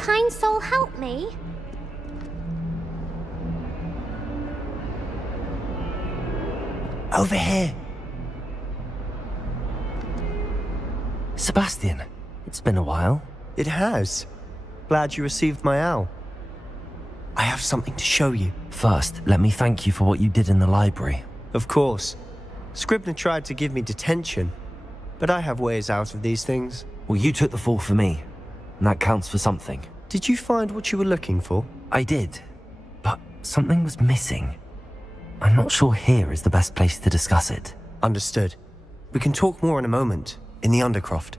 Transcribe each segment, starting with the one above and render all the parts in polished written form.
kind soul help me? Over here. Sebastian, it's been a while. It has. Glad you received my owl. I have something to show you. First, let me thank you for what you did in the library. Of course. Scribner tried to give me detention, but I have ways out of these things. Well, you took the fall for me, and that counts for something. Did you find what you were looking for? I did, but something was missing. I'm not sure here is the best place to discuss it. Understood. We can talk more in a moment, in the Undercroft.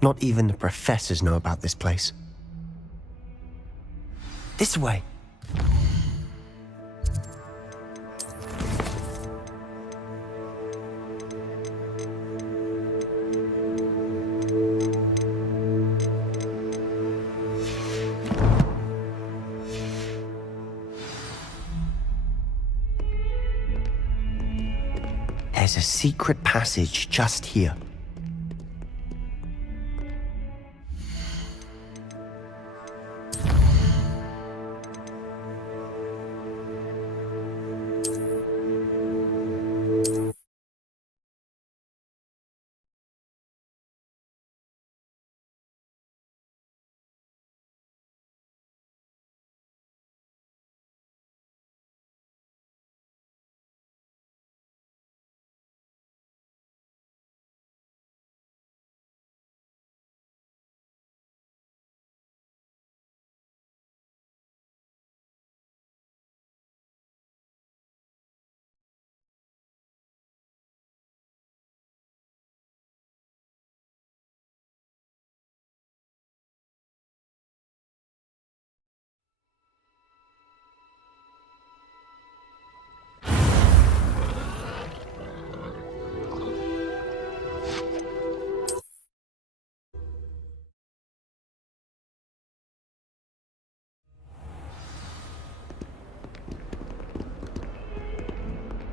Not even the professors know about this place. This way. There's a secret passage just here.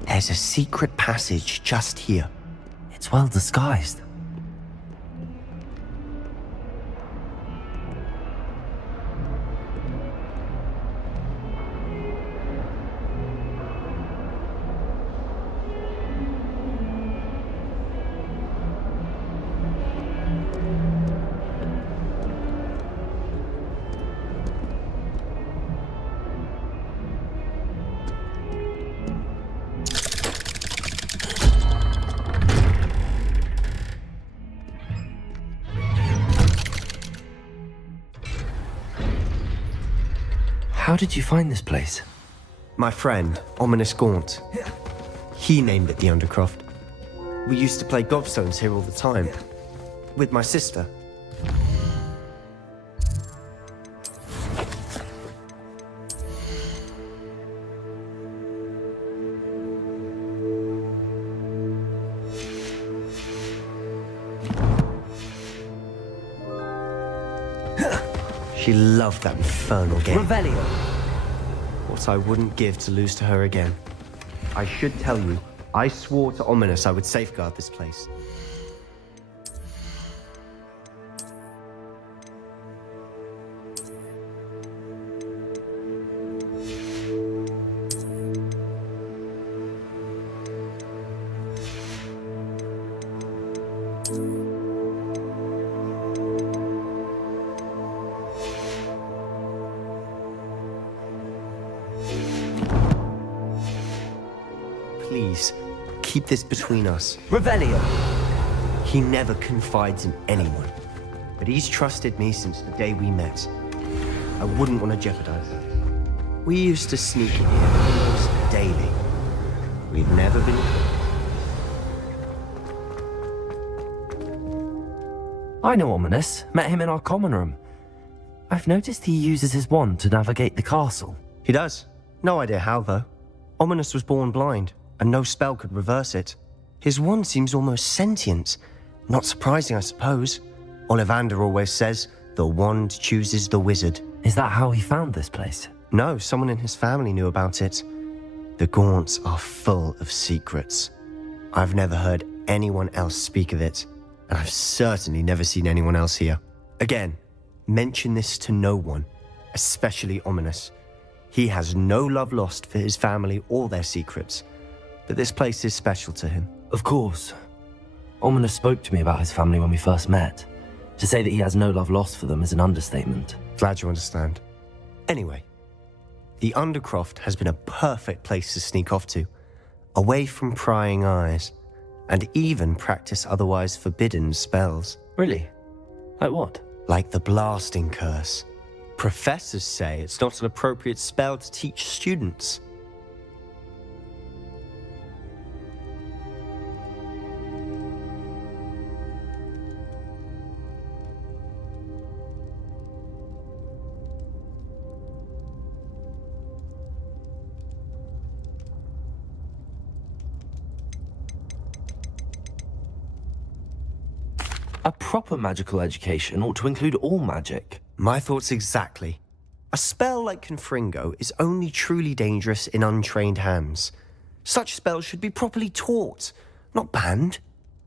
There's a secret passage just here. It's well disguised. How did you find this place? My friend, Ominous Gaunt. He named it the Undercroft. We used to play gobstones here all the time. With my sister. She loved that infernal game. Revelio. What I wouldn't give to lose to her again. I should tell you, I swore to Ominous I would safeguard this place. Please, keep this between us. Revelio. He never confides in anyone, but he's trusted me since the day we met. I wouldn't want to jeopardize that. We used to sneak in here almost daily. We've never been... I know Ominous. Met him in our common room. I've noticed he uses his wand to navigate the castle. He does. No idea how, though. Ominous was born blind, and no spell could reverse it. His wand seems almost sentient. Not surprising, I suppose. Ollivander always says, the wand chooses the wizard. Is that how he found this place? No, someone in his family knew about it. The Gaunts are full of secrets. I've never heard anyone else speak of it, and I've certainly never seen anyone else here. Again, mention this to no one, especially Ominous. He has no love lost for his family or their secrets, but this place is special to him. Of course. Ominous spoke to me about his family when we first met. To say that he has no love lost for them is an understatement. Glad you understand. Anyway, the Undercroft has been a perfect place to sneak off to, away from prying eyes, and even practice otherwise forbidden spells. Really? Like what? Like the blasting curse. Professors say it's not an appropriate spell to teach students. A proper magical education ought to include all magic. My thoughts exactly. A spell like Confringo is only truly dangerous in untrained hands. Such spells should be properly taught, not banned.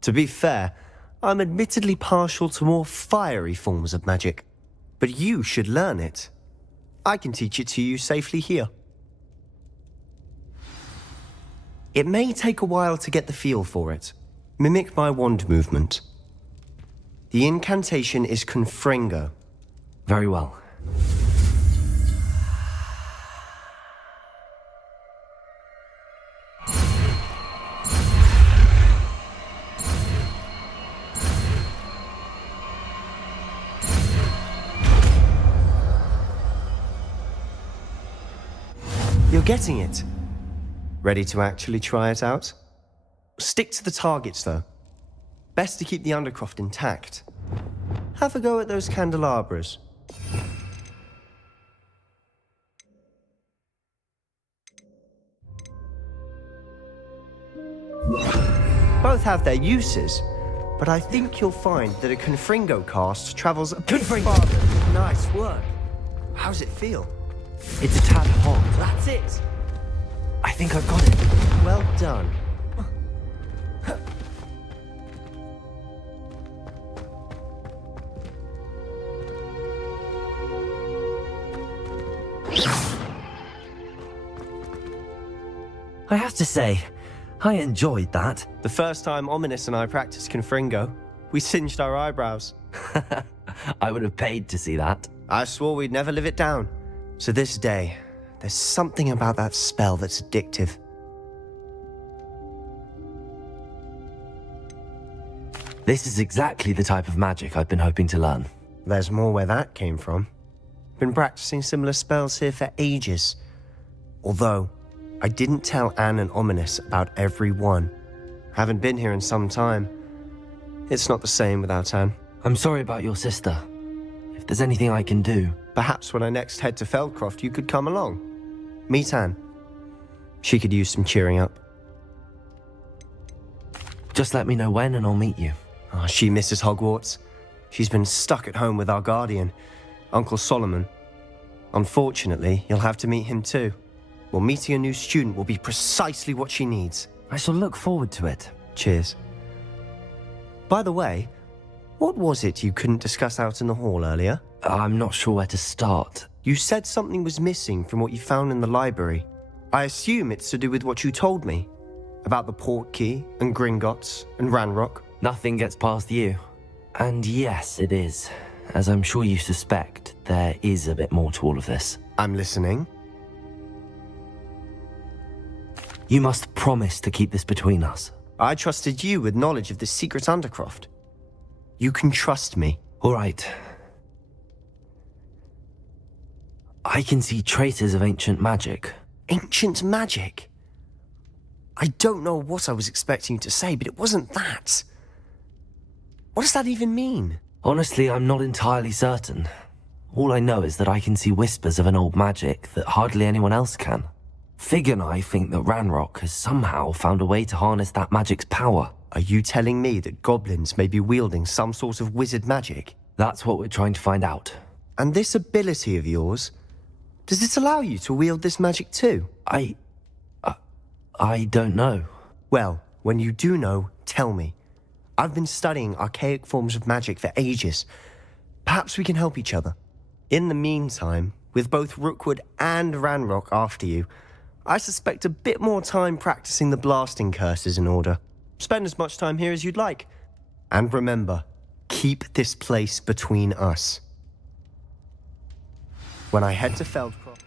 To be fair, I'm admittedly partial to more fiery forms of magic, but you should learn it. I can teach it to you safely here. It may take a while to get the feel for it. Mimic my wand movement. The incantation is Confringo. Very well. You're getting it. Ready to actually try it out? Stick to the targets, though. Best to keep the Undercroft intact. Have a go at those candelabras. Both have their uses, but I think you'll find that a Confringo cast travels a bit farther. Nice work. How's it feel? It's a tad hot. That's it. I think I've got it. Well done. I have to say, I enjoyed that. The first time Ominous and I practiced Confringo, we singed our eyebrows. I would have paid to see that. I swore we'd never live it down. To this day, there's something about that spell that's addictive. This is exactly the type of magic I've been hoping to learn. There's more where that came from. Been practicing similar spells here for ages. Although, I didn't tell Anne and Ominous about every one. Haven't been here in some time. It's not the same without Anne. I'm sorry about your sister. If there's anything I can do... Perhaps when I next head to Feldcroft, you could come along. Meet Anne. She could use some cheering up. Just let me know when and I'll meet you. Oh, she misses Hogwarts. She's been stuck at home with our guardian, Uncle Solomon. Unfortunately, you'll have to meet him too. Well, meeting a new student will be precisely what she needs. I shall look forward to it. Cheers. By the way, what was it you couldn't discuss out in the hall earlier? I'm not sure where to start. You said something was missing from what you found in the library. I assume it's to do with what you told me. About the Portkey and Gringotts and Ranrock. Nothing gets past you. And yes, it is. As I'm sure you suspect, there is a bit more to all of this. I'm listening. You must promise to keep this between us. I trusted you with knowledge of the secret Undercroft. You can trust me. All right. I can see traces of ancient magic. Ancient magic? I don't know what I was expecting you to say, but it wasn't that. What does that even mean? Honestly, I'm not entirely certain. All I know is that I can see whispers of an old magic that hardly anyone else can. Fig and I think that Ranrock has somehow found a way to harness that magic's power. Are you telling me that goblins may be wielding some sort of wizard magic? That's what we're trying to find out. And this ability of yours, does it allow you to wield this magic too? I don't know. Well, when you do know, tell me. I've been studying archaic forms of magic for ages, Perhaps we can help each other. In the meantime, with both Rookwood and Ranrock after you, I suspect a bit more time practicing the blasting curse is in order. Spend as much time here as you'd like. And remember, keep this place between us. When I head to Feldcroft...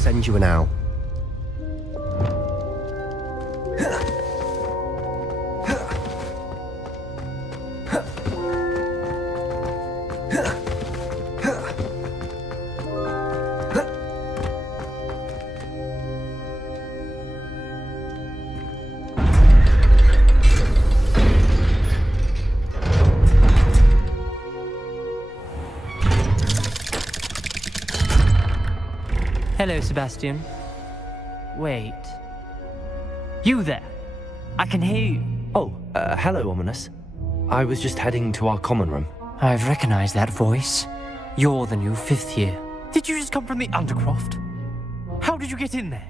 Send you an owl. Hello, Sebastian. Wait. You there? I can hear you. Oh, hello, Ominous. I was just heading to our common room. I've recognized that voice. You're the new 5th year. Did you just come from the Undercroft? How did you get in there?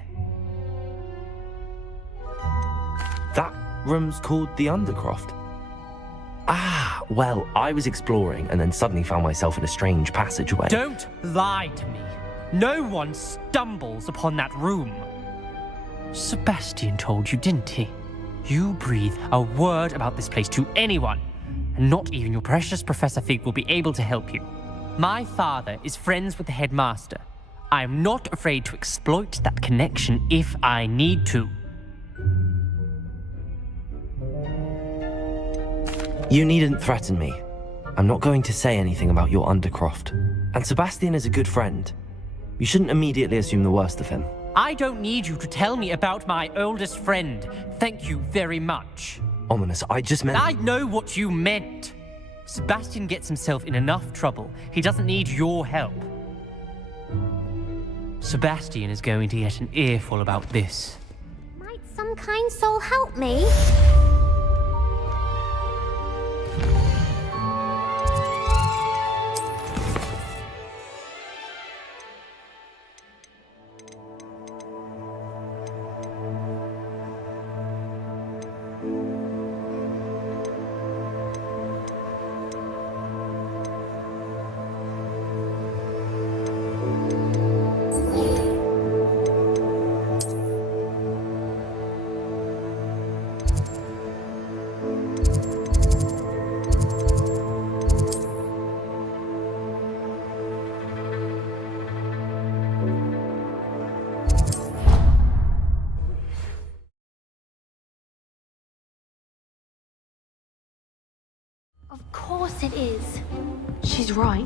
That room's called the Undercroft. Ah, well, I was exploring and then suddenly found myself in a strange passageway. Don't lie to me. No one stumbles upon that room. Sebastian told you, didn't he? You breathe a word about this place to anyone, and not even your precious Professor Fig will be able to help you. My father is friends with the headmaster. I am not afraid to exploit that connection if I need to. You needn't threaten me. I'm not going to say anything about your Undercroft. And Sebastian is a good friend. You shouldn't immediately assume the worst of him. I don't need you to tell me about my oldest friend. Thank you very much. Ominous, I just meant... I know what you meant. Sebastian gets himself in enough trouble. He doesn't need your help. Sebastian is going to get an earful about this. Might some kind soul help me? Of course it is. She's right.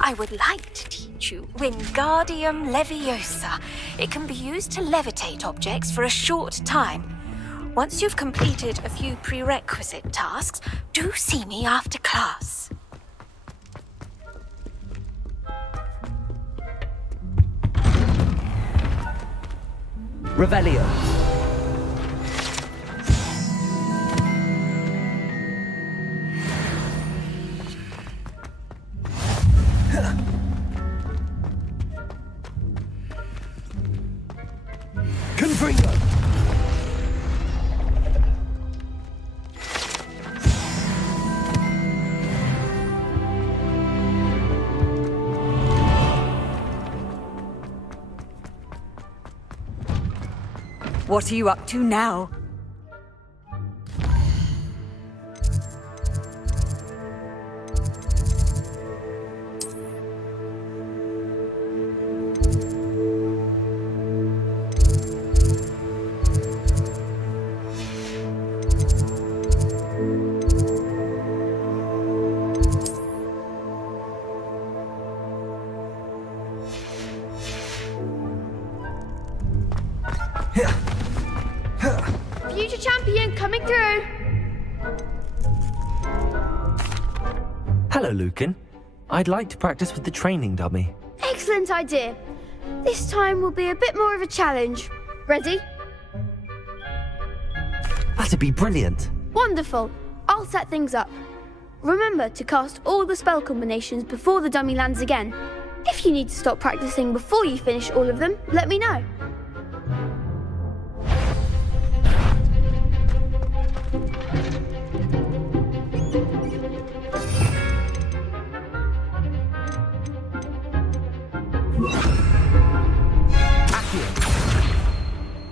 I would like to teach you Wingardium Leviosa. It can be used to levitate objects for a short time. Once you've completed a few prerequisite tasks, do see me after class. Revelio. Confringo. What are you up to now? Future champion coming through. Hello, Lucan. I'd like to practice with the training dummy. Excellent idea. This time will be a bit more of a challenge. Ready? A That'd be brilliant. Wonderful. I'll set things up. Remember to cast all the spell combinations before the dummy lands again. If you need to stop practicing before you finish all of them, let me know.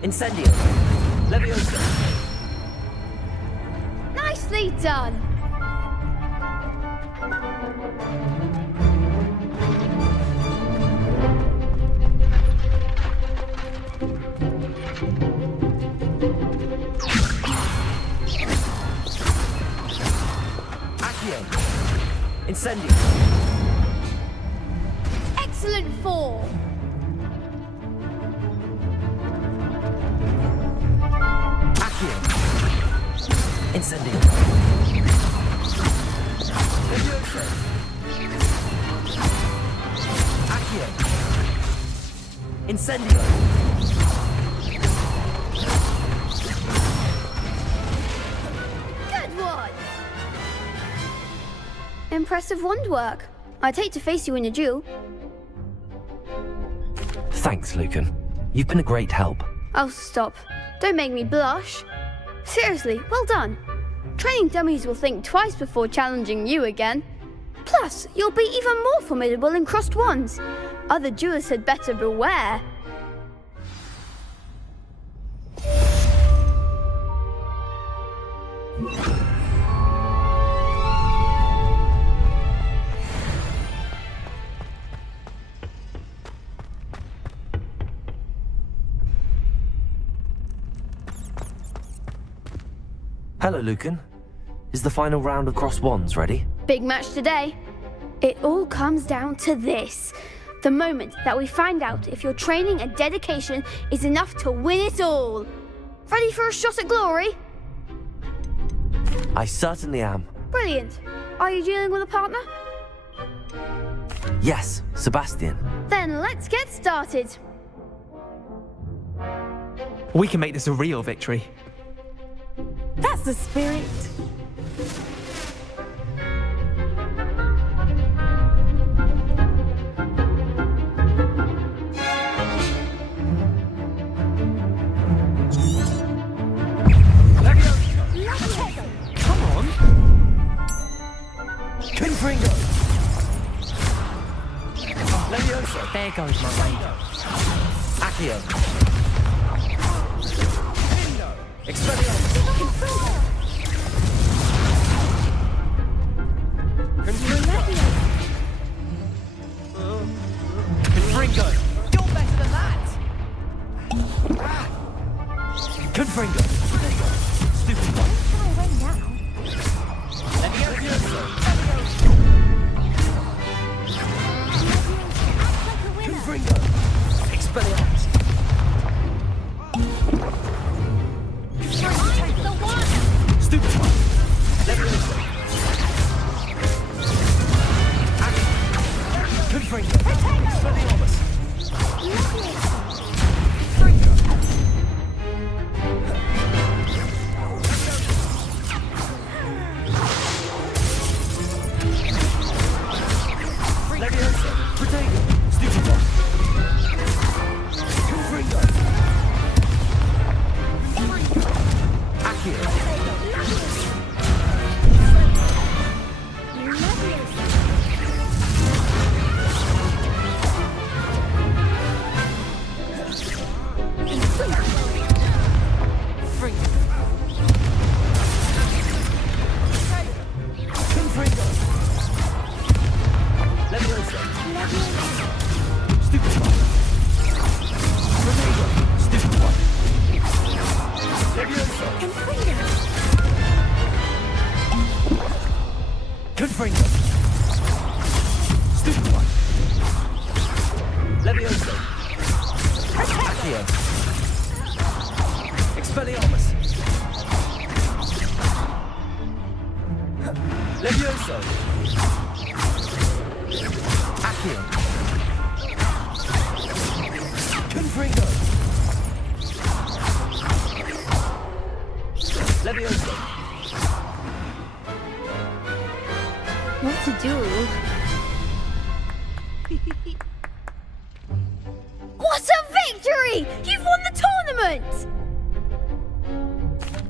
Incendio. Leviosa. Nicely done. Accio. Incendio. Excellent form. Incendio. Leviosa. Accio. Incendio. Good one. Impressive wand work. I'd hate to face you in a duel. Thanks, Lucan. You've been a great help. Oh, stop. Don't make me blush. Seriously, well done. Training dummies will think twice before challenging you again. Plus, you'll be even more formidable in crossed wands. Other duelists had better beware. Hello, Lucan. Is the final round of Cross Wands ready? Big match today. It all comes down to this. The moment that we find out if your training and dedication is enough to win it all. Ready for a shot at glory? I certainly am. Brilliant. Are you dealing with a partner? Yes, Sebastian. Then let's get started. We can make this a real victory. That's the spirit. Come on! Confringo! Leviosa! There goes my radar. Accio! Expelliarmus! Confringo! You're better than that. Confringo! Stupid one! Confringo! Expelliarmus! Stupid one! Leviosa! Confringo! Expelliarmus! Leviosa! Protego! Stupid one! Confringo! Accio! Confringo! Leviosa! Stupid one! Protego! Stupid one! Leviosa! Confringo! Stupid one! Leviosa! Accio! Expelliarmus! Leviosa! Accio! Confringo! Leviosa! What's a duel? What a victory! You've won the tournament!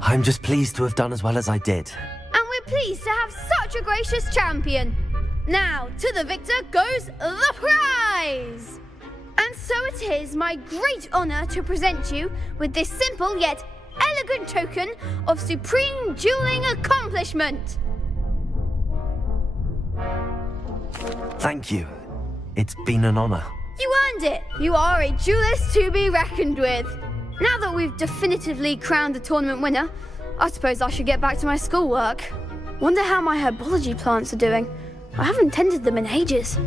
I'm just pleased to have done as well as I did. And we're pleased to have such a gracious champion. Now, to the victor goes the prize! And so it is my great honour to present you with this simple yet elegant token of supreme dueling accomplishment. Thank you. It's been an honor. You earned it. You are a duelist to be reckoned with. Now that we've definitively crowned the tournament winner, I suppose I should get back to my schoolwork. Wonder how my herbology plants are doing. I haven't tended them in ages.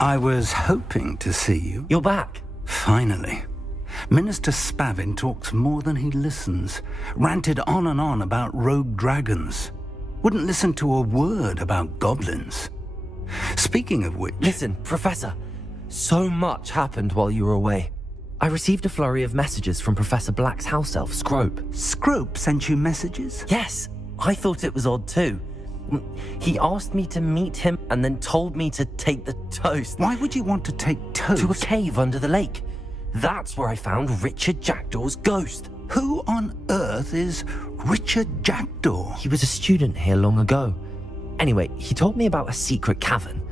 I was hoping to see you. You're back. Finally. Minister Spavin talks more than he listens. Ranted on and on about rogue dragons. Wouldn't listen to a word about goblins. Speaking of which... Listen, Professor. So much happened while you were away. I received a flurry of messages from Professor Black's house elf, Scrope. Scrope sent you messages? Yes, I thought it was odd too. He asked me to meet him and then told me to take the toast. Why would you want to take toast? To a cave under the lake. That's where I found Richard Jackdaw's ghost. Who on earth is Richard Jackdaw? He was a student here long ago. Anyway, he told me about a secret cavern.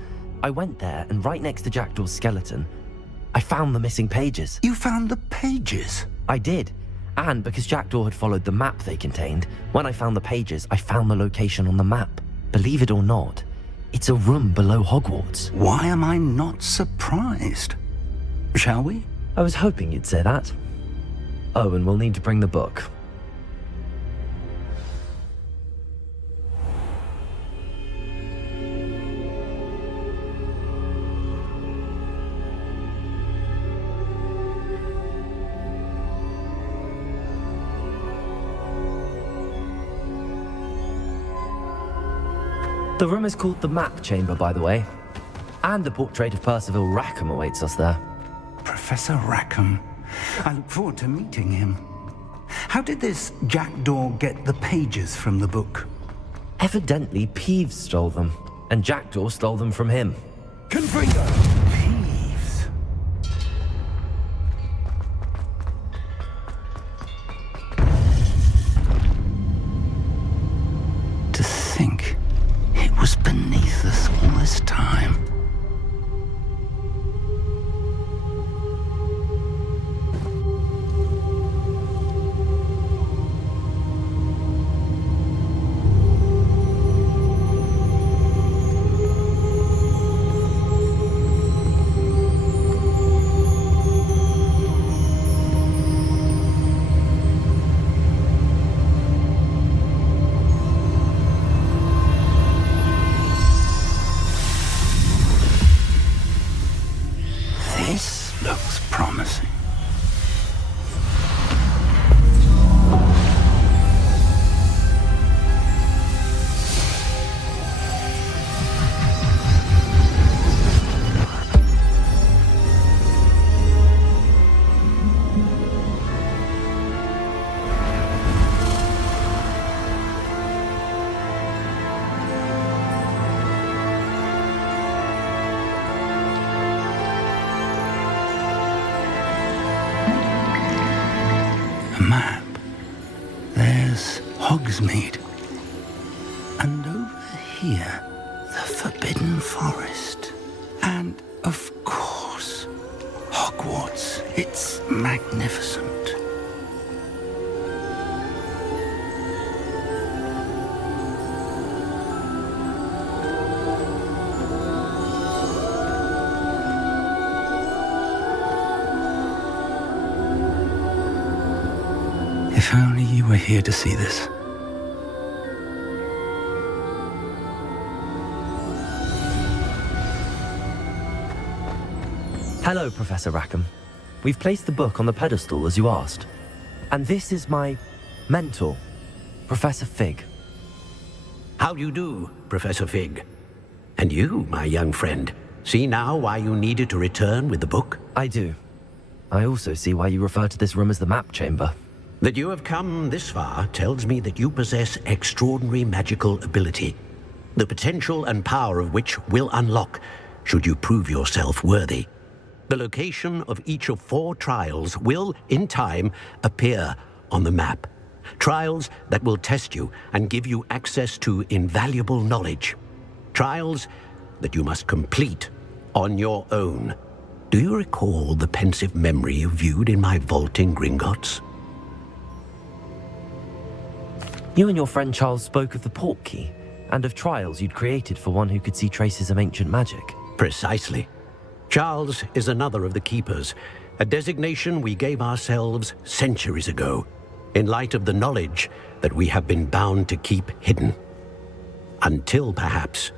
I went there, and right next to Jackdaw's skeleton, I found the missing pages. You found the pages? I did. And because Jackdaw had followed the map they contained, when I found the pages, I found the location on the map. Believe it or not, it's a room below Hogwarts. Why am I not surprised? Shall we? I was hoping you'd say that. Oh, and we'll need to bring the book. The room is called the Map Chamber, by the way. And a portrait of Percival Rackham awaits us there. Professor Rackham. I look forward to meeting him. How did this Jackdaw get the pages from the book? Evidently, Peeves stole them, and Jackdaw stole them from him. Confringo! Peeves. To think it was beneath us all this time. This looks promising. Map. There's Hogsmeade. And over here, the Forbidden Forest. And, of course, Hogwarts. It's magnificent. we're here to see this. Hello, Professor Rackham. We've placed the book on the pedestal as you asked. And this is my mentor, Professor Fig. How do you do, Professor Fig? And you, my young friend, see now why you needed to return with the book? I do. I also see why you refer to this room as the map chamber. That you have come this far tells me that you possess extraordinary magical ability, the potential and power of which will unlock should you prove yourself worthy. The location of each of 4 trials will, in time, appear on the map. Trials that will test you and give you access to invaluable knowledge. Trials that you must complete on your own. Do you recall the pensive memory you viewed in my vault in Gringotts? You and your friend Charles spoke of the port key and of trials you'd created for one who could see traces of ancient magic. Precisely. Charles is another of the Keepers, a designation we gave ourselves centuries ago, in light of the knowledge that we have been bound to keep hidden. Until perhaps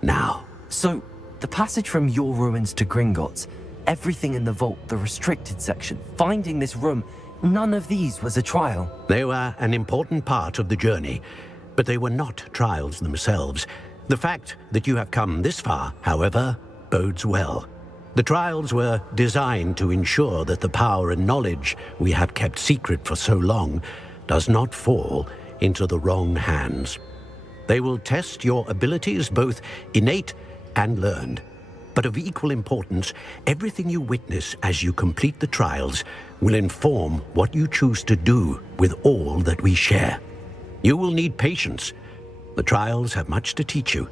now. So, the passage from your ruins to Gringotts, everything in the vault, the restricted section, finding this room, none of these was a trial. They were an important part of the journey, but they were not trials themselves. The fact that you have come this far, however, bodes well. The trials were designed to ensure that the power and knowledge we have kept secret for so long does not fall into the wrong hands. They will test your abilities, both innate and learned. But of equal importance, everything you witness as you complete the trials will inform what you choose to do with all that we share. You will need patience. The trials have much to teach you.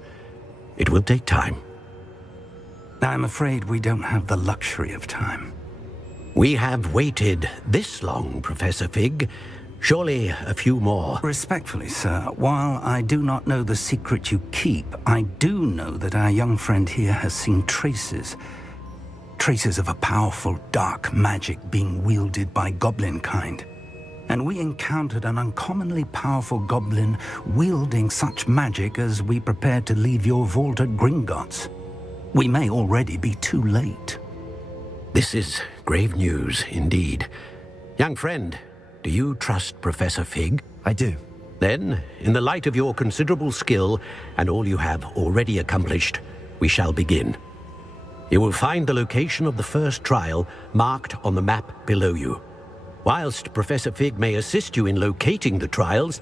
It will take time. I'm afraid we don't have the luxury of time. We have waited this long, Professor Fig. Surely a few more. Respectfully, sir, while I do not know the secret you keep, I do know that our young friend here has seen traces. Traces of a powerful dark magic being wielded by goblin kind. And we encountered an uncommonly powerful goblin wielding such magic as we prepared to leave your vault at Gringotts. We may already be too late. This is grave news indeed. Young friend, do you trust Professor Fig? I do. Then, in the light of your considerable skill and all you have already accomplished, we shall begin. You will find the location of the first trial marked on the map below you. Whilst Professor Fig may assist you in locating the trials,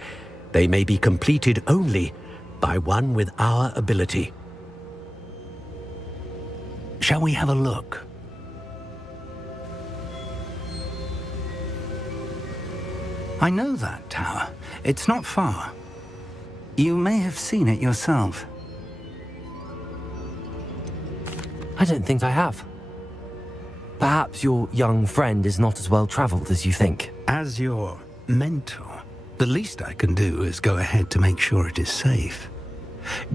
they may be completed only by one with our ability. Shall we have a look? I know that tower. It's not far. You may have seen it yourself. I don't think I have. Perhaps your young friend is not as well traveled as you think. As your mentor, the least I can do is go ahead to make sure it is safe.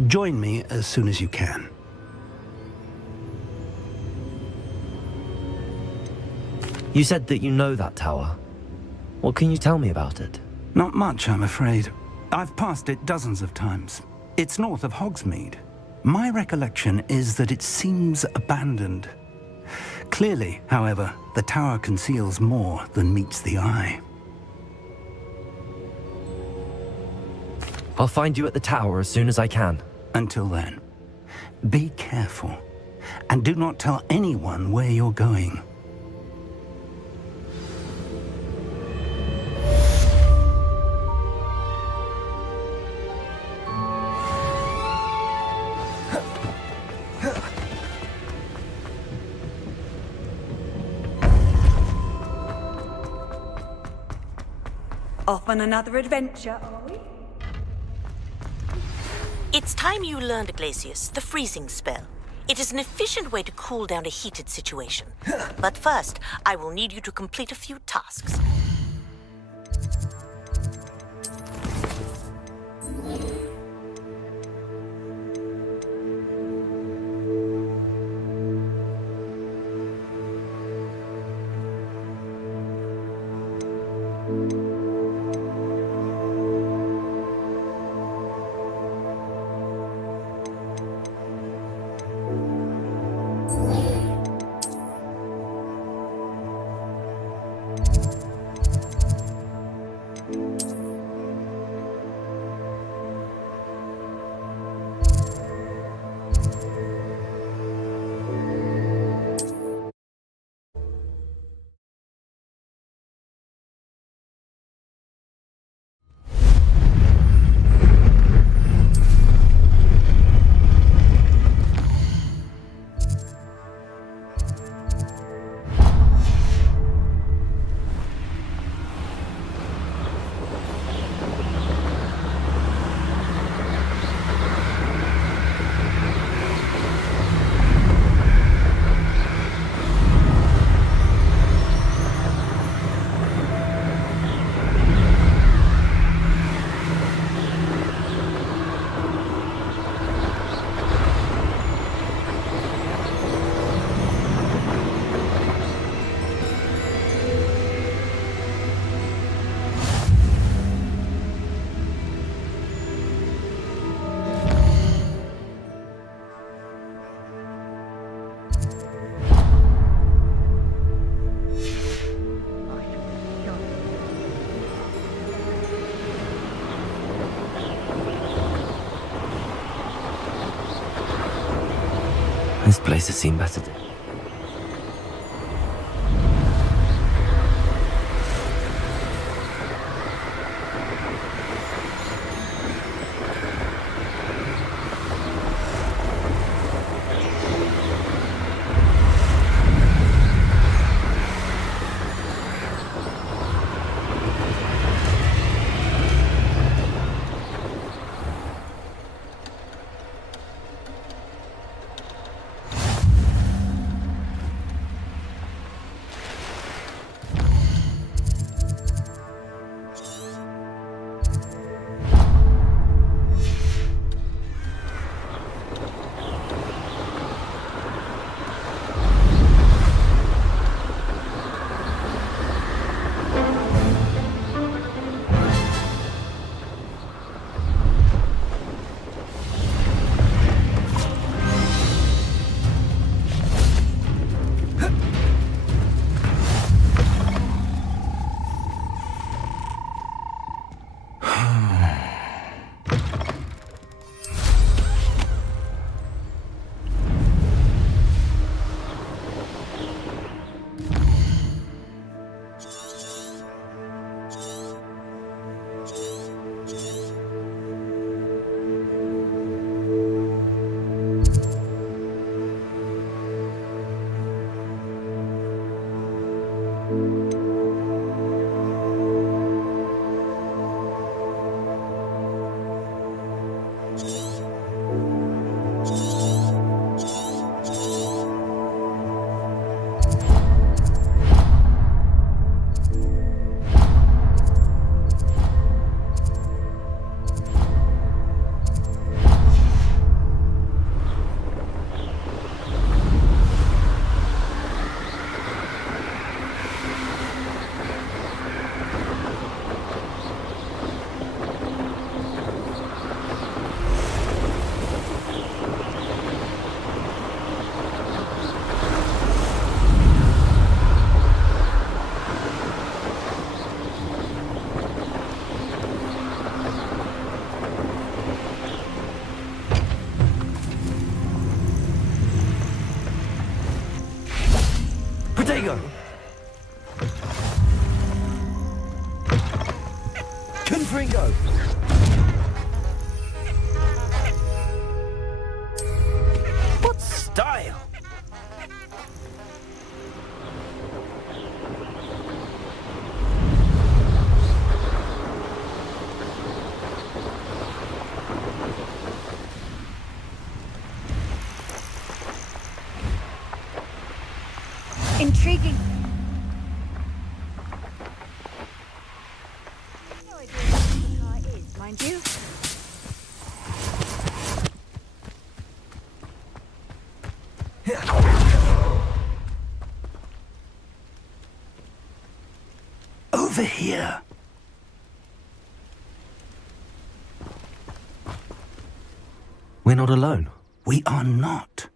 Join me as soon as you can. You said that you know that tower. What can you tell me about it? Not much, I'm afraid. I've passed it dozens of times. It's north of Hogsmeade. My recollection is that it seems abandoned. Clearly, however, the tower conceals more than meets the eye. I'll find you at the tower as soon as I can. Until then, be careful, and do not tell anyone where you're going. Off on another adventure, are we? It's time you learned, Glacius, the freezing spell. It is an efficient way to cool down a heated situation. But first, I will need you to complete a few tasks. This place has seen better days. Potato! Confringo! What style? Intriguing. No idea what the car is, mind you. Over here. We're not alone. We are not.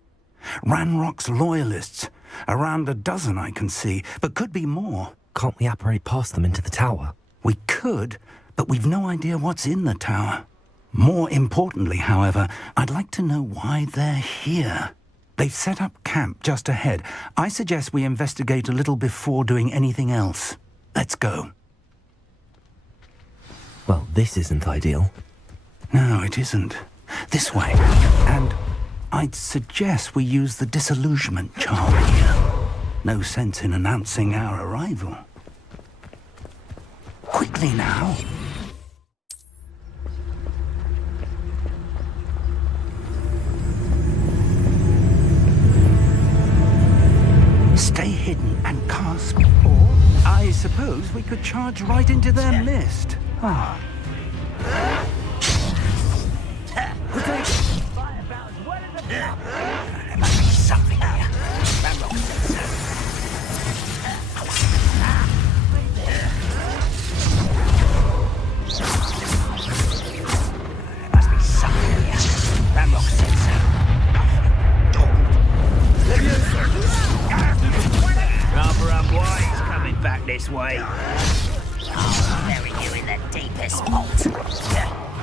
Ranrock's loyalists. Around a dozen I can see, but could be more. Can't we apparate past them into the tower? We could, but we've no idea what's in the tower. More importantly, however, I'd like to know why they're here. They've set up camp just ahead. I suggest we investigate a little before doing anything else. Let's go. Well, this isn't ideal. No, it isn't. This way. And I'd suggest we use the disillusionment charm here. No sense in announcing our arrival. Quickly now. Stay hidden and cast. Or, I suppose we could charge right into their mist. Ah. There must be something here. Ramrock says there must be something here. Ramrock said so. Rather unwise coming back this way. I'll bury you in the deepest vault.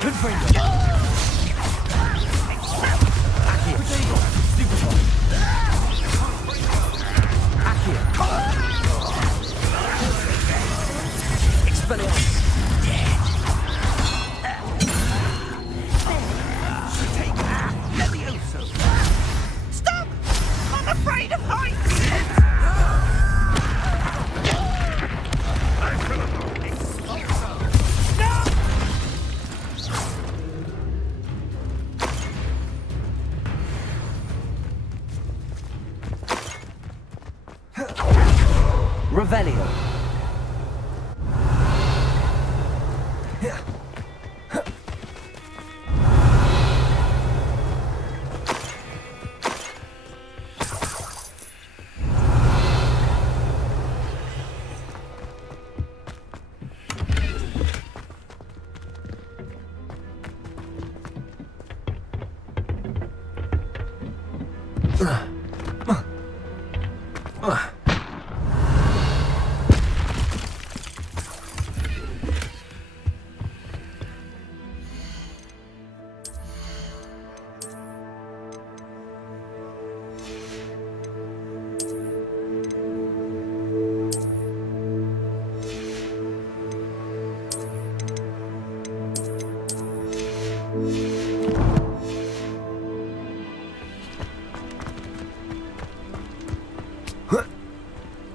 Good friend. Revelio.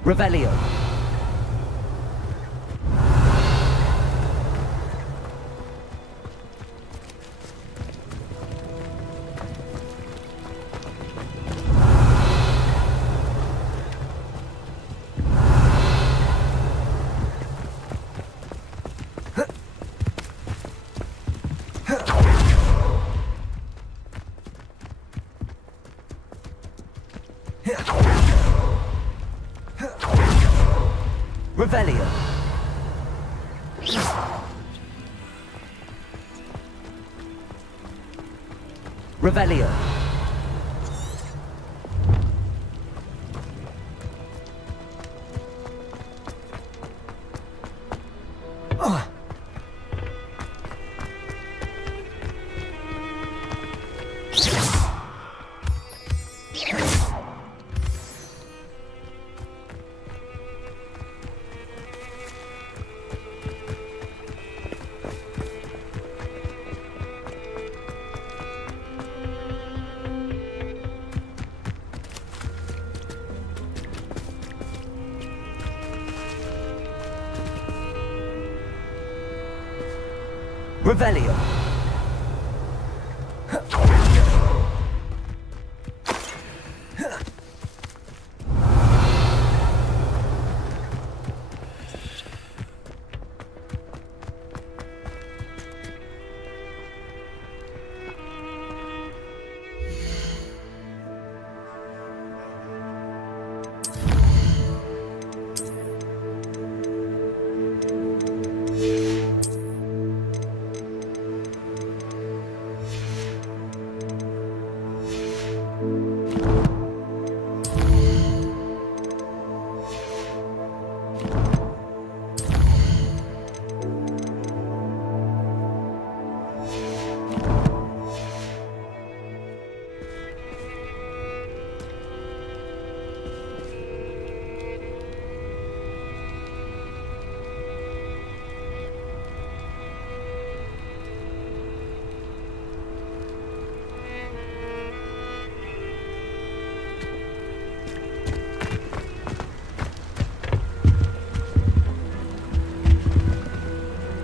Revelio. Revelio. Revelio. Revelio.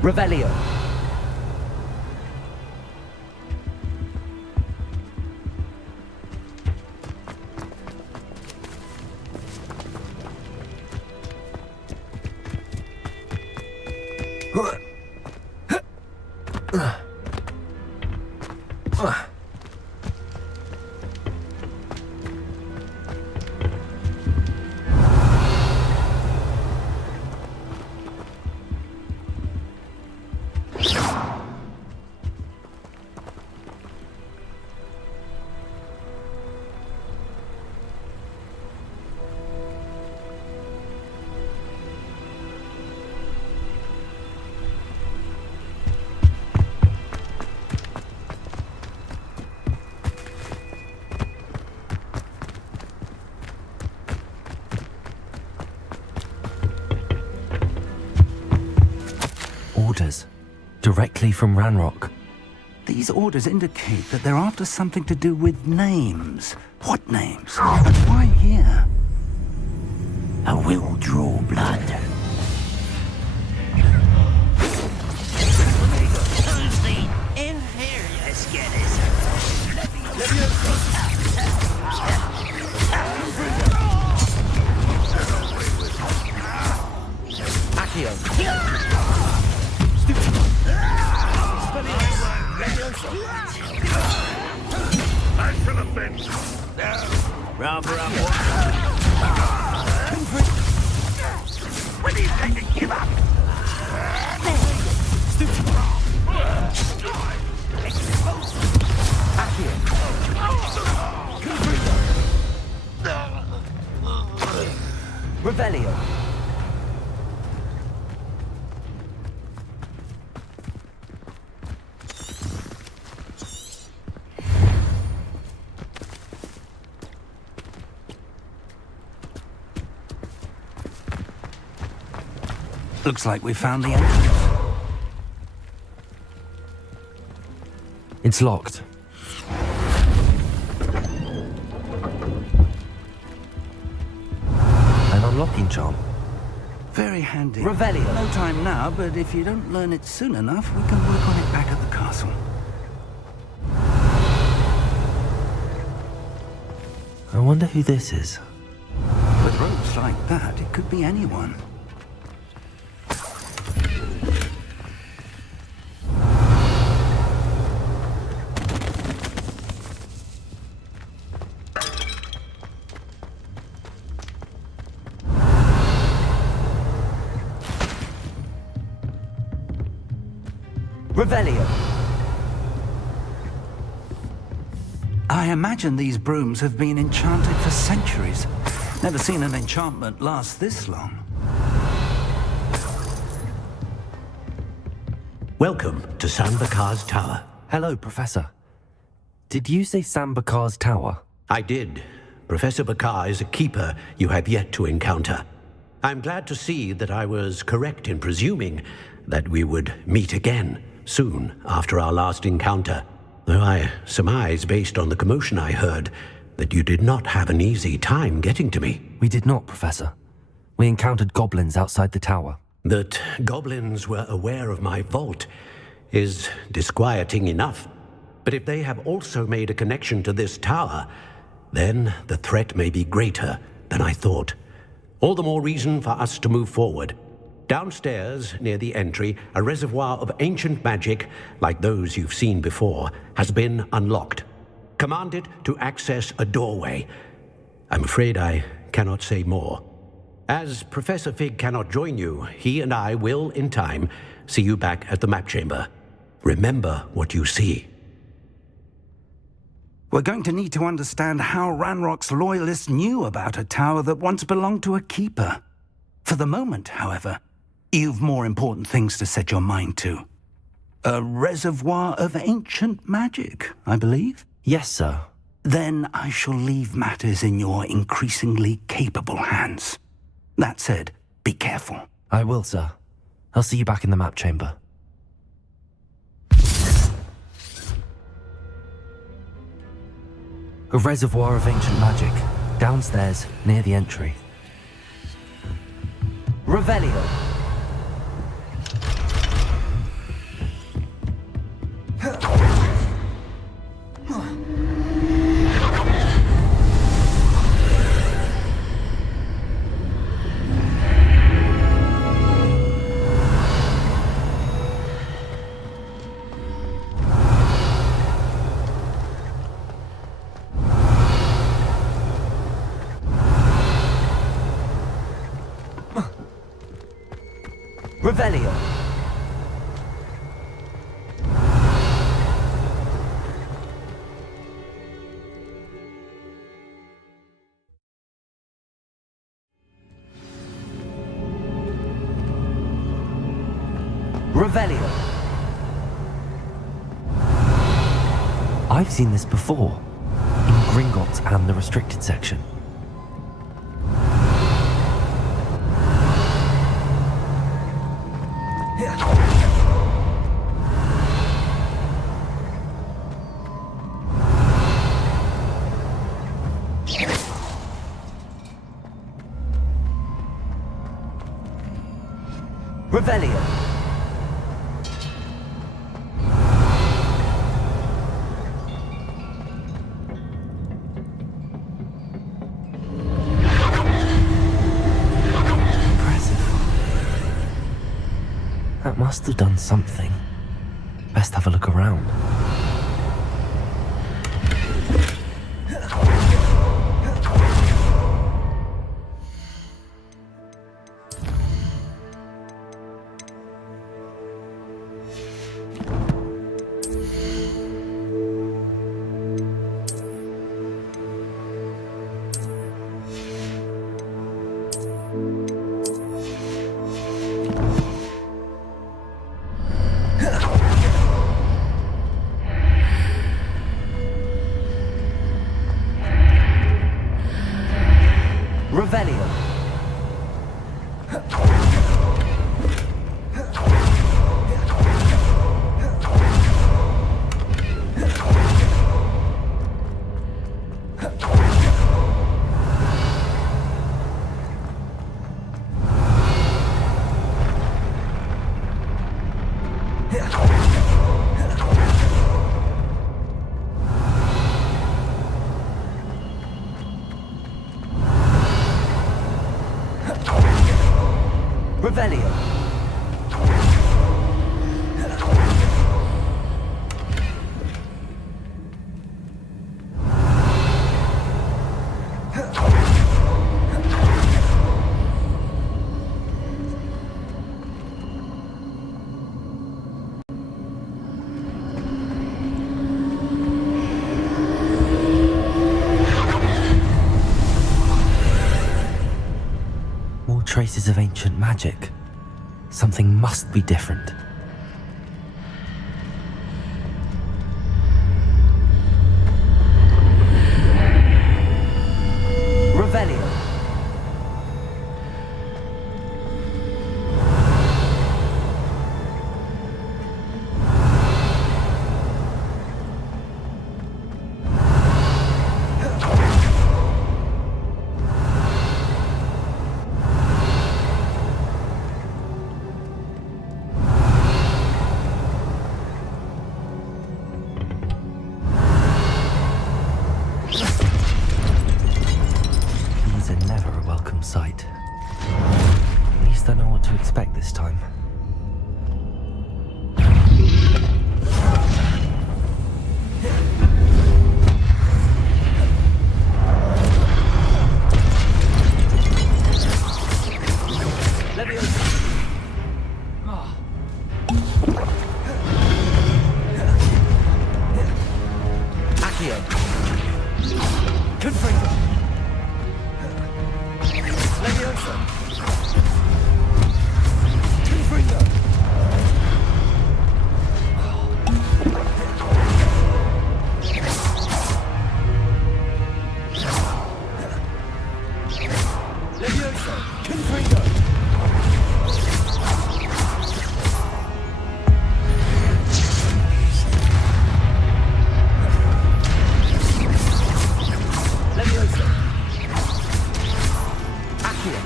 Revelio. Orders. Directly from Ranrock. These orders indicate that they're after something to do with names. What names? And why here? I will draw blood. Who's the imperious I should have been. Round for round. When do you think to give up? Revelio. Looks like we found the entrance. It's locked. An unlocking charm. Very handy. Revelio. No time now, but if you don't learn it soon enough, we can work on it back at the castle. I wonder who this is. With ropes like that, it could be anyone. Revelio. I imagine these brooms have been enchanted for centuries. Never seen an enchantment last this long. Welcome to Sambakar's Tower. Hello, Professor. Did you say Sambakar's Tower? I did. Professor Bakar is a keeper you have yet to encounter. I'm glad to see that I was correct in presuming that we would meet again soon after our last encounter, though I surmise, based on the commotion I heard, that you did not have an easy time getting to me. We did not, Professor. We encountered goblins outside the tower. That goblins were aware of my vault is disquieting enough. But if they have also made a connection to this tower, then the threat may be greater than I thought. All the more reason for us to move forward. Downstairs, near the entry, a reservoir of ancient magic, like those you've seen before, has been unlocked. Commanded to access a doorway. I'm afraid I cannot say more. As Professor Fig cannot join you, he and I will, in time, see you back at the map chamber. Remember what you see. We're going to need to understand how Ranrock's loyalists knew about a tower that once belonged to a keeper. For the moment, however, you've more important things to set your mind to. A reservoir of ancient magic, I believe? Yes, sir. Then I shall leave matters in your increasingly capable hands. That said, be careful. I will, sir. I'll see you back in the map chamber. A reservoir of ancient magic, downstairs, near the entry. Revelio. Revelio. Revelio. I've seen this before, in Gringotts and the restricted section. Revelio. That must have done something. Best have a look around. traces of ancient magic. Something must be different. Revelio. These are never a welcome sight. At least I know what to expect this time. Accio. Confringo. Leviosa. Confringo. Leviosa. Confringo. Leviosa. Accio.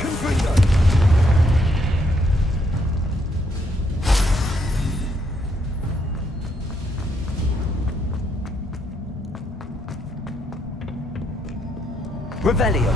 Confringo. Revelio.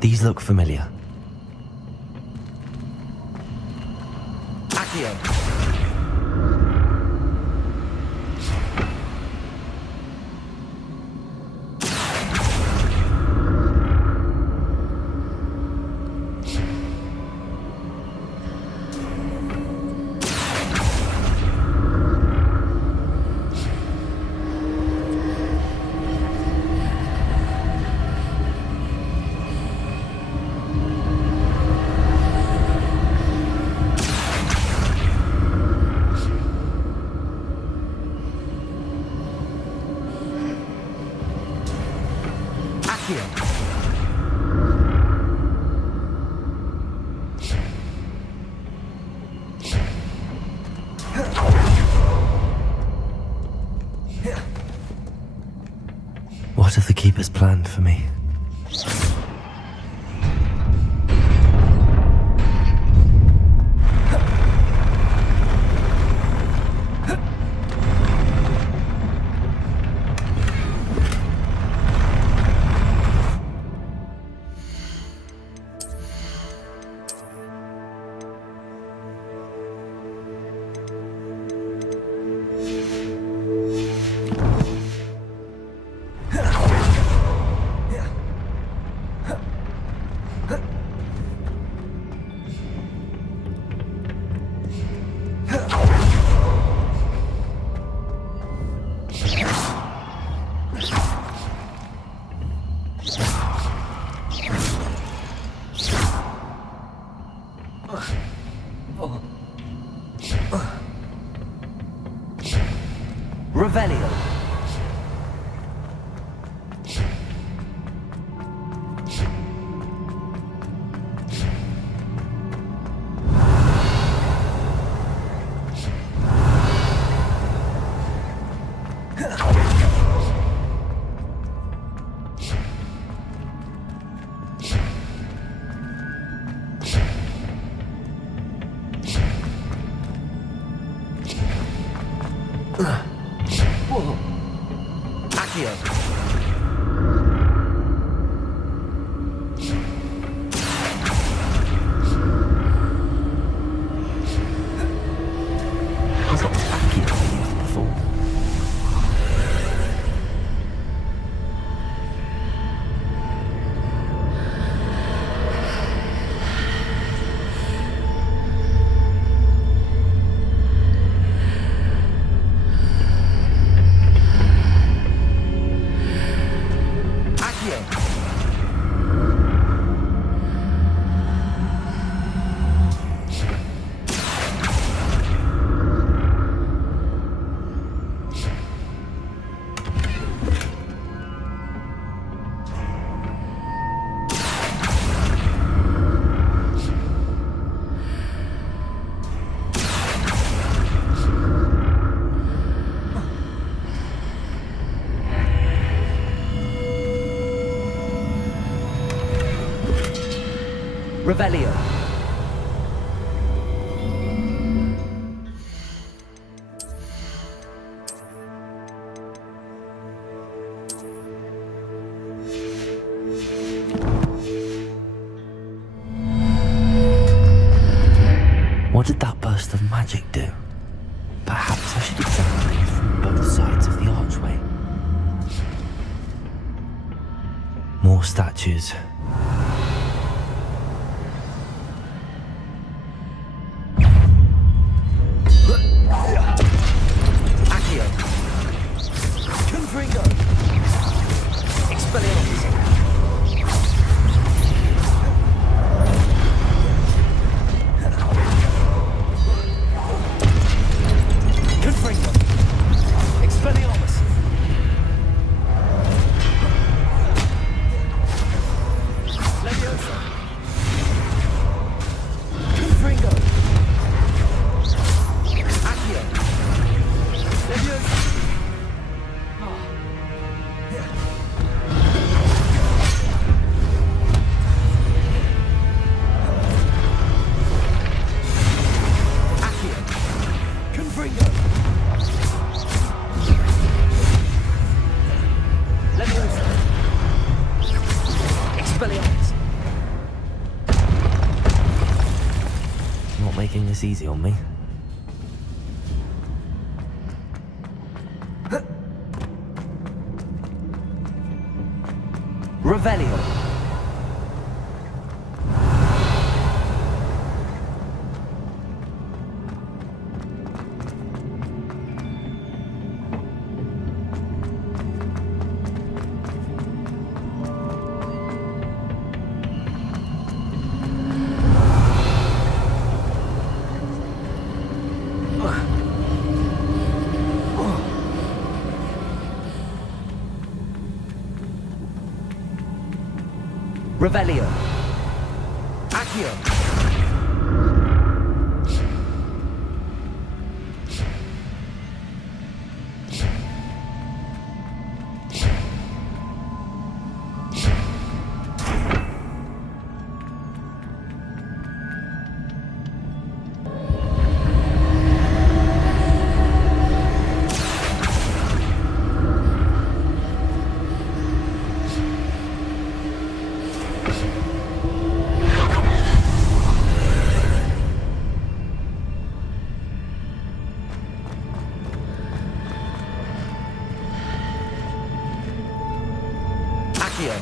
These look familiar. Accio. Accio. What have the Keepers planned for me? Revelio. Accio. He's got Accio used before. Revelio. What did that burst of magic do? Perhaps I should examine things from both sides of the archway. More statues. Accio. Confringo. Expelliarmus. Confringo. Expelliarmus. Leviosa. Confringo. Accio. Leviosa. Accio. Confringo. Leviosa. Expelliarmus. Not making this easy on me. Revelio. Revelio. Accio. Accio.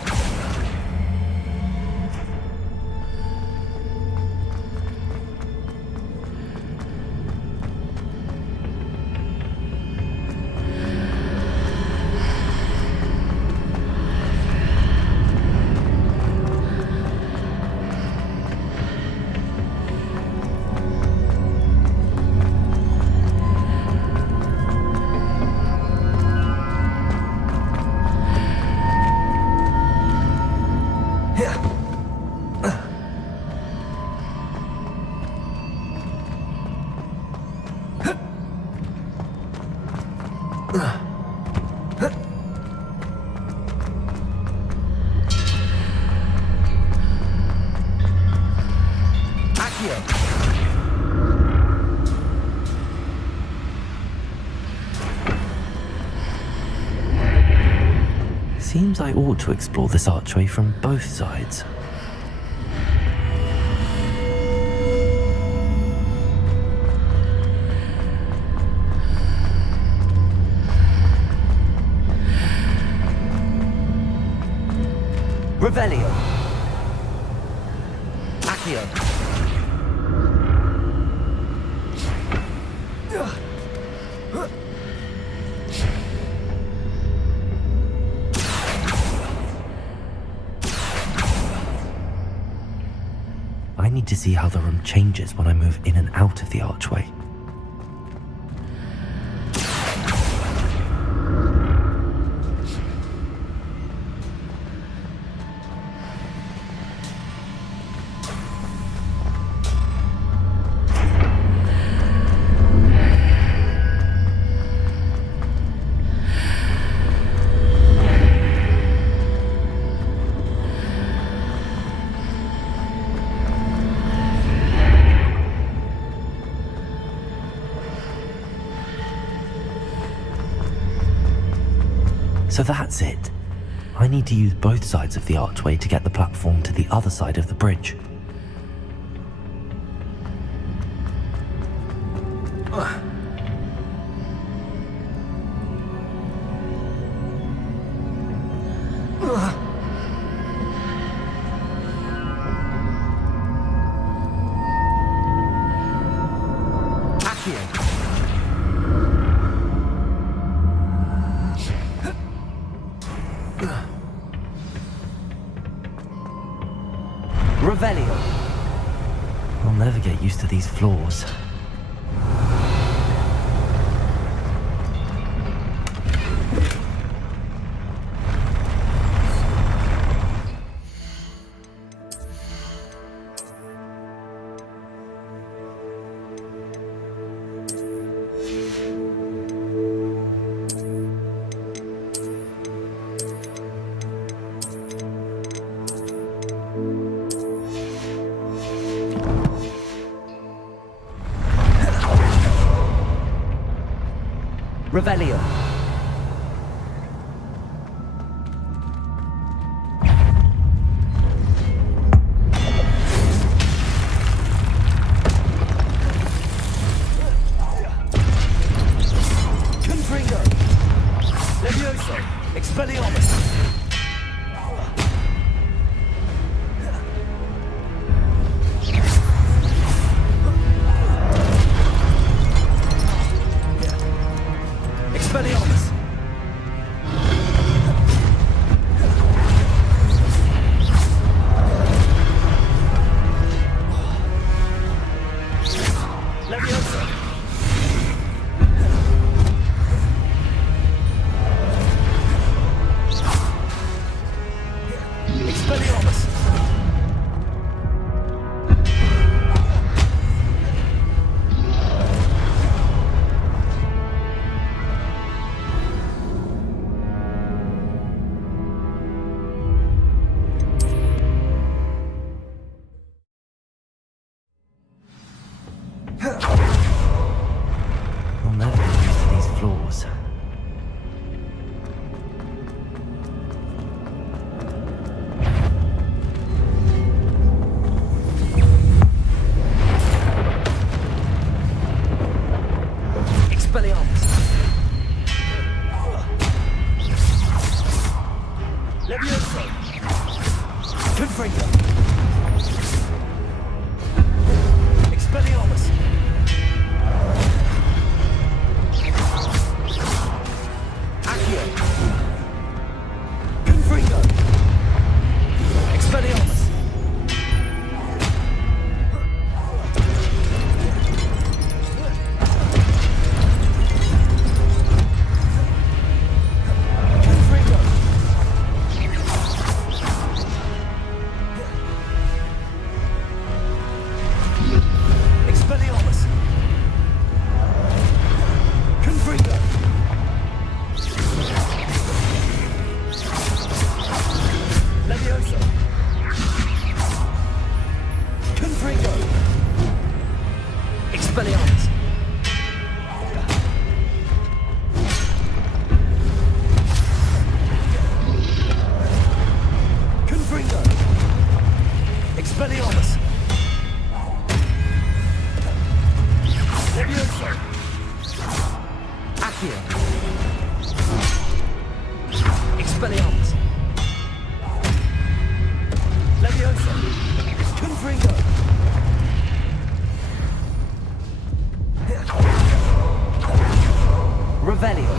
Seems I ought to explore this archway from both sides. Revelio. Accio. I need to see how the room changes when I move in and out of the archway. So that's it. I need to use both sides of the archway to get the platform to the other side of the bridge. Revelio. I'll never get used to these floors. Revelio. Confringo. Levioso. Expelliarmus. Expelliarmus! Leviosa! Expelliarmus! I'll never get used to these floors. Expelliarmus! Levioso! Confringo! Expelliarmus! Accio! Confringo! Expelliarmus! Confringo! Expelliarmus! Confringo! Levioso! Confringo! Expelliarmus! Confringo! Expelliarmus! Levioso! Accio! Expelliarmus! Levioso! Confringo! Revelio.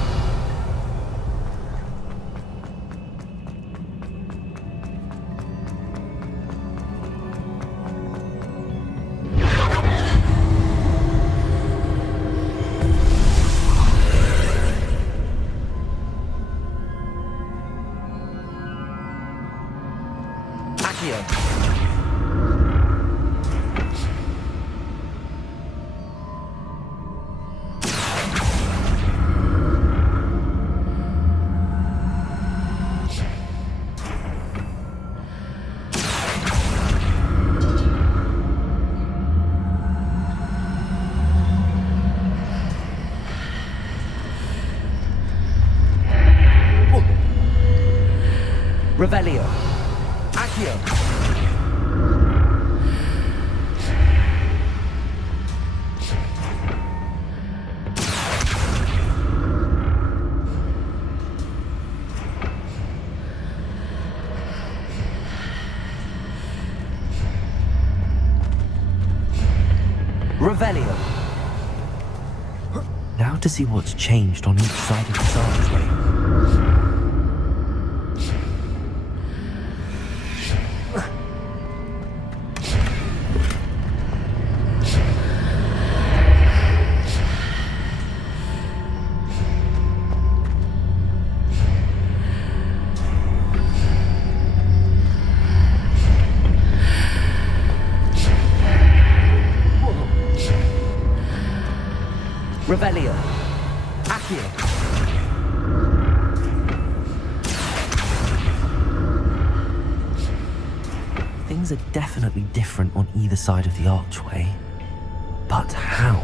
Revelio. Now to see what's changed on each side of this archway. Revelio. Accio. Things are definitely different on either side of the archway. But how?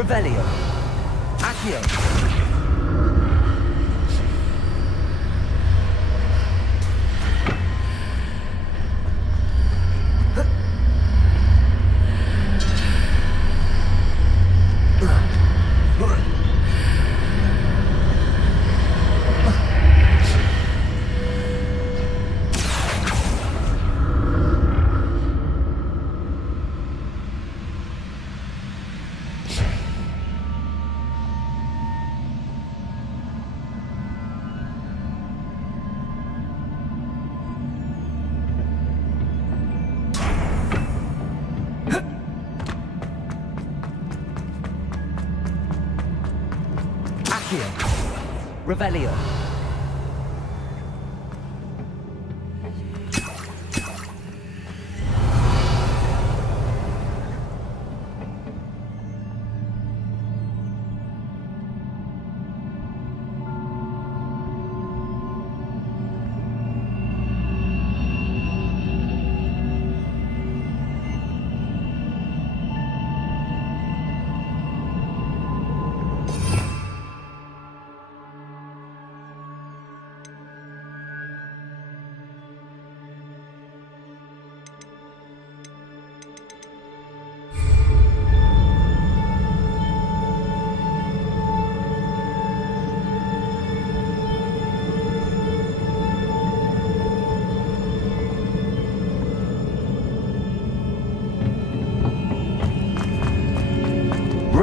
Revelio. Accio. Revelio.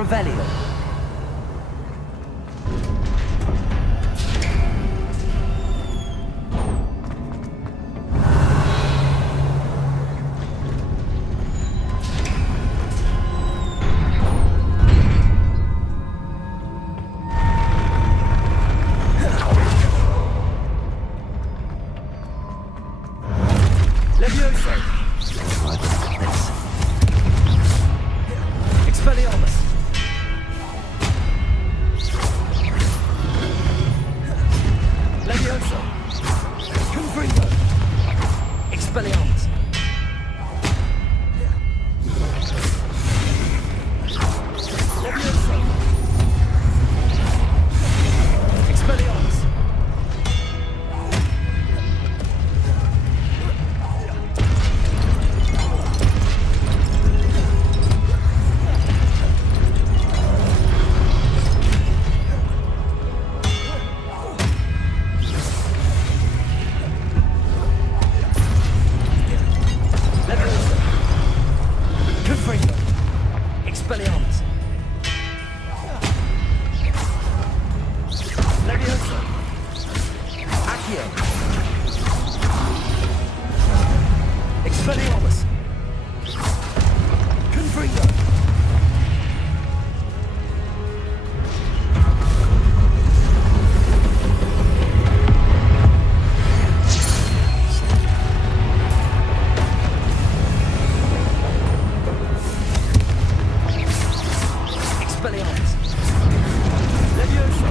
Revelio. Levioso. Expelliarmus. Levioso. Confringo. Expelliarmus. Levioso. Expelliarmus. Confringo. Expelliarmus. Levioso. Accio. Expelliarmus. Confringo. Expelliarmus. Levioso.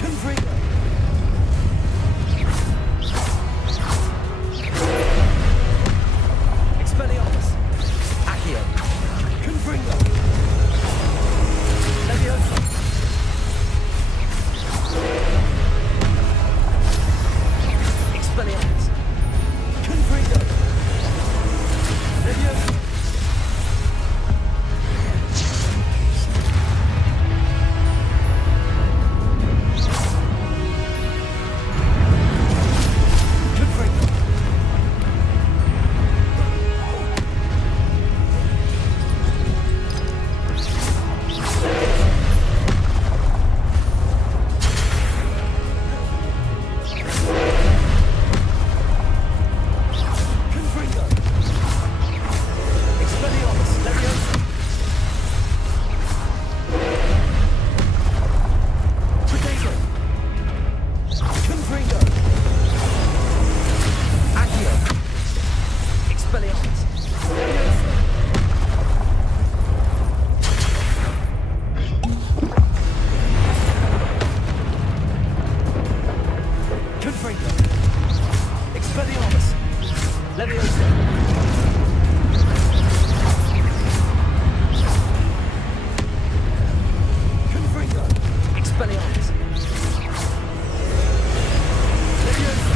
Confringo. Expelliarmus. Accio. Confringo. Levioso. Expelliarmus. Confringo. Levioso. Confringo. Confringo. Expelliarmus. Levioso. Potato. Confringo. Accio. Expelliarmus. Levioso. Confringo. Expelliarmus. Levioso. Confringo. Expelliarmus. Levioso.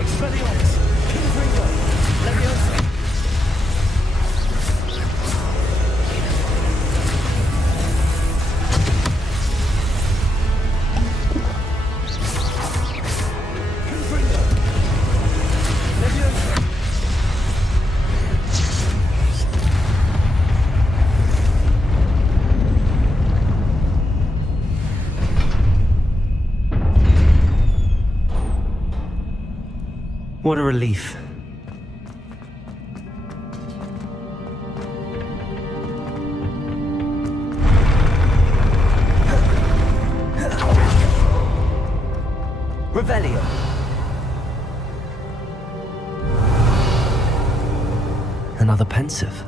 Expelliarmus. Confringo. Levioso. Confringo. Levioso. What a relief. Revelio. Another pensive.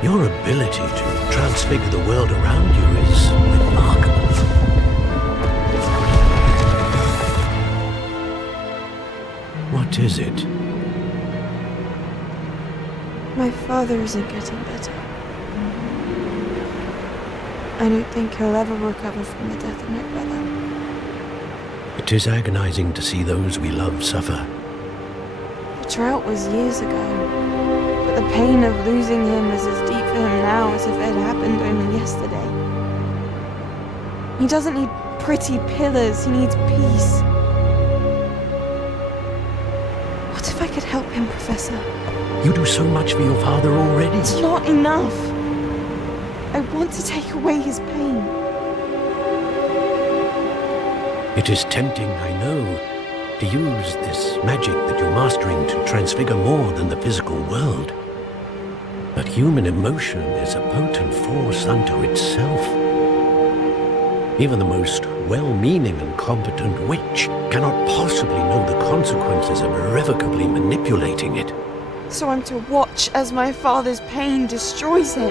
Your ability to transfigure the world around you is remarkable. What is it? My father isn't getting better. I don't think he'll ever recover from the death of my brother. It is agonizing to see those we love suffer. The drought was years ago, but the pain of losing him is as deep for him now as if it had happened only yesterday. He doesn't need pretty pillars, he needs peace. What if I could help him, Professor? You do so much for your father already. It's not enough. I want to take away his pain. It is tempting, I know, to use this magic that you're mastering to transfigure more than the physical world. But human emotion is a potent force unto itself. Even the most well-meaning and competent witch cannot possibly know the consequences of irrevocably manipulating it. So I'm to watch as my father's pain destroys him.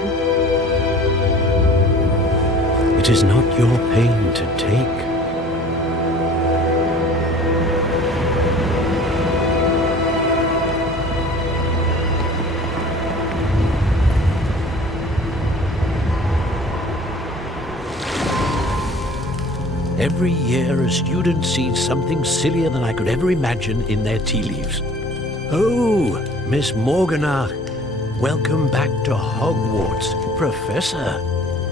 It is not your pain to take. Every year, a student sees something sillier than I could ever imagine in their tea leaves. Oh, Miss Morganach, welcome back to Hogwarts, Professor.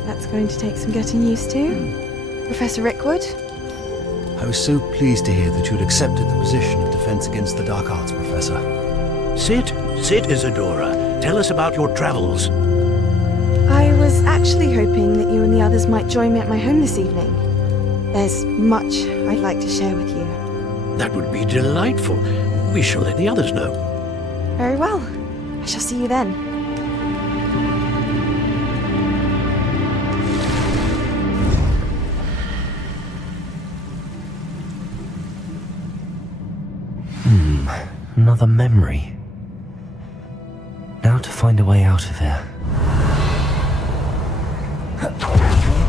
That's going to take some getting used to. Professor Rickwood? I was so pleased to hear that you'd accepted the position of Defense Against the Dark Arts, Professor. Sit, Isadora. Tell us about your travels. I was actually hoping that you and the others might join me at my home this evening. There's much I'd like to share with you. That would be delightful. We shall let the others know. Very well. I shall see you then. Another memory. Now to find a way out of here.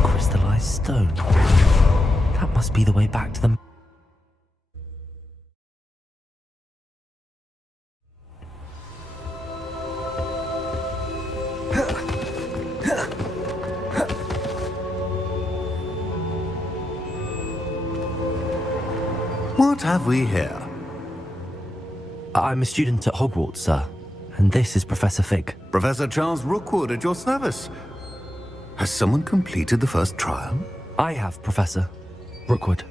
Crystallized stone. That must be the way back to the... What have we here? I'm a student at Hogwarts, sir. And this is Professor Fig. Professor Charles Rookwood at your service. Has someone completed the first trial? I have, Professor Rookwood.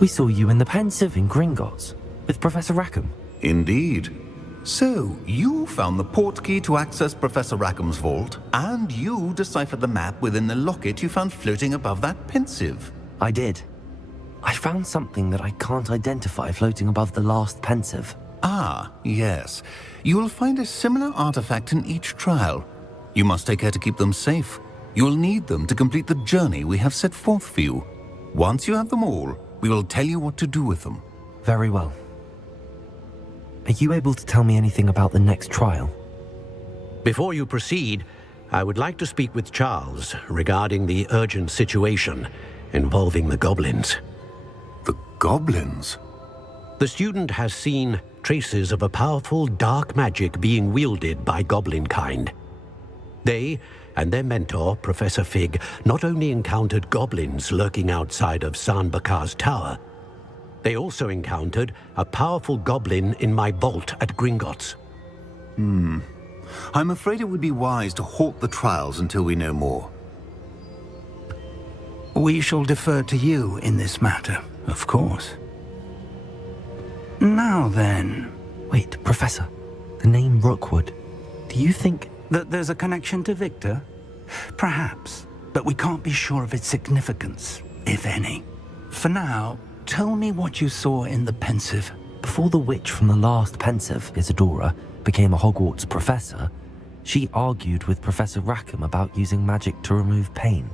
We saw you in the Pensive in Gringotts with Professor Rackham. Indeed. So, you found the portkey to access Professor Rackham's vault, and you deciphered the map within the locket you found floating above that Pensive. I did. I found something that I can't identify floating above the last Pensive. Ah, yes. You will find a similar artifact in each trial. You must take care to keep them safe. You will need them to complete the journey we have set forth for you. Once you have them all, we will tell you what to do with them. Very well. Are you able to tell me anything about the next trial? Before you proceed, I would like to speak with Charles regarding the urgent situation involving the goblins. The goblins? The student has seen traces of a powerful dark magic being wielded by goblin kind. They and their mentor, Professor Fig, not only encountered goblins lurking outside of San Bakar's tower, they also encountered a powerful goblin in my vault at Gringotts. I'm afraid it would be wise to halt the trials until we know more. We shall defer to you in this matter, of course. Now then... Wait, Professor. The name Rookwood. Do you think... that there's a connection to Victor? Perhaps, but we can't be sure of its significance, if any. For now, tell me what you saw in the Pensive. Before the witch from the last Pensive, Isadora, became a Hogwarts professor, She argued with Professor Rackham about using magic to remove pain.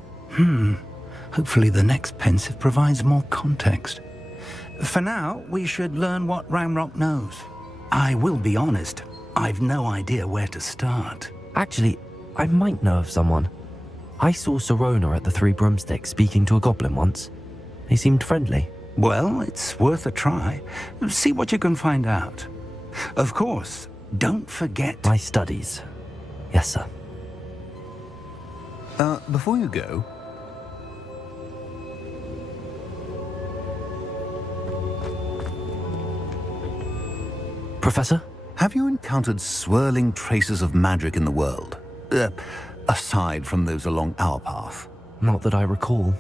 Hopefully the next pensive provides more context. For now, we should learn what Ranrock knows. I will be honest, I've no idea where to start. Actually, I might know of someone. I saw Sirona at the Three Broomsticks speaking to a goblin once. They seemed friendly. Well, it's worth a try. See what you can find out. Of course, don't forget... My studies. Yes, sir. Before you go... Professor? Have you encountered swirling traces of magic in the world? Aside from those along our path? Not that I recall.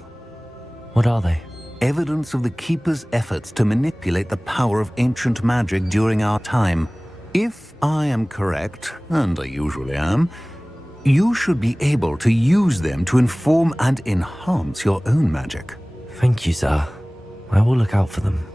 What are they? Evidence of the Keeper's efforts to manipulate the power of ancient magic during our time. If I am correct, and I usually am, you should be able to use them to inform and enhance your own magic. Thank you, sir. I will look out for them.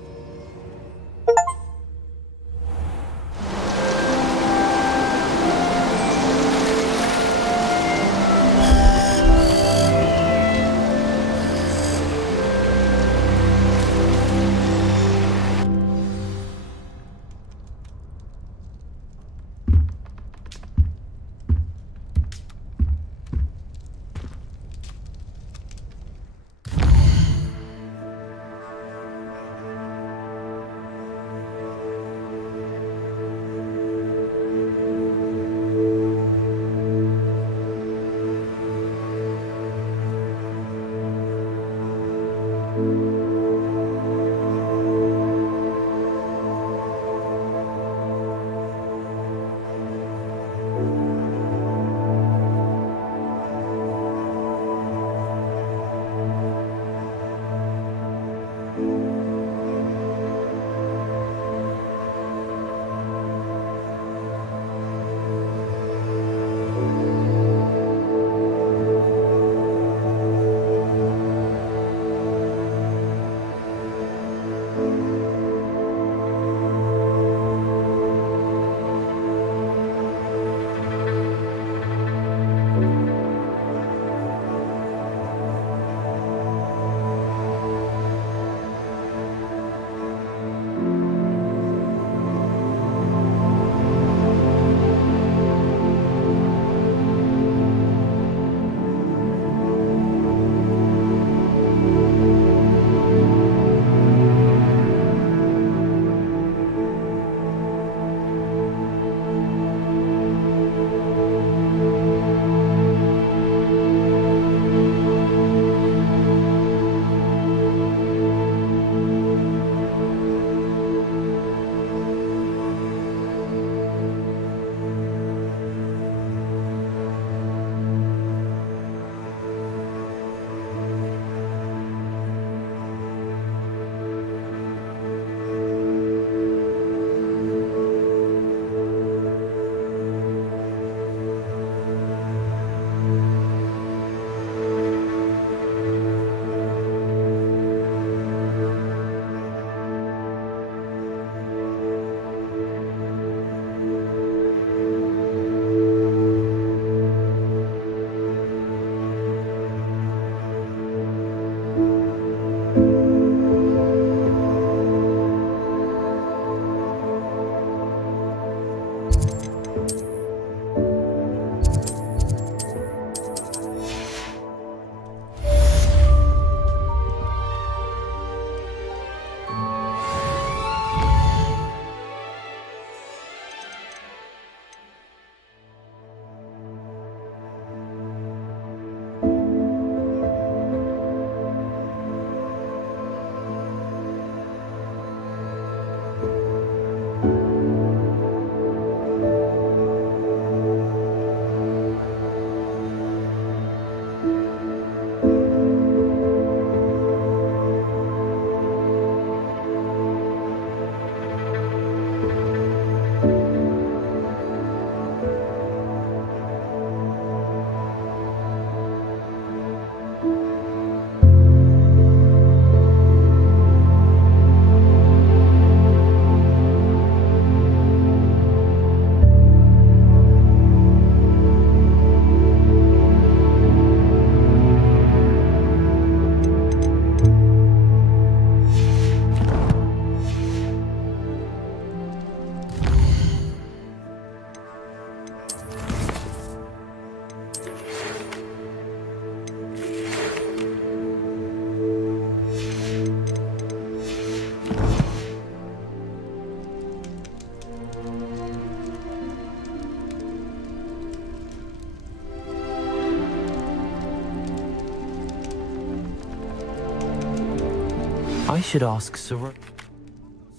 I should ask Sir.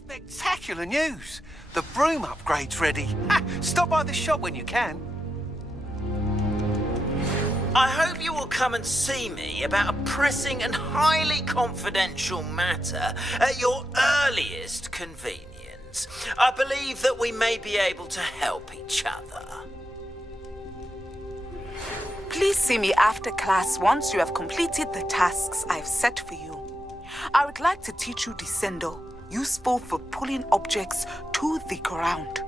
Spectacular news! The broom upgrade's ready. Ha! Stop by the shop when you can. I hope you will come and see me about a pressing and highly confidential matter at your earliest convenience. I believe that we may be able to help each other. Please see me after class once you have completed the tasks I've set for you. I would like to teach you Descendo, useful for pulling objects to the ground.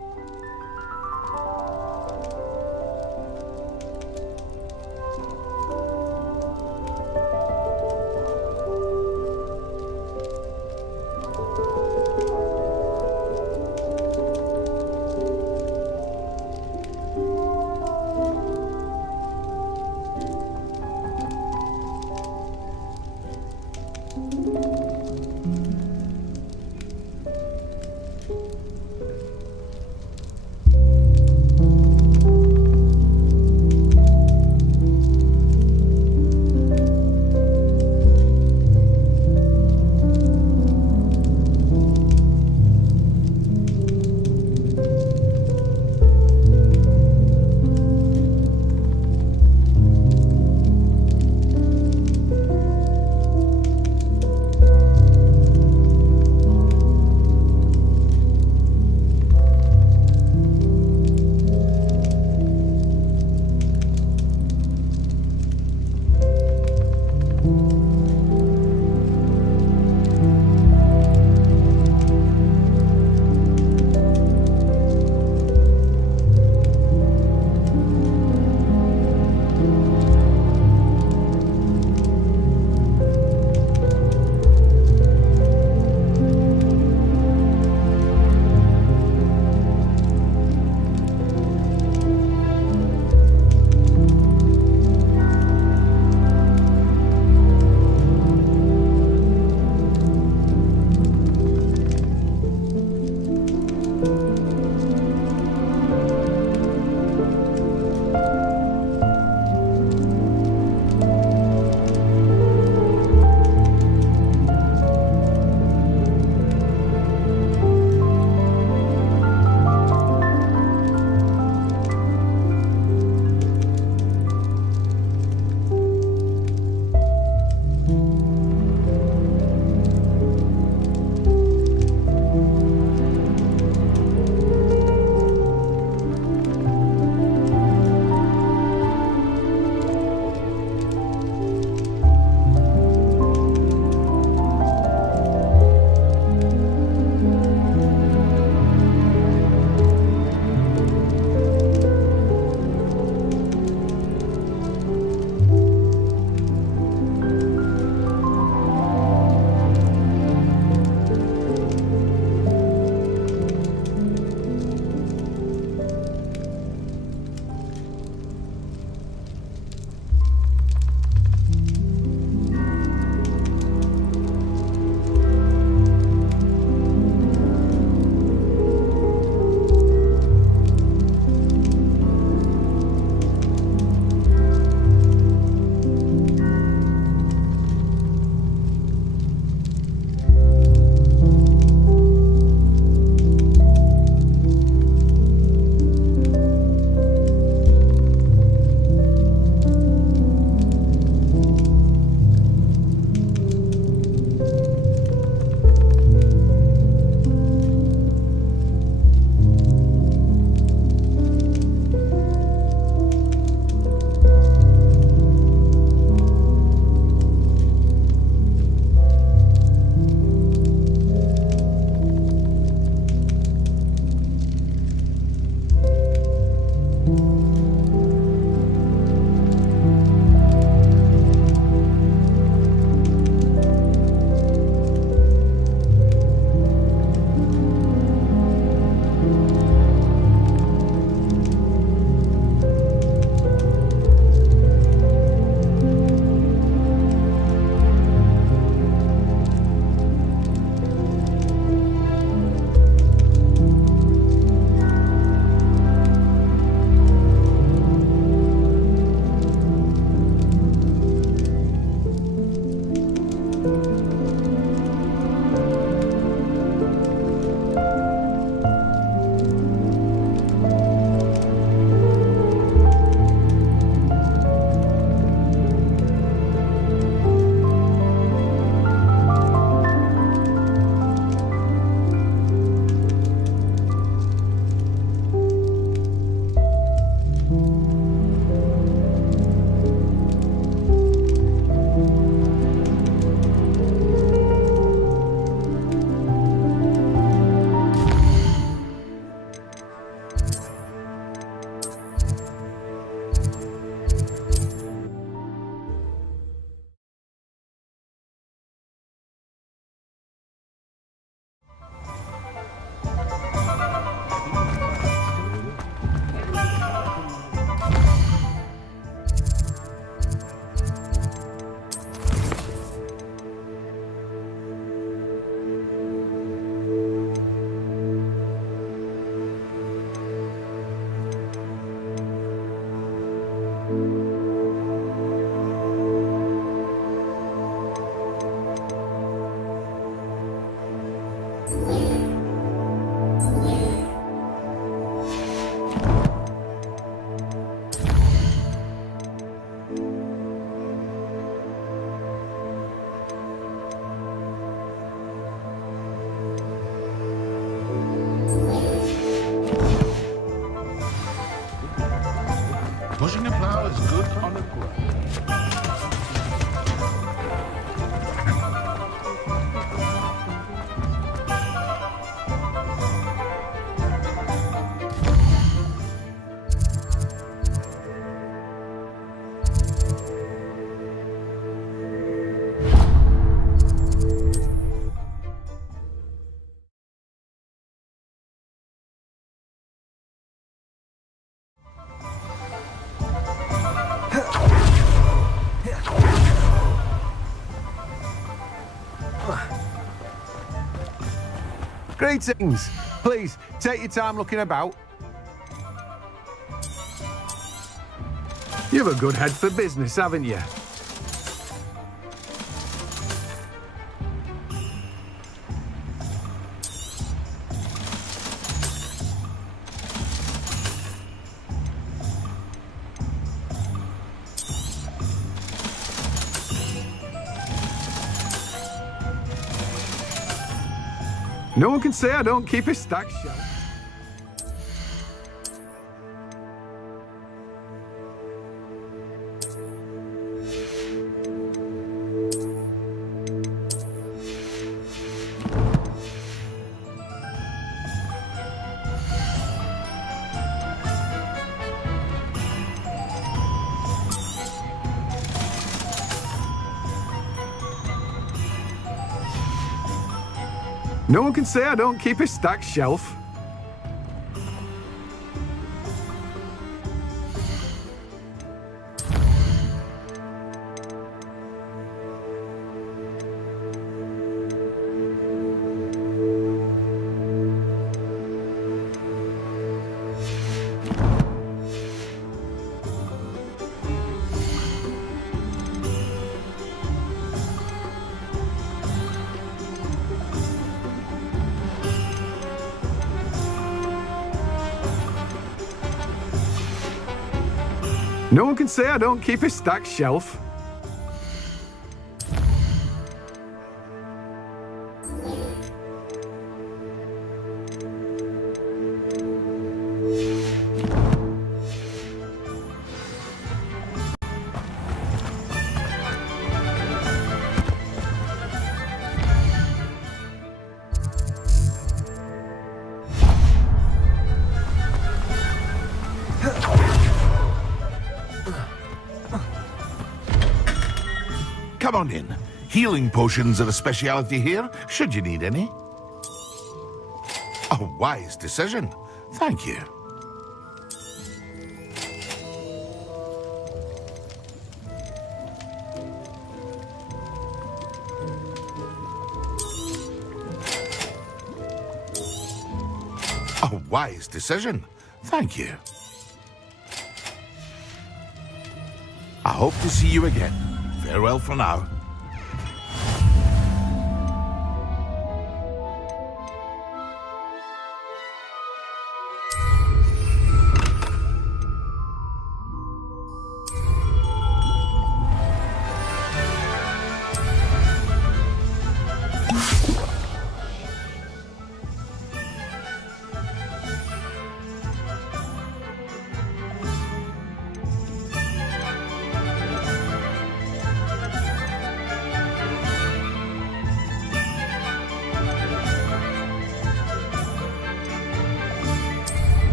Pushing a plow is good on a grow. Greetings. Please, take your time looking about. You've a good head for business, haven't you? No one can say I don't keep a stack shelf. No one can say I don't keep a stacked shelf. No one can say I don't keep a stacked shelf. Come on in. Healing potions are a speciality here, should you need any. A wise decision. Thank you. A wise decision. Thank you. I hope to see you again. Farewell for now.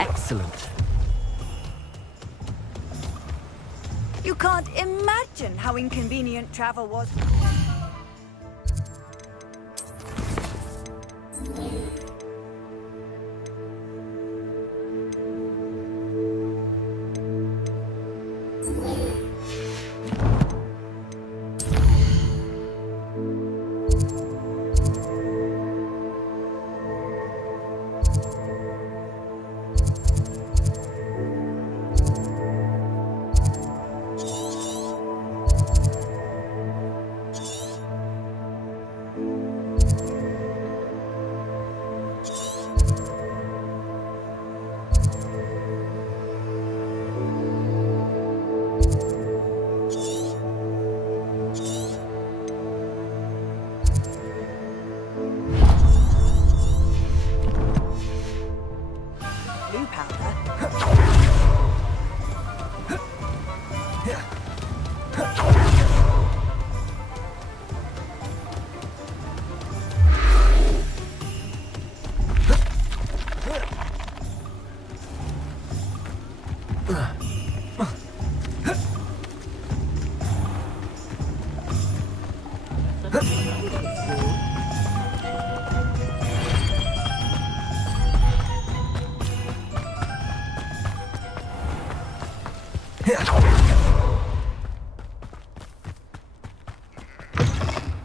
Excellent. You can't imagine how inconvenient travel was. Blue powder.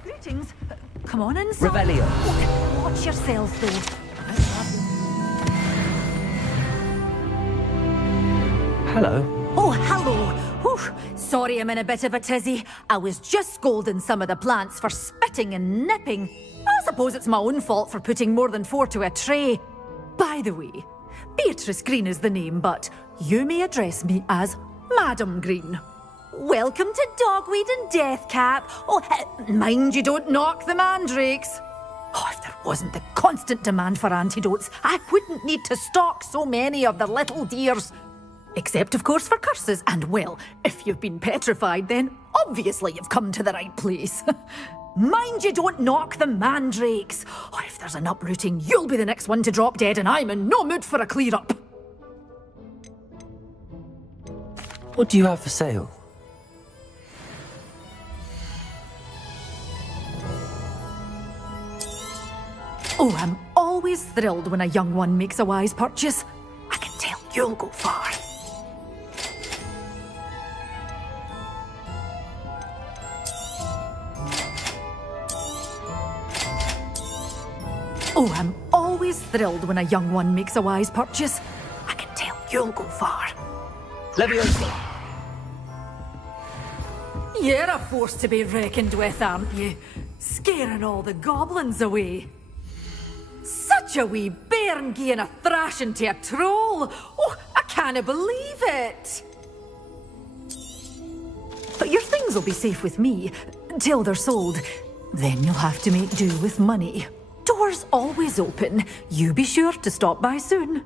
Greetings. Come on inside. Revelio. Watch yourself, though. Hello. Oh, hello. Whew. Sorry I'm in a bit of a tizzy. I was just scolding some of the plants for spitting and nipping. I suppose it's my own fault for putting more than 4 to a tray. By the way, Beatrice Green is the name, but you may address me as Madam Green. Welcome to Dogweed and Deathcap. Oh, mind you don't knock the mandrakes. Oh, if there wasn't the constant demand for antidotes, I wouldn't need to stock so many of the little dears. Except, of course, for curses. And, well, if you've been petrified, then obviously you've come to the right place. Mind you don't knock the mandrakes. Oh, if there's an uprooting, you'll be the next one to drop dead, and I'm in no mood for a clear-up. What do you have for sale? Oh, I'm always thrilled when a young one makes a wise purchase. I can tell you'll go far. Oh, I'm always thrilled when a young one makes a wise purchase. I can tell you'll go far. Leviosa. You're a force to be reckoned with, aren't you? Scaring all the goblins away. Such a wee bairn gieing a thrashing to a troll. Oh, I can't believe it. But your things will be safe with me, till they're sold. Then you'll have to make do with money. Doors always open. You be sure to stop by soon.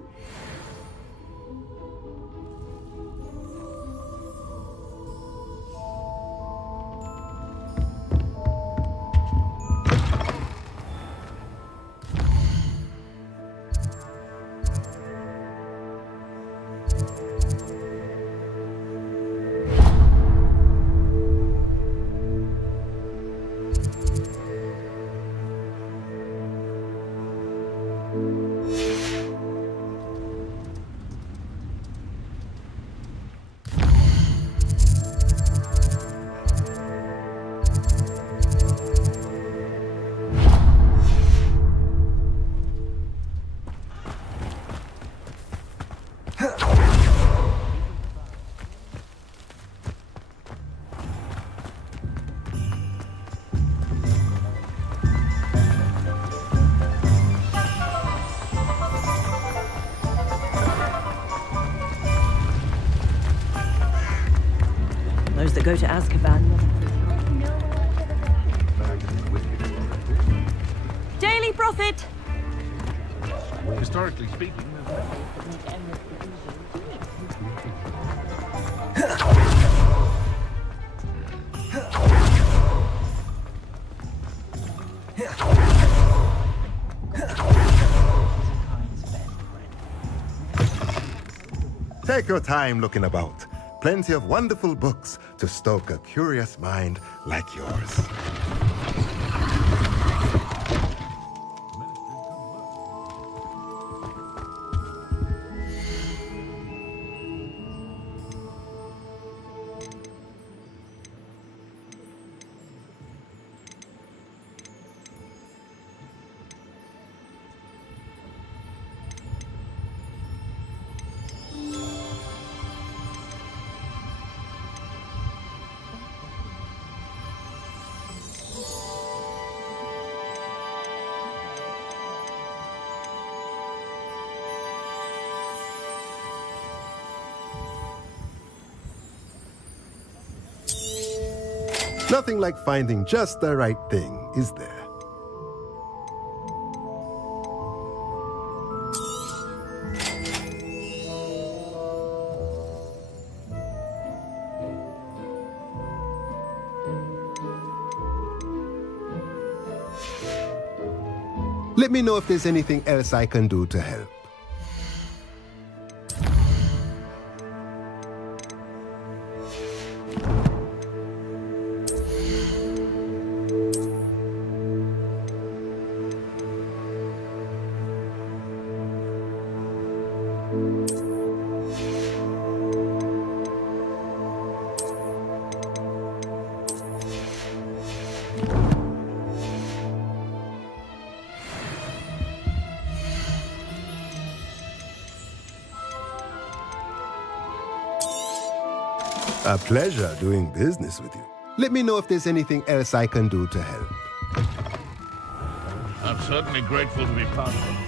Those that go to Azkaban. Daily Prophet! Historically speaking, Take your time looking about. Plenty of wonderful books to stoke a curious mind like yours. Nothing like finding just the right thing, is there? Let me know if there's anything else I can do to help. A pleasure doing business with you. Let me know if there's anything else I can do to help. I'm certainly grateful to be part of it.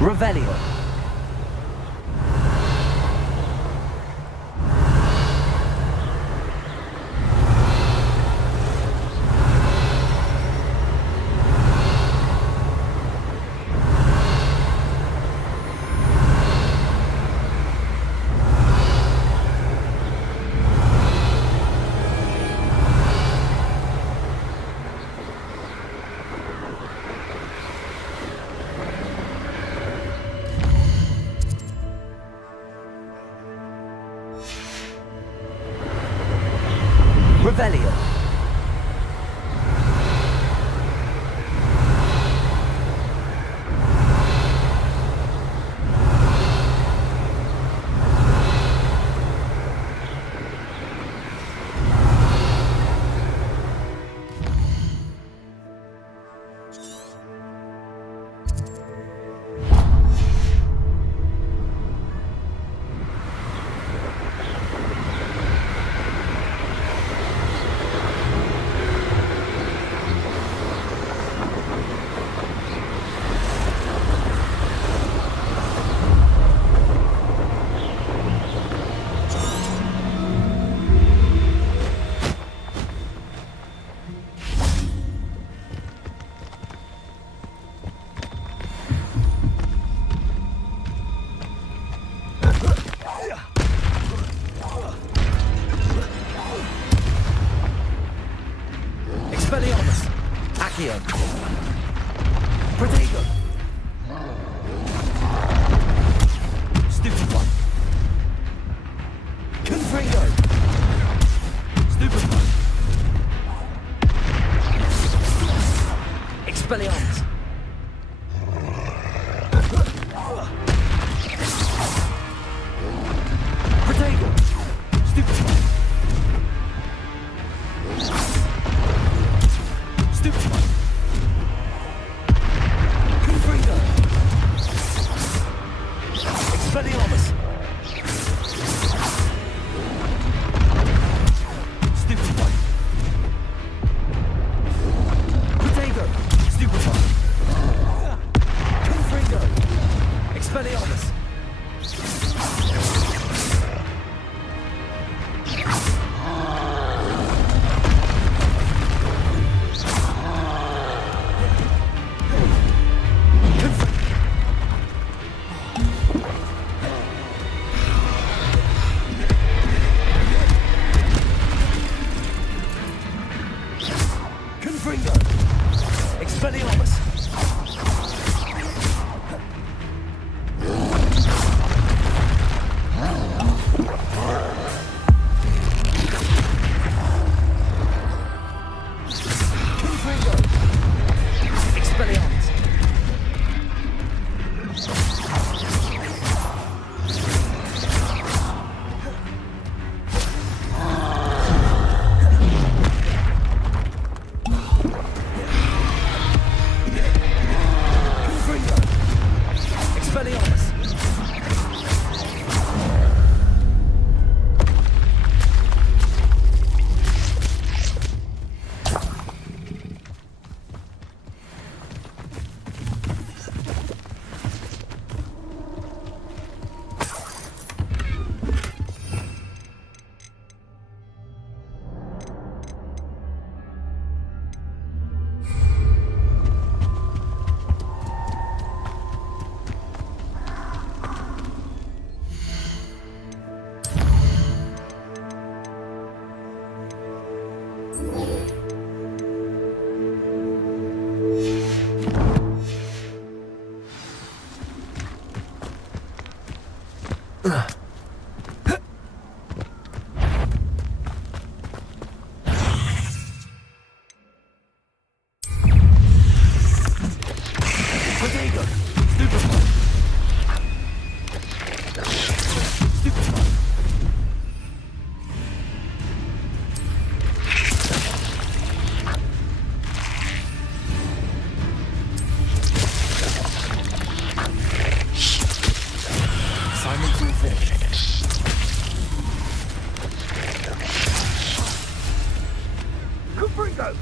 Revelio. Revelio. Expelliarmus. Accio. Protego. Stupid one. Confringo. Stupid one. Expelliarmus. Protego. Stupid one. Stupid one. Confringo. Expelliarmus. Stupid one. Protego. Stupid one. Confringo. Expelliarmus. Confringo. Expelliarmus. Confringo. Expelliarmus. Confringo. Expelliarmus. Protego. Stupid one. Stupid one. Assignment all finished. Confringo.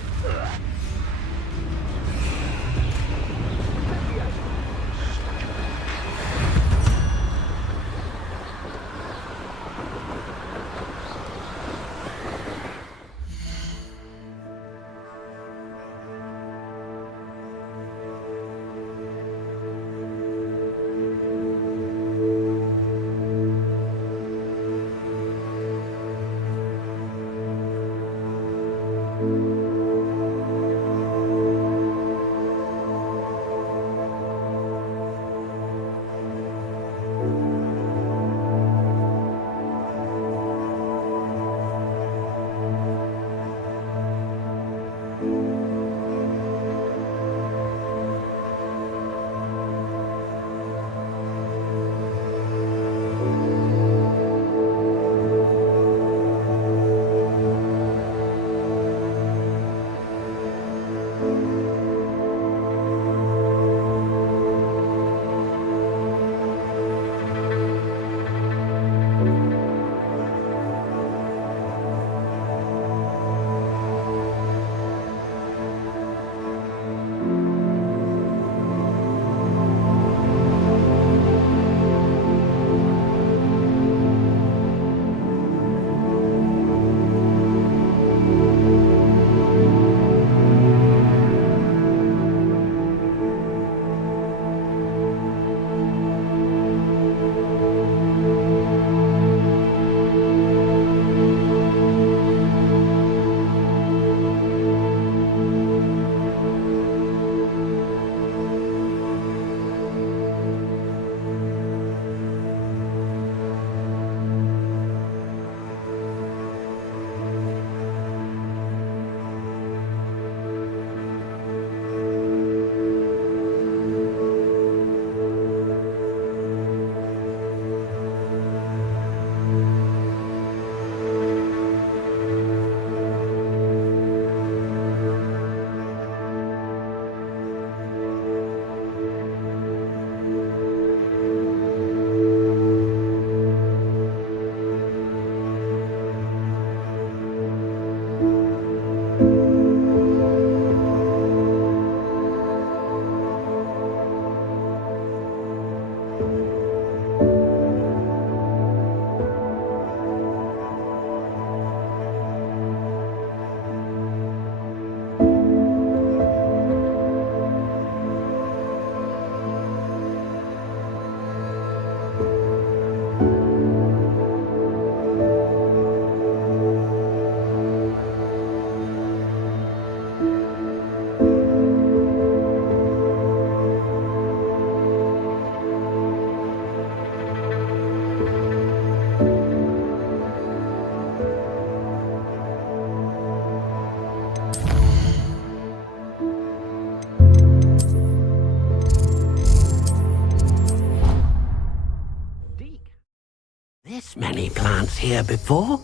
here before?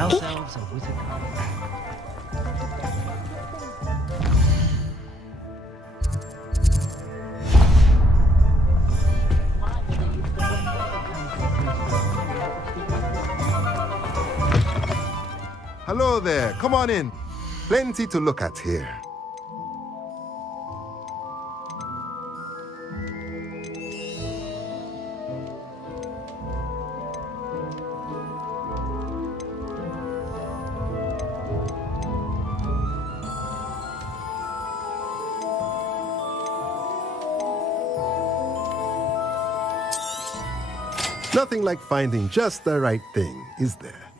House elves and wizard. Hello there, come on in. Plenty to look at here. Nothing like finding just the right thing, is there?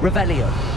Revelio.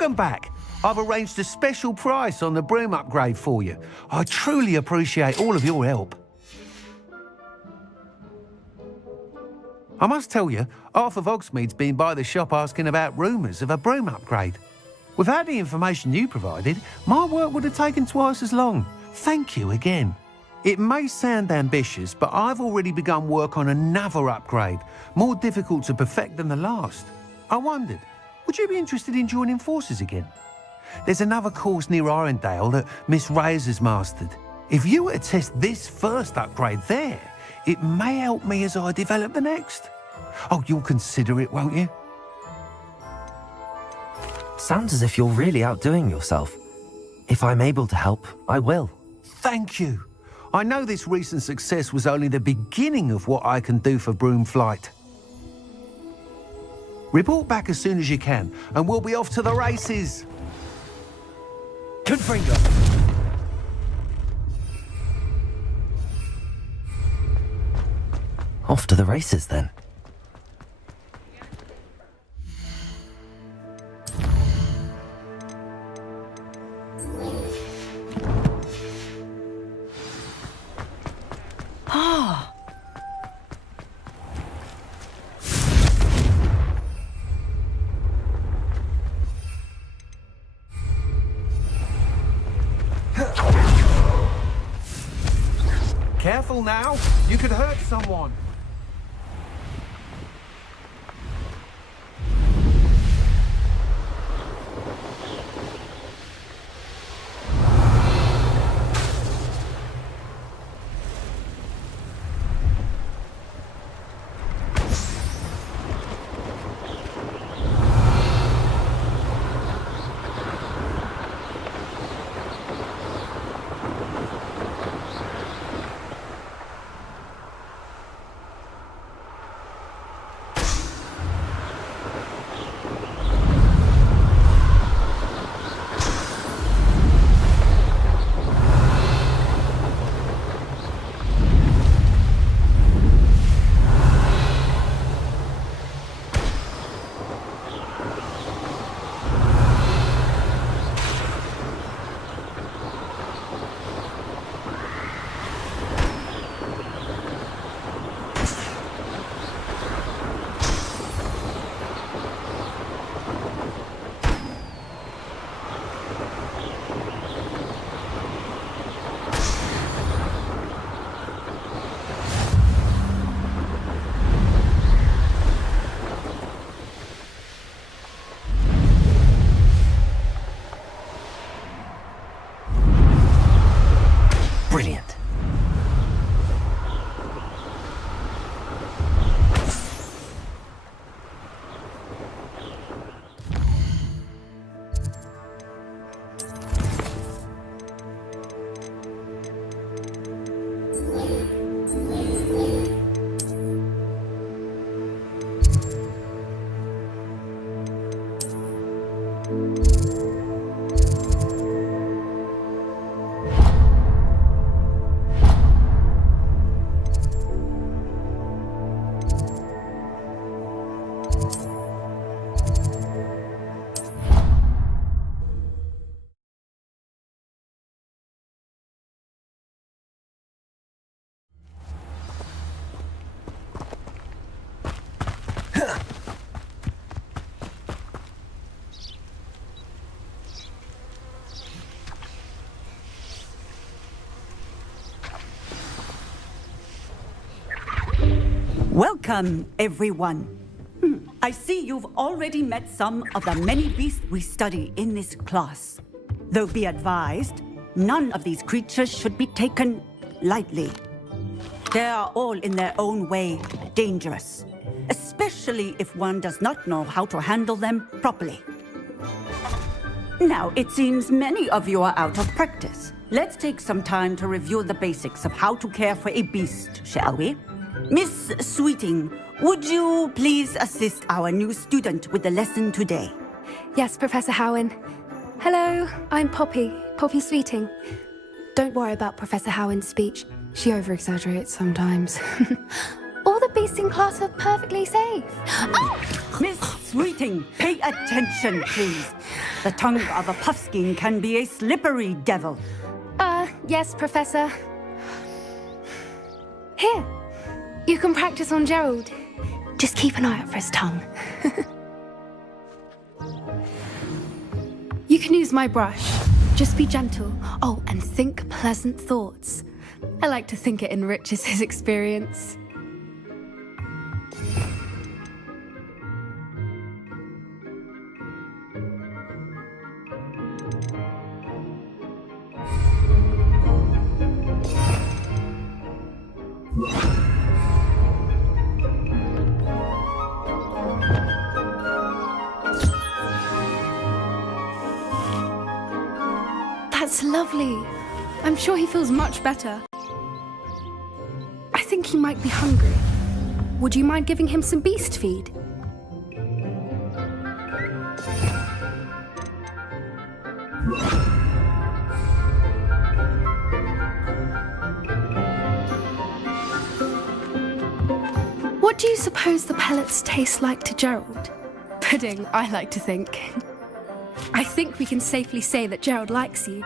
Welcome back. I've arranged a special price on the broom upgrade for you. I truly appreciate all of your help. I must tell you, half of Hogsmeade's been by the shop asking about rumours of a broom upgrade. Without the information you provided, my work would have taken twice as long. Thank you again. It may sound ambitious, but I've already begun work on another upgrade, more difficult to perfect than the last. I wondered, would you be interested in joining forces again? There's another course near Arendale that Miss Reyes has mastered. If you were to test this first upgrade there, it may help me as I develop the next. Oh, you'll consider it, won't you? Sounds as if you're really outdoing yourself. If I'm able to help, I will. Thank you. I know this recent success was only the beginning of what I can do for broom flight. Report back as soon as you can, and we'll be off to the races. Confringo. Off to the races, then. Ah. Careful now, you could hurt someone. Brilliant. Welcome, everyone. I see you've already met some of the many beasts we study in this class. Though be advised, none of these creatures should be taken lightly. They are all in their own way dangerous, especially if one does not know how to handle them properly. Now, it seems many of you are out of practice. Let's take some time to review the basics of how to care for a beast, shall we? Miss Sweeting, would you please assist our new student with the lesson today? Yes, Professor Howen. Hello, I'm Poppy Sweeting. Don't worry about Professor Howen's speech. She over-exaggerates sometimes. All the beasts in class are perfectly safe. Oh! Miss Sweeting, pay attention, please. The tongue of a puffskein can be a slippery devil. Yes, Professor. Here, you can practice on Gerald. Just keep an eye out for his tongue. You can use my brush. Just be gentle. Oh, and think pleasant thoughts. I like to think it enriches his experience. That's lovely. I'm sure he feels much better. I think he might be hungry. Would you mind giving him some beast feed? What do you suppose the pellets taste like to Gerald? Pudding, I like to think. I think we can safely say that Gerald likes you.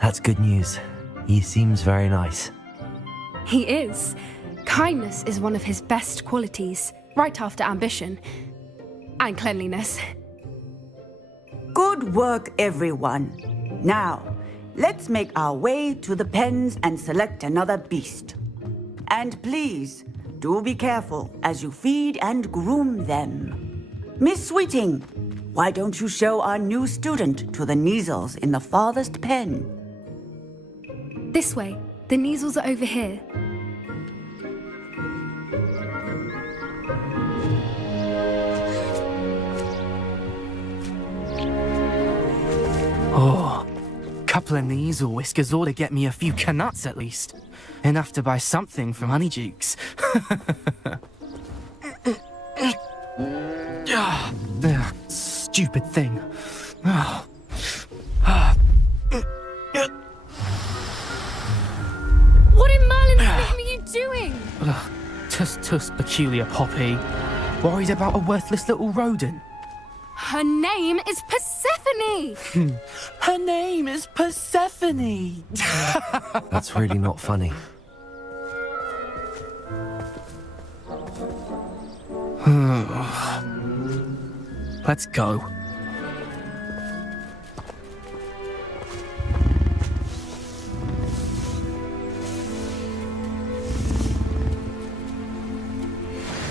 That's good news. He seems very nice. He is. Kindness is one of his best qualities, right after ambition. And cleanliness. Good work, everyone. Now, let's make our way to the pens and select another beast. And please, do be careful as you feed and groom them. Miss Sweeting, why don't you show our new student to the Kneazles in the farthest pen? This way. The Kneazles are over here. Oh, couple of Kneazle whiskers ought to get me a few canuts at least. Enough to buy something from Honeydukes. Stupid thing. What in Merlin's name are you doing? Tuss peculiar Poppy. Worried about a worthless little rodent. Her name is Persephone! Her name is Persephone! That's really not funny. Let's go.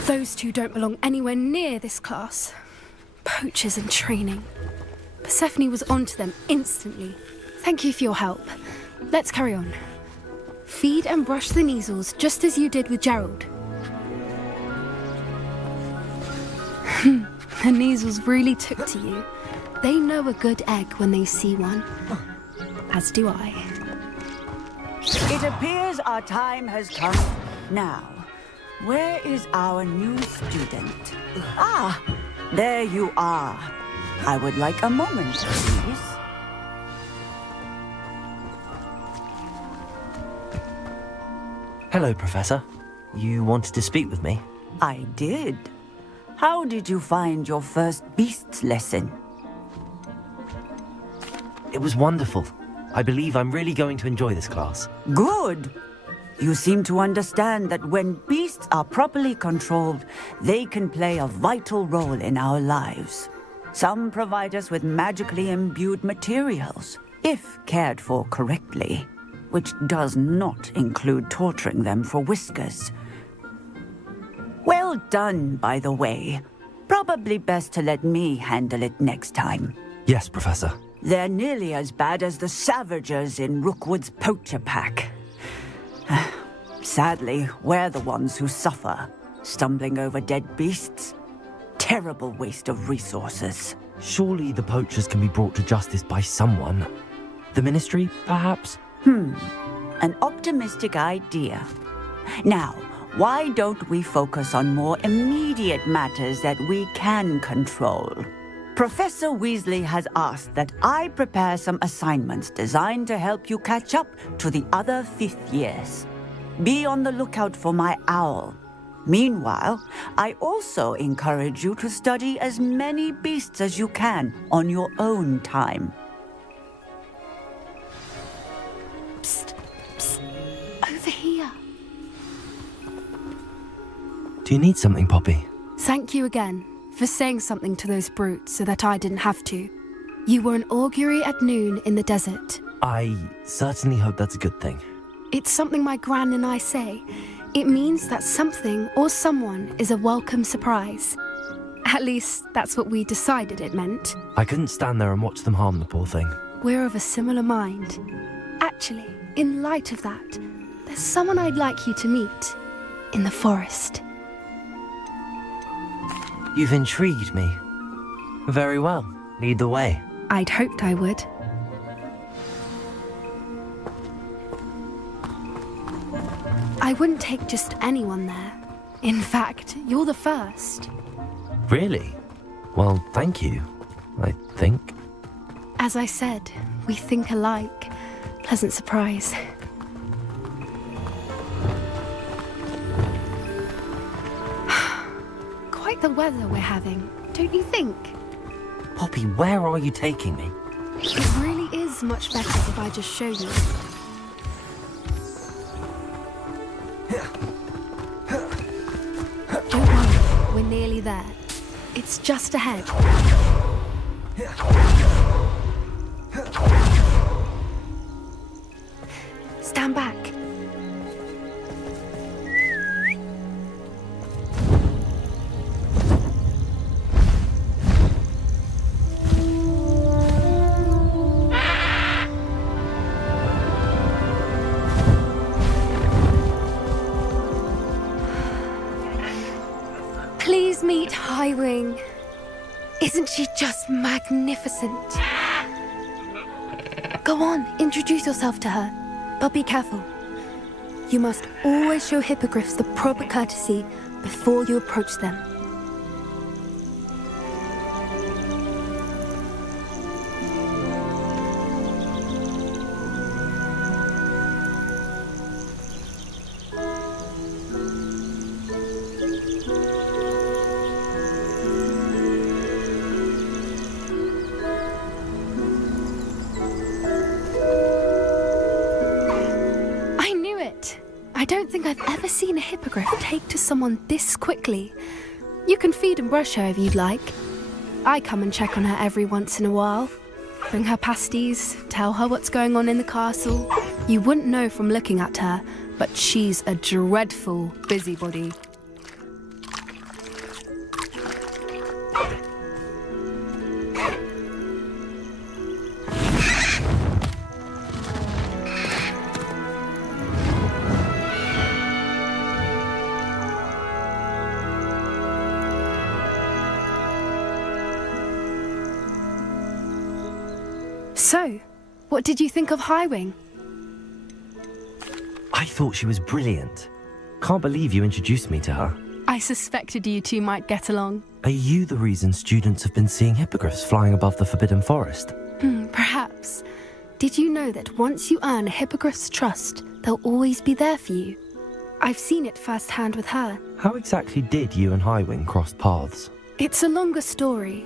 Those two don't belong anywhere near this class. Poachers in training. Persephone was onto them instantly. Thank you for your help. Let's carry on. Feed and brush the Kneazles just as you did with Gerald. The Kneazles really took to you. They know a good egg when they see one. As do I. It appears our time has come. Now, where is our new student? Ah, there you are. I would like a moment, please. Hello, Professor. You wanted to speak with me? I did. How did you find your first beasts lesson? It was wonderful. I believe I'm really going to enjoy this class. Good. You seem to understand that when beasts are properly controlled, they can play a vital role in our lives. Some provide us with magically imbued materials, if cared for correctly, which does not include torturing them for whiskers. Well done, by the way. Probably best to let me handle it next time. Yes, Professor. They're nearly as bad as the Savagers in Rookwood's poacher pack. Sadly, we're the ones who suffer, stumbling over dead beasts. Terrible waste of resources. Surely the poachers can be brought to justice by someone. The Ministry, perhaps? An optimistic idea. Now, why don't we focus on more immediate matters that we can control? Professor Weasley has asked that I prepare some assignments designed to help you catch up to the other 5th years. Be on the lookout for my owl. Meanwhile, I also encourage you to study as many beasts as you can on your own time. Psst, psst, over here. Do you need something, Poppy? Thank you again for saying something to those brutes so that I didn't have to. You were an augury at noon in the desert. I certainly hope that's a good thing. It's something my gran and I say. It means that something or someone is a welcome surprise. At least, that's what we decided it meant. I couldn't stand there and watch them harm the poor thing. We're of a similar mind. Actually, in light of that, there's someone I'd like you to meet. In the forest. You've intrigued me. Very well. Lead the way. I'd hoped I would. I wouldn't take just anyone there. In fact, you're the first. Really? Well, thank you, I think. As I said, we think alike. Pleasant surprise. Quite the weather we're having, don't you think? Poppy, where are you taking me? It really is much better if I just show you. Don't worry, we're nearly there. It's just ahead. Stand back. Please meet Highwing. Isn't she just magnificent? Go on, introduce yourself to her. But be careful. You must always show hippogriffs the proper courtesy before you approach them. I don't think I've ever seen a hippogriff take to someone this quickly. You can feed and brush her if you'd like. I come and check on her every once in a while. Bring her pasties, tell her what's going on in the castle. You wouldn't know from looking at her, but she's a dreadful busybody. So, what did you think of Highwing? I thought she was brilliant. Can't believe you introduced me to her. I suspected you two might get along. Are you the reason students have been seeing hippogriffs flying above the Forbidden Forest? Perhaps. Did you know that once you earn a hippogriff's trust, they'll always be there for you? I've seen it firsthand with her. How exactly did you and Highwing cross paths? It's a longer story,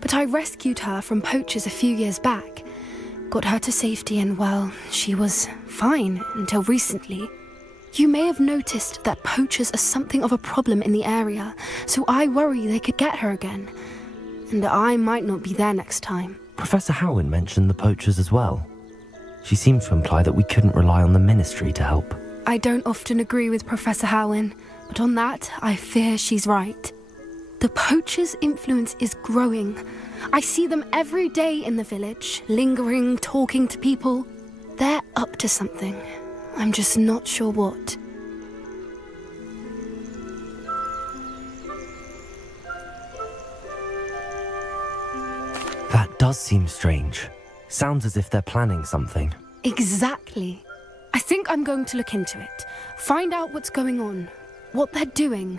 but I rescued her from poachers a few years back. Got her to safety and, well, she was fine until recently. You may have noticed that poachers are something of a problem in the area, so I worry they could get her again. And I might not be there next time. Professor Howin mentioned the poachers as well. She seemed to imply that we couldn't rely on the Ministry to help. I don't often agree with Professor Howin, but on that, I fear she's right. The poachers' influence is growing. I see them every day in the village, lingering, talking to people. They're up to something. I'm just not sure what. That does seem strange. Sounds as if they're planning something. Exactly. I think I'm going to look into it. Find out what's going on. What they're doing.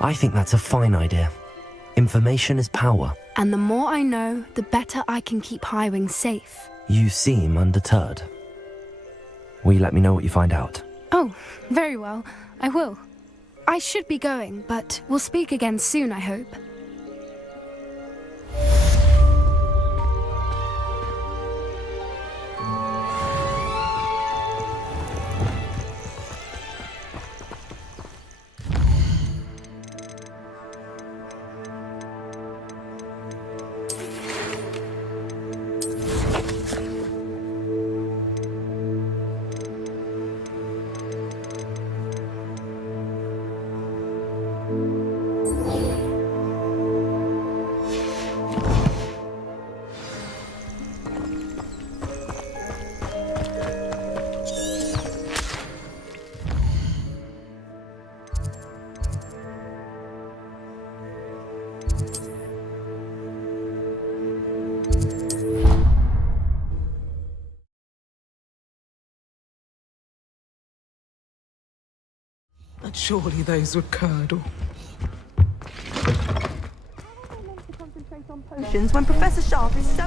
I think that's a fine idea. Information is power. And the more I know, the better I can keep Highwing safe. You seem undeterred. Will you let me know what you find out? Oh, very well. I will. I should be going, but we'll speak again soon, I hope. But surely those would curdle. Potions when Professor Sharp is so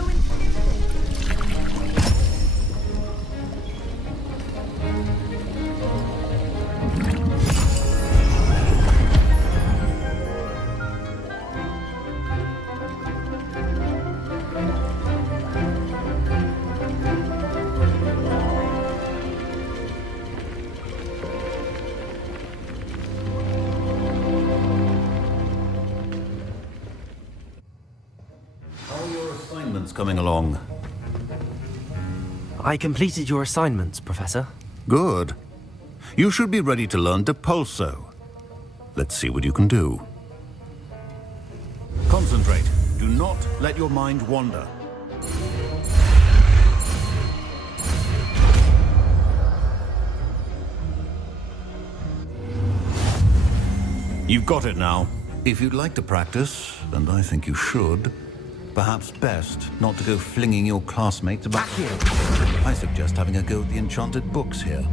coming along? I completed your assignments, Professor. Good. You should be ready to learn Depulso. Let's see what you can do. Concentrate. Do not let your mind wander. You've got it now. If you'd like to practice, and I think you should, perhaps best not to go flinging your classmates about. I suggest having a go at the enchanted books here.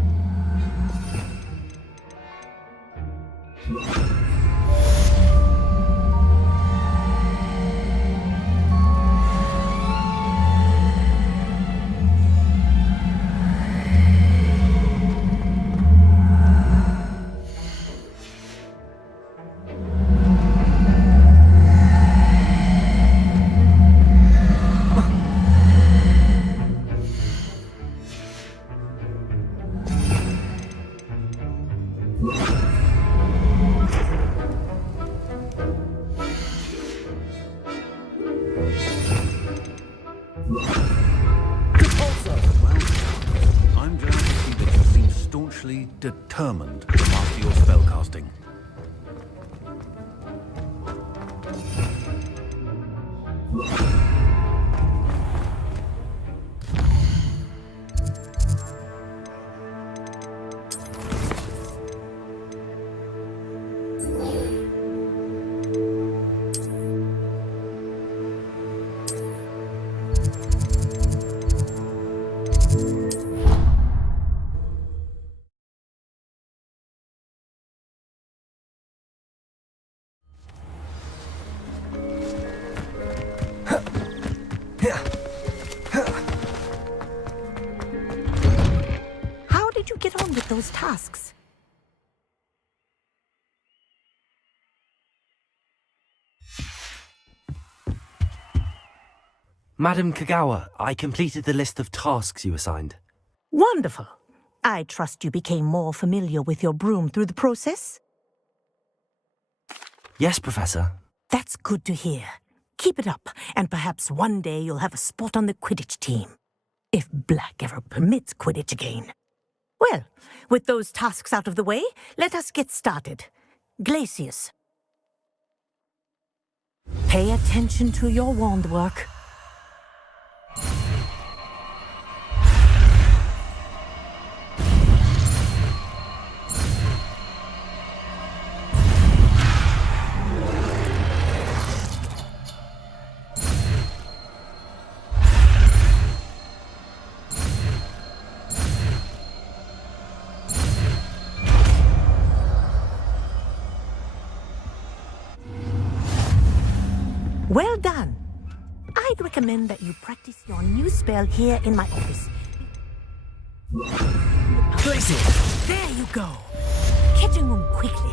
Determined to master your spellcasting. Those tasks. Madam Kagawa, I completed the list of tasks you assigned. Wonderful. I trust you became more familiar with your broom through the process? Yes, Professor. That's good to hear. Keep it up, and perhaps one day you'll have a spot on the Quidditch team. If Black ever permits Quidditch again. Well, with those tasks out of the way, let us get started. Glacius. Pay attention to your wand work. Well done. I'd recommend that you practice your new spell here in my office. Glacier! There you go. Catching them quickly.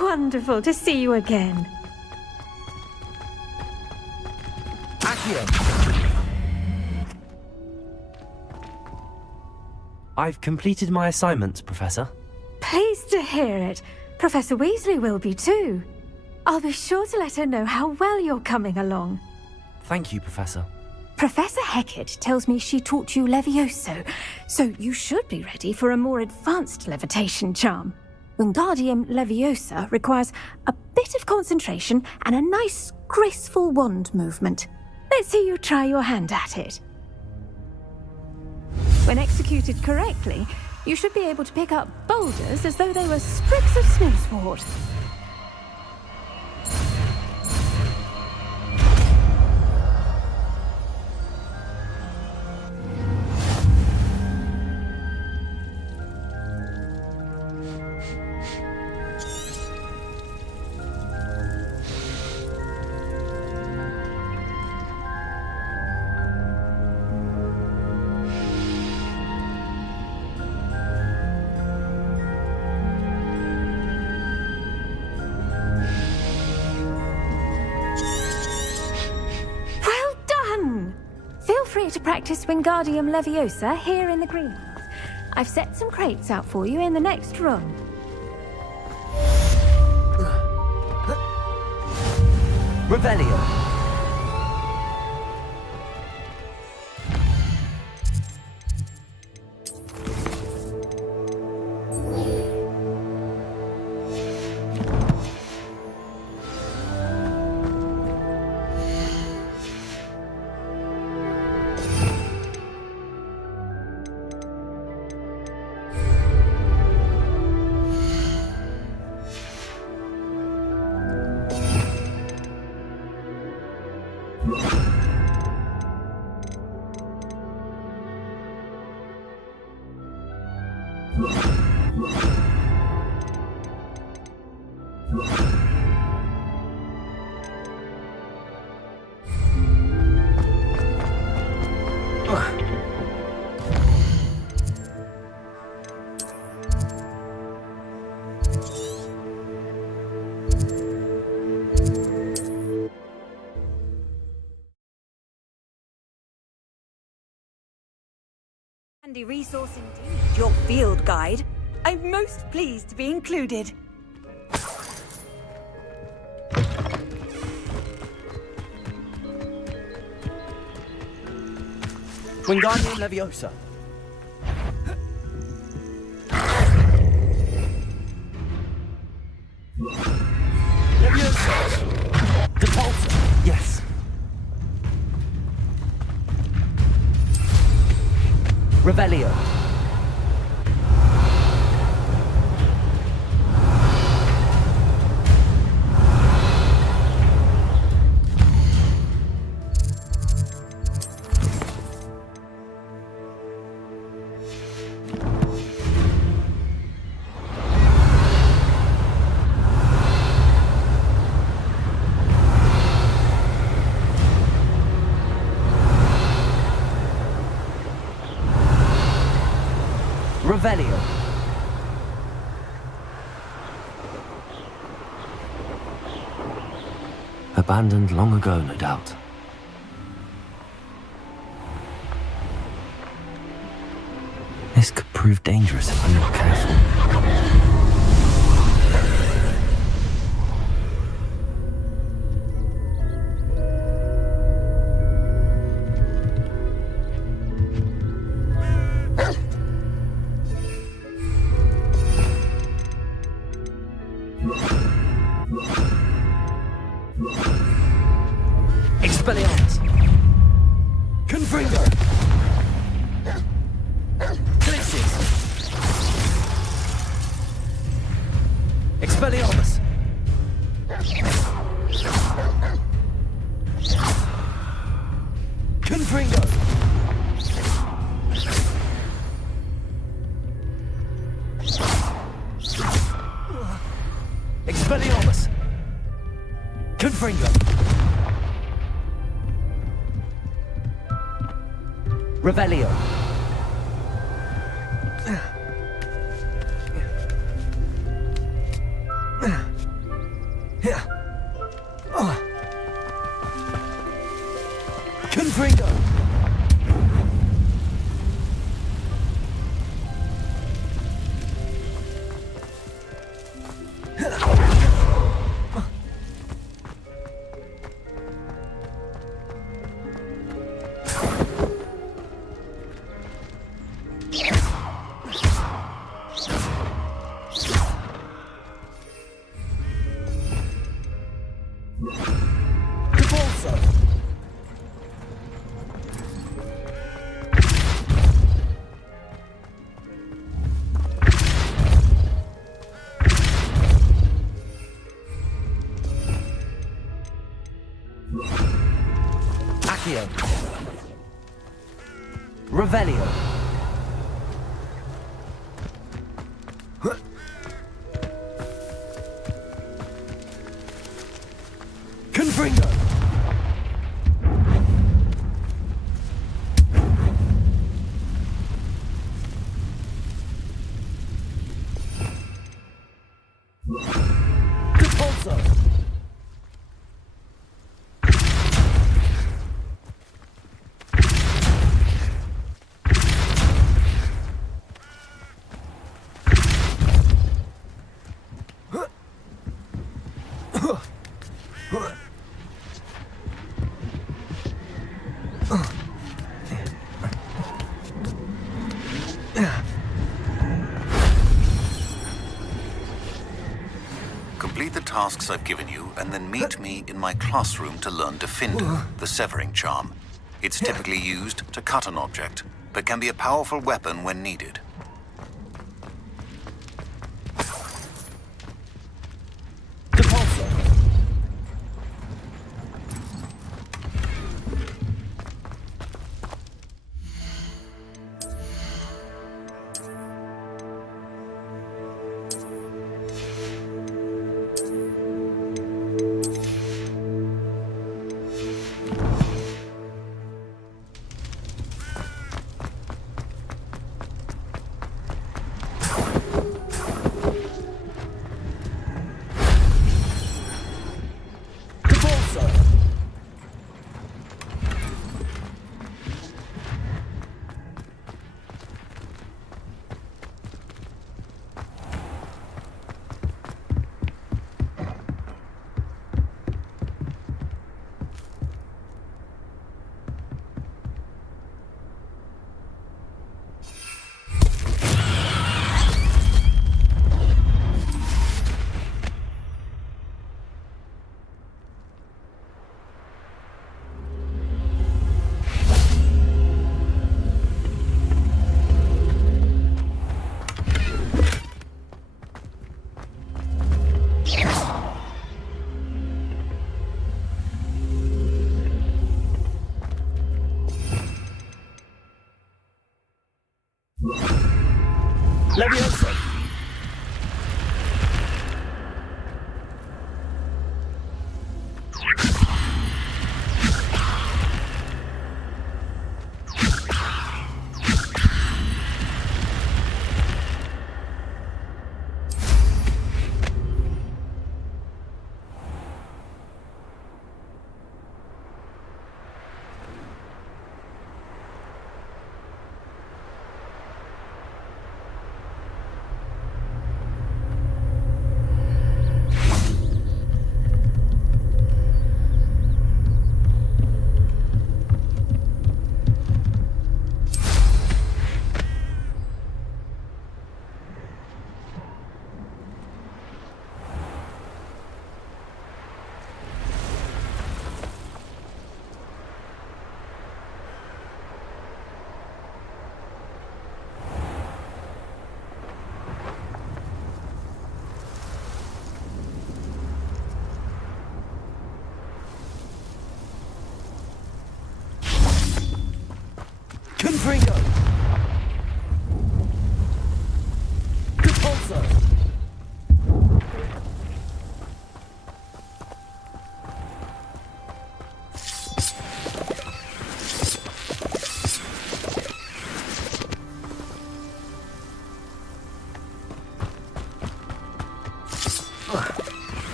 Wonderful to see you again. I've completed my assignments, Professor. Pleased to hear it. Professor Weasley will be too. I'll be sure to let her know how well you're coming along. Thank you, Professor. Professor Hecat tells me she taught you Levioso, so you should be ready for a more advanced levitation charm. Wingardium Leviosa requires a bit of concentration and a nice, graceful wand movement. Let's see you try your hand at it. When executed correctly, you should be able to pick up boulders as though they were sprigs of snowsword. To practice Wingardium Leviosa here in the greenhouse. I've set some crates out for you in the next room. Revelio. Handy resource indeed, your field guide. I'm most pleased to be included. Wingardium Leviosa. Leviosa. Depulsor. Yes. Revelio. Revelio. abandoned long ago, no doubt. This could prove dangerous if I'm not careful. Expelliarmus! Confringo! Glitches! Expelliarmus! Confringo! Expelliarmus! Confringo! Revelio! Confringo! Accio! Revelio! Confringo! Repulso! Complete the tasks I've given you, and then meet me in my classroom to learn Defender, the severing charm. It's typically used to cut an object, but can be a powerful weapon when needed. Leviosa!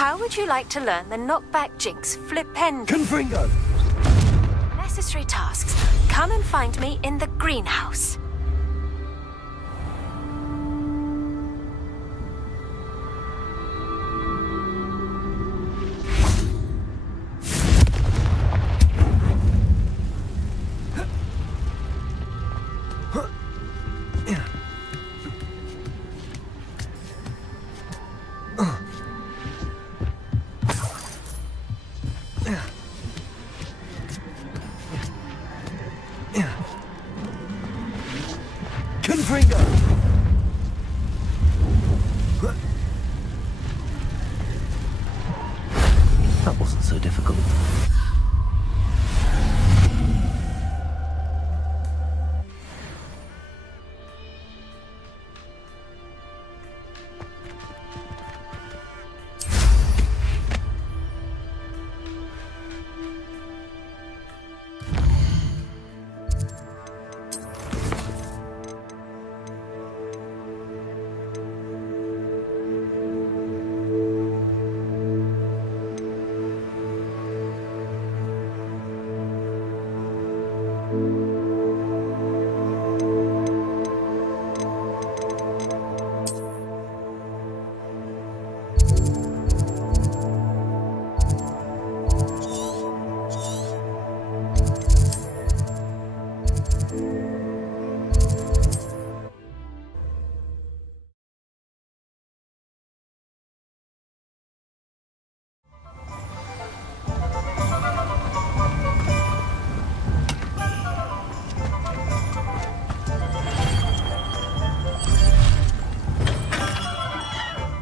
How would you like to learn the knockback jinx flipendo? Confringo! Necessary tasks. Come and find me in the greenhouse. Confringo! That wasn't so difficult.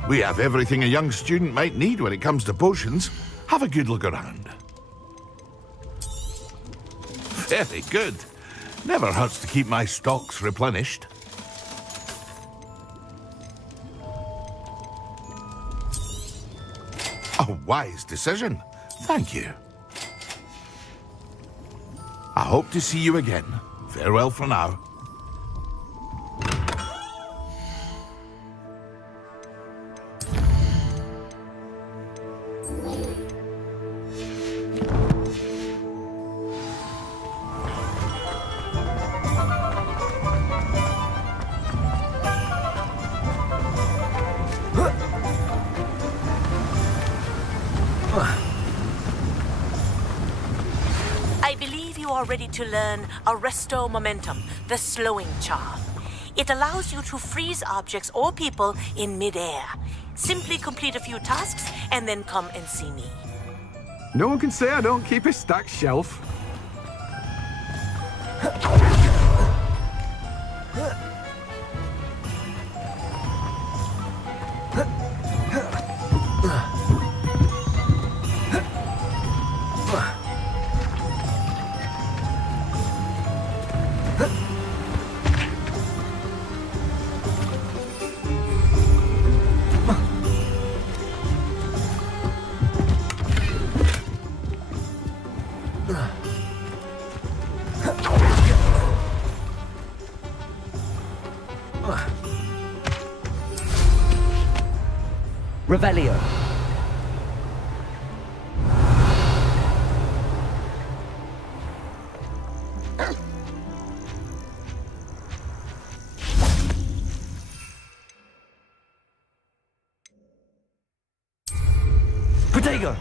We have everything a young student might need when it comes to potions. Have a good look around. Very good. Never hurts to keep my stocks replenished. A wise decision. Thank you. I hope to see you again. Farewell for now. I believe you are ready to learn Arresto Momentum, the slowing charm. It allows you to freeze objects or people in midair. Simply complete a few tasks and then come and see me. No one can say I don't keep a stacked shelf. Revelio. Protego!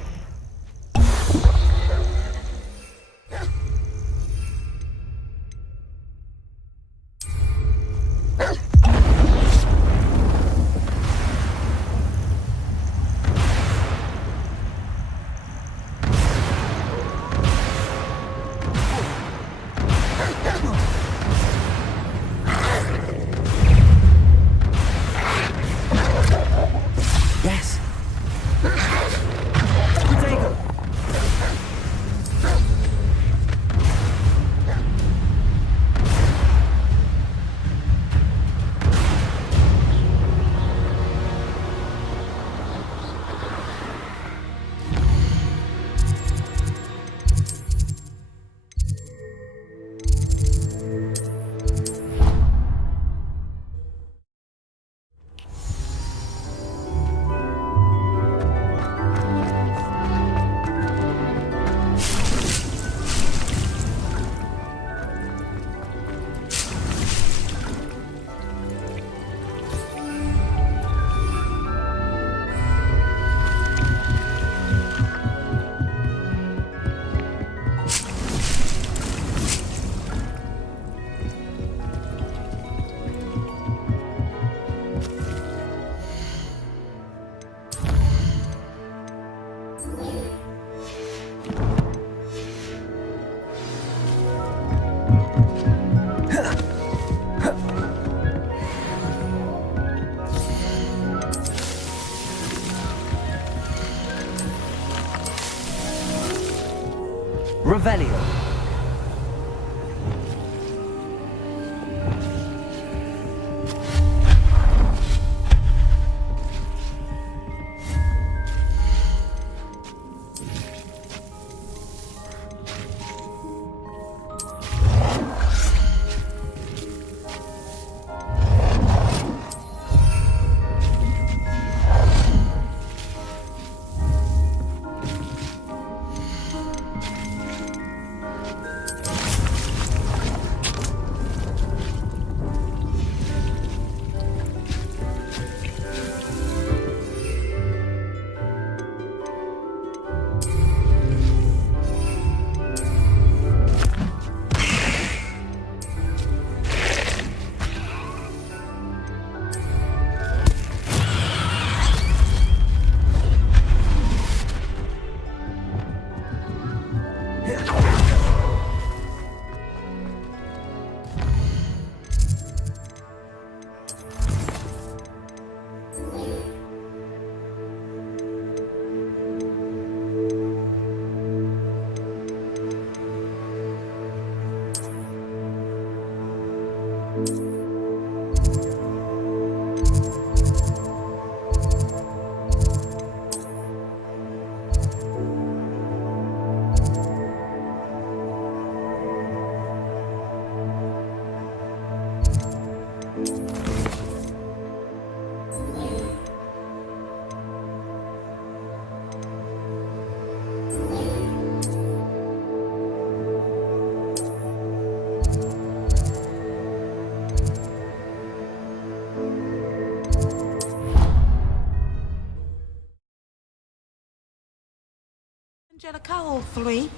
Yes. Revelio. Angelica, hopefully.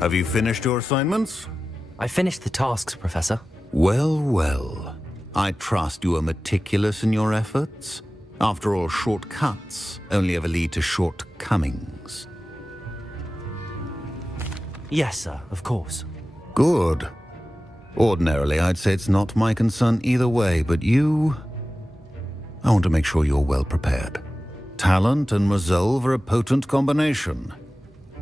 Have you finished your assignments? I finished the tasks, Professor. Well, well. I trust you are meticulous in your efforts. After all, shortcuts only ever lead to shortcomings. Yes, sir, of course. Good. Ordinarily, I'd say it's not my concern either way, but you... I want to make sure you're well prepared. Talent and resolve are a potent combination.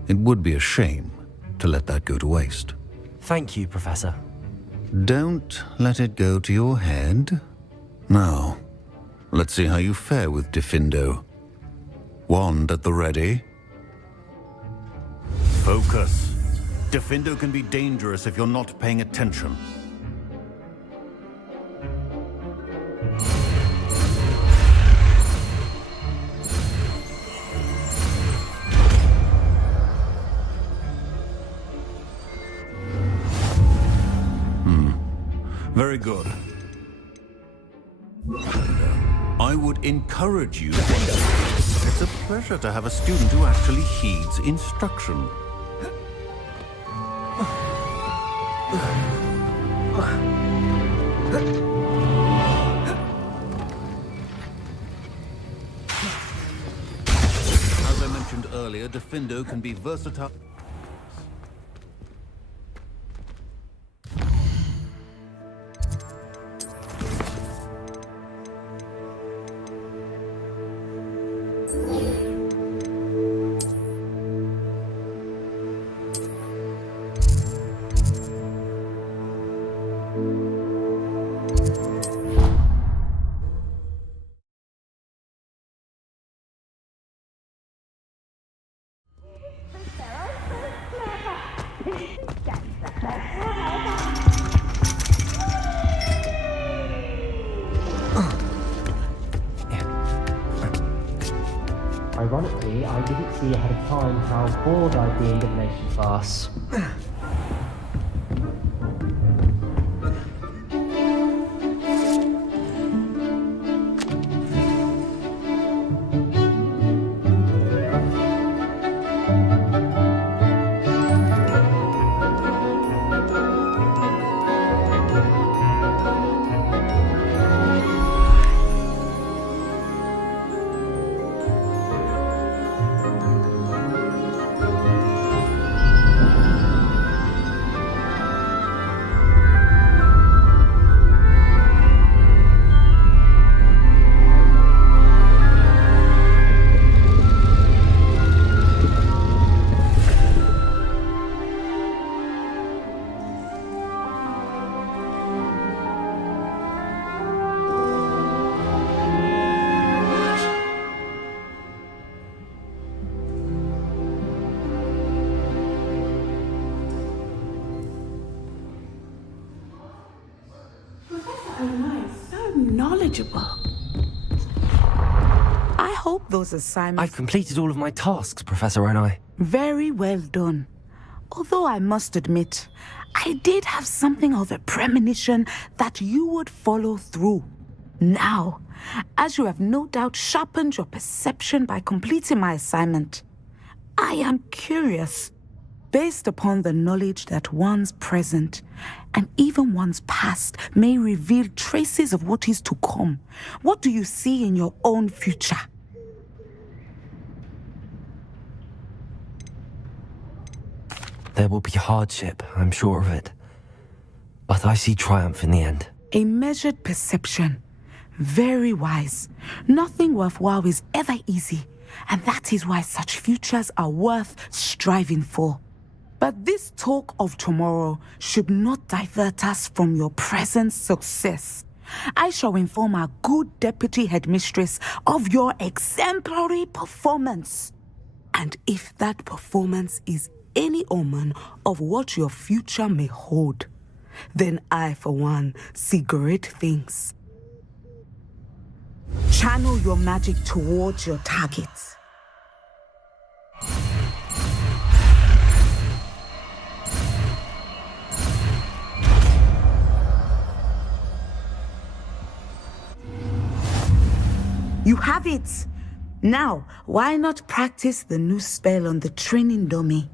It would be a shame to let that go to waste. Thank you, Professor. Don't let it go to your head. Now, let's see how you fare with Diffindo. Wand at the ready. Focus. Diffindo can be dangerous if you're not paying attention. Very good. I would encourage you. It's a pleasure to have a student who actually heeds instruction. As I mentioned earlier, Diffindo can be versatile. Ironically, I didn't see ahead of time how bored I'd be in divination class. Adonai is so knowledgeable. I hope those assignments... I've completed all of my tasks, Professor Onai. Very well done. Although I must admit, I did have something of a premonition that you would follow through. Now, as you have no doubt sharpened your perception by completing my assignment, I am curious, based upon the knowledge that one's present and even one's past may reveal traces of what is to come. What do you see in your own future? There will be hardship, I'm sure of it. But I see triumph in the end. A measured perception. Very wise. Nothing worthwhile is ever easy, and that is why such futures are worth striving for. But this talk of tomorrow should not divert us from your present success. I shall inform our good deputy headmistress of your exemplary performance. And if that performance is any omen of what your future may hold, then I, for one, see great things. Channel your magic towards your targets. You have it! Now, why not practice the new spell on the training dummy?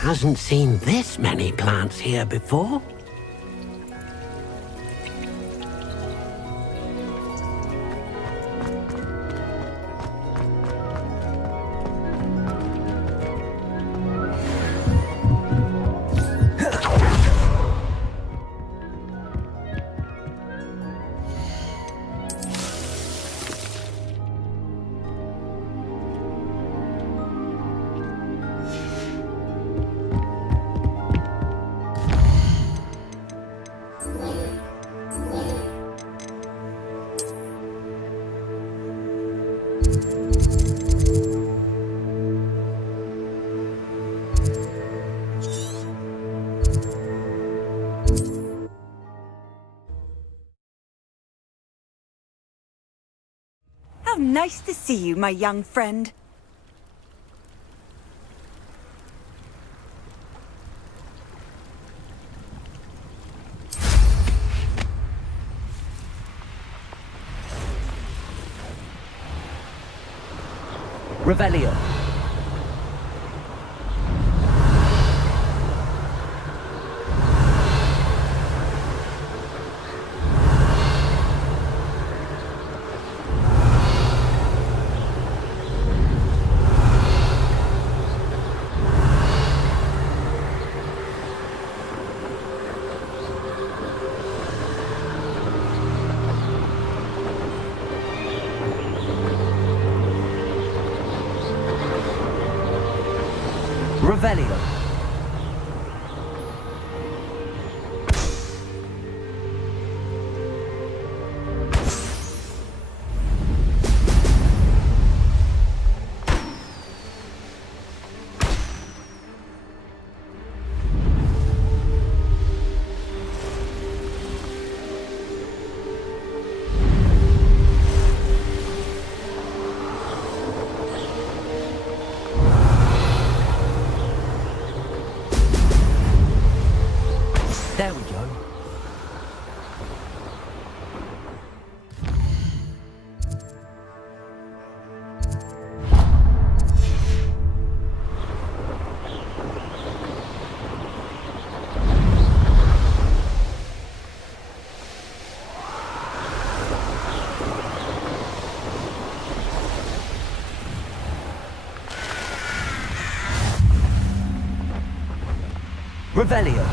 Hasn't seen this many plants here before. Nice to see you, my young friend. Revelio. Revelio. Revelio.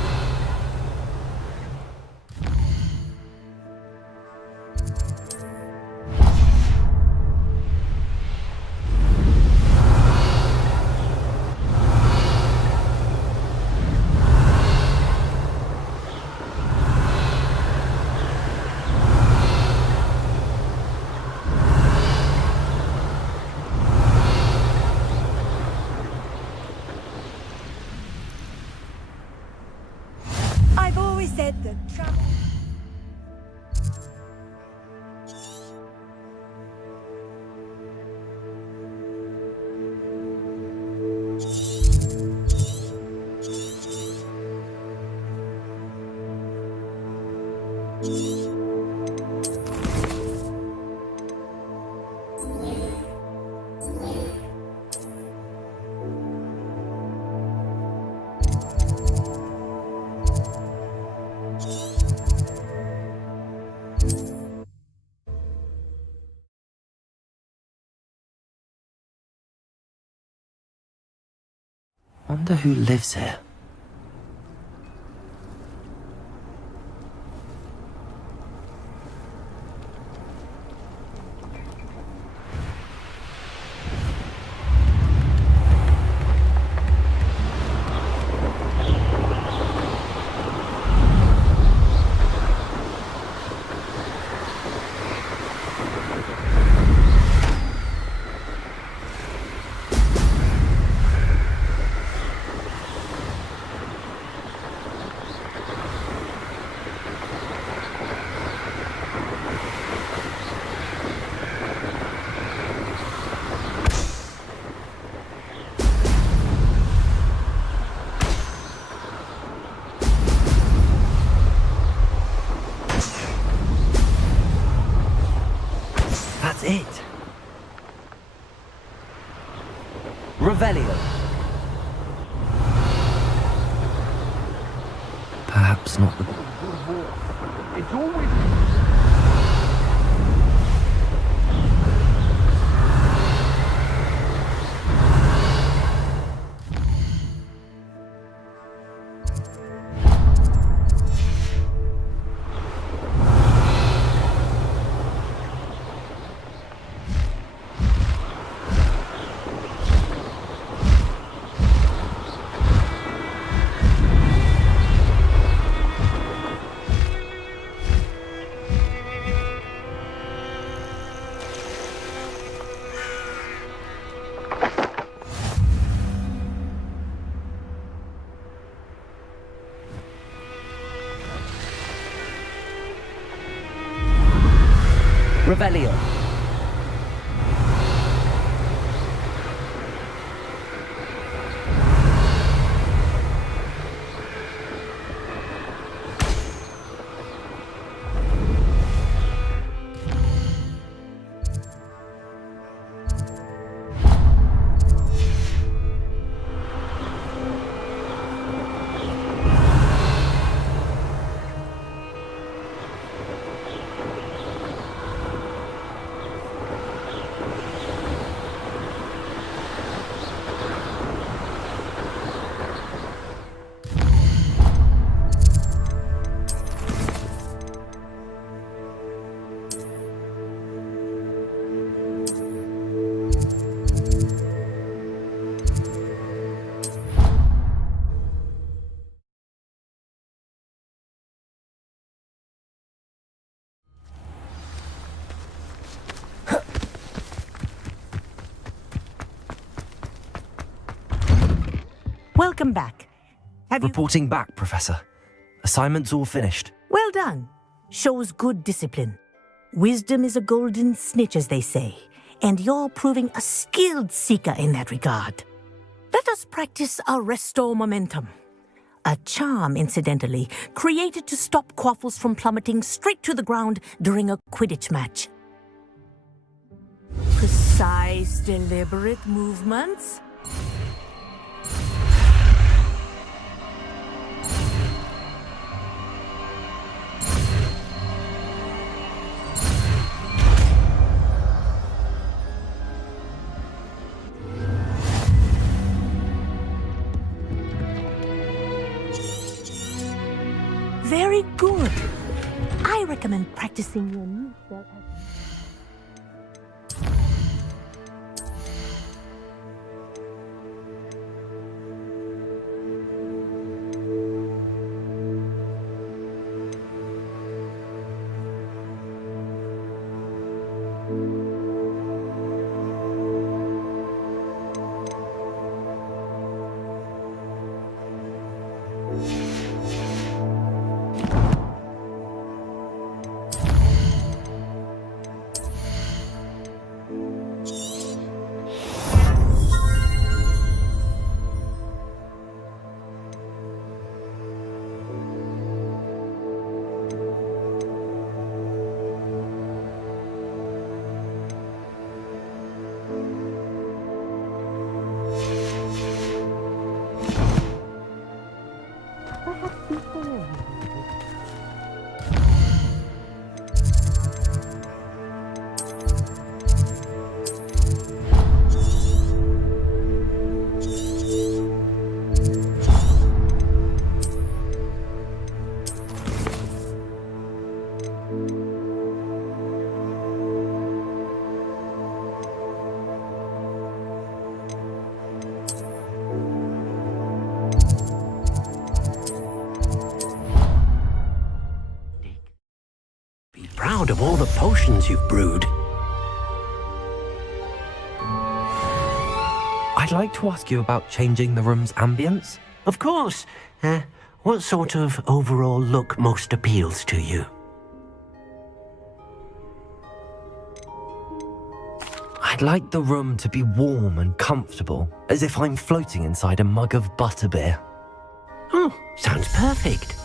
I've always said that travel... Wonder who lives here. That's it. Revelio. Perhaps not the... It's always... Revelio. Welcome back. Reporting back, Professor. Assignment's all finished. Well done. Shows good discipline. Wisdom is a golden snitch, as they say, and you're proving a skilled seeker in that regard. Let us practice our restore momentum. A charm, incidentally, created to stop quaffles from plummeting straight to the ground during a Quidditch match. Precise, deliberate movements. very good. I recommend practicing your new spell. Proud of all the potions you've brewed. I'd like to ask you about changing the room's ambience. Of course. What sort of overall look most appeals to you? I'd like the room to be warm and comfortable, as if I'm floating inside a mug of butterbeer. Oh, sounds perfect.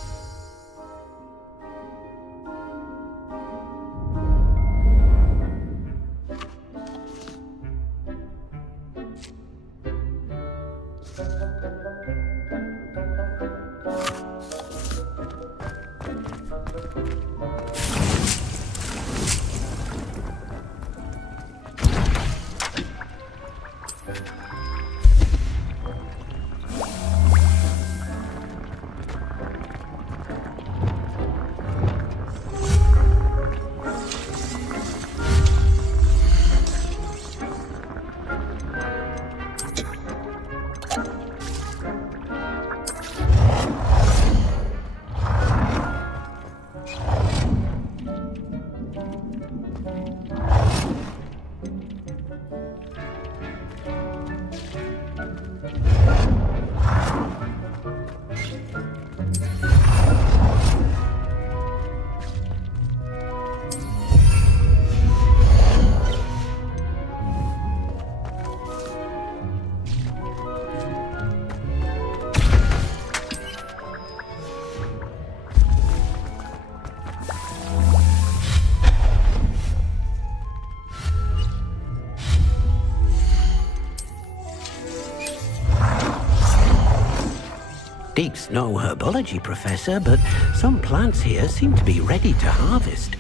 Deek's no herbology professor, but some plants here seem to be ready to harvest.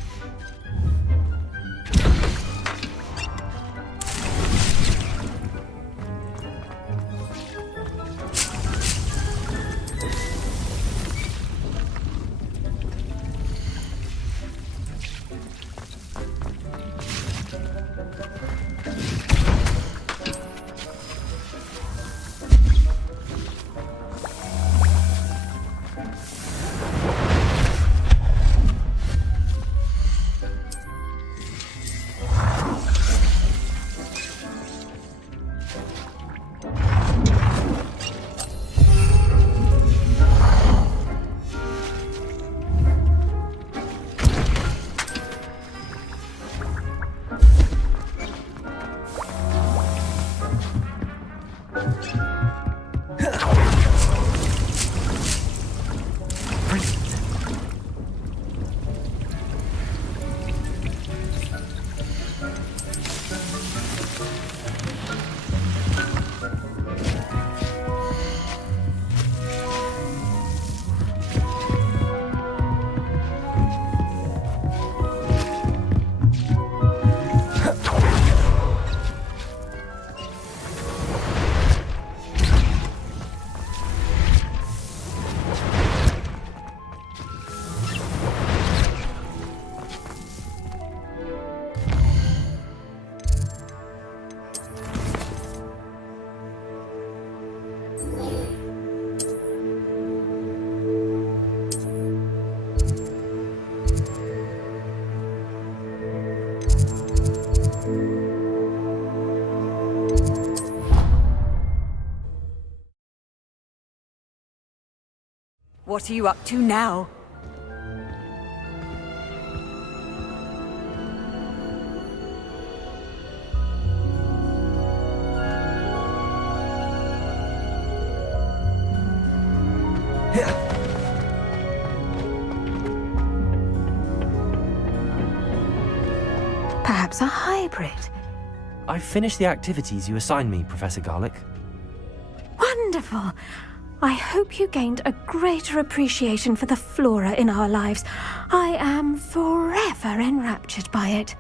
What are you up to now? Perhaps a hybrid. I've finished the activities you assigned me, Professor Garlick. Wonderful. I hope you gained a greater appreciation for the flora in our lives. I am forever enraptured by it.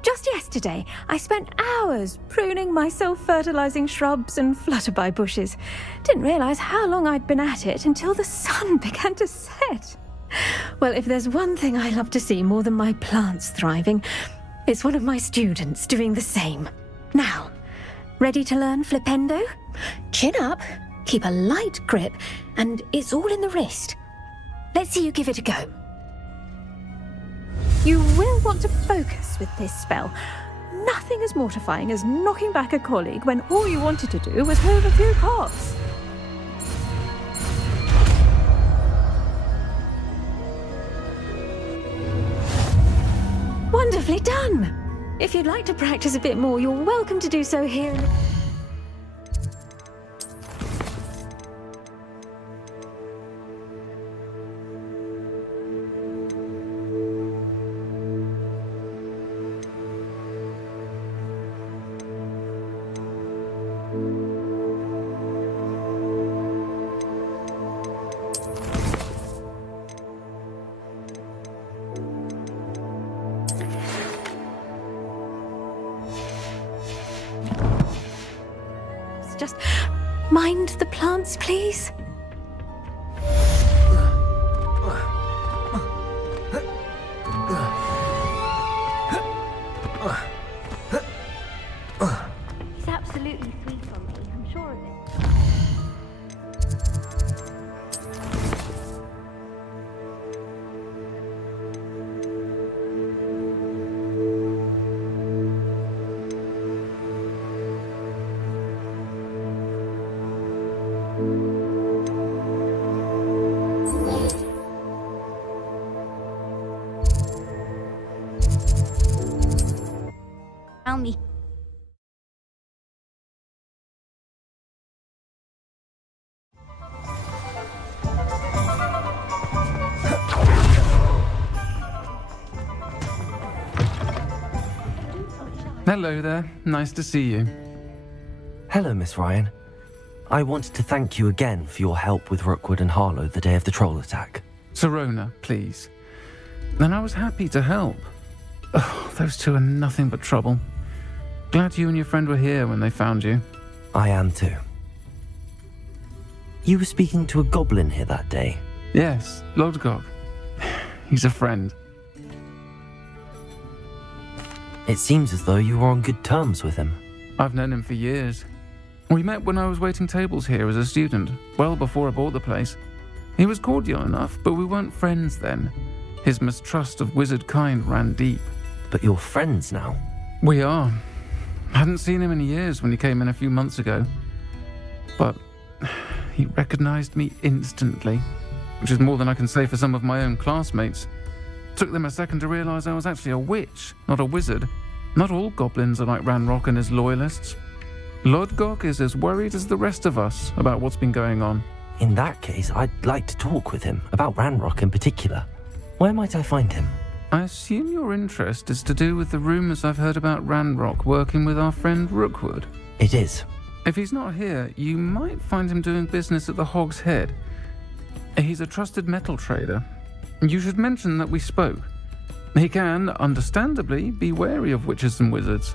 Just yesterday, I spent hours pruning my self-fertilizing shrubs and flutterby bushes. Didn't realize how long I'd been at it until the sun began to set. Well, if there's one thing I love to see more than my plants thriving, it's one of my students doing the same. Now, ready to learn Flipendo? Chin up, keep a light grip, and it's all in the wrist. Let's see you give it a go. You will want to focus with this spell. Nothing as mortifying as knocking back a colleague when all you wanted to do was move a few cogs. Wonderfully done! If you'd like to practice a bit more, you're welcome to do so here in the... Just mind the plants, please. He's absolutely sweet on me, I'm sure of it. Tell me. Hello there. Nice to see you. Hello, Miss Ryan. I wanted to thank you again for your help with Rookwood and Harlow the day of the troll attack. Serona, please. And I was happy to help. Oh, those two are nothing but trouble. Glad you and your friend were here when they found you. I am too. You were speaking to a goblin here that day? Yes, Lodgok. He's a friend. It seems as though you were on good terms with him. I've known him for years. We met when I was waiting tables here as a student, well before I bought the place. He was cordial enough, but we weren't friends then. His mistrust of wizard kind ran deep. But you're friends now? We are. Hadn't seen him in years when he came in a few months ago. But he recognized me instantly, which is more than I can say for some of my own classmates. Took them a second to realize I was actually a witch, not a wizard. Not all goblins are like Ranrock and his loyalists. Lodgok is as worried as the rest of us about what's been going on. In that case, I'd like to talk with him, about Ranrock in particular. Where might I find him? I assume your interest is to do with the rumors I've heard about Ranrock working with our friend Rookwood. It is. If he's not here, you might find him doing business at the Hog's Head. He's a trusted metal trader. You should mention that we spoke. He can, understandably, be wary of witches and wizards,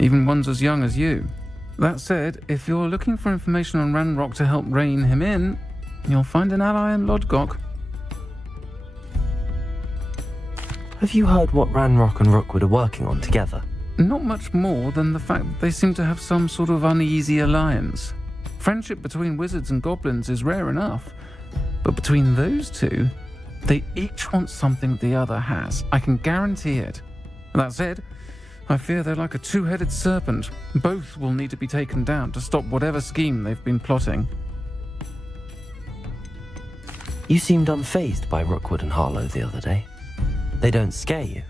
even ones as young as you. That said, if you're looking for information on Ranrock to help rein him in, you'll find an ally in Lodgok. Have you heard what Ranrock and Rookwood are working on together? Not much more than the fact that they seem to have some sort of uneasy alliance. Friendship between wizards and goblins is rare enough. But between those two, they each want something the other has. I can guarantee it. That said, I fear they're like a two-headed serpent. Both will need to be taken down to stop whatever scheme they've been plotting. You seemed unfazed by Rookwood and Harlow the other day. They don't scare you.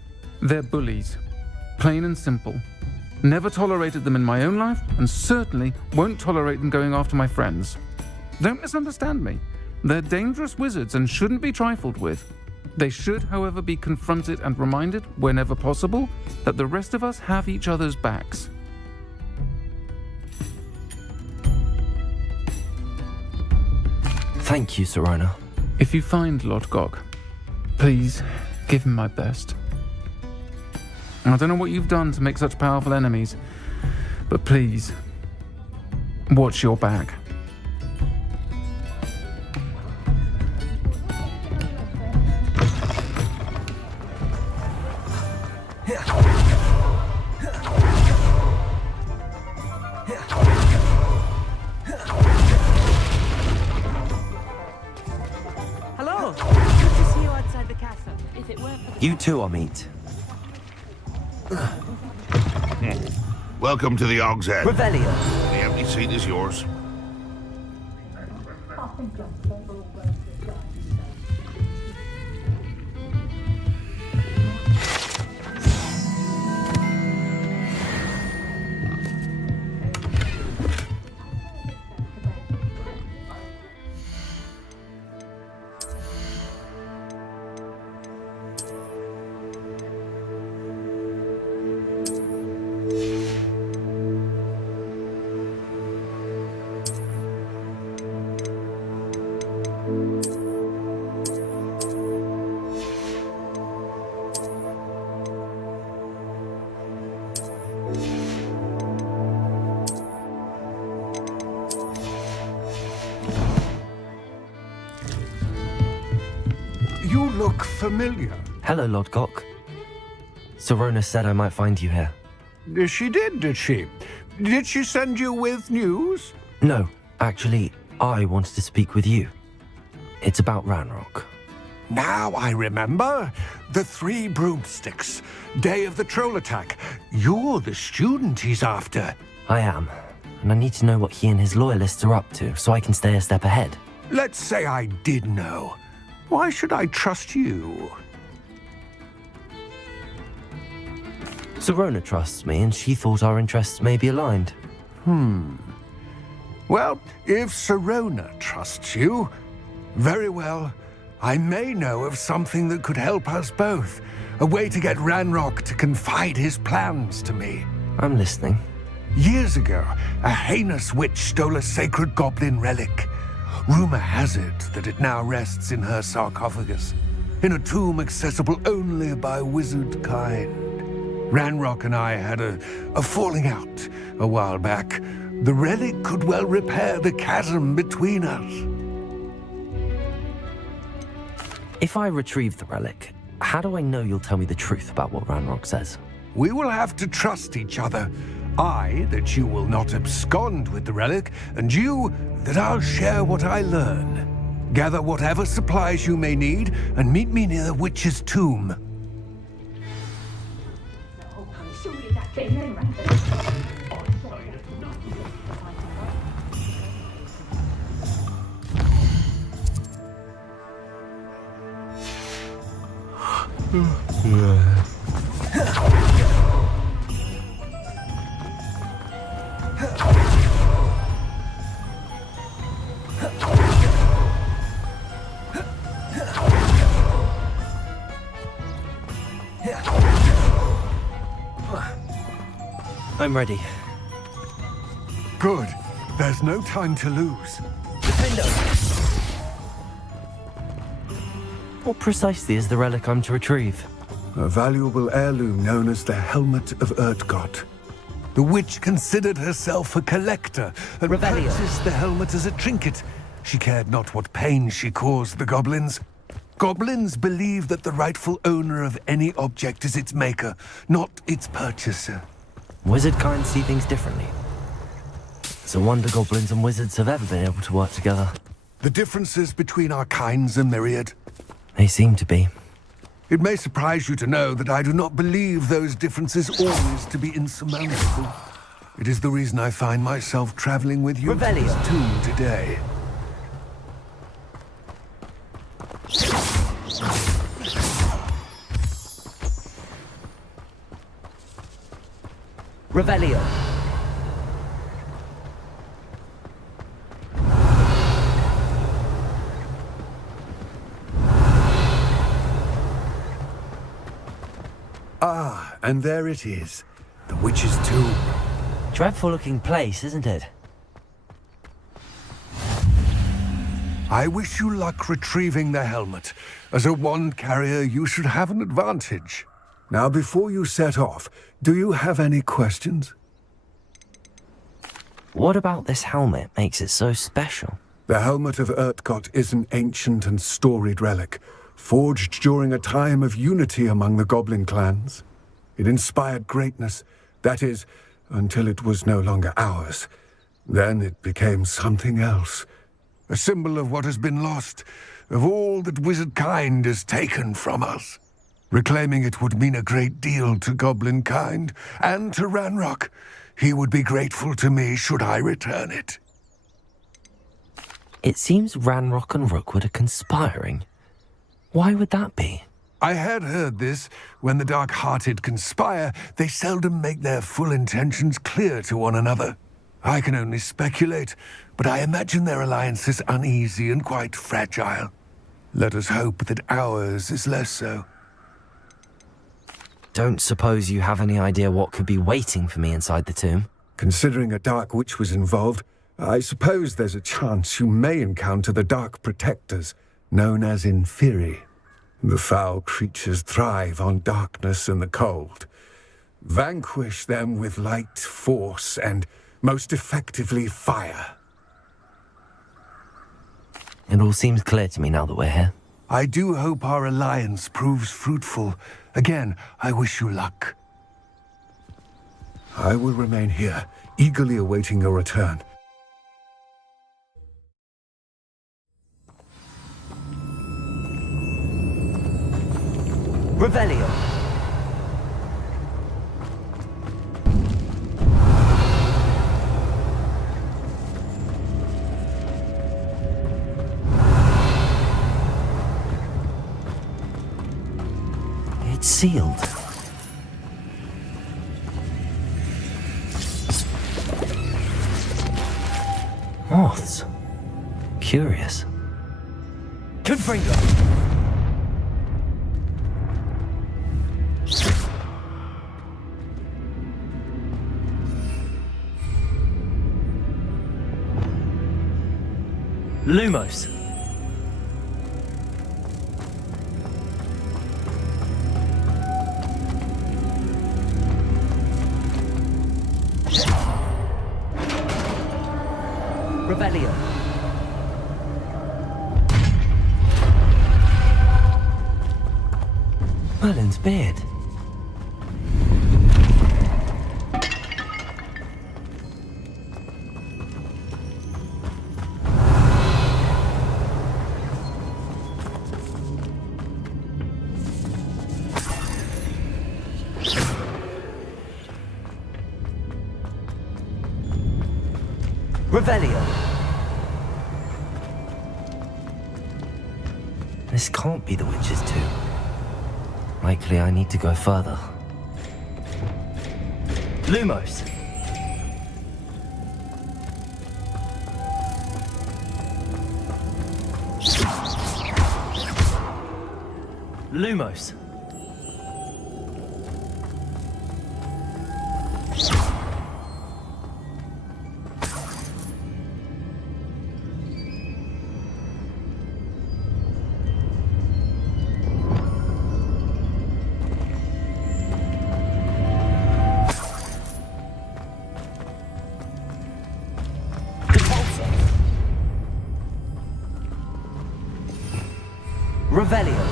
They're bullies. Plain and simple. Never tolerated them in my own life, and certainly won't tolerate them going after my friends. Don't misunderstand me. They're dangerous wizards and shouldn't be trifled with. They should, however, be confronted and reminded, whenever possible, that the rest of us have each other's backs. Thank you, Sirona. If you find Lord Gog, please give him my best. I don't know what you've done to make such powerful enemies, but please, watch your back. Hello. Good to see you outside the castle. If it weren't for You too, Amit. Welcome to the Og's Head. Revelio. The empty seat is yours. You look familiar. Hello, Lord Gok. Sirona said I might find you here. She did she? Did she send you with news? No, actually, I wanted to speak with you. It's about Ranrock. Now I remember. The 3 broomsticks. Day of the troll attack. You're the student he's after. I am, and I need to know what he and his loyalists are up to so I can stay a step ahead. Let's say I did know. Why should I trust you? Sirona trusts me, and she thought our interests may be aligned. Well, if Sirona trusts you, very well. I may know of something that could help us both. A way to get Ranrock to confide his plans to me. I'm listening. Years ago, a heinous witch stole a sacred goblin relic. Rumor has it that it now rests in her sarcophagus, in a tomb accessible only by wizard kind. Ranrock and I had a falling out a while back. The relic could well repair the chasm between us. If I retrieve the relic, how do I know you'll tell me the truth about what Ranrock says? We will have to trust each other. I, that you will not abscond with the relic, and you, that I'll share what I learn. Gather whatever supplies you may need, and meet me near the witch's tomb. I'm ready. Good. There's no time to lose. What precisely is the relic I'm to retrieve? A valuable heirloom known as the Helmet of Urtgott. The witch considered herself a collector and purchased the helmet as a trinket. She cared not what pain she caused the goblins. Goblins believe that the rightful owner of any object is its maker, not its purchaser. Wizard kind see things differently. It's a wonder goblins and wizards have ever been able to work together. The differences between our kinds are myriad. They seem to be. It may surprise you to know that I do not believe those differences always to be insurmountable. It is the reason I find myself traveling with you to this tomb today. Revelio. Ah, and there it is. The witch's tomb. Dreadful looking place, isn't it? I wish you luck retrieving the helmet. As a wand carrier, you should have an advantage. Now, before you set off, do you have any questions? What about this helmet makes it so special? The helmet of Urtkot is an ancient and storied relic, forged during a time of unity among the goblin clans. It inspired greatness, that is, until it was no longer ours. Then it became something else. A symbol of what has been lost, of all that wizard kind has taken from us. Reclaiming it would mean a great deal to goblin kind, and to Ranrock. He would be grateful to me should I return it. It seems Ranrock and Rookwood are conspiring. Why would that be? I had heard this. When the dark-hearted conspire, they seldom make their full intentions clear to one another. I can only speculate, but I imagine their alliance is uneasy and quite fragile. Let us hope that ours is less so. Don't suppose you have any idea what could be waiting for me inside the tomb? Considering a dark witch was involved, I suppose there's a chance you may encounter the Dark Protectors, known as Inferi. The foul creatures thrive on darkness and the cold. Vanquish them with light, force, and most effectively fire. It all seems clear to me now that we're here. I do hope our alliance proves fruitful. Again, I wish you luck. I will remain here, eagerly awaiting your return. Revelio. It's sealed. Moths. Curious. Confringo. Lumos. Revelio. Merlin's beard. Revelio. This can't be the witch's tomb. Likely I need to go further. Lumos. Lumos. Revelio.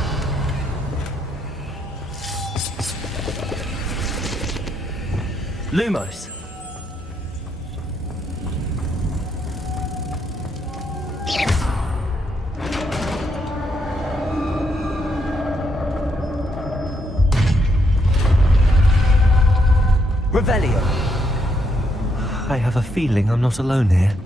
Lumos. Revelio. I have a feeling I'm not alone here.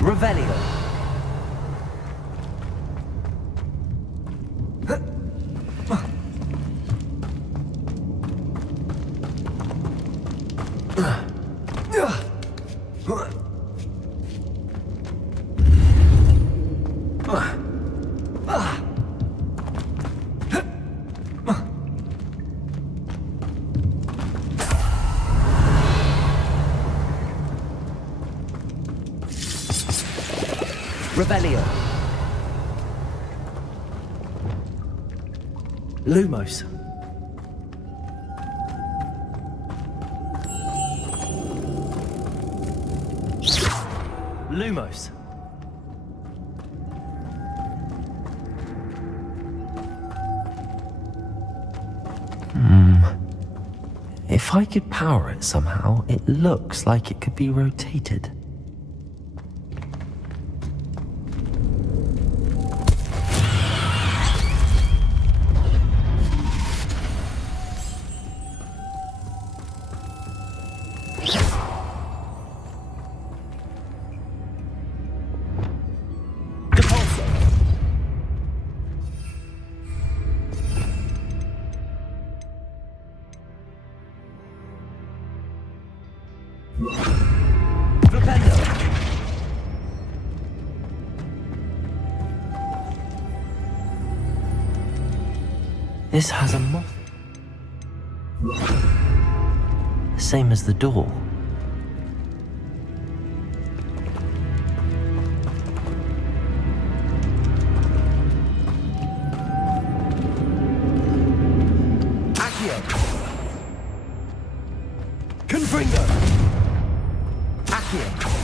Revelio. Revelio. Lumos. Lumos. If I could power it somehow, it looks like it could be rotated. This has a moth. Same as the door. Accio. Confringo. Accio.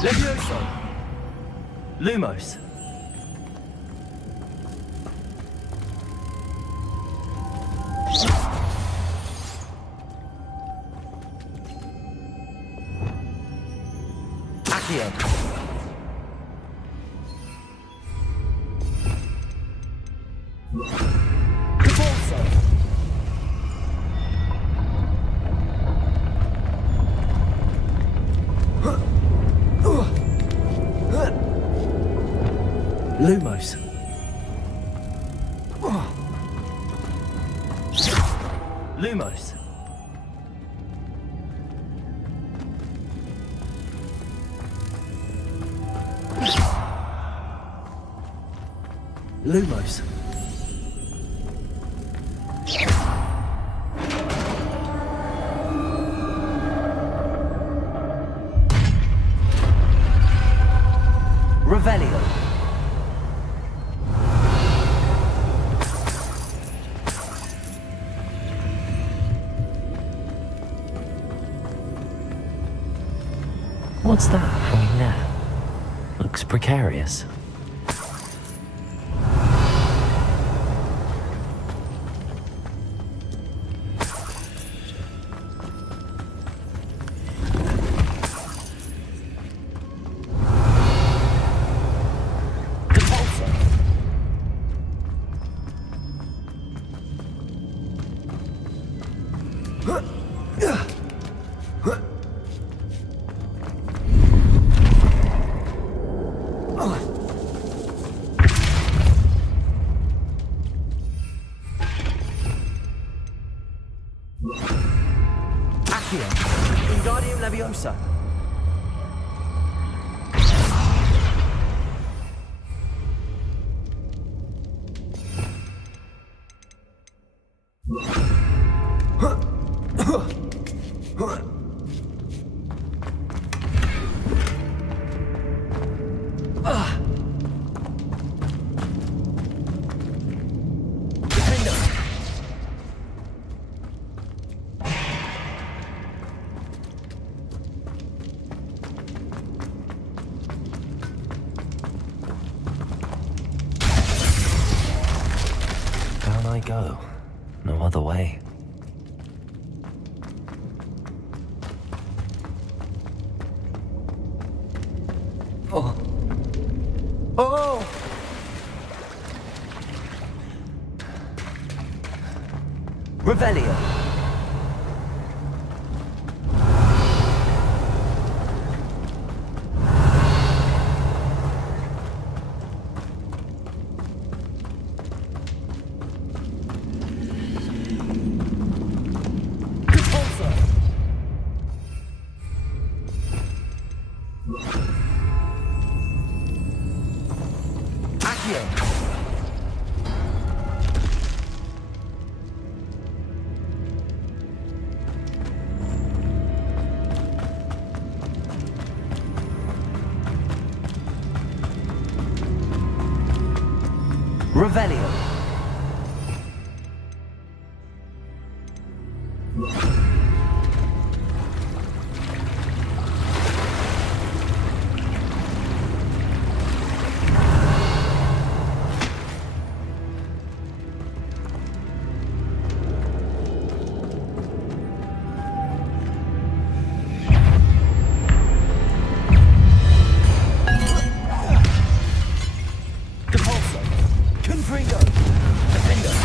Levioso. Lumos. Accio. Caporso. Lumos. Lumos. Lumos. Revelio. What's that hanging there? Looks precarious. Accio. Wingardium Leviosa. Down I go. No other way. Oh. Oh! Revelio. Revelio. Confringo. Defender.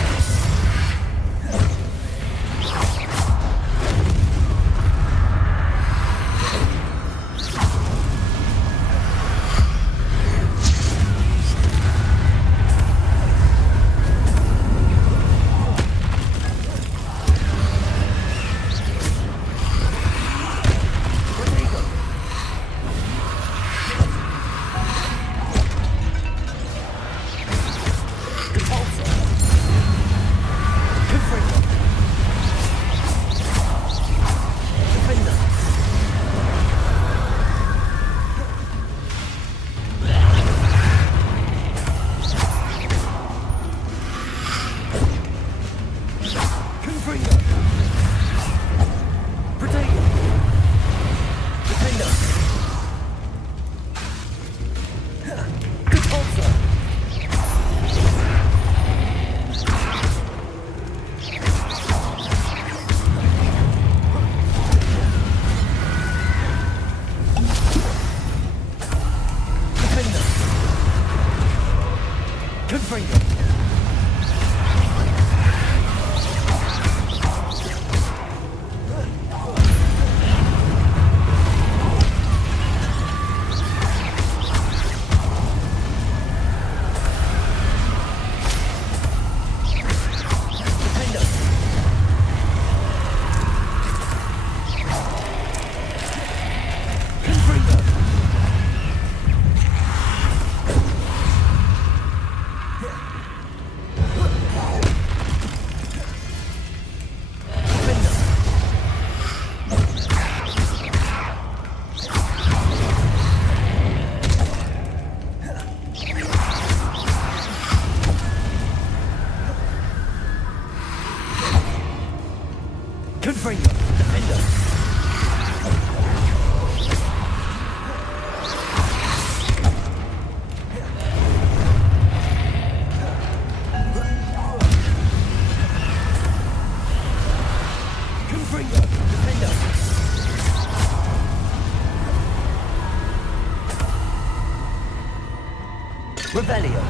Revelio.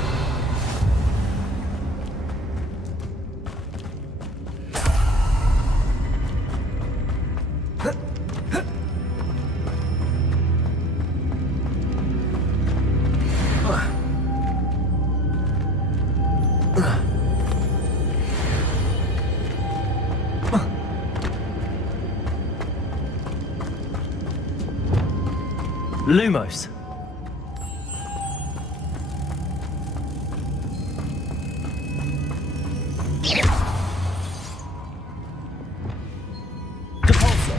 Lumos. Depulso.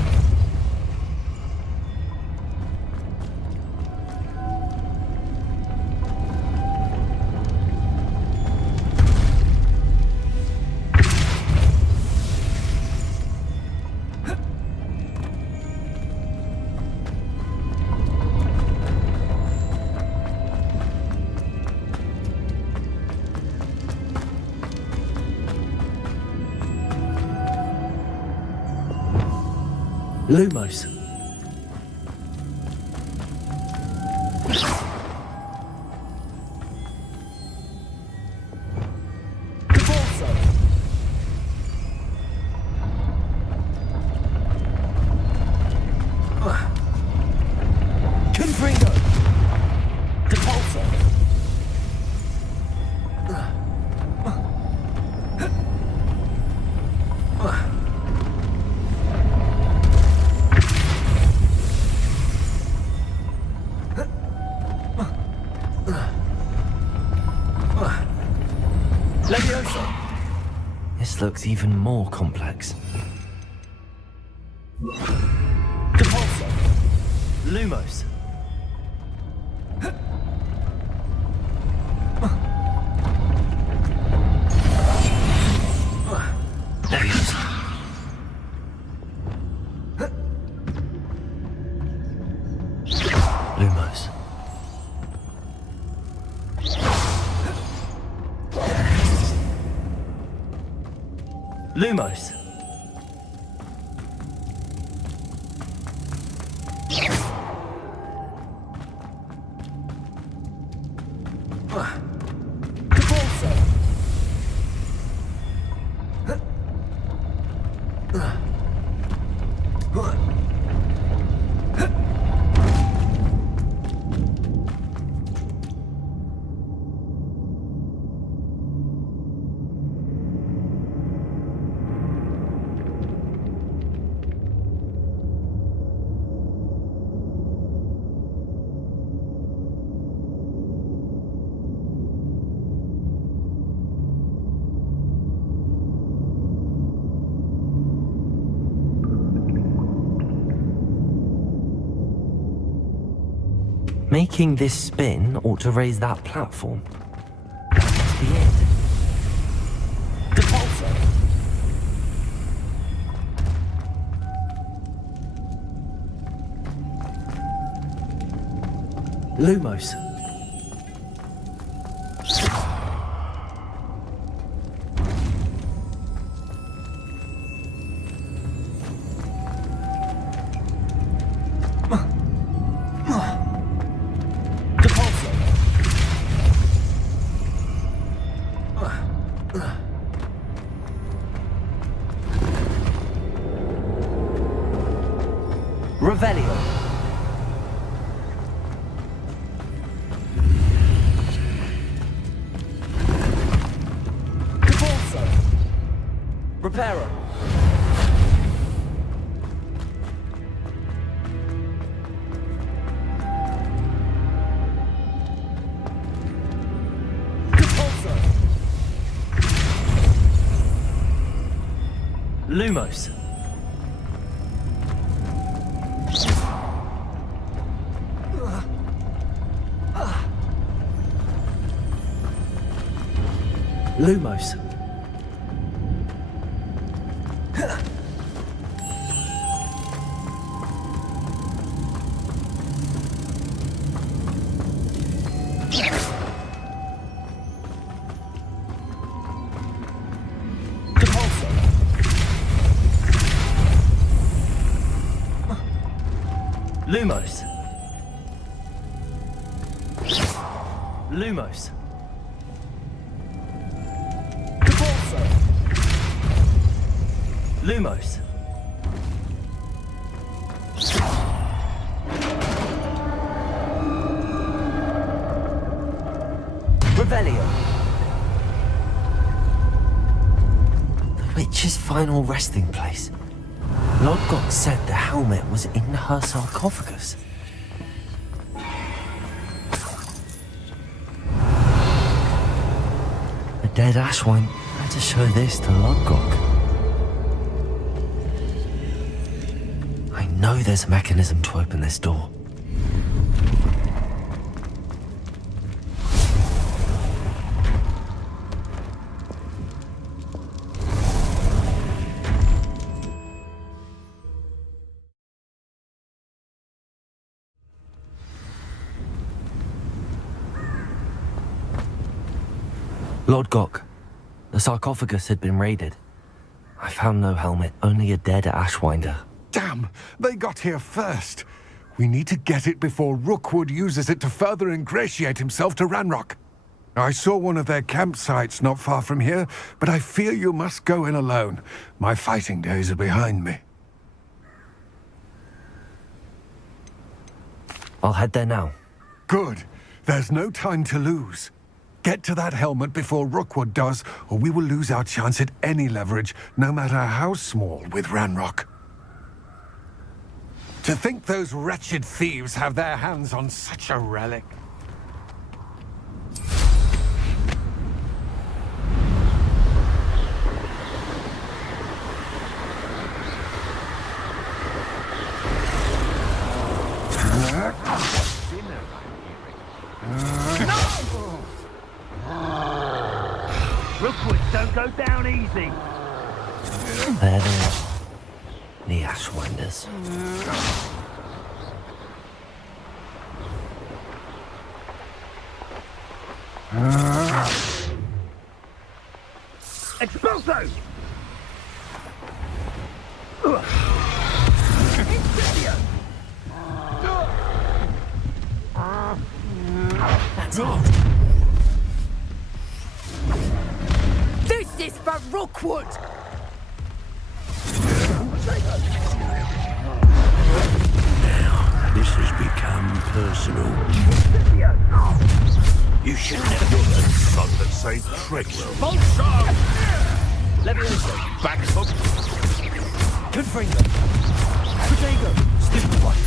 Lumos. Depulso. Confringo. Depulso. Levioso. This looks even more complex. Depulso. Lumos. Levioso. Lumos. Lumos. Depulso. Making this spin ought to raise that platform. That must be it. Depulso. Lumos. Depulso. Revelio. Depulso. Reparo. Depulso. Lumos. Lumos. Depulso. Lumos. Lumos. Capulso. Lumos. Revelio. The witch's final resting place. Lodgok said the helmet was in her sarcophagus. The dead Ashwine had to show this to Lodgok. I know there's a mechanism to open this door. Lodgok, the sarcophagus had been raided. I found no helmet, only a dead Ashwinder. Damn! They got here first. We need to get it before Rookwood uses it to further ingratiate himself to Ranrock. I saw one of their campsites not far from here, but I fear you must go in alone. My fighting days are behind me. I'll head there now. Good. There's no time to lose. Get to that helmet before Rookwood does, or we will lose our chance at any leverage, no matter how small, with Ranrock. To think those wretched thieves have their hands on such a relic. Rookwood, don't go down easy. There they are. The Ashwinders. Expulso! That's it. This is for Rookwood! Now, this has become personal. You should never be a son that say tricks. Levioso. Back up. Confringo. Protego. Stupid one.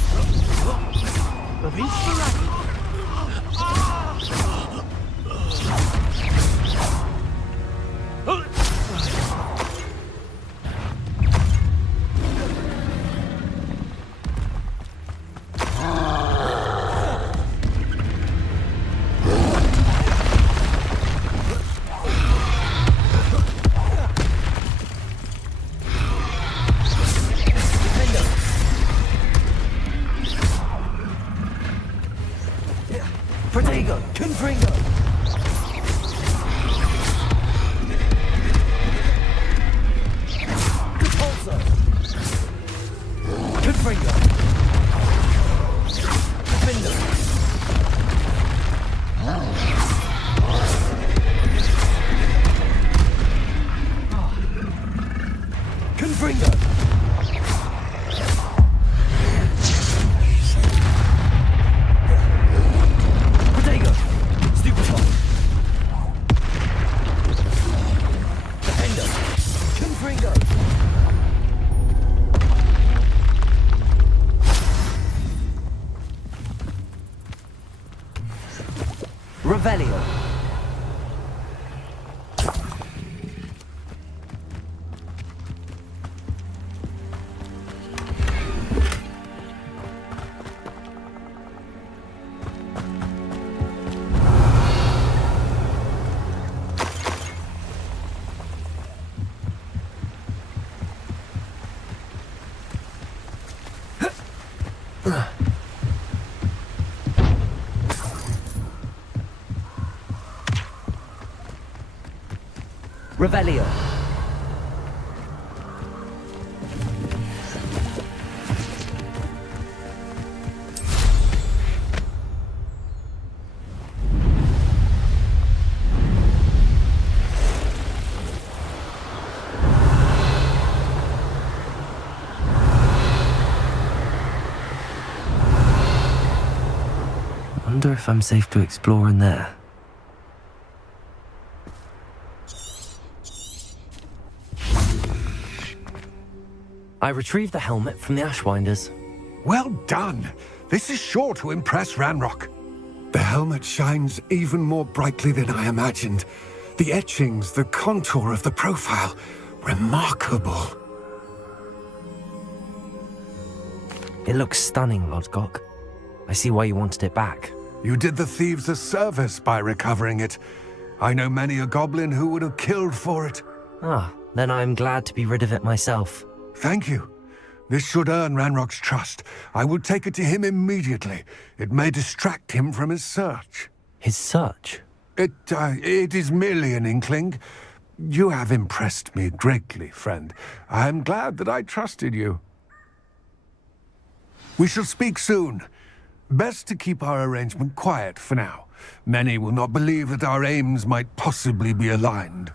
Protego. Confringo. Capulso. Confringo. Defendo. Confringo. Protego. Stupid one. Defendo. Confringo. Revelio. Revelio. Wonder if I'm safe to explore in there. I retrieved the helmet from the Ashwinders. Well done. This is sure to impress Ranrock. The helmet shines even more brightly than I imagined. The etchings, the contour of the profile, remarkable. It looks stunning, Lodgok. I see why you wanted it back. You did the thieves a service by recovering it. I know many a goblin who would have killed for it. Ah, then I am glad to be rid of it myself. Thank you. This should earn Ranrock's trust. I will take it to him immediately. It may distract him from his search. His search? It is merely an inkling. You have impressed me greatly, friend. I am glad that I trusted you. We shall speak soon. Best to keep our arrangement quiet for now. Many will not believe that our aims might possibly be aligned.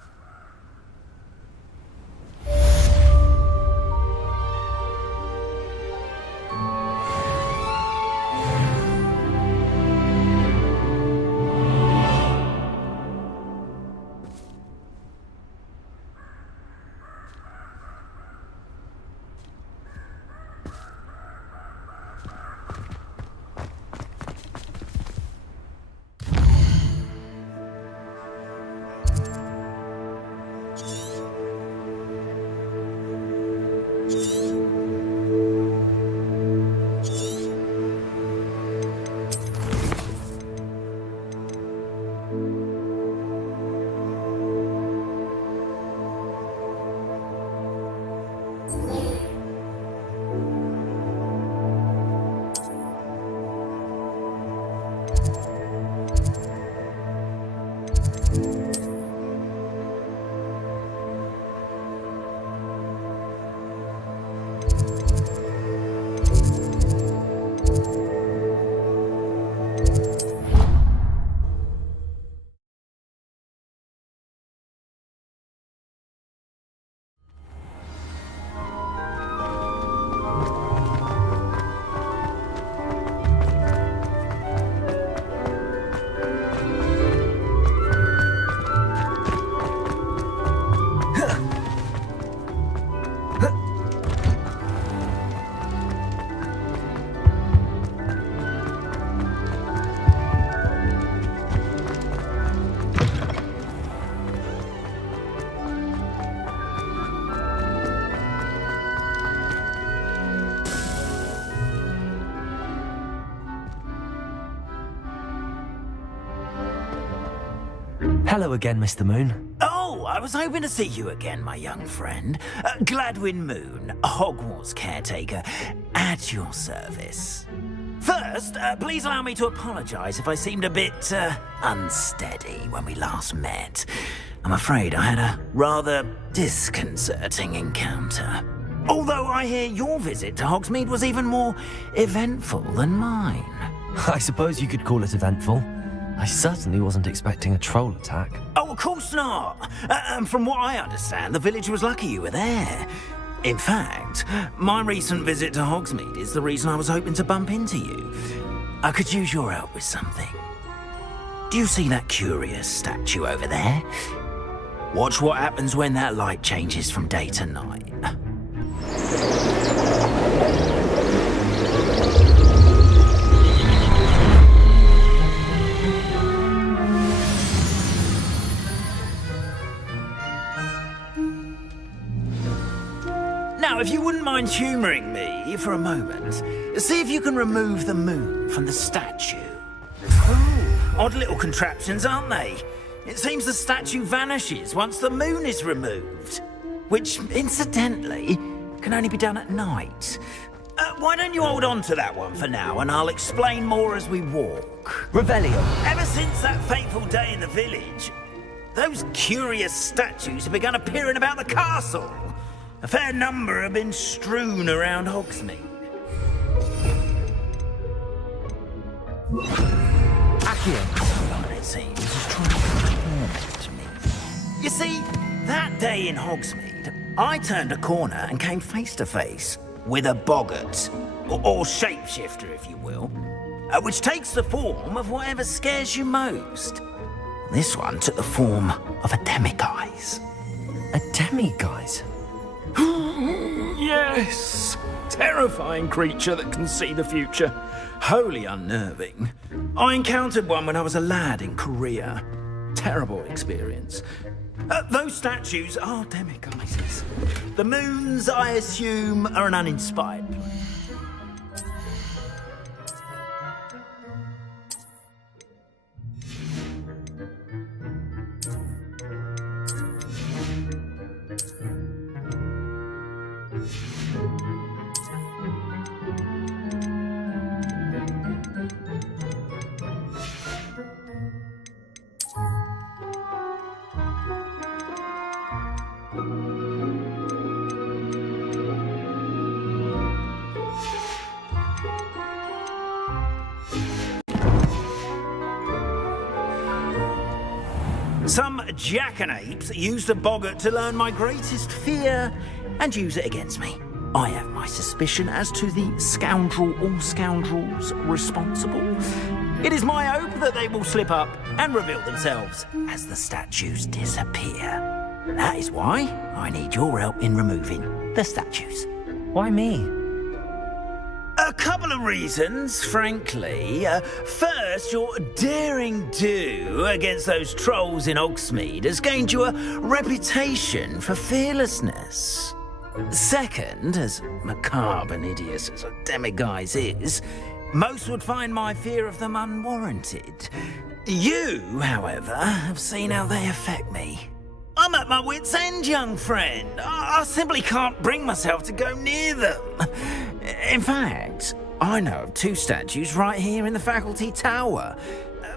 Hello again, Mr. Moon. Oh, I was hoping to see you again, my young friend. Gladwin Moon, Hogwarts caretaker, at your service. First, please allow me to apologize if I seemed a bit, unsteady when we last met. I'm afraid I had a rather disconcerting encounter. Although I hear your visit to Hogsmeade was even more eventful than mine. I suppose you could call it eventful. I certainly wasn't expecting a troll attack. Oh, of course not. And from what I understand, the village was lucky you were there. In fact, my recent visit to Hogsmeade is the reason I was hoping to bump into you. I could use your help with something. Do you see that curious statue over there? Watch what happens when that light changes from day to night. Now, if you wouldn't mind humouring me for a moment, see if you can remove the moon from the statue. Ooh, odd little contraptions, aren't they? It seems the statue vanishes once the moon is removed, which, incidentally, can only be done at night. Why don't you hold on to that one for now, and I'll explain more as we walk. Revelio. Ever since that fateful day in the village, those curious statues have begun appearing about the castle. A fair number have been strewn around Hogsmeade. Accio, it seems, is trying to torment me. You see, that day in Hogsmeade, I turned a corner and came face to face with a boggart, or shapeshifter, if you will. which takes the form of whatever scares you most. This one took the form of a demiguise. A demiguise? Yes! Terrifying creature that can see the future. Wholly unnerving. I encountered one when I was a lad in Korea. Terrible experience. Those statues are demiguises. The moons, I assume, are an uninspired place. Some jackanapes used a boggart to learn my greatest fear and use it against me. I have my suspicion as to the scoundrel or scoundrels responsible. It is my hope that they will slip up and reveal themselves as the statues disappear. That is why I need your help in removing the statues. Why me? A couple of reasons, frankly. First, your daring do against those trolls in Hogsmeade has gained you a reputation for fearlessness. Second, as macabre and hideous as a demiguise is, most would find my fear of them unwarranted. You, however, have seen how they affect me. I'm at my wit's end, young friend. I simply can't bring myself to go near them. In fact, I know of 2 statues right here in the faculty tower.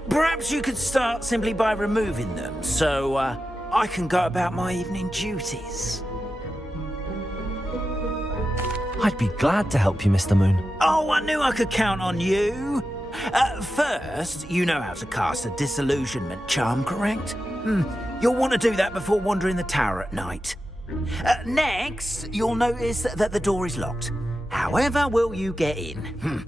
Perhaps you could start simply by removing them, so I can go about my evening duties. I'd be glad to help you, Mr. Moon. Oh, I knew I could count on you. First, you know how to cast a disillusionment charm, correct? You'll want to do that before wandering the tower at night. Next, you'll notice that the door is locked. However will you get in?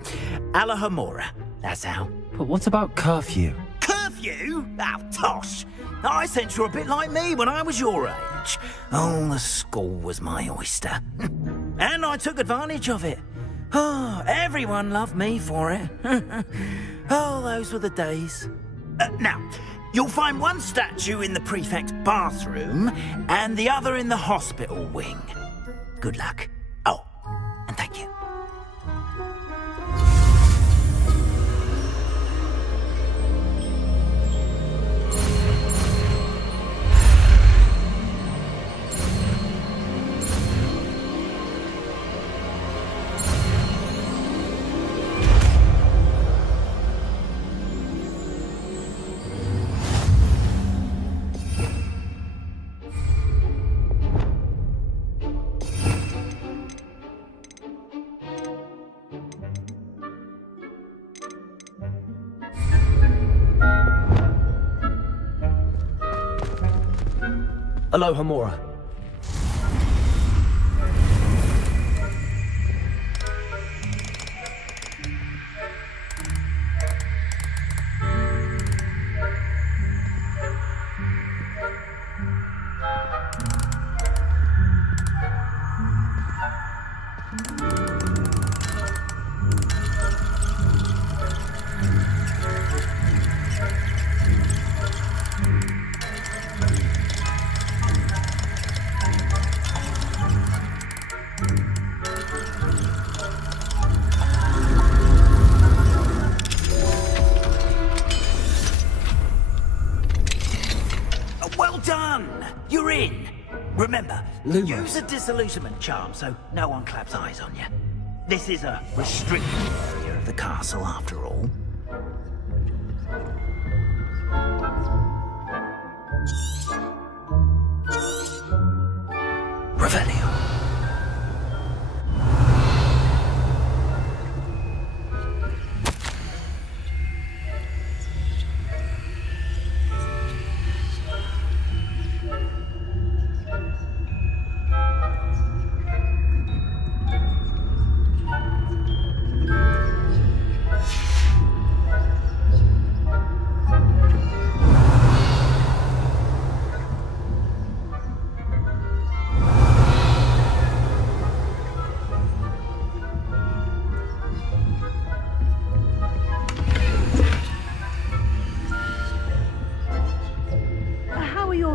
Alahomora, that's how. But what about curfew? Curfew? Oh, tosh. I sense you're a bit like me when I was your age. Oh, the school was my oyster. And I took advantage of it. Oh, everyone loved me for it. Oh, those were the days. Now, you'll find one statue in the prefect's bathroom and the other in the hospital wing. Good luck. Oh, and thank you. Alohomora. You're in. Remember, Lumos. use a disillusionment charm so no one claps eyes on you. This is a restricted area of the castle, after all. Revelio.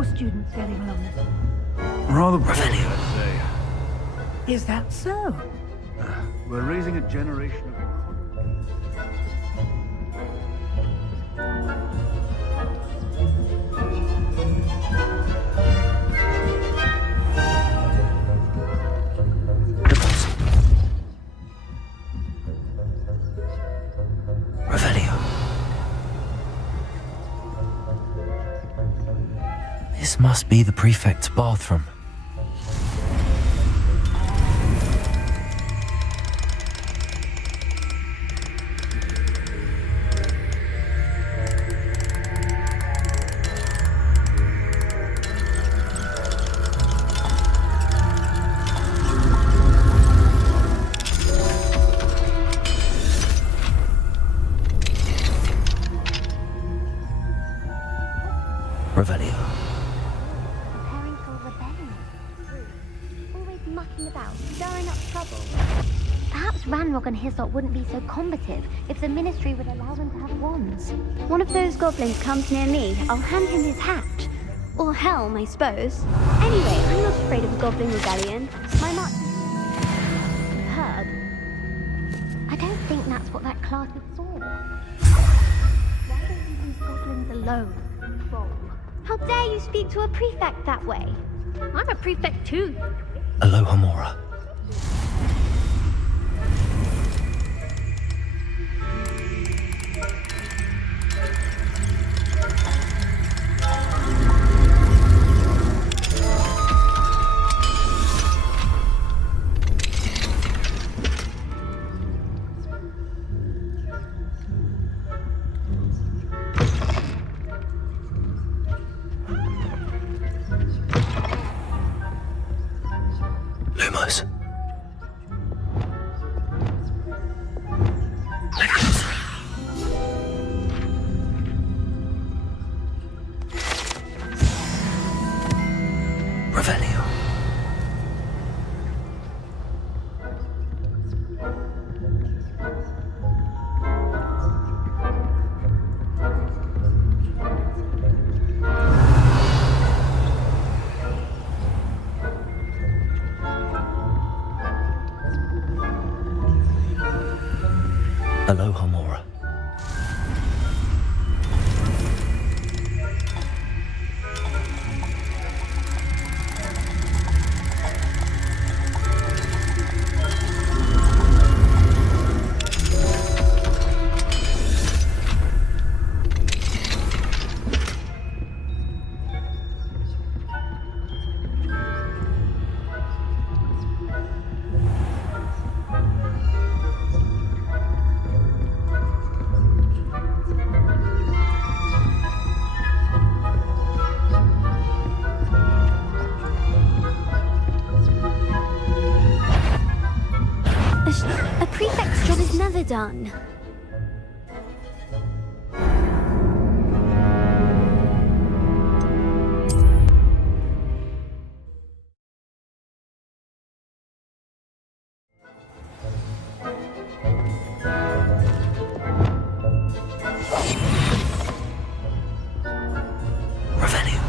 your students getting along? Rather poorly, I'd say. Is that so? We're raising a generation of... Revelio. This must be the prefect's bathroom. Revelio. Preparing for a rebellion. Always mucking about, stirring up trouble. Perhaps Ranrock and his lot wouldn't be so combative if the Ministry would allow them to have wands. One of those goblins comes near me, I'll hand him his hat. Or helm, I suppose. Anyway, I'm not afraid of a goblin rebellion. My march is superb. I don't think that's what that class is for. Why don't you leave goblins alone? Troll. How dare you speak to a prefect that way? I'm a prefect too. Aloha Mora. Lumos. Revelio. Aloha Mora. A prefect's job is never done. Revelio.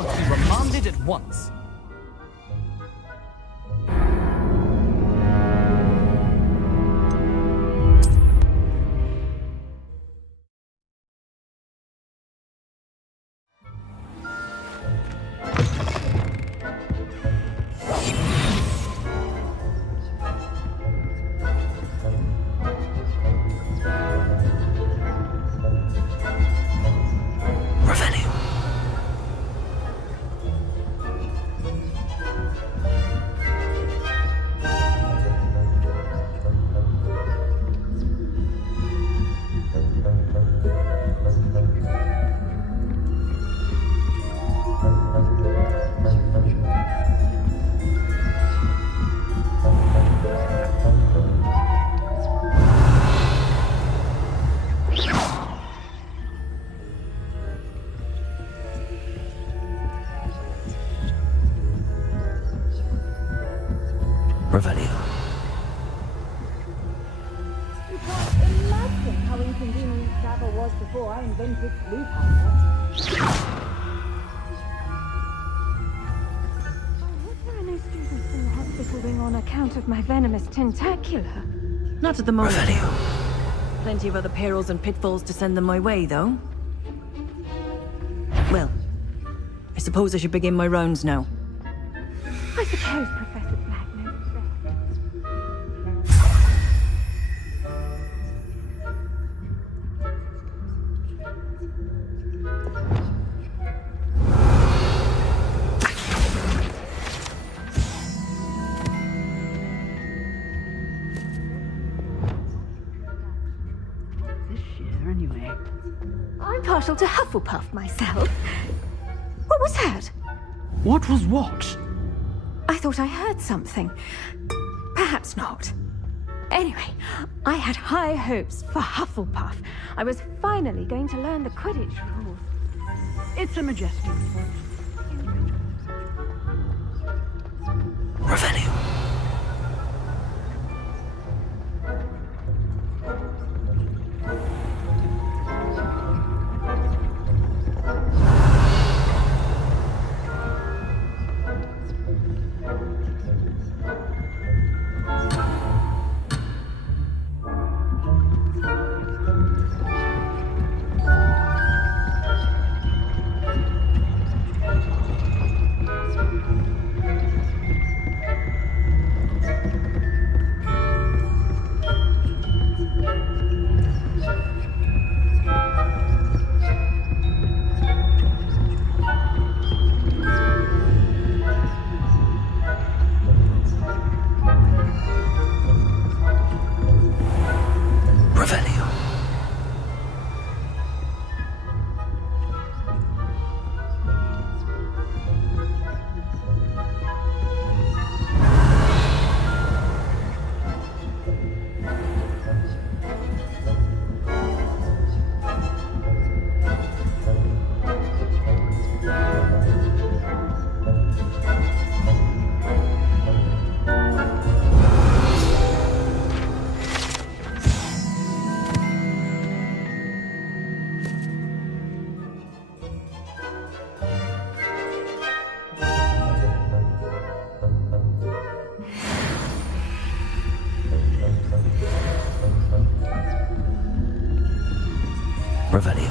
are to be remanded at once. Revelio. You can't imagine how inconvenient travel was before I invented blue powder. I hope there are no students in the hospital wing on account of my venomous tentacula. Not at the moment. Revelio. Plenty of other perils and pitfalls to send them my way, though. Well, I suppose I should begin my rounds now. I suppose Professor Black knows Anyway. I'm partial to Hufflepuff myself. What was that? What was what? I thought I heard something. Perhaps not. Anyway, I had high hopes for Hufflepuff. I was finally going to learn the Quidditch rules. It's a majestic sport. Revelio. Revelio.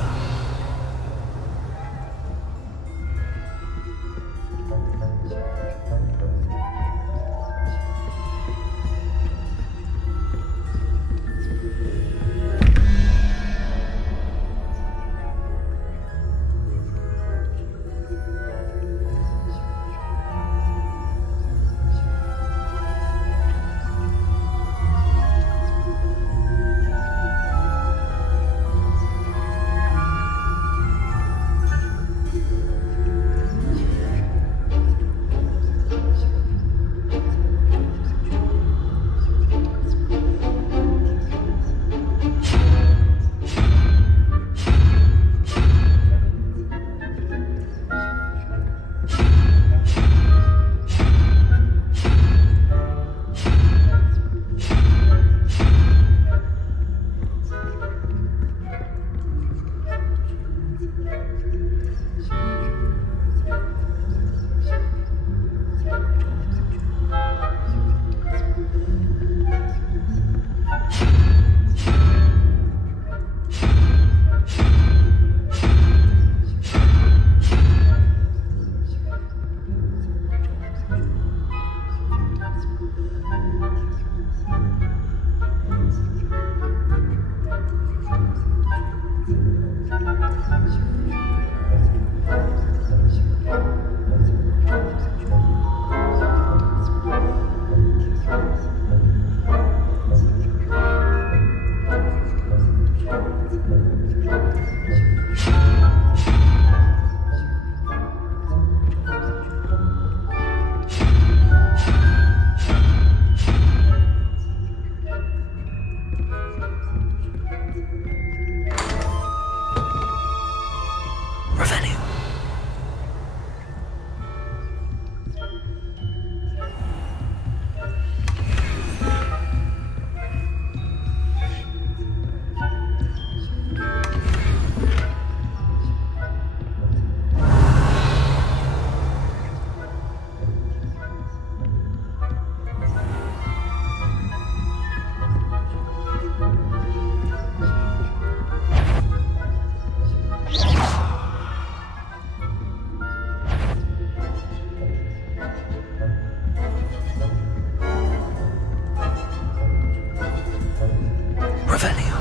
Revelio.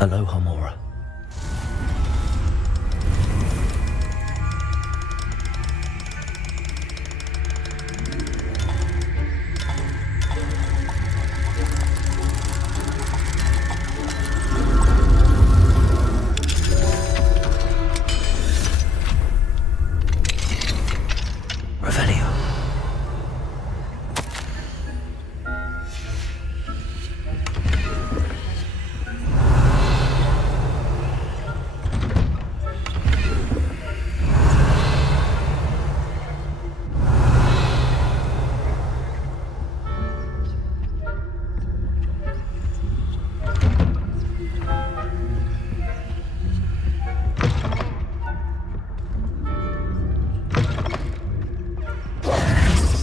Aloha, Mora. Revelio.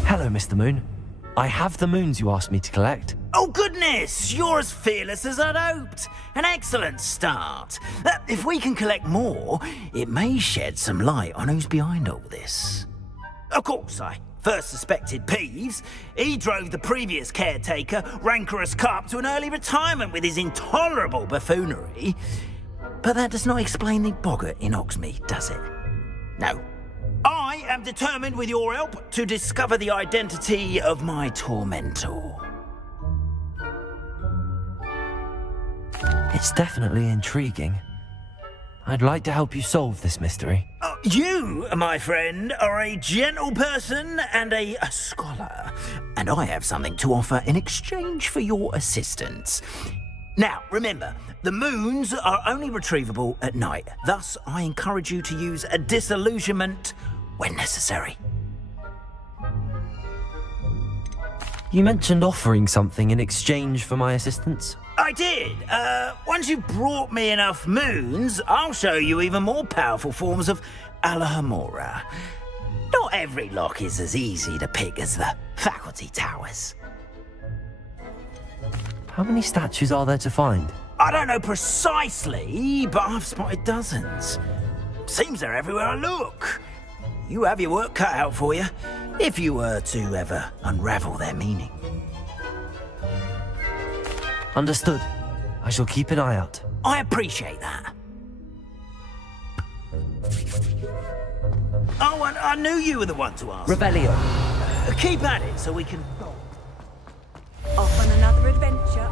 Hello, Mr. Moon. I have the moons you asked me to collect. Oh, goodness! You're as fearless as I'd hoped. An excellent start. If we can collect more, it may shed some light on who's behind all this. Of course, I first suspected Peeves. He drove the previous caretaker, Rancorous Carp, to an early retirement with his intolerable buffoonery. But that does not explain the boggart in Oxmead, does it? No. I am determined, with your help, to discover the identity of my tormentor. It's definitely intriguing. I'd like to help you solve this mystery. You, my friend, are a gentle person and a scholar, and I have something to offer in exchange for your assistance. Now, remember, the moons are only retrievable at night. Thus, I encourage you to use a disillusionment when necessary. You mentioned offering something in exchange for my assistance? I did. Once you've brought me enough moons, I'll show you even more powerful forms of Alohomora. Not every lock is as easy to pick as the faculty towers. How many statues are there to find? I don't know precisely, but I've spotted dozens. Seems they're everywhere I look. You have your work cut out for you, if you were to ever unravel their meaning. Understood. I shall keep an eye out. I appreciate that. Oh, and I knew you were the one to ask. Revelio. Keep at it so we can go. Off on another adventure.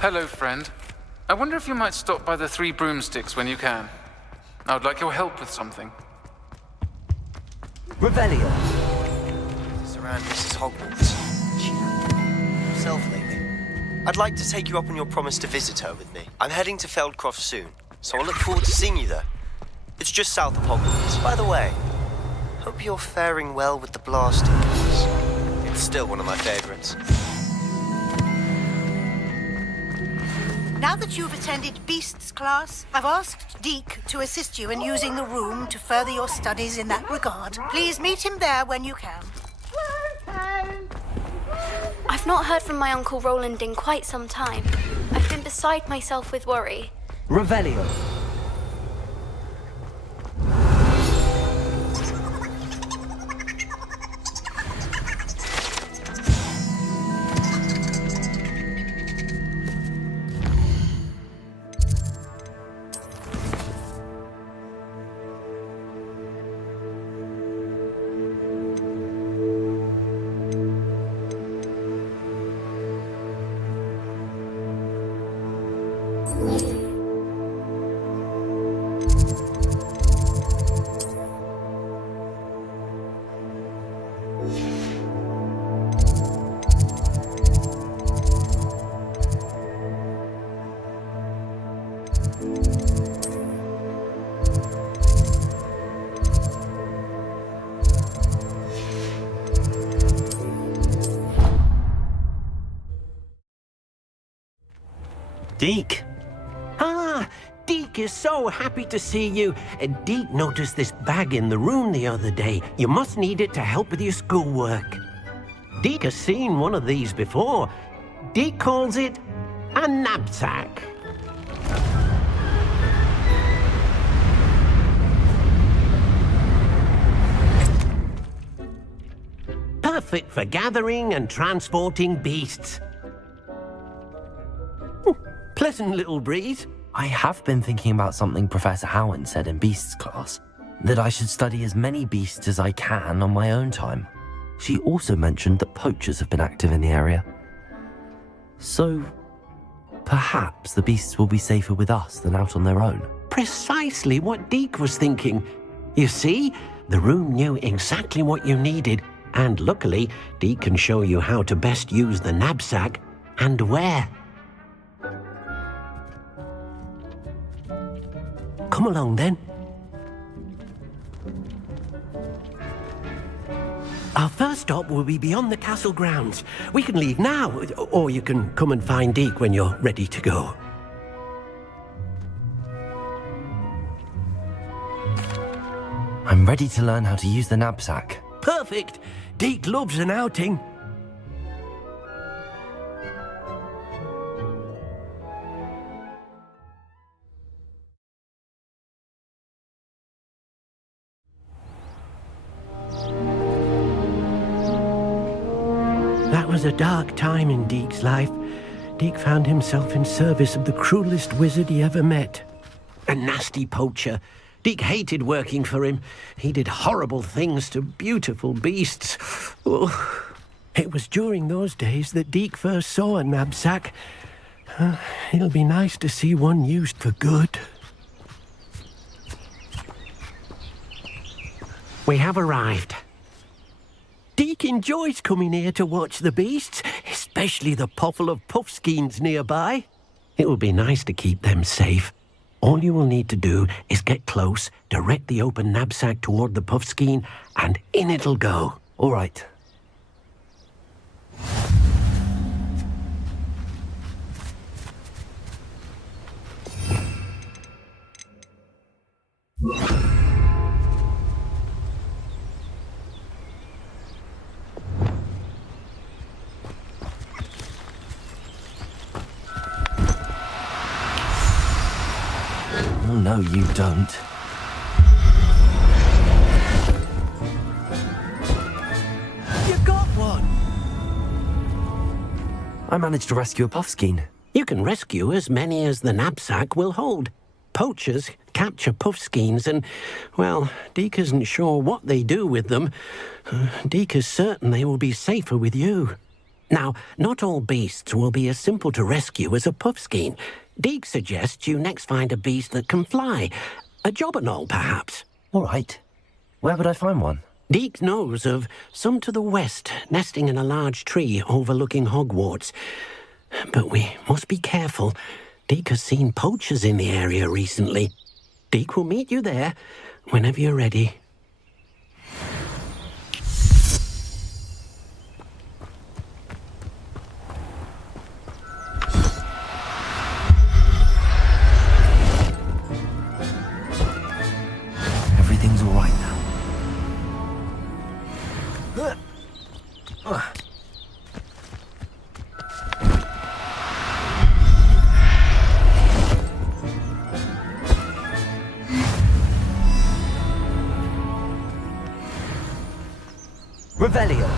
Hello, friend. I wonder if you might stop by the Three Broomsticks when you can. I would like your help with something. Revelio. It's around Mrs. Hogwarts. She hasn't herself lately. I'd like to take you up on your promise to visit her with me. I'm heading to Feldcroft soon, so I'll look forward to seeing you there. It's just south of Hogwarts. By the way, hope you're faring well with the blasting class. It's still one of my favorites. Now that you've attended Beasts class, I've asked Deke to assist you in using the room to further your studies in that regard. Please meet him there when you can. I've not heard from my Uncle Roland in quite some time. I've been beside myself with worry. Revelio. Deke. Ah, Deke is so happy to see you. Deke noticed this bag in the room the other day. You must need it to help with your schoolwork. Deke has seen one of these before. Deke calls it a knapsack. Perfect for gathering and transporting beasts. Pleasant little breeze. I have been thinking about something Professor Howen said in Beasts class, that I should study as many beasts as I can on my own time. She also mentioned that poachers have been active in the area. So, perhaps the beasts will be safer with us than out on their own. Precisely what Deke was thinking. You see, the room knew exactly what you needed, and luckily, Deke can show you how to best use the knapsack and where. Come along then. Our first stop will be beyond the castle grounds. We can leave now, or you can come and find Deke when you're ready to go. I'm ready to learn how to use the knapsack. Perfect! Deke loves an outing. That was a dark time in Deke's life. Deke found himself in service of the cruelest wizard he ever met. A nasty poacher. Deke hated working for him. He did horrible things to beautiful beasts. Oh. It was during those days that Deke first saw a knapsack. It'll be nice to see one used for good. We have arrived. Deke enjoys coming here to watch the beasts, especially the potful of puffskeins nearby. It will be nice to keep them safe. All you will need to do is get close, direct the open knapsack toward the puffskein, and in it'll go. All right. Oh, no, you don't. You got one! I managed to rescue a puffskein. You can rescue as many as the knapsack will hold. Poachers capture puffskeins and, well, Deke isn't sure what they do with them. Deke is certain they will be safer with you. Now, not all beasts will be as simple to rescue as a puffskein. Deke suggests you next find a beast that can fly. A jobberknoll, perhaps. All right. Where would I find one? Deke knows of some to the west, nesting in a large tree overlooking Hogwarts. But we must be careful. Deke has seen poachers in the area recently. Deke will meet you there whenever you're ready. Everything's all right now. Revelio.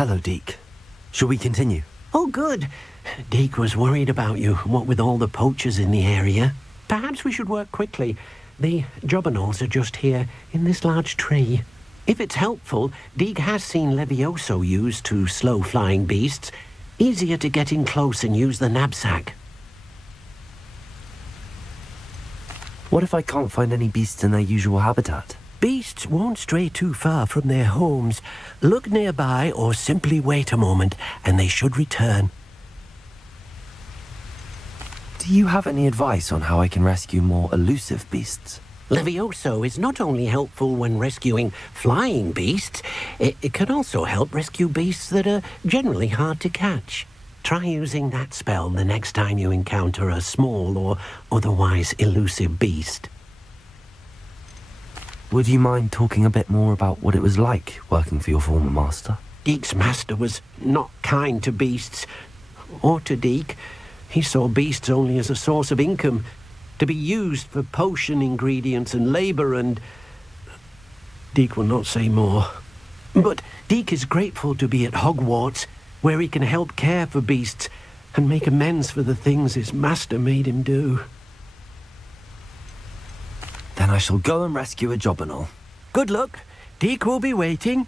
Hello, Deke. Shall we continue? Oh, good. Deke was worried about you, what with all the poachers in the area. Perhaps we should work quickly. The jobberknolls are just here, in this large tree. If it's helpful, Deke has seen Levioso used to slow flying beasts. Easier to get in close and use the knapsack. What if I can't find any beasts in their usual habitat? Beasts won't stray too far from their homes. Look nearby or simply wait a moment, and they should return. Do you have any advice on how I can rescue more elusive beasts? Levioso is not only helpful when rescuing flying beasts, it can also help rescue beasts that are generally hard to catch. Try using that spell the next time you encounter a small or otherwise elusive beast. Would you mind talking a bit more about what it was like working for your former master? Deke's master was not kind to beasts, or to Deke. He saw beasts only as a source of income, to be used for potion ingredients and labor, and Deke will not say more. But Deke is grateful to be at Hogwarts, where he can help care for beasts and make amends for the things his master made him do. Then I shall go and rescue a jobberknoll. Good luck. Deke will be waiting.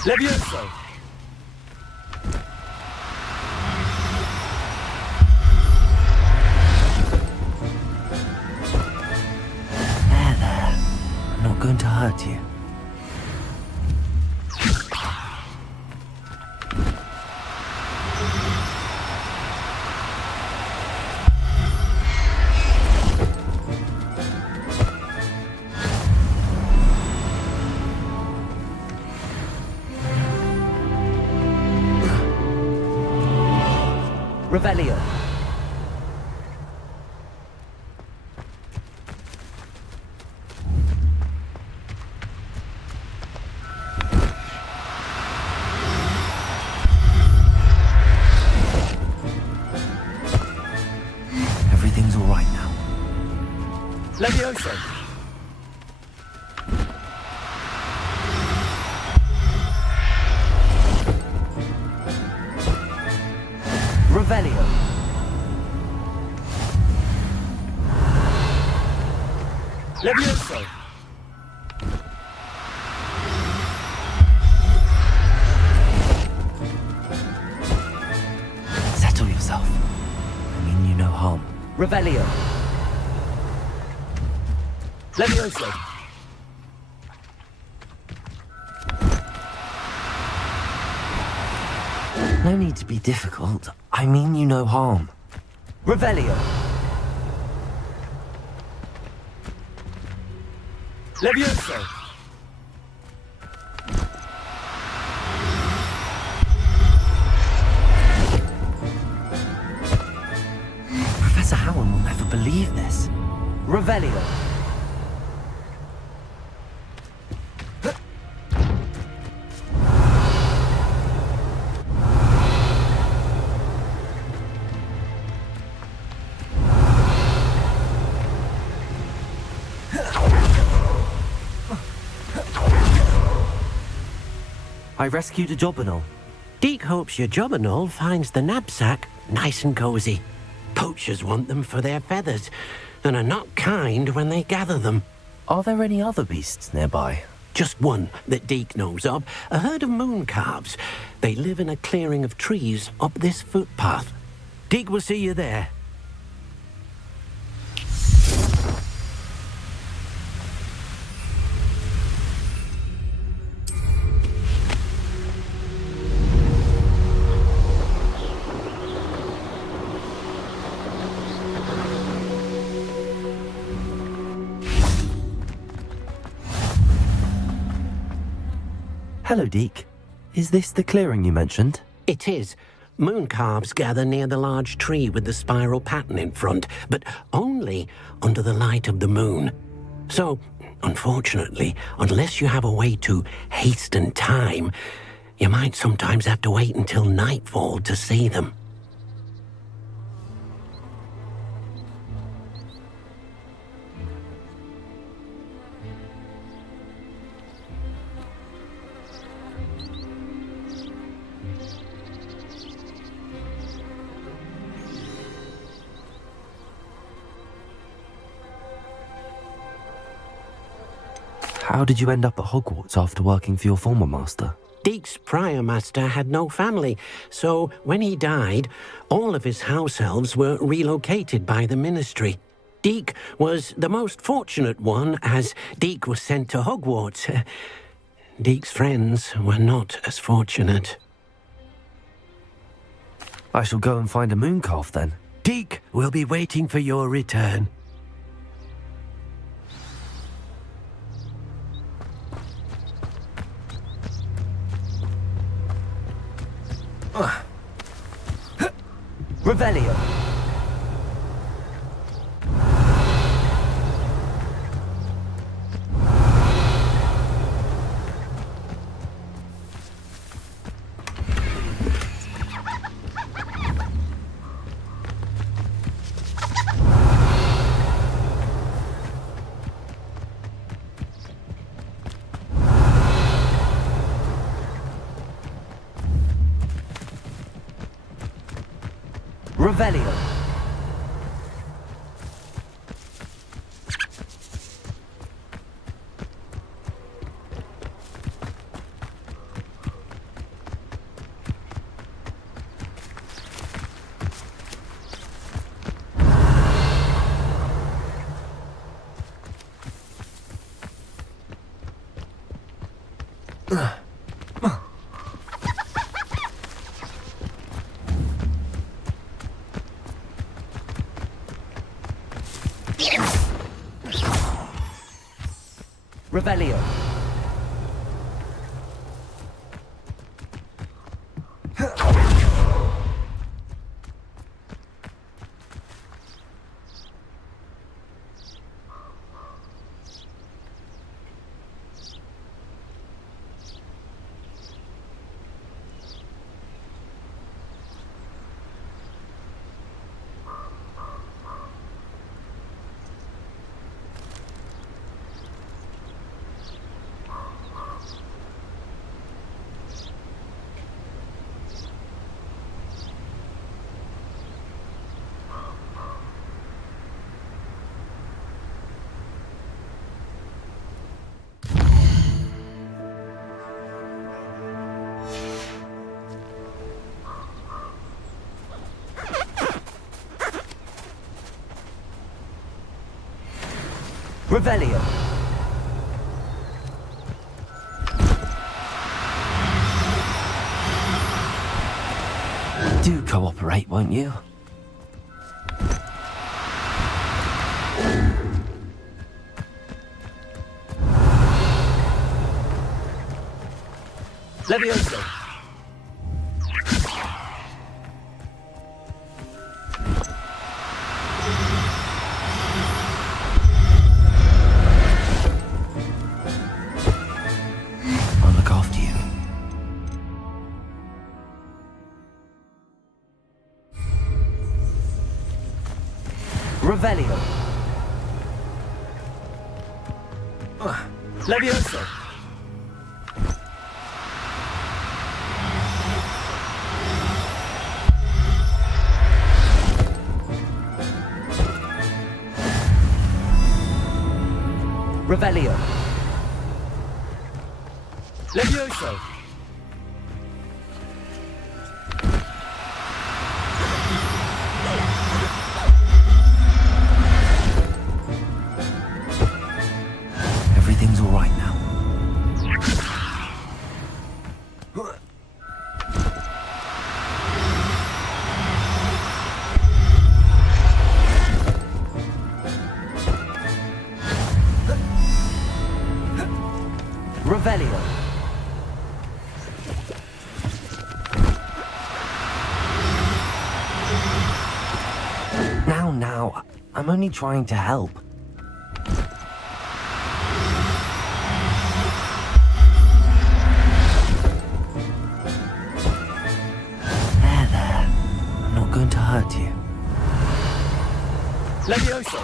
Levioso! There. I'm not going to hurt you. Revelio. Everything's all right now. Levioso! Revelio. Levioso! Settle yourself. I mean you no harm. Revelio. Levioso! No need to be difficult. I mean you no harm. Revelio. Levioso! Professor Howard will never believe this. Revelio. I rescued a jobberknoll. Deke hopes your jobberknoll finds the knapsack nice and cozy. Poachers want them for their feathers, and are not kind when they gather them. Are there any other beasts nearby? Just one that Deke knows of, a herd of moon calves. They live in a clearing of trees up this footpath. Deke will see you there. Hello, Deke. Is this the clearing you mentioned? It is. Moon calves gather near the large tree with the spiral pattern in front, but only under the light of the moon. So, unfortunately, unless you have a way to hasten time, you might sometimes have to wait until nightfall to see them. How did you end up at Hogwarts after working for your former master? Deek's prior master had no family, so when he died, all of his house elves were relocated by the ministry. Deek was the most fortunate one, as Deek was sent to Hogwarts. Deek's friends were not as fortunate. I shall go and find a mooncalf then. Deek will be waiting for your return. Revelio. Revelio. Revelio. Revelio. Do cooperate, won't you? Levioso. I'll look after you. Revelio. Levioso. Revelio. Levioso. Everything's all right now. Revelio. Now, I'm only trying to help. Levioso!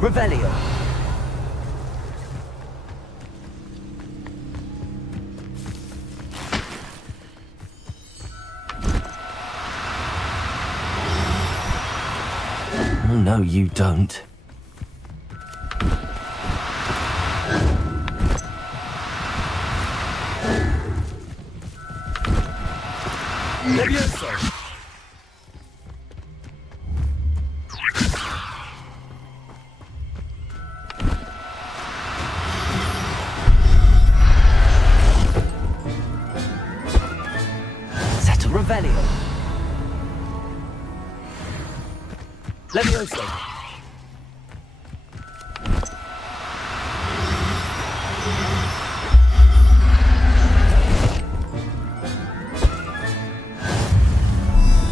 Revelio! Oh, no, you don't. Levioso! Settle. Revelio! Levioso!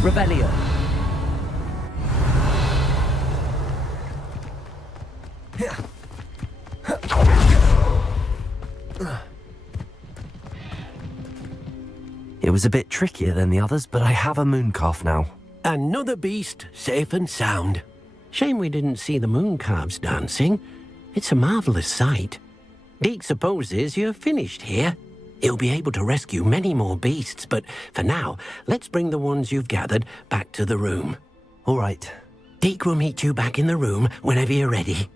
Revelio! It was a bit trickier than the others, but I have a mooncalf now. Another beast, safe and sound. Shame we didn't see the mooncalves dancing. It's a marvellous sight. Deke supposes you're finished here. He'll be able to rescue many more beasts, but for now, let's bring the ones you've gathered back to the room. All right. Deke will meet you back in the room whenever you're ready.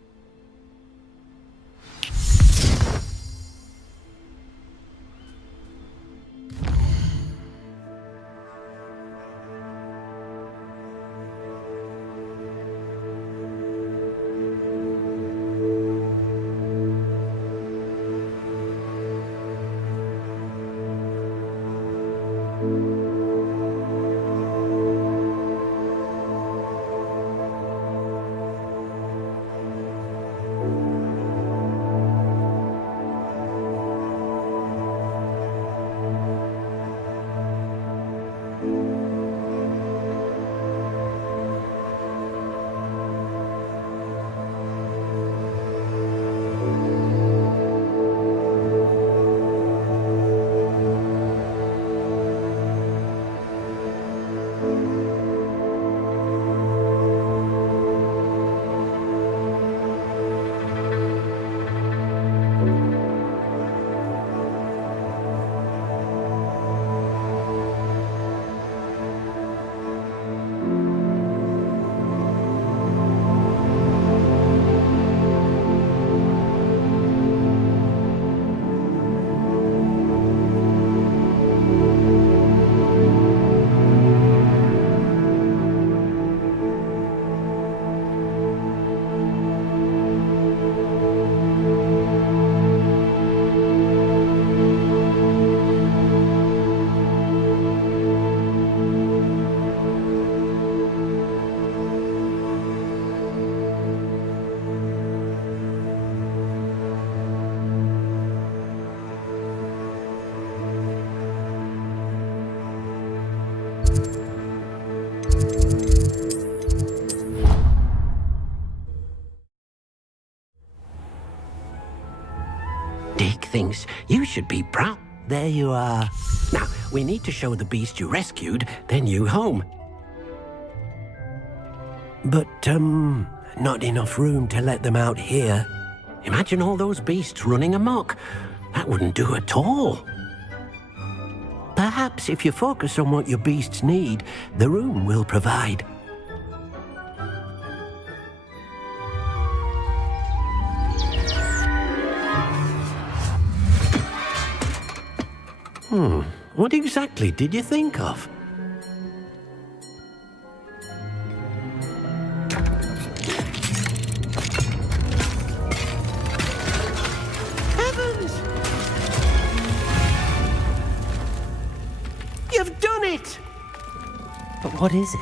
Deke thinks you should be proud. There you are. Now, we need to show the beast you rescued their new home. But, not enough room to let them out here. Imagine all those beasts running amok. That wouldn't do at all. Perhaps if you focus on what your beasts need, the room will provide. What exactly did you think of? Heavens! You've done it! But what is it?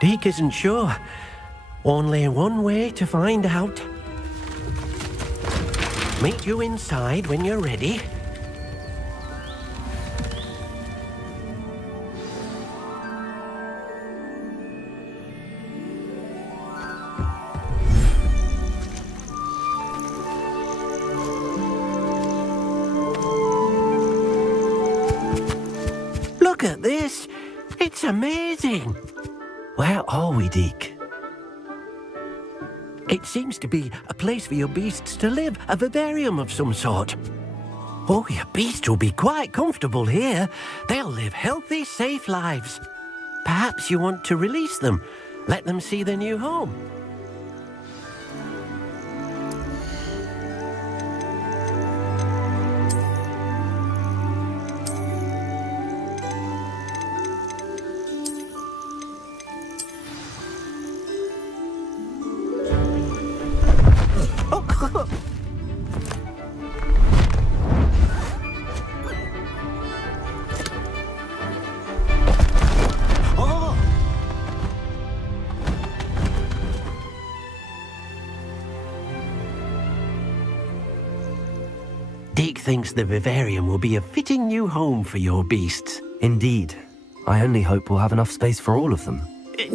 Deke isn't sure. Only one way to find out. Meet you inside when you're ready. amazing! Where are we, Deke? It seems to be a place for your beasts to live, a vivarium of some sort. Oh, your beasts will be quite comfortable here. They'll live healthy, safe lives. Perhaps you want to release them, let them see their new home. Deke thinks the vivarium will be a fitting new home for your beasts. Indeed. I only hope we'll have enough space for all of them.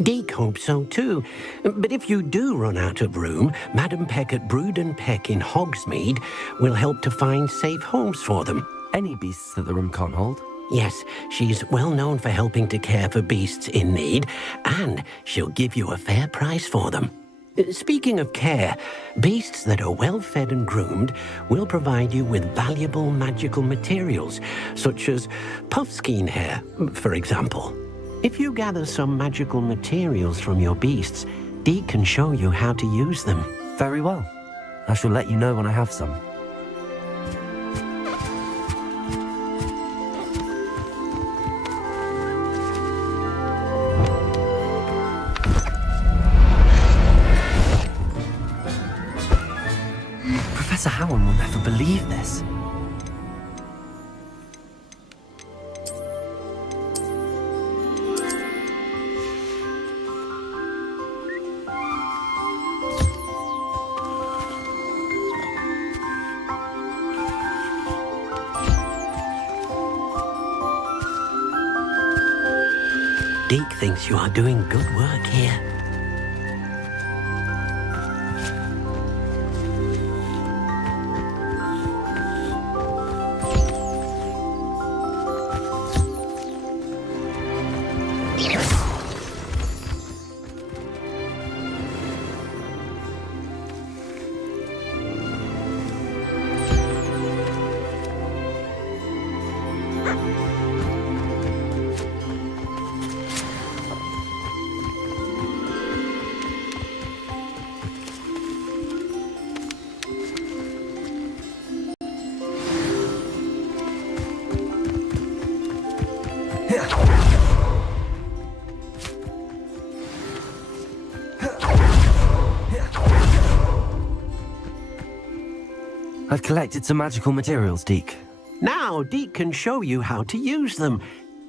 Deke hopes so too. But if you do run out of room, Madam Peck at Brood and Peck in Hogsmeade will help to find safe homes for them. Any beasts that the room can't hold? Yes, she's well known for helping to care for beasts in need, and she'll give you a fair price for them. Speaking of care, beasts that are well fed and groomed will provide you with valuable magical materials, such as puffskein hair, for example. If you gather some magical materials from your beasts, Deke can show you how to use them. Very well. I shall let you know when I have some. Professor Howard will never believe this. Deke thinks you are doing good work here. I've collected some magical materials, Deke. Now, Deke can show you how to use them.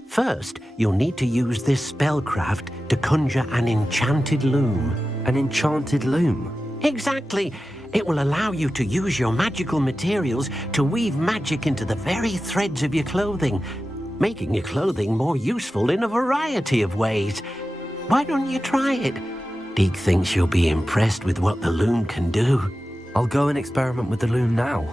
First, you'll need to use this spellcraft to conjure an enchanted loom. An enchanted loom? Exactly. It will allow you to use your magical materials to weave magic into the very threads of your clothing, making your clothing more useful in a variety of ways. Why don't you try it? Deke thinks you'll be impressed with what the loom can do. I'll go and experiment with the loom now.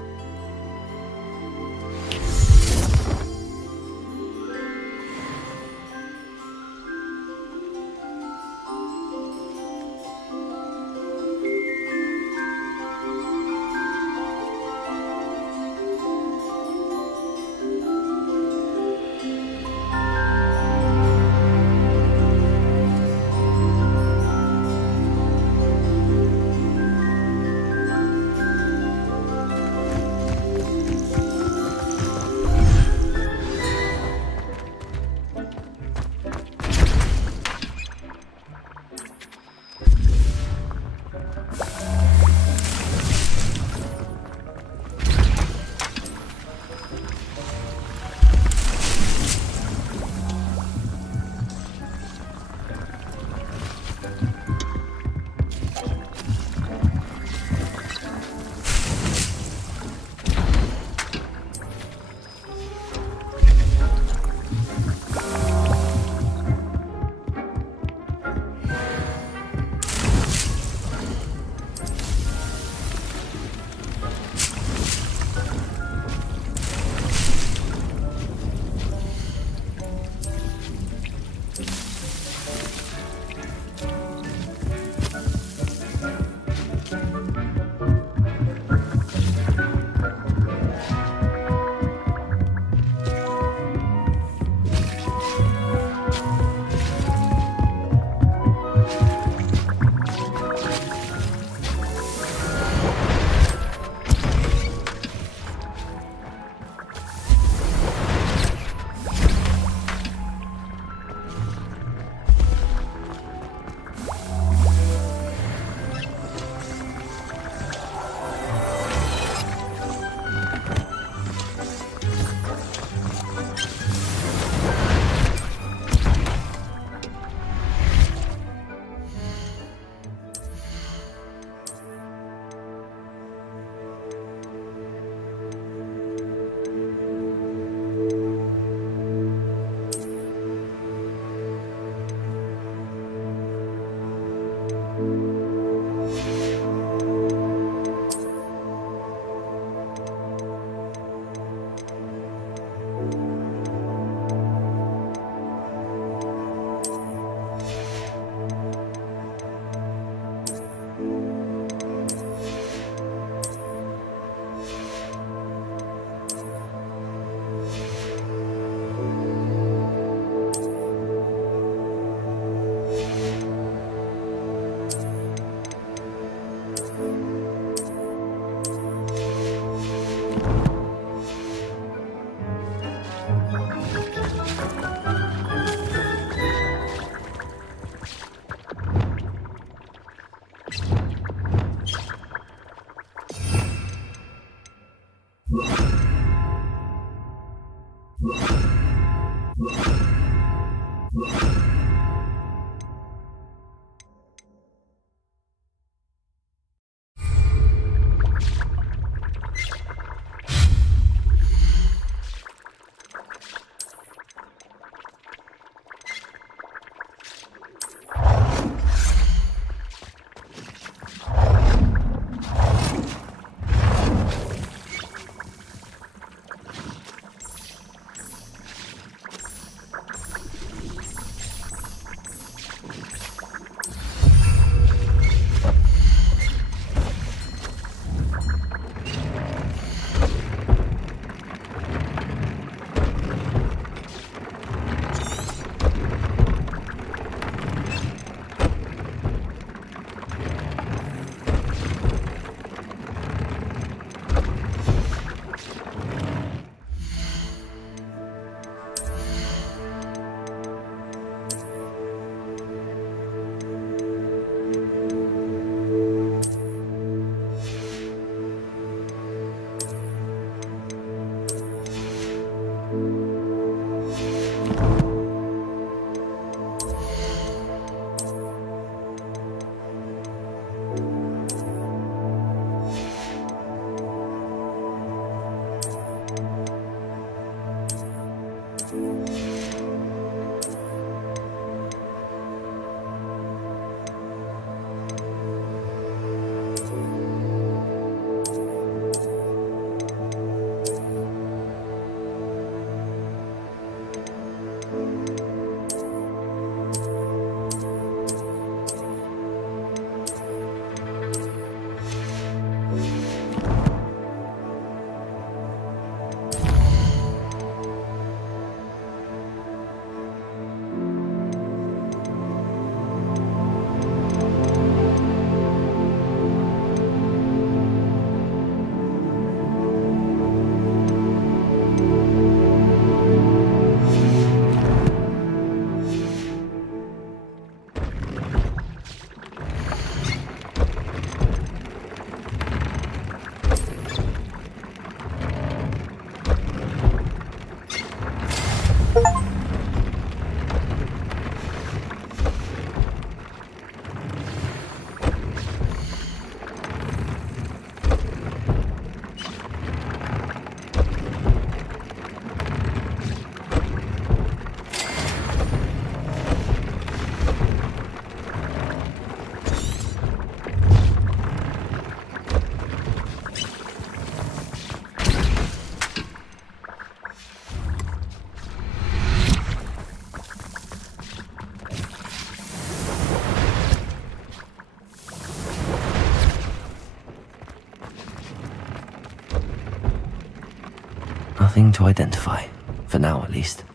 Nothing to identify, for now at least.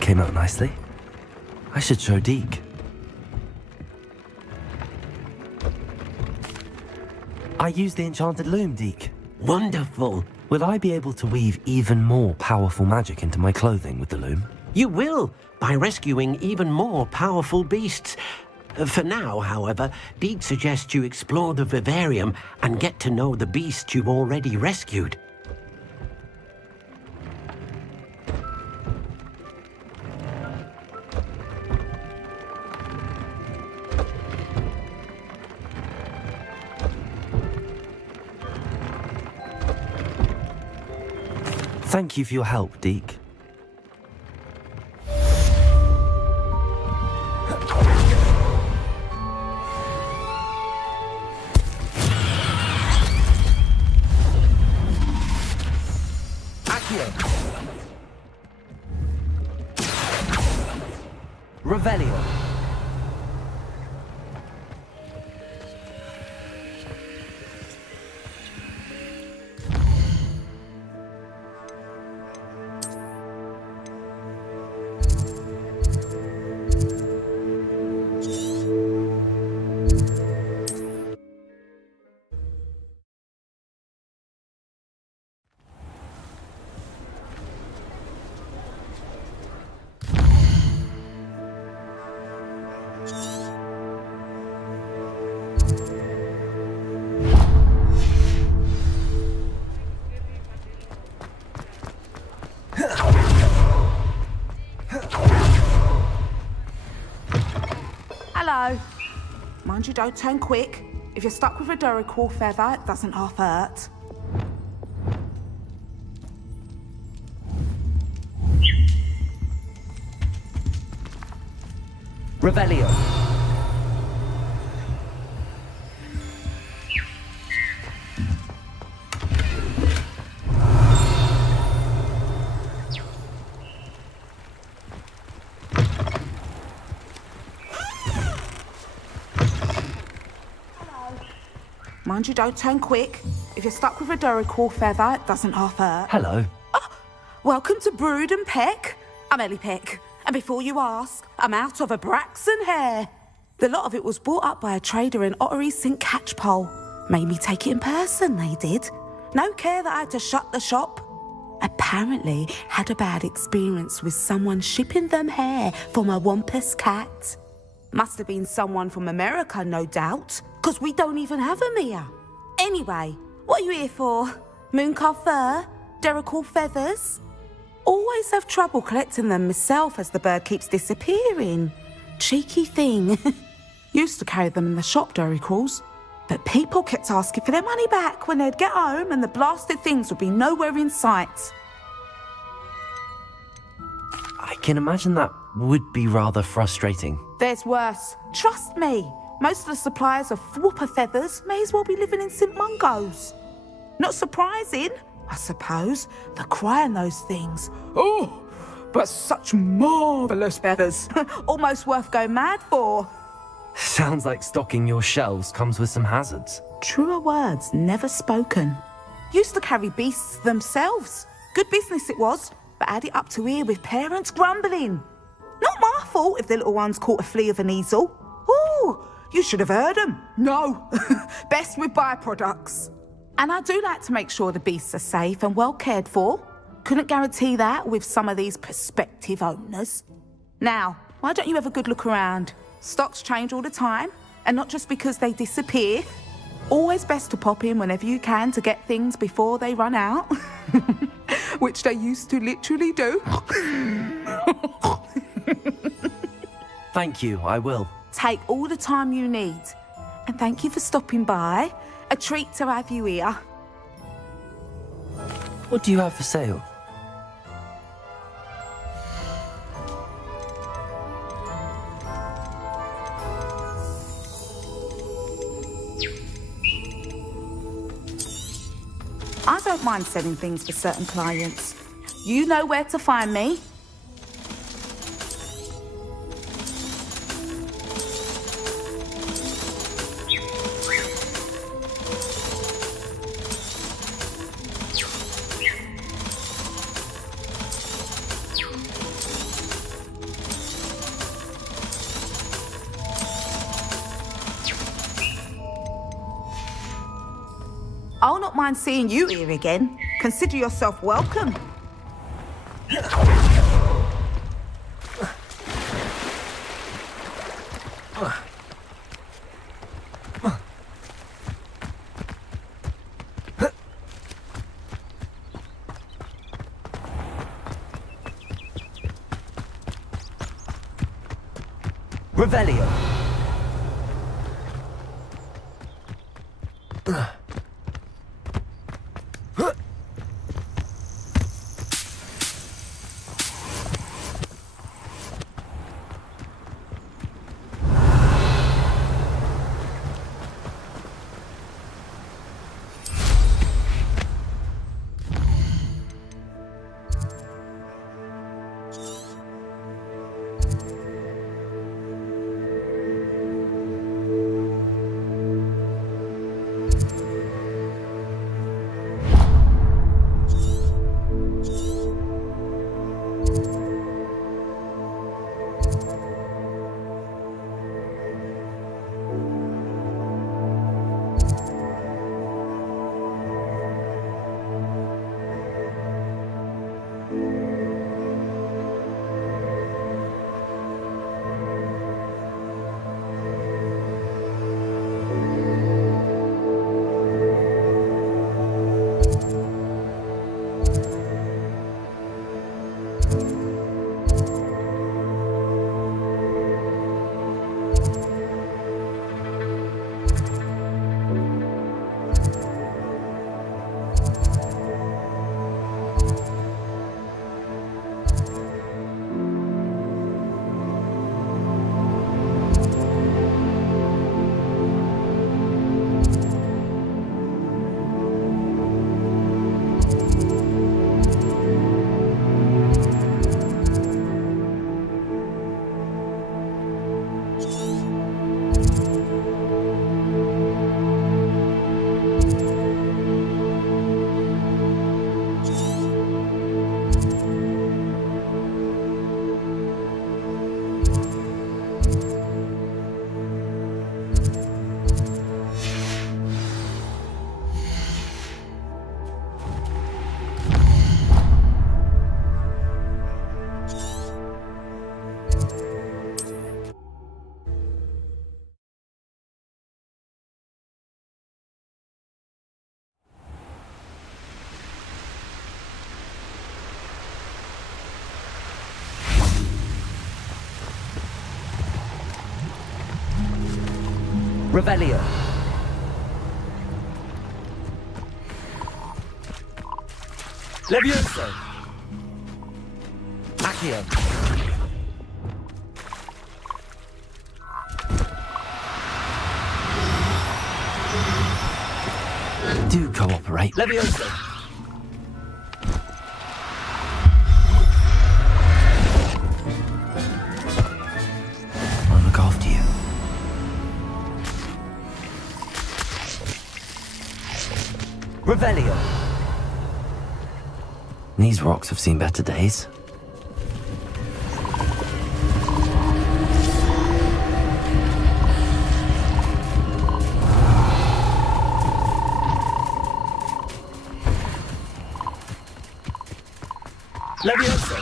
Came out nicely. I should show Deke. I used the enchanted loom, Deke. Wonderful. Will I be able to weave even more powerful magic into my clothing with the loom? You will, by rescuing even more powerful beasts. For now, however, Deke suggests you explore the vivarium and get to know the beasts you've already rescued. Thank you for your help, Deke. Revelio. Hello. Mind you don't turn quick. If you're stuck with a Duracell feather, it doesn't half hurt. Revelio. Mind you don't turn quick. If you're stuck with a Duracell feather, it doesn't half hurt. Hello. Welcome to Brood and Peck. I'm Ellie Peck. And before you ask, I'm out of a Braxton hair. The lot of it was bought up by a trader in Ottery St. Catchpole. Made me take it in person, they did. No care that I had to shut the shop. Apparently had a bad experience with someone shipping them hair from a Wampus cat. Must have been someone from America, no doubt, because we don't even have them here. Anyway, what are you here for? Mooncar fur? Duracell feathers? Always have trouble collecting them myself as the bird keeps disappearing. Cheeky thing. Used to carry them in the shop, Duracells, but people kept asking for their money back when they'd get home and the blasted things would be nowhere in sight. I can imagine that would be rather frustrating. There's worse. Trust me. Most of the suppliers of whooper feathers may as well be living in St. Mungo's. Not surprising, I suppose, the cry on those things. Oh, but such marvellous feathers. Almost worth going mad for. Sounds like stocking your shelves comes with some hazards. Truer words never spoken. Used to carry beasts themselves. Good business it was, but had it up to here with parents grumbling. Not my fault if the little ones caught a flea of an easel. Ooh, you should have heard them. No, best with byproducts. And I do like to make sure the beasts are safe and well cared for. Couldn't guarantee that with some of these prospective owners. Now, why don't you have a good look around? Stocks change all the time, and not just because they disappear. Always best to pop in whenever you can to get things before they run out. Which they used to literally do. Thank you, I will. Take all the time you need. And thank you for stopping by. A treat to have you here. What do you have for sale? I don't mind selling things for certain clients. You know where to find me. I'll not mind seeing you here again. Consider yourself welcome. Revelio. Revelio. Levioso. Accio. Do cooperate. Levioso. I'll look after you. Revelio. These rocks have seen better days. Levioso.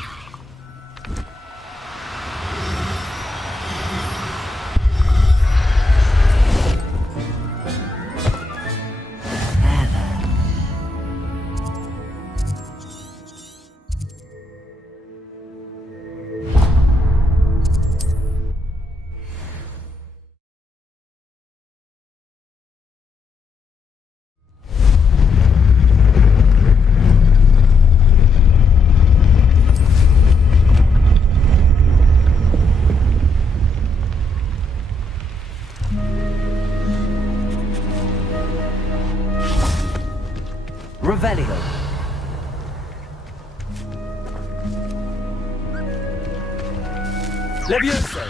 Revelio. Levioso.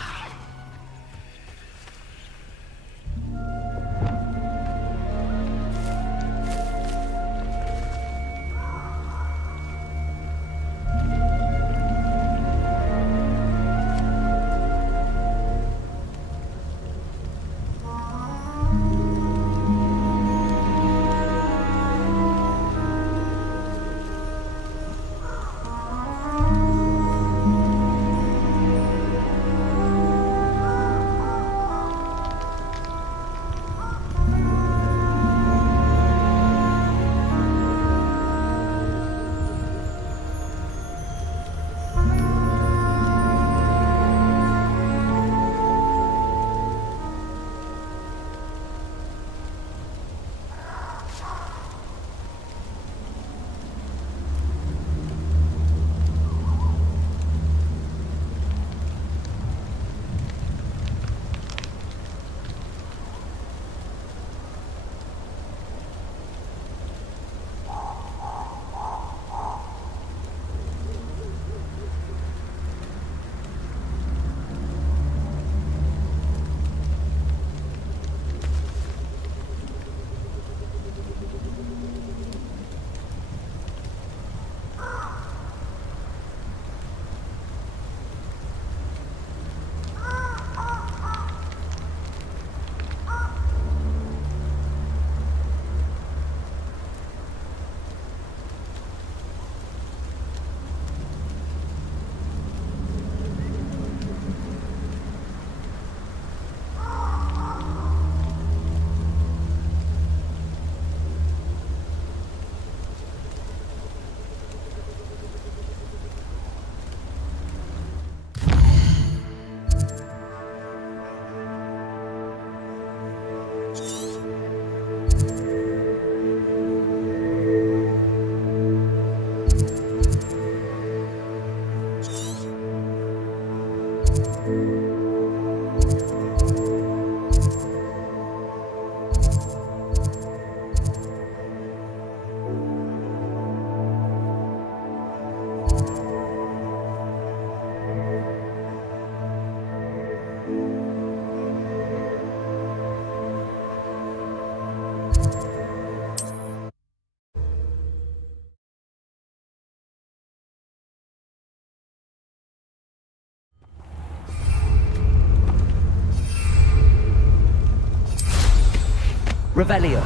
Revelio.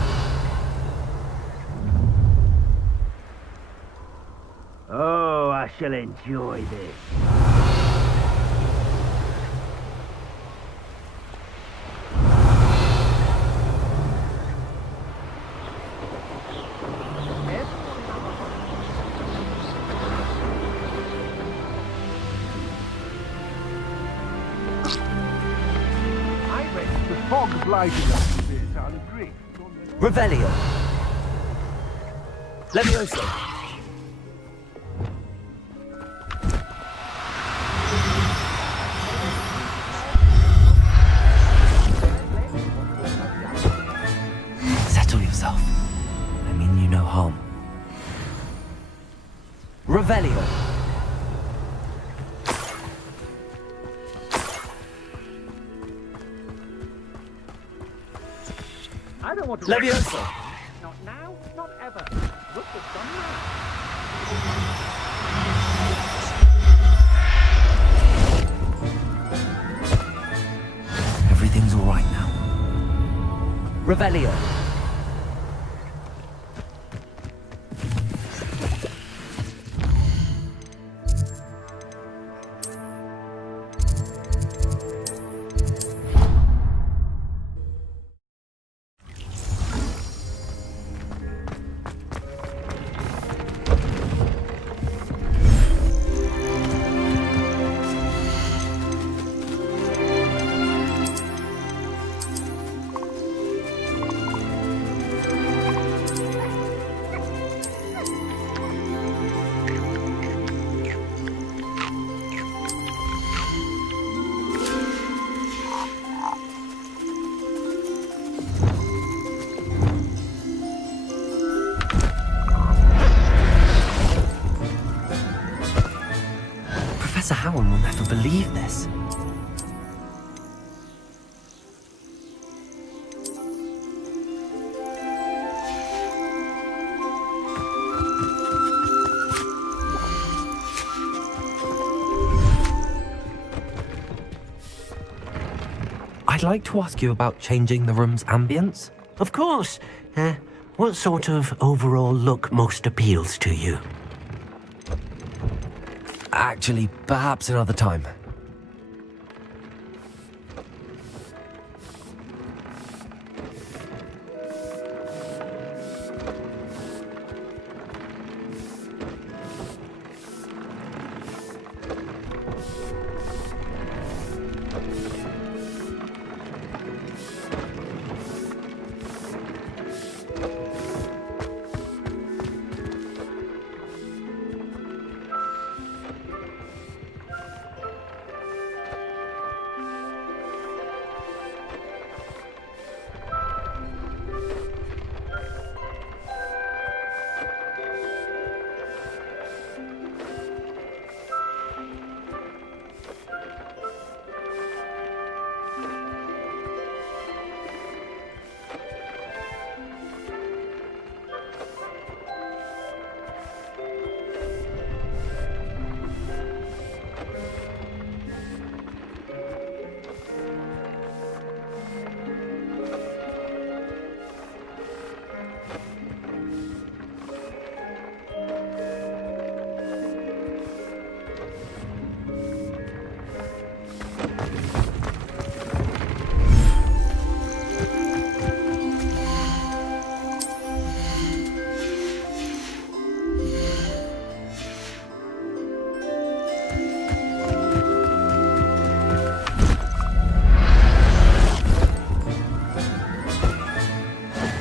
Oh, I shall enjoy this. The fog blighted us a bit, I'll agree. Revelio. Levioso. Settle yourself. I mean you no harm. Revelio. I don't want to... Levioso. Not now, not ever. Look what's done now. Everything's all right now. Revelio. Professor Howard will never believe this. I'd like to ask you about changing the room's ambience. Of course. What sort of overall look most appeals to you? Actually, perhaps another time.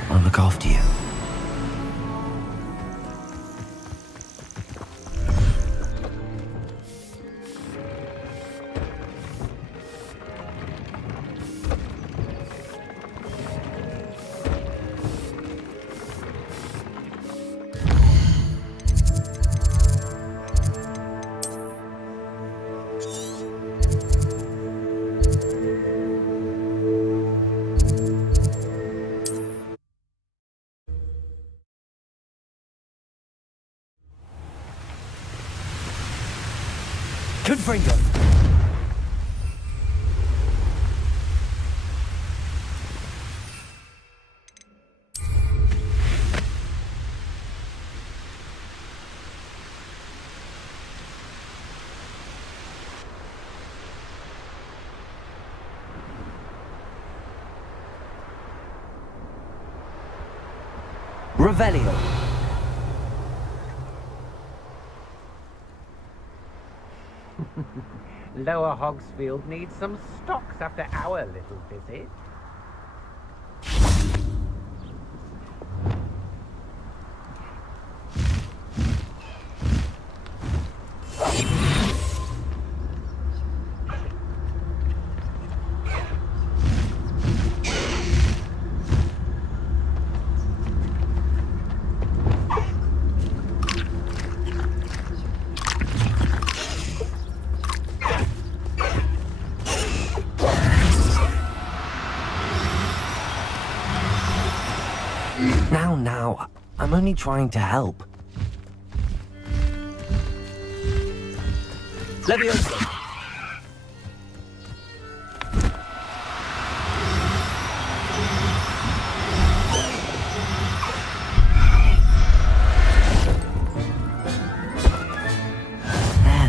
I'll look after you. Confringo. Revelio. Lower Hogsfield needs some stocks after our little visit. Now, I'm only trying to help. Leviosa.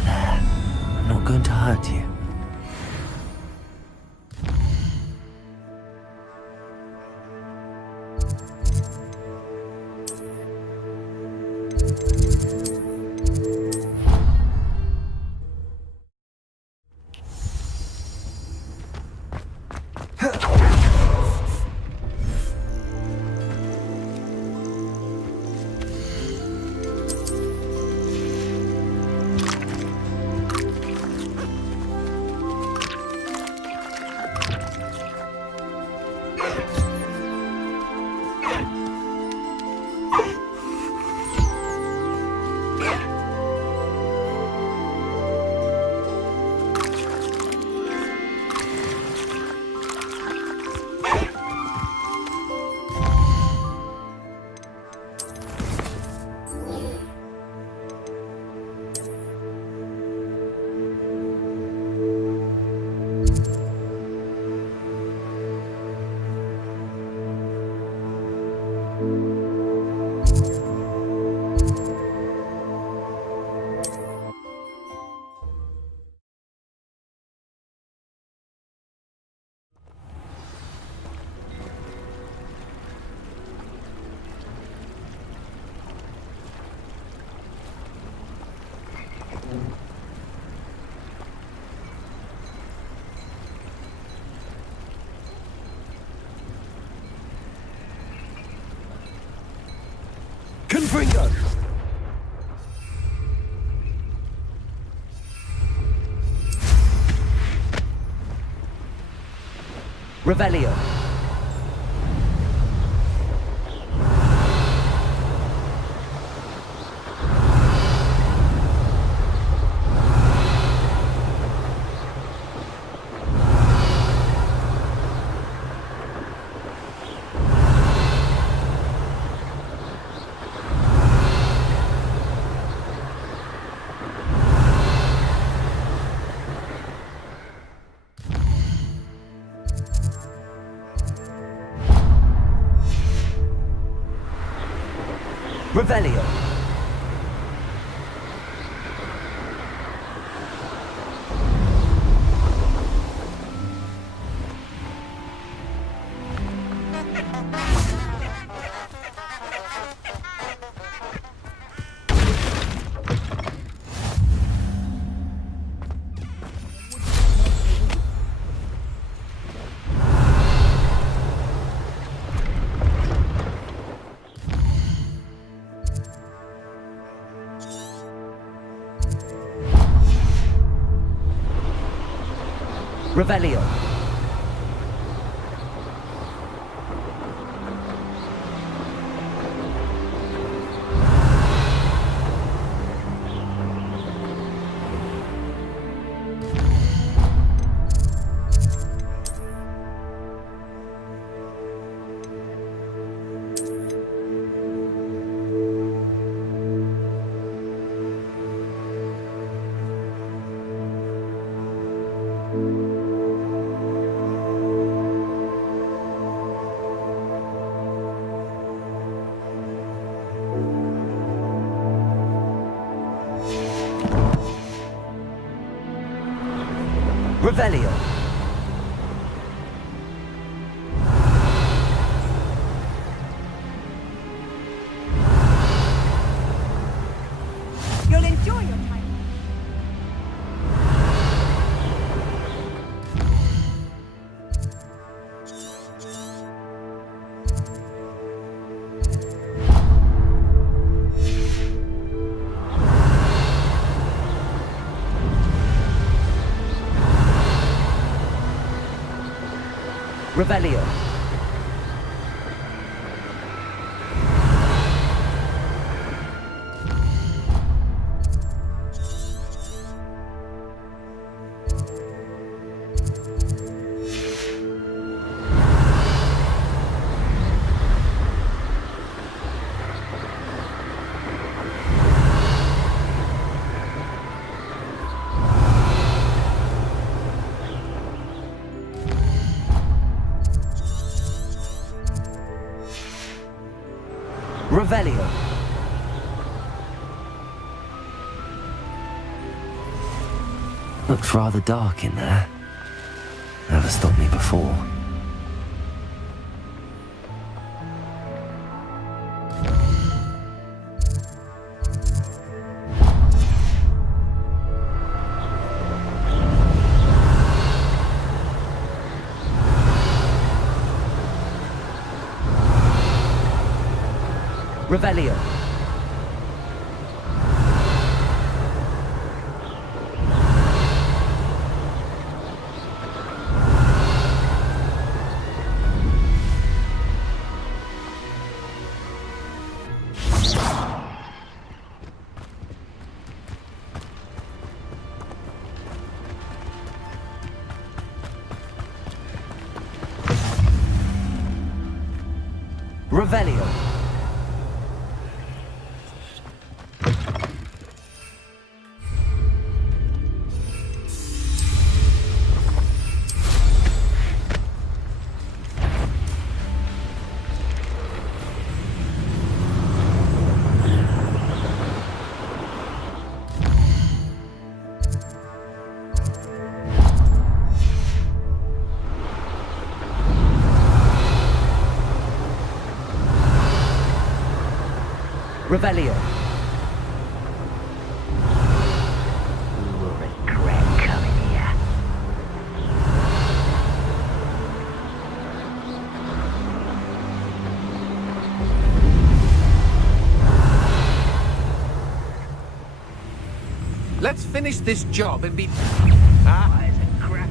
There. I'm not going to hurt you. Confringo. Revelio. Revelio. Revelio. Revelio. Revelio. Revelio. Looks rather dark in there. Never stopped me before. Revelio. Revelio. Revelio. You will regret coming here. Let's finish this job and be... Why is it crap?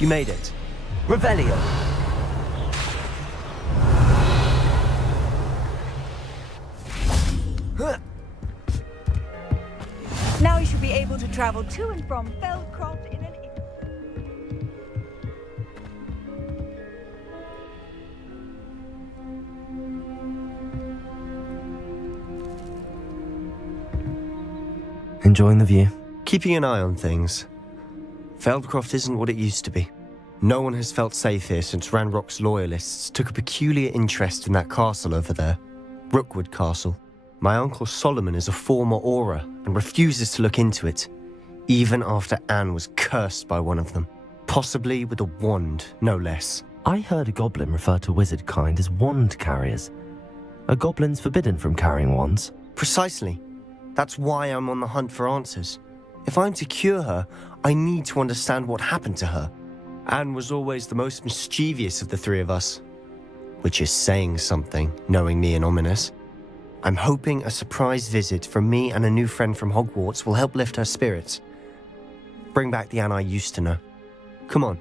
You made it. Revelio. Now you should be able to travel to and from Feldcroft in an Enjoying the view? Keeping an eye on things. Feldcroft isn't what it used to be. No one has felt safe here since Ranrock's loyalists took a peculiar interest in that castle over there. Rookwood Castle. My uncle Solomon is a former Auror and refuses to look into it, even after Anne was cursed by one of them. Possibly with a wand, no less. I heard a goblin refer to wizard kind as wand carriers. Are goblins forbidden from carrying wands? Precisely. That's why I'm on the hunt for answers. If I'm to cure her, I need to understand what happened to her. Anne was always the most mischievous of the three of us. Which is saying something, knowing me and Ominous. I'm hoping a surprise visit from me and a new friend from Hogwarts will help lift her spirits. Bring back the Anne I used to know. Come on,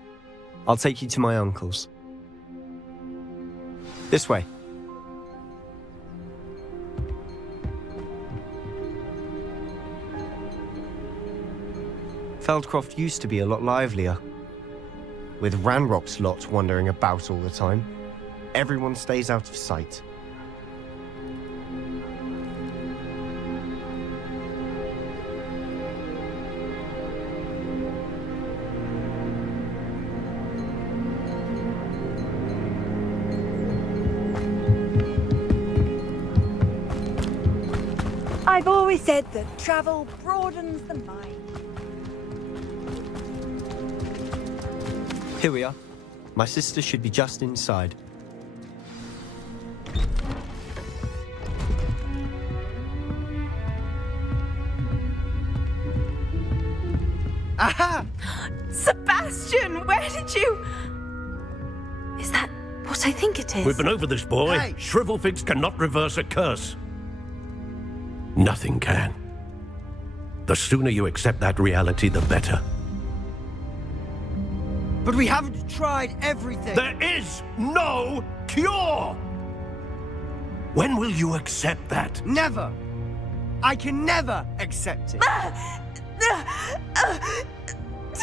I'll take you to my uncle's. This way. Feldcroft used to be a lot livelier. With Ranrock's lot wandering about all the time, everyone stays out of sight. I've always said that travel broadens the mind. Here we are. My sister should be just inside. Aha! Sebastian, where did you... Is that what what I think it is. We've been over this, boy. Hey. Shrivelfigs cannot reverse a curse. Nothing can. The sooner you accept that reality, the better. But we haven't tried everything. There is no cure! When will you accept that? Never. I can never accept it.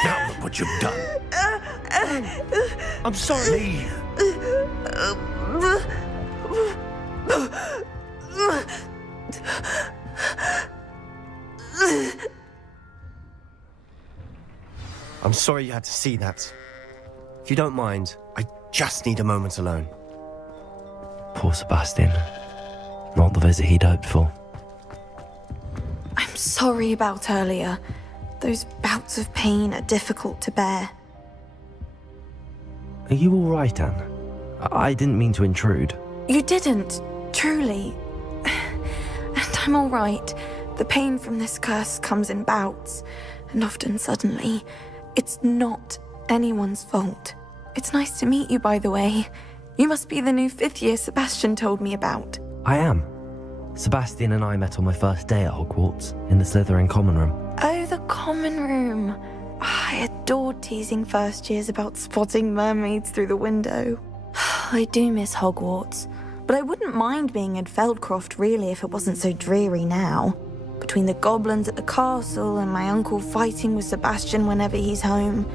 Now look what you've done. I'm sorry. Leave. I'm sorry you had to see that. If you don't mind, I just need a moment alone. Poor Sebastian. Not the visit he'd hoped for. I'm sorry about earlier. Those bouts of pain are difficult to bear. Are you all right, Anne? I didn't mean to intrude. You didn't, truly. And I'm all right. The pain from this curse comes in bouts, and often suddenly. It's not anyone's fault. It's nice to meet you, by the way. You must be the new 5th year Sebastian told me about. I am. Sebastian and I met on my first day at Hogwarts, in the Slytherin common room. Oh, the common room. I adored teasing first years about spotting mermaids through the window. I do miss Hogwarts, but I wouldn't mind being in Feldcroft really if it wasn't so dreary now. Between the goblins at the castle and my uncle fighting with Sebastian whenever he's home,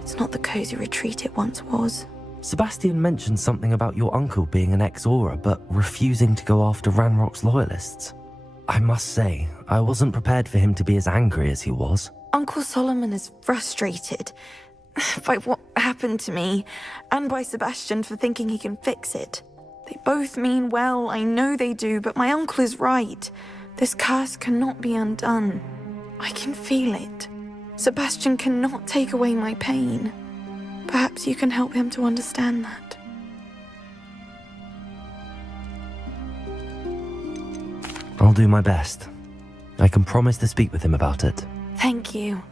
it's not the cozy retreat it once was. Sebastian mentioned something about your uncle being an ex-Aura, but refusing to go after Ranrock's loyalists. I must say, I wasn't prepared for him to be as angry as he was. Uncle Solomon is frustrated by what happened to me, and by Sebastian for thinking he can fix it. They both mean well, I know they do, but my uncle is right. This curse cannot be undone. I can feel it. Sebastian cannot take away my pain. Perhaps you can help him to understand that. I'll do my best. I can promise to speak with him about it. Thank you.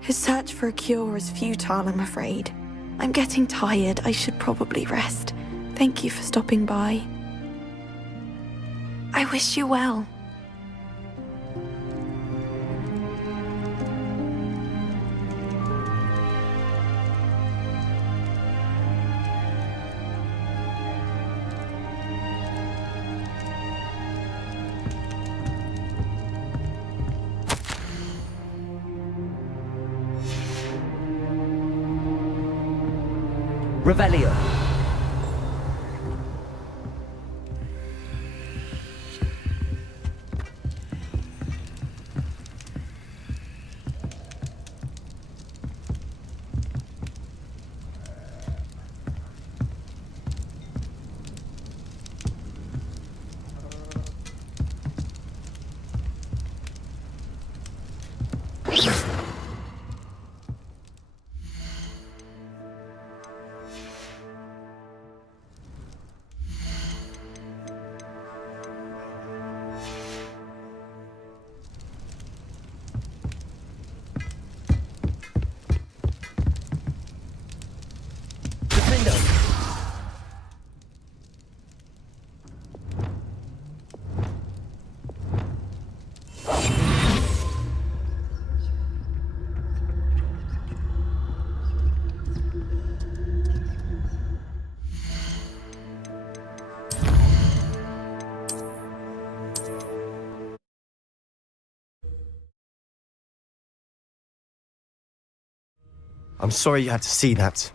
His search for a cure is futile, I'm afraid. I'm getting tired. I should probably rest. Thank you for stopping by. I wish you well. Revelio. I'm sorry you had to see that.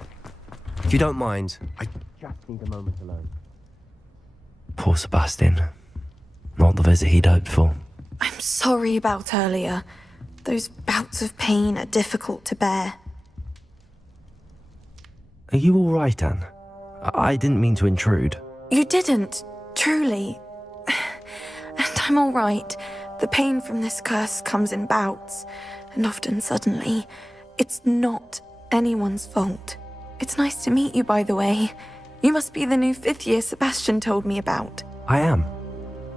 If you don't mind, I just need a moment alone. Poor Sebastian. Not the visit he'd hoped for. I'm sorry about earlier. Those bouts of pain are difficult to bear. Are you all right, Anne? I didn't mean to intrude. You didn't, truly. And I'm all right. The pain from this curse comes in bouts, and often suddenly. It's not anyone's fault. It's nice to meet you, by the way. You must be the new 5th year Sebastian told me about. I am.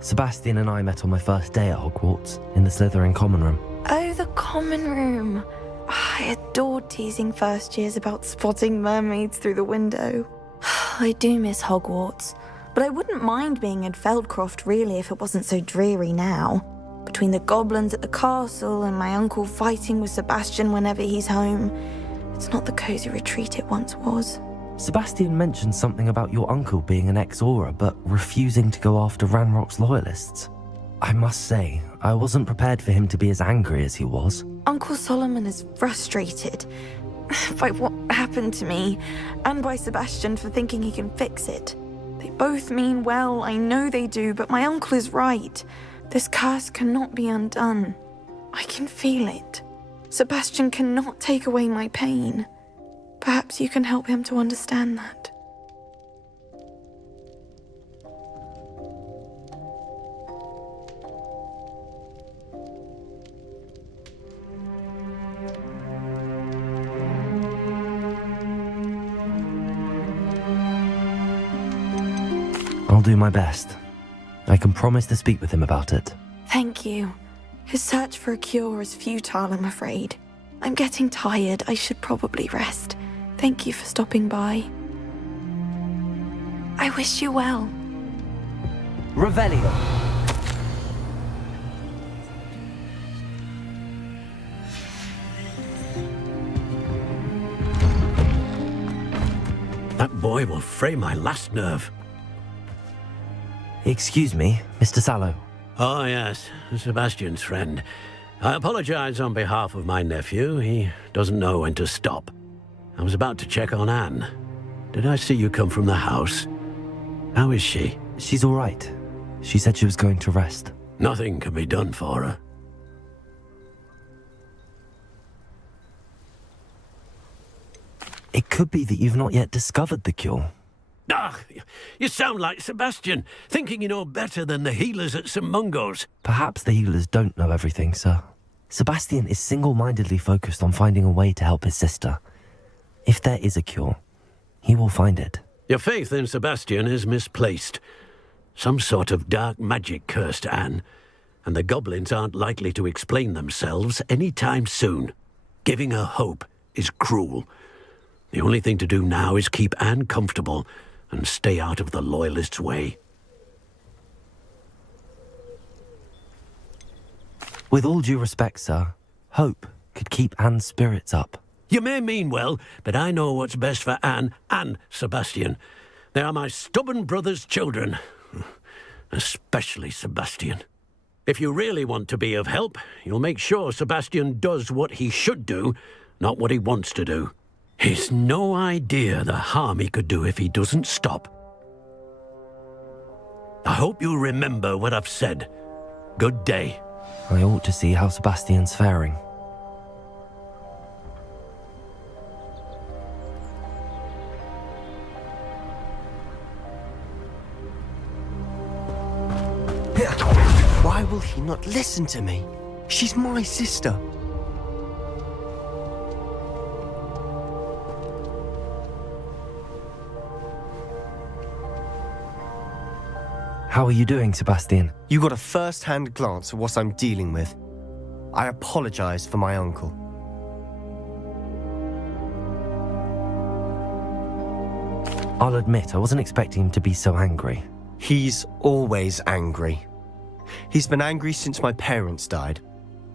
Sebastian and I met on my first day at Hogwarts, in the Slytherin common room. Oh, the common room. I adored teasing first years about spotting mermaids through the window. I do miss Hogwarts, but I wouldn't mind being in Feldcroft really if it wasn't so dreary now. Between the goblins at the castle and my uncle fighting with Sebastian whenever he's home, it's not the cosy retreat it once was. Sebastian mentioned something about your uncle being an ex-Auror, but refusing to go after Ranrock's loyalists. I must say, I wasn't prepared for him to be as angry as he was. Uncle Solomon is frustrated by what happened to me, and by Sebastian for thinking he can fix it. They both mean well, I know they do, but my uncle is right. This curse cannot be undone. I can feel it. Sebastian cannot take away my pain. Perhaps you can help him to understand that. I'll do my best. I can promise to speak with him about it. Thank you. His search for a cure is futile, I'm afraid. I'm getting tired. I should probably rest. Thank you for stopping by. I wish you well. Revelio. That boy will fray my last nerve. Excuse me, Mr. Sallow. Oh, yes, Sebastian's friend. I apologize on behalf of my nephew. He doesn't know when to stop. I was about to check on Anne. Did I see you come from the house? How is she? She's all right. She said she was going to rest. Nothing can be done for her. It could be that you've not yet discovered the cure. Ah, you sound like Sebastian, thinking you know better than the healers at St. Mungo's. Perhaps the healers don't know everything, sir. Sebastian is single-mindedly focused on finding a way to help his sister. If there is a cure, he will find it. Your faith in Sebastian is misplaced. Some sort of dark magic cursed Anne, and the goblins aren't likely to explain themselves any time soon. Giving her hope is cruel. The only thing to do now is keep Anne comfortable and stay out of the Loyalists' way. With all due respect, sir, hope could keep Anne's spirits up. You may mean well, but I know what's best for Anne and Sebastian. They are my stubborn brother's children. Especially Sebastian. If you really want to be of help, you'll make sure Sebastian does what he should do, not what he wants to do. He's no idea the harm he could do if he doesn't stop. I hope you remember what I've said. Good day. I ought to see how Sebastian's faring. Why will he not listen to me? She's my sister. How are you doing, Sebastian? You got a first-hand glance at what I'm dealing with. I apologize for my uncle. I'll admit, I wasn't expecting him to be so angry. He's always angry. He's been angry since my parents died.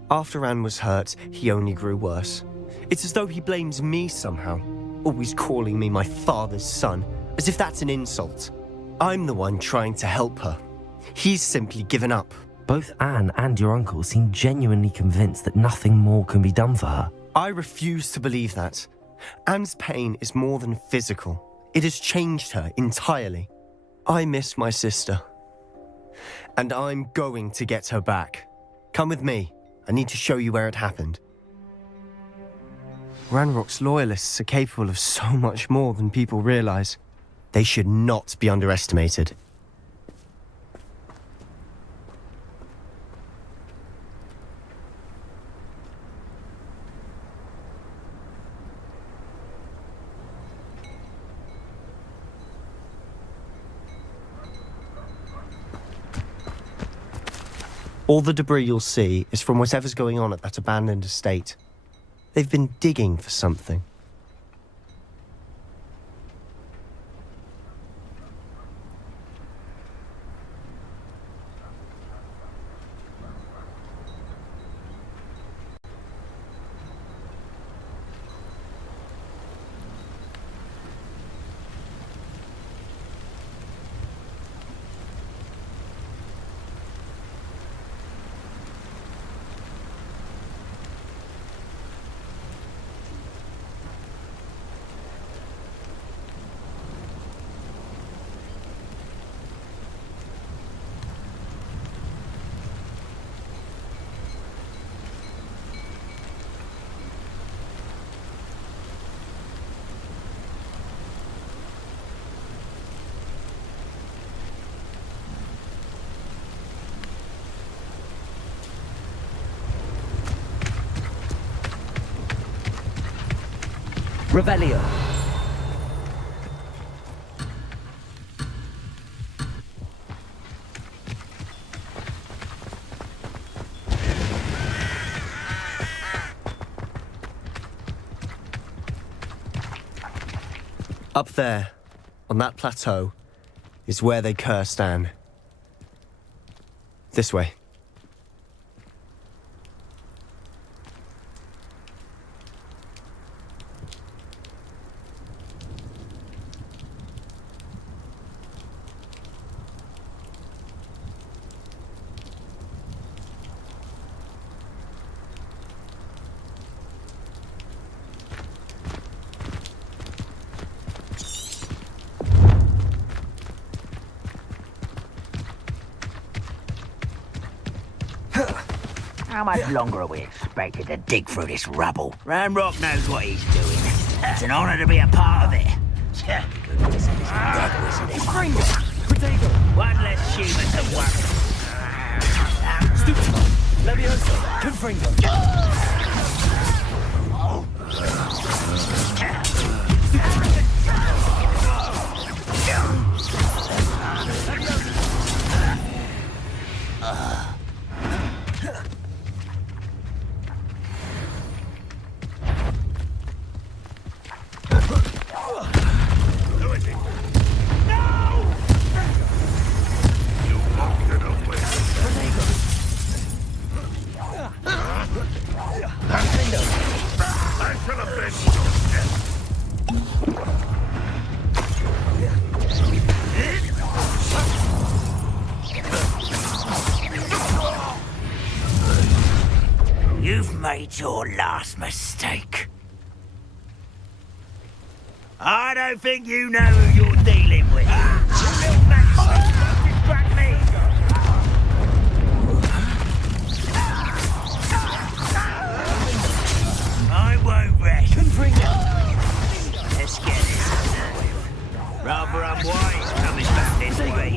After Anne was hurt, he only grew worse. It's as though he blames me somehow, always calling me my father's son, as if that's an insult. I'm the one trying to help her. He's simply given up. Both Anne and your uncle seem genuinely convinced that nothing more can be done for her. I refuse to believe that. Anne's pain is more than physical. It has changed her entirely. I miss my sister. And I'm going to get her back. Come with me. I need to show you where it happened. Ranrock's loyalists are capable of so much more than people realize. They should not be underestimated. All the debris you'll see is from whatever's going on at that abandoned estate. They've been digging for something. Revelio. Up there, on that plateau, is where they cursed Anne. This way. How much longer are we expected to dig through this rubble? Ranrock knows what he's doing. It's an honor to be a part of it. One less human to worry. Levioso. Confringo. You've made your last mistake. I don't think you know who you're dealing with. You little backslide, don't distract me. I won't rest. Let's get it. Rather unwise coming back this way.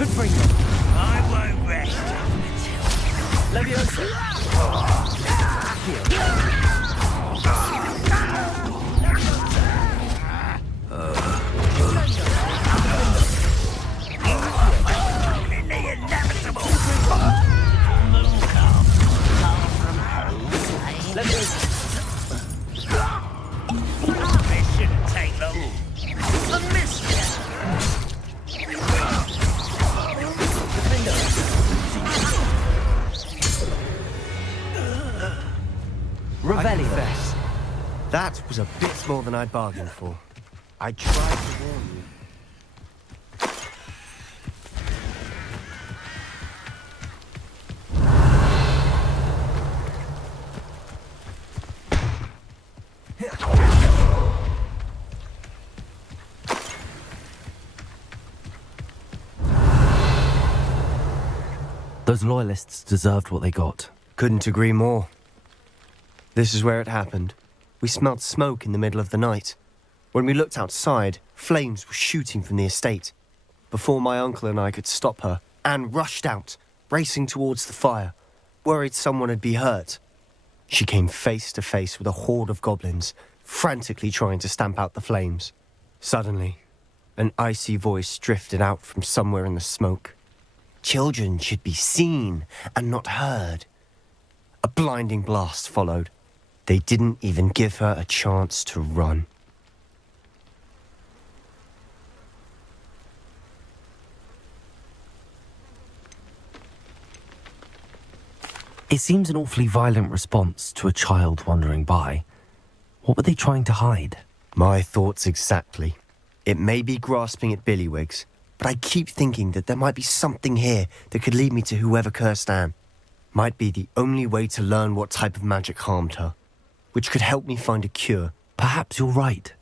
Confringo. I won't rest. Levioso. This shouldn't take long. A mystery. I confess, that was a bit more than I'd bargained for. I tried to warn you. Those loyalists deserved what they got. Couldn't agree more. This is where it happened. We smelled smoke in the middle of the night. When we looked outside, flames were shooting from the estate. Before my uncle and I could stop her, Anne rushed out, racing towards the fire, worried someone had been hurt. She came face to face with a horde of goblins, frantically trying to stamp out the flames. Suddenly, an icy voice drifted out from somewhere in the smoke. Children should be seen and not heard. A blinding blast followed. They didn't even give her a chance to run. It seems an awfully violent response to a child wandering by. What were they trying to hide? My thoughts exactly. It may be grasping at Billywigs, but I keep thinking that there might be something here that could lead me to whoever cursed Anne. Might be the only way to learn what type of magic harmed her, which could help me find a cure. Perhaps you're right.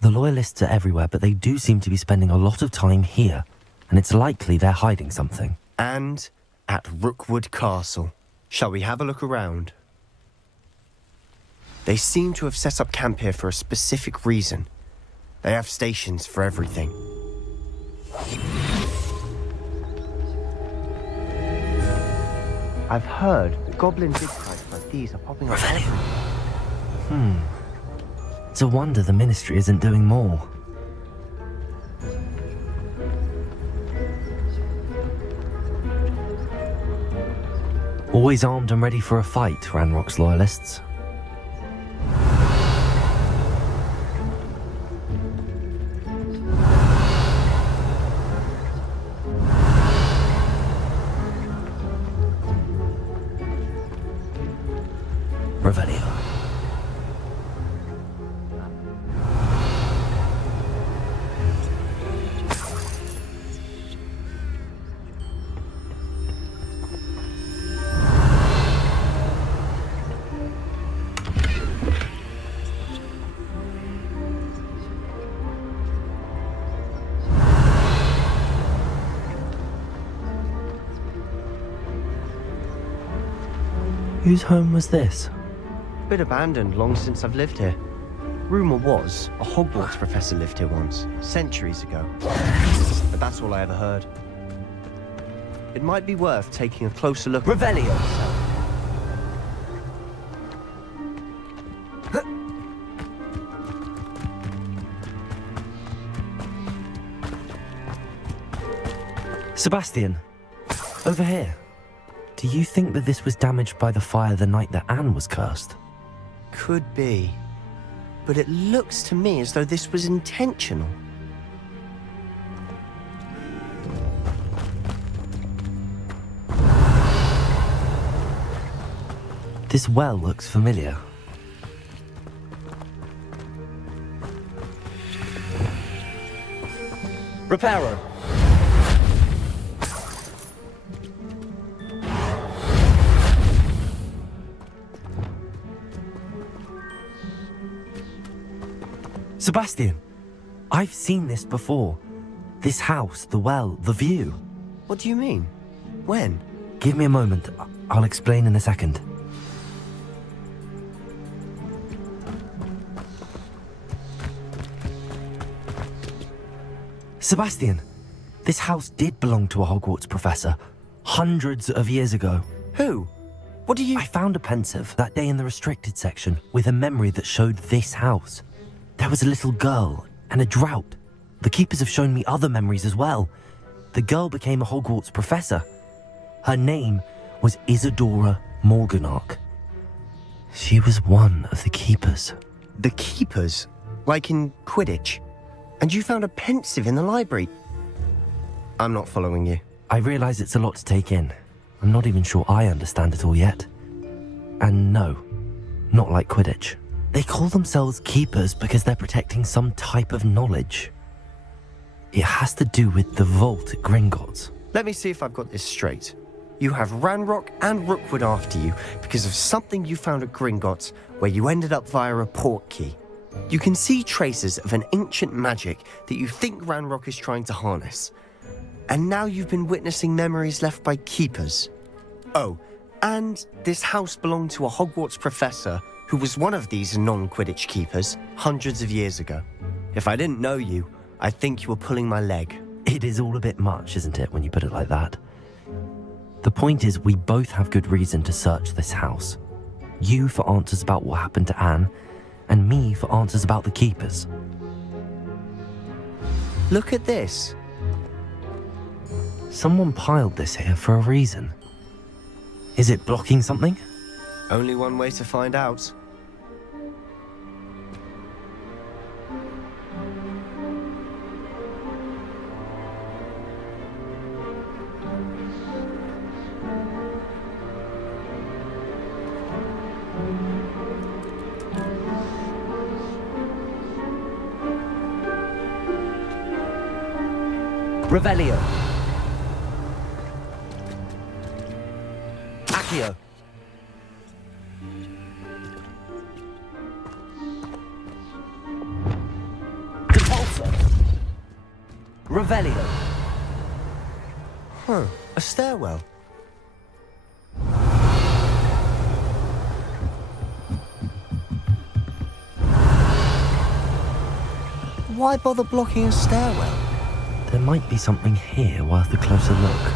The loyalists are everywhere, but they do seem to be spending a lot of time here, and it's likely they're hiding something. And at Rookwood Castle. Shall we have a look around? They seem to have set up camp here for a specific reason. They have stations for everything. Everything. I've heard goblin big fights like these are popping up. It's a wonder the Ministry isn't doing more. Always armed and ready for a fight, Ranrock's loyalists. Revelio. Whose home was this? Bit abandoned long since I've lived here. Rumour was, a Hogwarts professor lived here once, centuries ago. But that's all I ever heard. It might be worth taking a closer look. Revelio! Sebastian, over here. Do you think that this was damaged by the fire the night that Anne was cursed? Could be. But it looks to me as though this was intentional. This well looks familiar. Reparo. Sebastian, I've seen this before. This house, the well, the view. What do you mean? When? Give me a moment. I'll explain in a second. Sebastian, this house did belong to a Hogwarts professor hundreds of years ago. Who? What do you... I found a pensive that day in the restricted section with a memory that showed this house. There was a little girl and a drought. The keepers have shown me other memories as well. The girl became a Hogwarts professor. Her name was Isadora Morganach. She was one of the keepers. The keepers? Like in Quidditch? And you found a pensive in the library? I'm not following you. I realise it's a lot to take in. I'm not even sure I understand it all yet. And no, not like Quidditch. They call themselves keepers because they're protecting some type of knowledge. It has to do with the vault at Gringotts. Let me see if I've got this straight. You have Ranrock and Rookwood after you because of something you found at Gringotts where you ended up via a port key. You can see traces of an ancient magic that you think Ranrock is trying to harness. And now you've been witnessing memories left by keepers. Oh, and this house belonged to a Hogwarts professor who was one of these non-Quidditch keepers hundreds of years ago. If I didn't know you, I'd think you were pulling my leg. It is all a bit much, isn't it, when you put it like that? The point is, we both have good reason to search this house. You for answers about what happened to Anne, and me for answers about the keepers. Look at this. Someone piled this here for a reason. Is it blocking something? Only one way to find out. Revelio. Accio. Revelio. Huh, a stairwell. Why bother blocking a stairwell? There might be something here worth a closer look.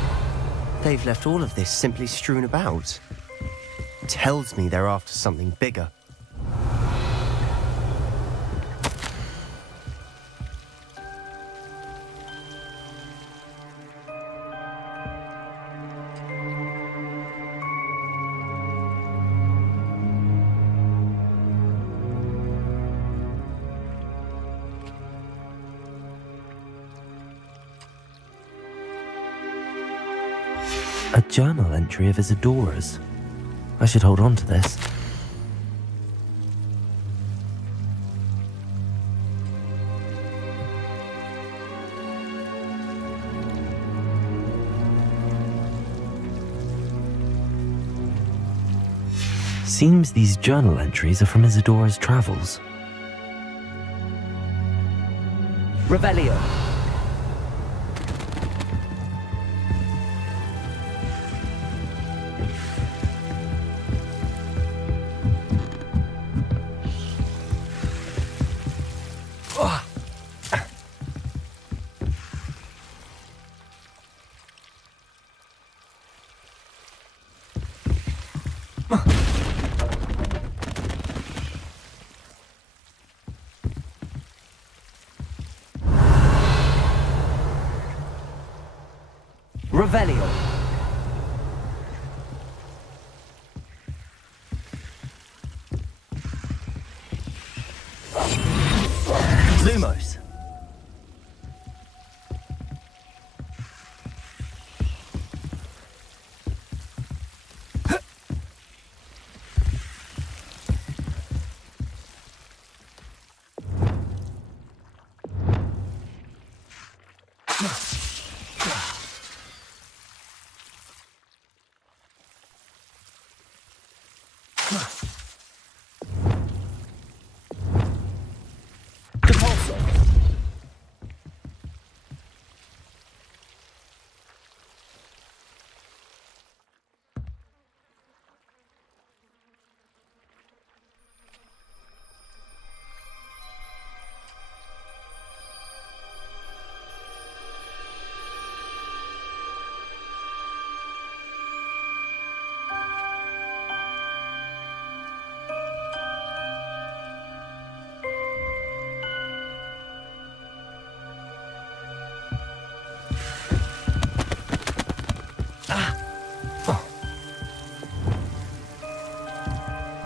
They've left all of this simply strewn about. Tells me they're after something bigger. A journal entry of Isadora's. I should hold on to this. Seems these journal entries are from Isadora's travels. Revelio. Revelio. Lumos.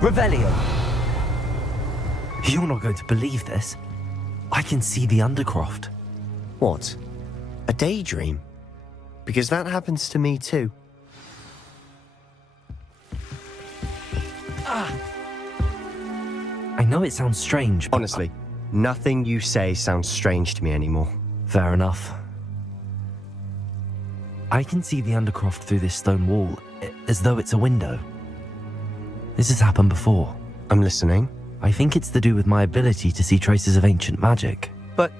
Revelio. You're not going to believe this. I can see the Undercroft. What? A daydream? Because that happens to me too. I know it sounds strange, but honestly, nothing you say sounds strange to me anymore. Fair enough. I can see the Undercroft through this stone wall, as though it's a window. This has happened before. I'm listening. I think it's to do with my ability to see traces of ancient magic. But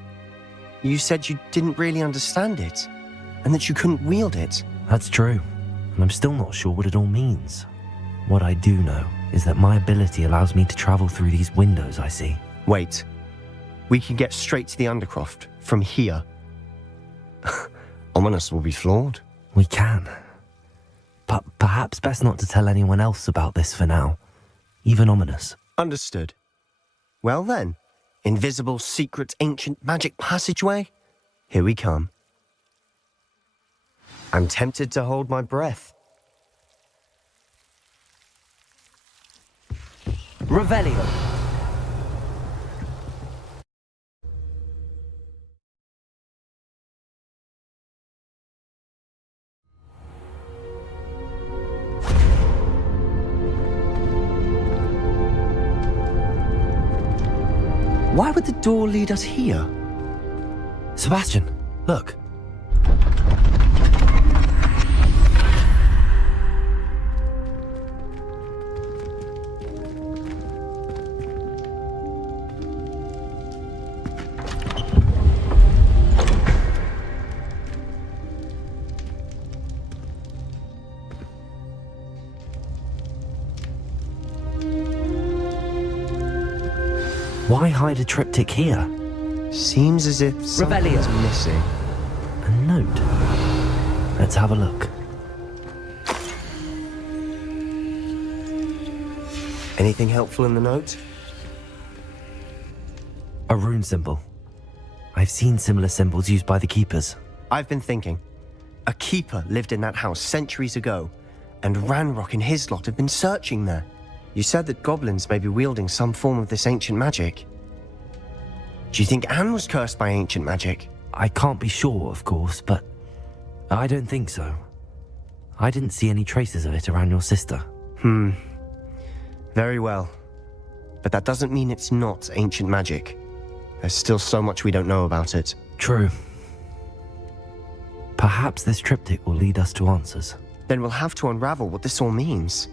you said you didn't really understand it, and that you couldn't wield it. That's true, and I'm still not sure what it all means. What I do know is that my ability allows me to travel through these windows I see. Wait. We can get straight to the Undercroft from here. Ominous will be flawed. We can. But perhaps best not to tell anyone else about this for now. Even Ominous. Understood. Well then, invisible, secret, ancient magic passageway? Here we come. I'm tempted to hold my breath. Revelio. Why would the door lead us here? Sebastian, look. Why hide a triptych here? Seems as if something's missing. A note. Let's have a look. Anything helpful in the note? A rune symbol. I've seen similar symbols used by the keepers. I've been thinking. A keeper lived in that house centuries ago, and Ranrock and his lot have been searching there. You said that goblins may be wielding some form of this ancient magic. Do you think Anne was cursed by ancient magic? I can't be sure, of course, but I don't think so. I didn't see any traces of it around your sister. Very well. But that doesn't mean it's not ancient magic. There's still so much we don't know about it. True. Perhaps this triptych will lead us to answers. Then we'll have to unravel what this all means.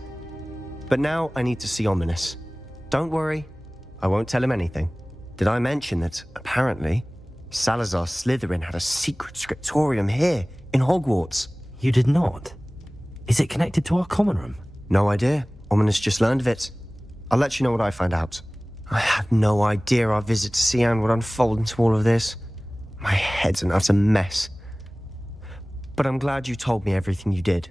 But now I need to see Ominous. Don't worry, I won't tell him anything. Did I mention that, apparently, Salazar Slytherin had a secret scriptorium here, in Hogwarts? You did not? Is it connected to our common room? No idea. Ominous just learned of it. I'll let you know what I find out. I had no idea our visit to see Anne would unfold into all of this. My head's an utter mess. But I'm glad you told me everything you did.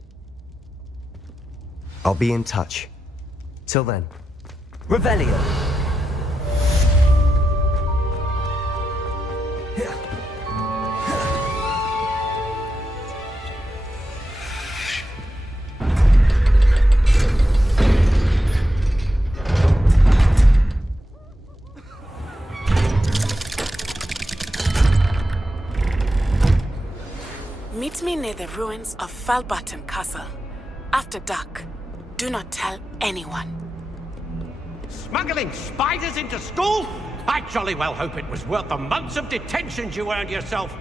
I'll be in touch. Till then. Revelio! Meet me near the ruins of Falbarton Castle. After dark. Do not tell anyone. Smuggling spiders into school? I jolly well hope it was worth the months of detentions you earned yourself.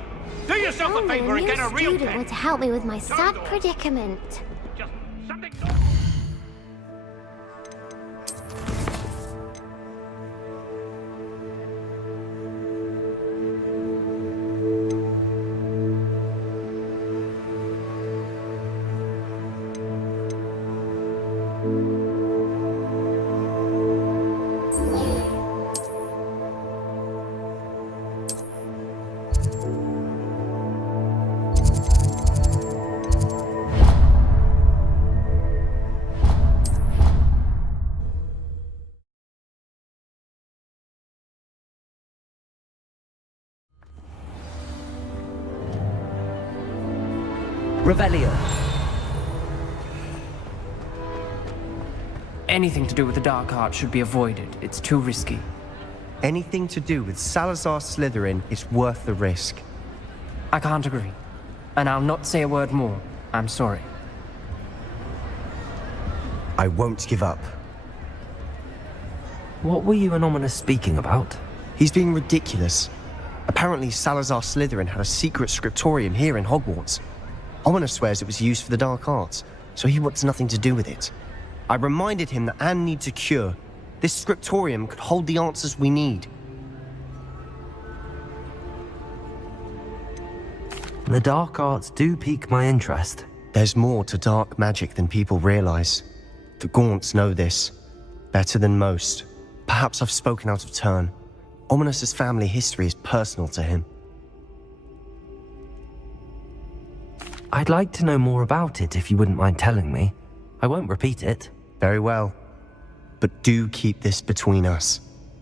Do yourself a favor and get a real student pen. would help me with my sad predicament. Just something... Revelio! Anything to do with the dark arts should be avoided. It's too risky. Anything to do with Salazar Slytherin is worth the risk. I can't agree. And I'll not say a word more. I'm sorry. I won't give up. What were you and Ominous speaking about? He's being ridiculous. Apparently Salazar Slytherin had a secret scriptorium here in Hogwarts. Ominous swears it was used for the dark arts, so he wants nothing to do with it. I reminded him that Anne needs a cure. This scriptorium could hold the answers we need. The dark arts do pique my interest. There's more to dark magic than people realize. The Gaunts know this. Better than most. Perhaps I've spoken out of turn. Ominous's family history is personal to him. I'd like to know more about it if you wouldn't mind telling me. I won't repeat it. Very well. But do keep this between us.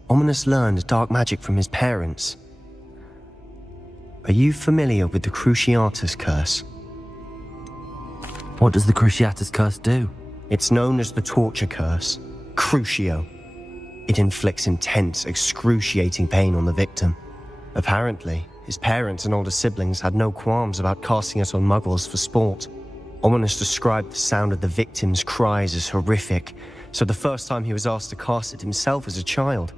Ominous learned dark magic from his parents. Are you familiar with the Cruciatus Curse? What does the Cruciatus Curse do? It's known as the Torture Curse. Crucio. It inflicts intense, excruciating pain on the victim. Apparently, his parents and older siblings had no qualms about casting it on muggles for sport. Ominous described the sound of the victim's cries as horrific, so the first time he was asked to cast it himself as a child,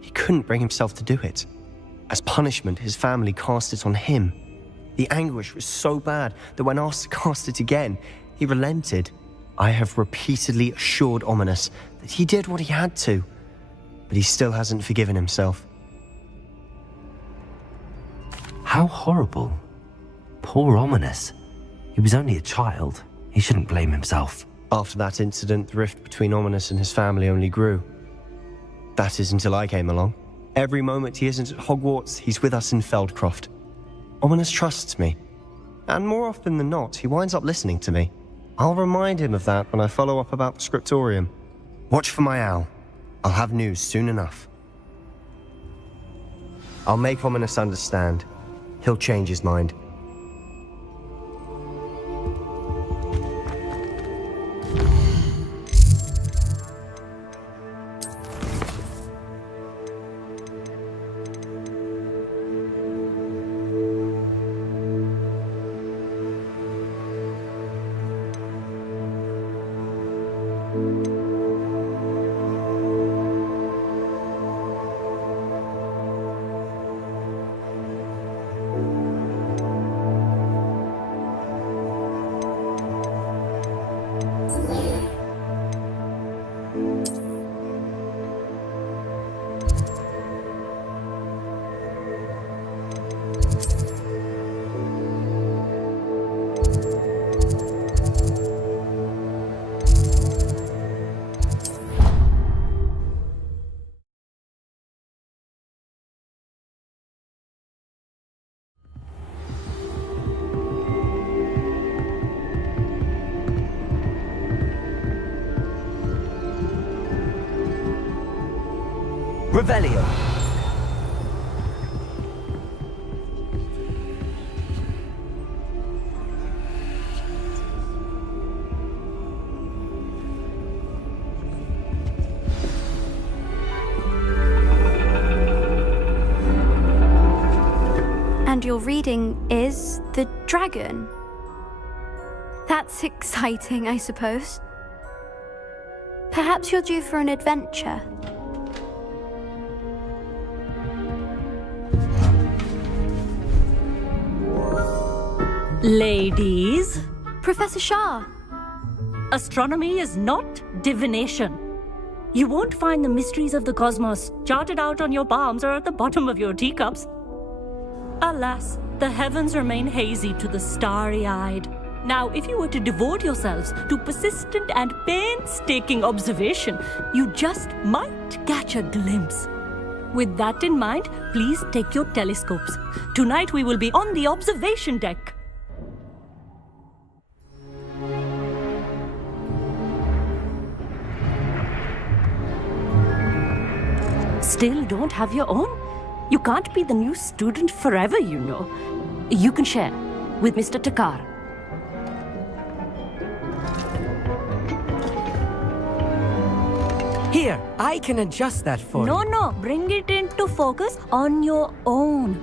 he couldn't bring himself to do it. As punishment, his family cast it on him. The anguish was so bad that when asked to cast it again, he relented. I have repeatedly assured Ominous that he did what he had to, but he still hasn't forgiven himself. How horrible. Poor Ominous. He was only a child. He shouldn't blame himself. After that incident, the rift between Ominous and his family only grew. That is until I came along. Every moment he isn't at Hogwarts, he's with us in Feldcroft. Ominous trusts me. And more often than not, he winds up listening to me. I'll remind him of that when I follow up about the scriptorium. Watch for my owl. I'll have news soon enough. I'll make Ominous understand. He'll change his mind. Revelio. And your reading is the dragon. That's exciting, I suppose. Perhaps you're due for an adventure. Ladies, Professor Shah. astronomy is not divination. You won't find the mysteries of the cosmos charted out on your palms or at the bottom of your teacups. Alas, the heavens remain hazy to the starry-eyed. Now, if you were to devote yourselves to persistent and painstaking observation, you just might catch a glimpse. With that in mind, please take your telescopes. Tonight we will be on the observation deck. Still don't have your own? You can't be the new student forever, you know. You can share with Mr. Takar. Here, I can adjust that for you. No, bring it into focus on your own.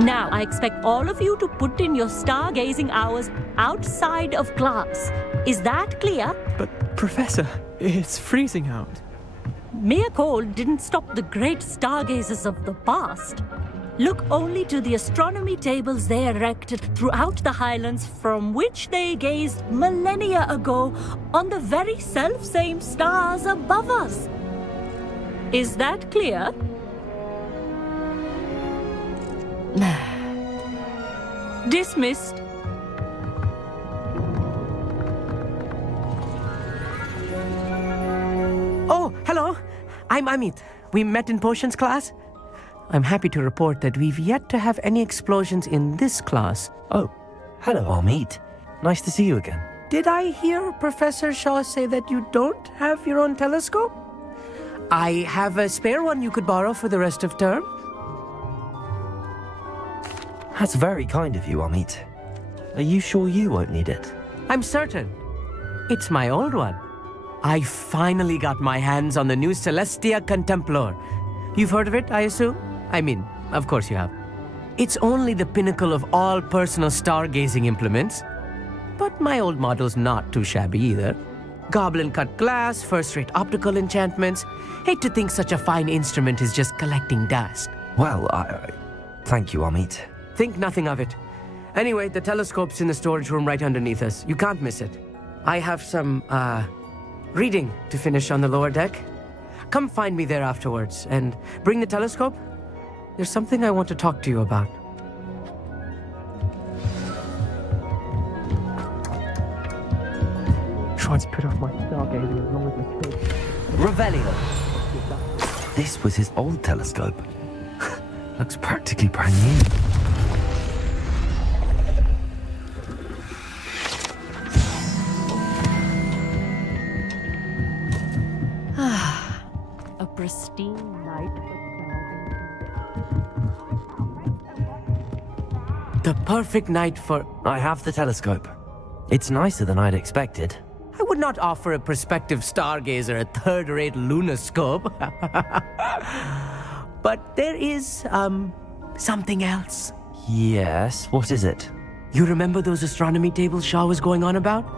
Now, I expect all of you to put in your stargazing hours outside of class. Is that clear? But, Professor, it's freezing out. Mere cold didn't stop the great stargazers of the past. Look only to the astronomy tables they erected throughout the highlands from which they gazed millennia ago on the very self-same stars above us. Is that clear? Dismissed. Oh, hello. I'm Amit. We met in potions class. I'm happy to report that we've yet to have any explosions in this class. Oh, hello, Amit. Nice to see you again. Did I hear Professor Shaw say that you don't have your own telescope? I have a spare one you could borrow for the rest of term. That's very kind of you, Amit. Are you sure you won't need it? I'm certain. It's my old one. I finally got my hands on the new Celestia Contemplar. You've heard of it, I assume? I mean, of course you have. It's only the pinnacle of all personal stargazing implements. But my old model's not too shabby either. Goblin-cut glass, first-rate optical enchantments. Hate to think such a fine instrument is just collecting dust. Well, thank you, Amit. Think nothing of it. Anyway, the telescope's in the storage room right underneath us. You can't miss it. I have some, reading to finish on the lower deck. Come find me there afterwards, and bring the telescope. There's something I want to talk to you about. Try to put off my stargazing as long as I could. Revelio. This was his old telescope. Looks practically brand new. A pristine night for The perfect night for... I have the telescope. It's nicer than I'd expected. I would not offer a prospective stargazer a third-rate lunoscope. But there is, something else. Yes, what is it? You remember those astronomy tables Shaw was going on about?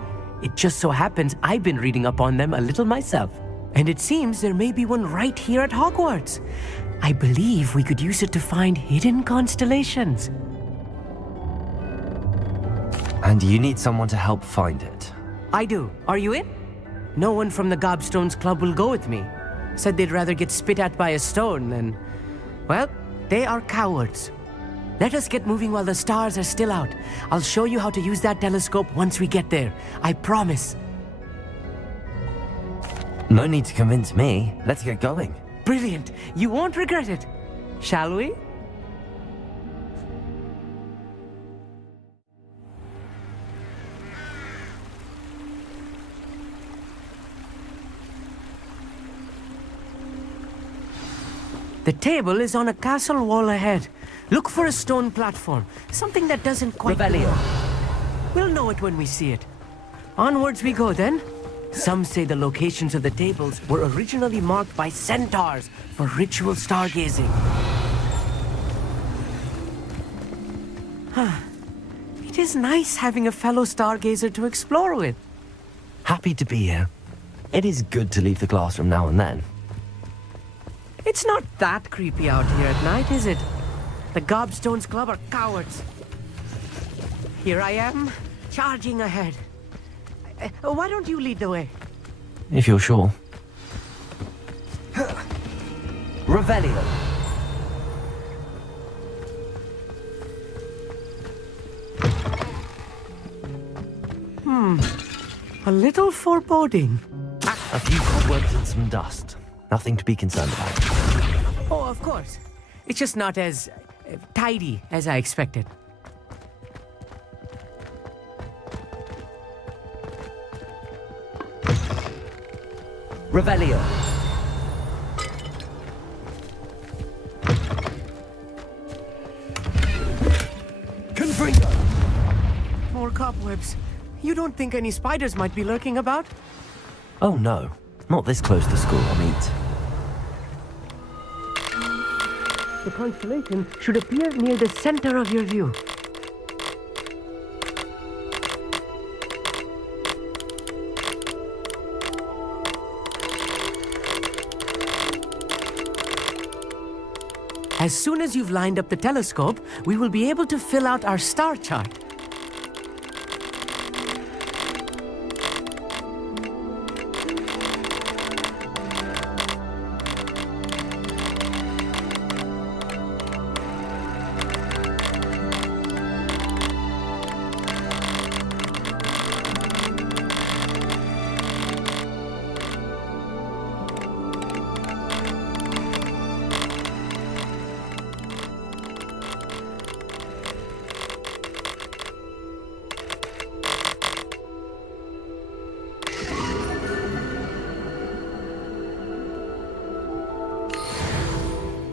It just so happens I've been reading up on them a little myself. And it seems there may be one right here at Hogwarts. I believe we could use it to find hidden constellations. And you need someone to help find it. I do. Are you in? No one from the Gobstones Club will go with me. Said they'd rather get spit at by a stone than... Well, they are cowards. Let us get moving while the stars are still out. I'll show you how to use that telescope once we get there. I promise. No need to convince me. Let's get going. Brilliant. You won't regret it. Shall we? The table is on a castle wall ahead. Look for a stone platform. Something that doesn't quite... Revelio. We'll know it when we see it. Onwards we go then. Some say the locations of the tables were originally marked by centaurs for ritual stargazing. It is nice having a fellow stargazer to explore with. Happy to be here. It is good to leave the classroom now and then. It's not that creepy out here at night, is it? The Gobstones Club are cowards. Here I am, charging ahead. Why don't you lead the way? If you're sure. Revelio. A little foreboding. A few cobwebs and some dust. Nothing to be concerned about. Oh, of course. It's just not as tidy as I expected. Revelio. Confringo! More cobwebs. You don't think any spiders might be lurking about? Oh no, not this close to school, I meet. The constellation should appear near the center of your view. As soon as you've lined up the telescope, we will be able to fill out our star chart.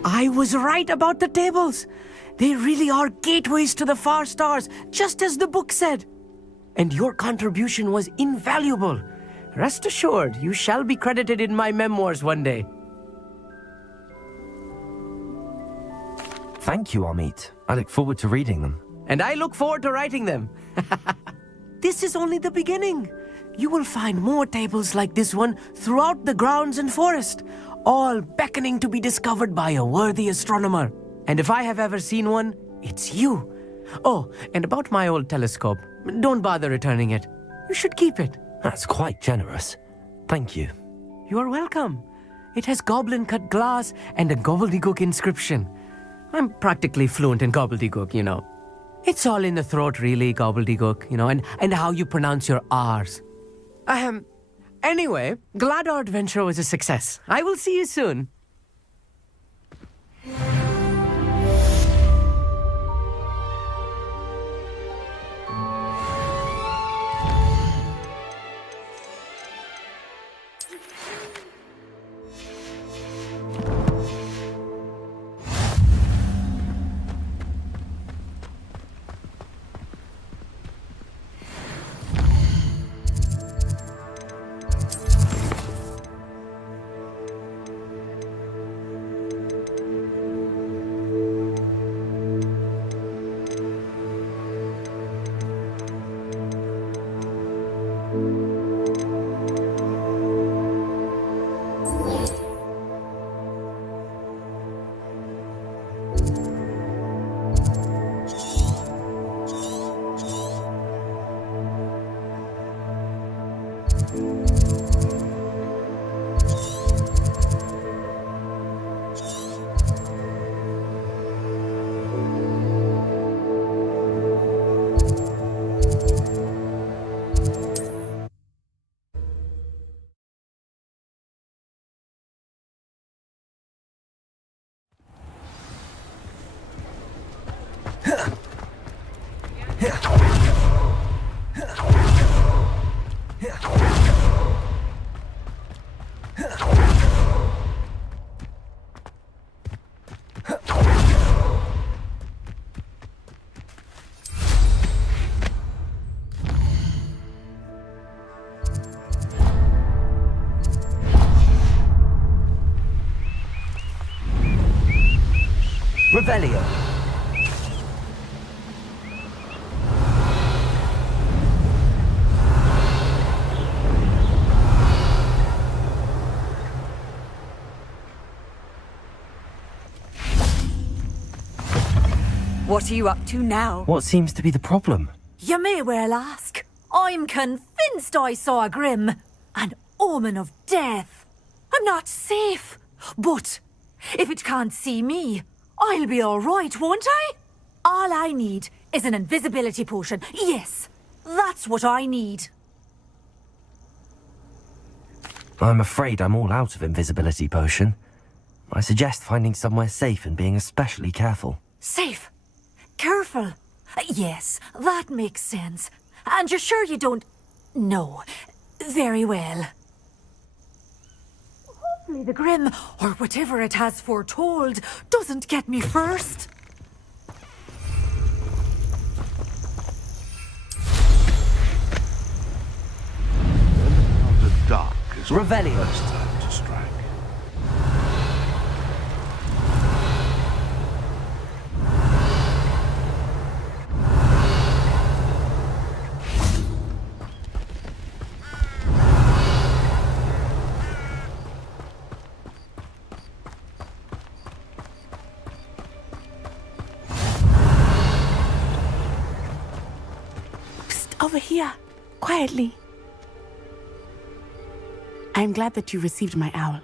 I was right about the tables. They really are gateways to the far stars, just as the book said. And your contribution was invaluable. Rest assured, you shall be credited in my memoirs one day. Thank you, Amit. I look forward to reading them. And I look forward to writing them. This is only the beginning. You will find more tables like this one throughout the grounds and forest, all beckoning to be discovered by a worthy astronomer. And if I have ever seen one, it's you. Oh, and about my old telescope, don't bother returning it. You should keep it. That's quite generous. Thank you. You are welcome. It has goblin-cut glass and a gobbledygook inscription. I'm practically fluent in gobbledygook, you know. It's all in the throat, really, gobbledygook, you know, and how you pronounce your R's. Anyway, glad our adventure was a success. I will see you soon. Revelio. What are you up to now? What seems to be the problem? You may well ask. I'm convinced I saw a Grim, an omen of death. I'm not safe, but if it can't see me, I'll be all right, won't I? All I need is an invisibility potion. Yes, that's what I need. I'm afraid I'm all out of invisibility potion. I suggest finding somewhere safe and being especially careful. Safe? Careful? Yes, that makes sense. And you're sure you don't... No. Very well. Hopefully the Grim, or whatever it has foretold, doesn't get me first. The dark is Revelio. time to strike. Over here, quietly. I'm glad that you received my owl.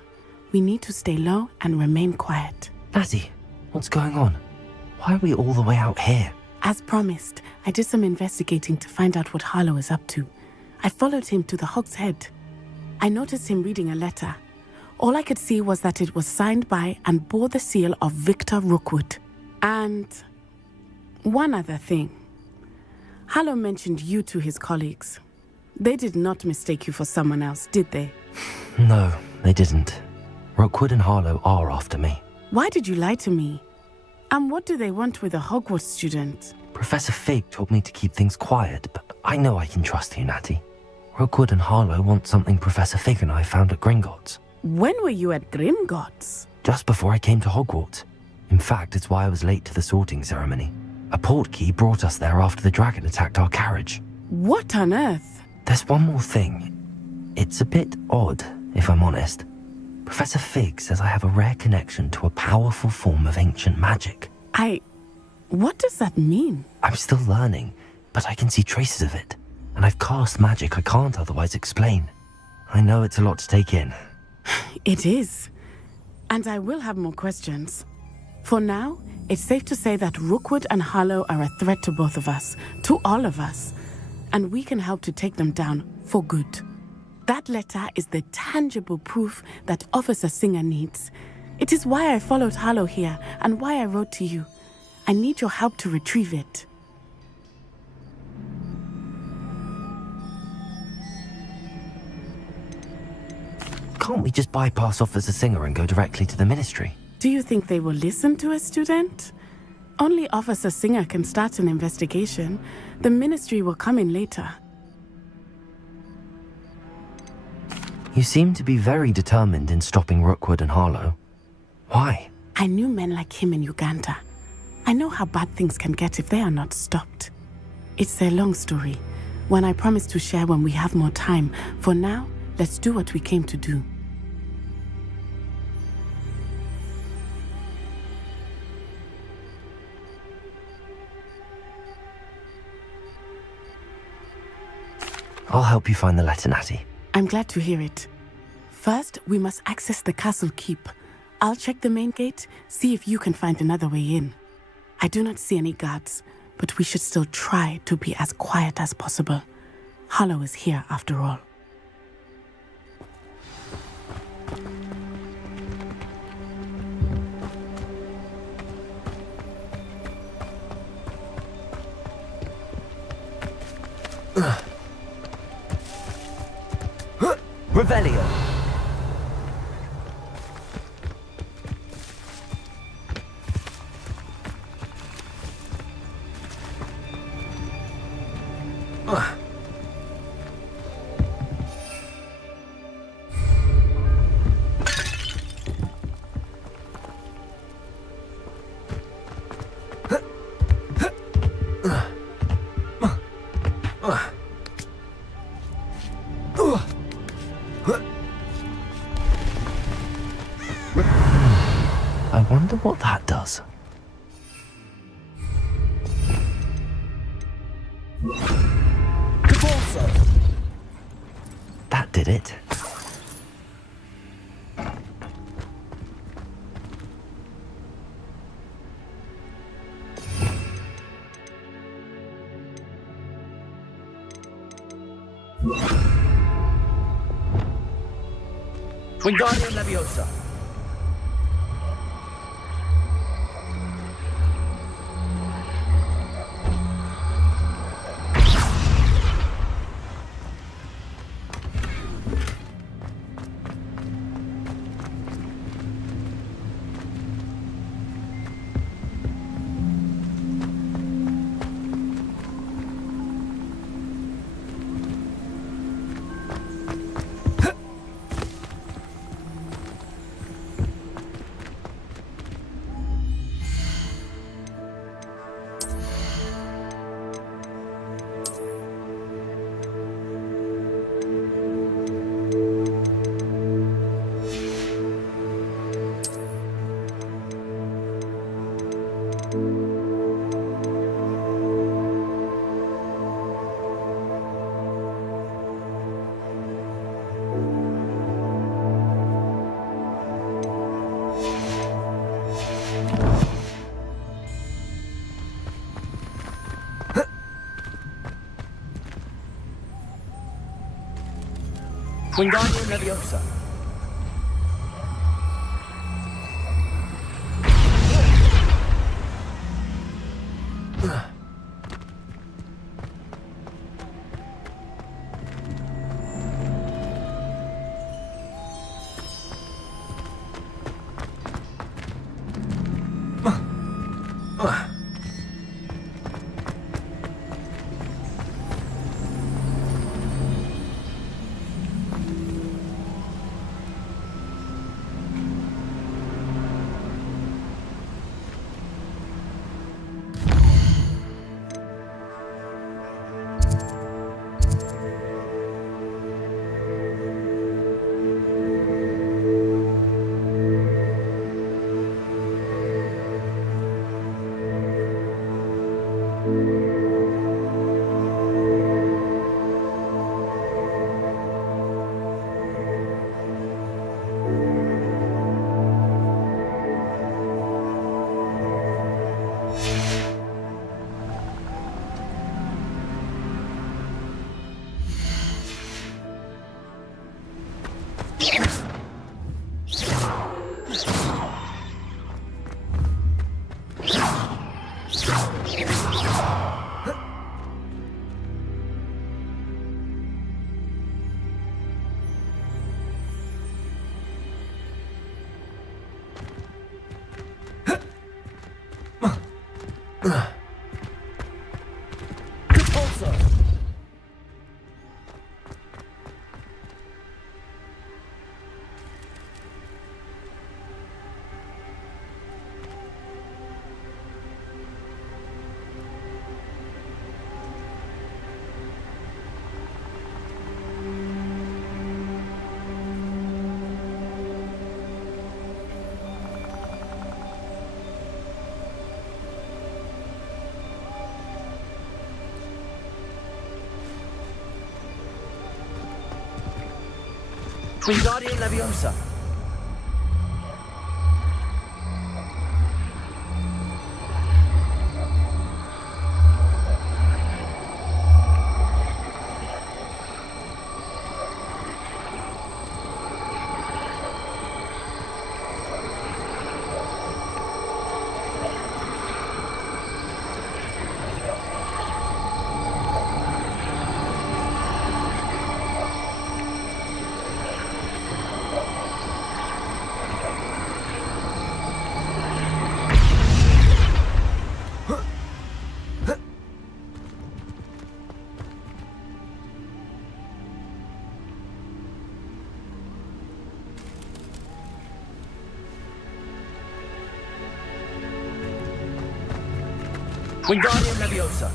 We need to stay low and remain quiet. Natty, what's going on? Why are we all the way out here? As promised, I did some investigating to find out what Harlow is up to. I followed him to the Hog's Head. I noticed him reading a letter. All I could see was that it was signed by and bore the seal of Victor Rookwood. And one other thing. Harlow mentioned you to his colleagues. They did not mistake you for someone else, did they? No, they didn't. Rookwood and Harlow are after me. Why did you lie to me? And what do they want with a Hogwarts student? Professor Fig told me to keep things quiet, but I know I can trust you, Natty. Rookwood and Harlow want something Professor Fig and I found at Gringotts. When were you at Gringotts? Just before I came to Hogwarts. In fact, it's why I was late to the sorting ceremony. A portkey brought us there after the dragon attacked our carriage. What on earth? There's one more thing. It's a bit odd, if I'm honest. Professor Fig says I have a rare connection to a powerful form of ancient magic. What does that mean? I'm still learning, but I can see traces of it. And I've cast magic I can't otherwise explain. I know it's a lot to take in. It is. And I will have more questions. For now, it's safe to say that Rookwood and Harlow are a threat to both of us, to all of us, and we can help to take them down for good. That letter is the tangible proof that Officer Singer needs. It is why I followed Harlow here and why I wrote to you. I need your help to retrieve it. Can't we just bypass Officer Singer and go directly to the Ministry? Do you think they will listen to a student? Only Officer Singer can start an investigation. The Ministry will come in later. You seem to be very determined in stopping Rookwood and Harlow. Why? I knew men like him in Uganda. I know how bad things can get if they are not stopped. It's a long story, one I promise to share when we have more time. For now, let's do what we came to do. I'll help you find the letter, Natty. I'm glad to hear it. First, we must access the castle keep. I'll check the main gate, see if you can find another way in. I do not see any guards, but we should still try to be as quiet as possible. Harlow is here after all. Revelio. I wonder what that does. That did it. Wingardium Leviosa. Wingardium Leviosa. Wingardium Leviosa. Wingardium Leviosa.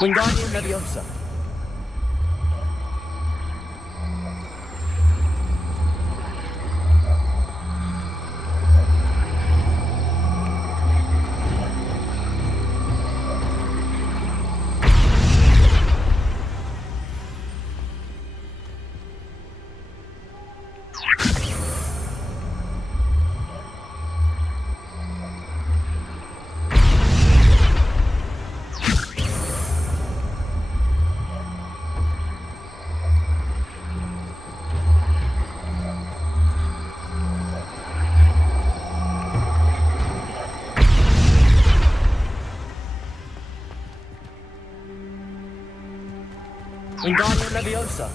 Wingardium Leviosa. Wingardium Leviosa.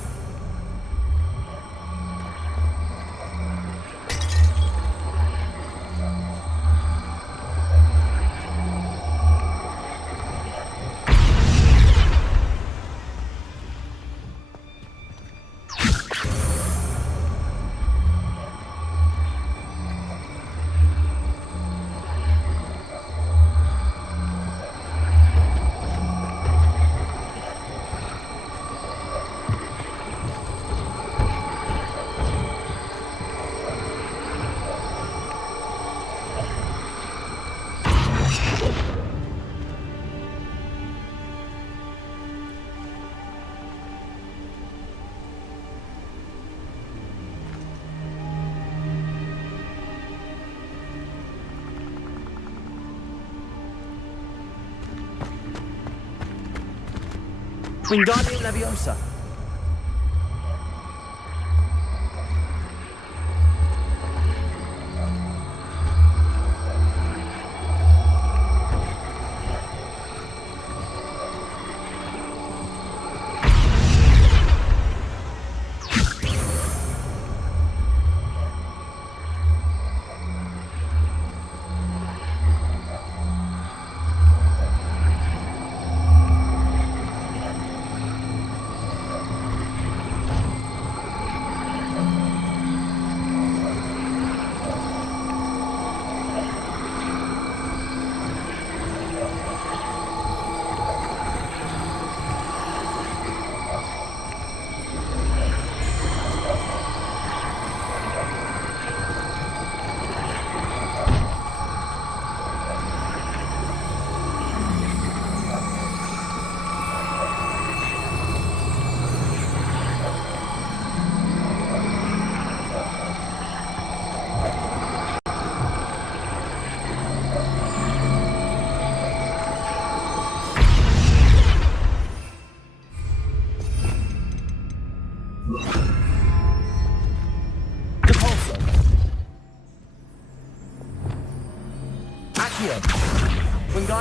Wingardium Leviosa.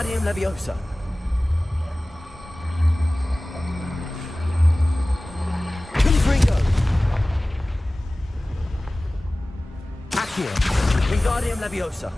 Wingardium Leviosa. Confringo. Accio. Wingardium Leviosa.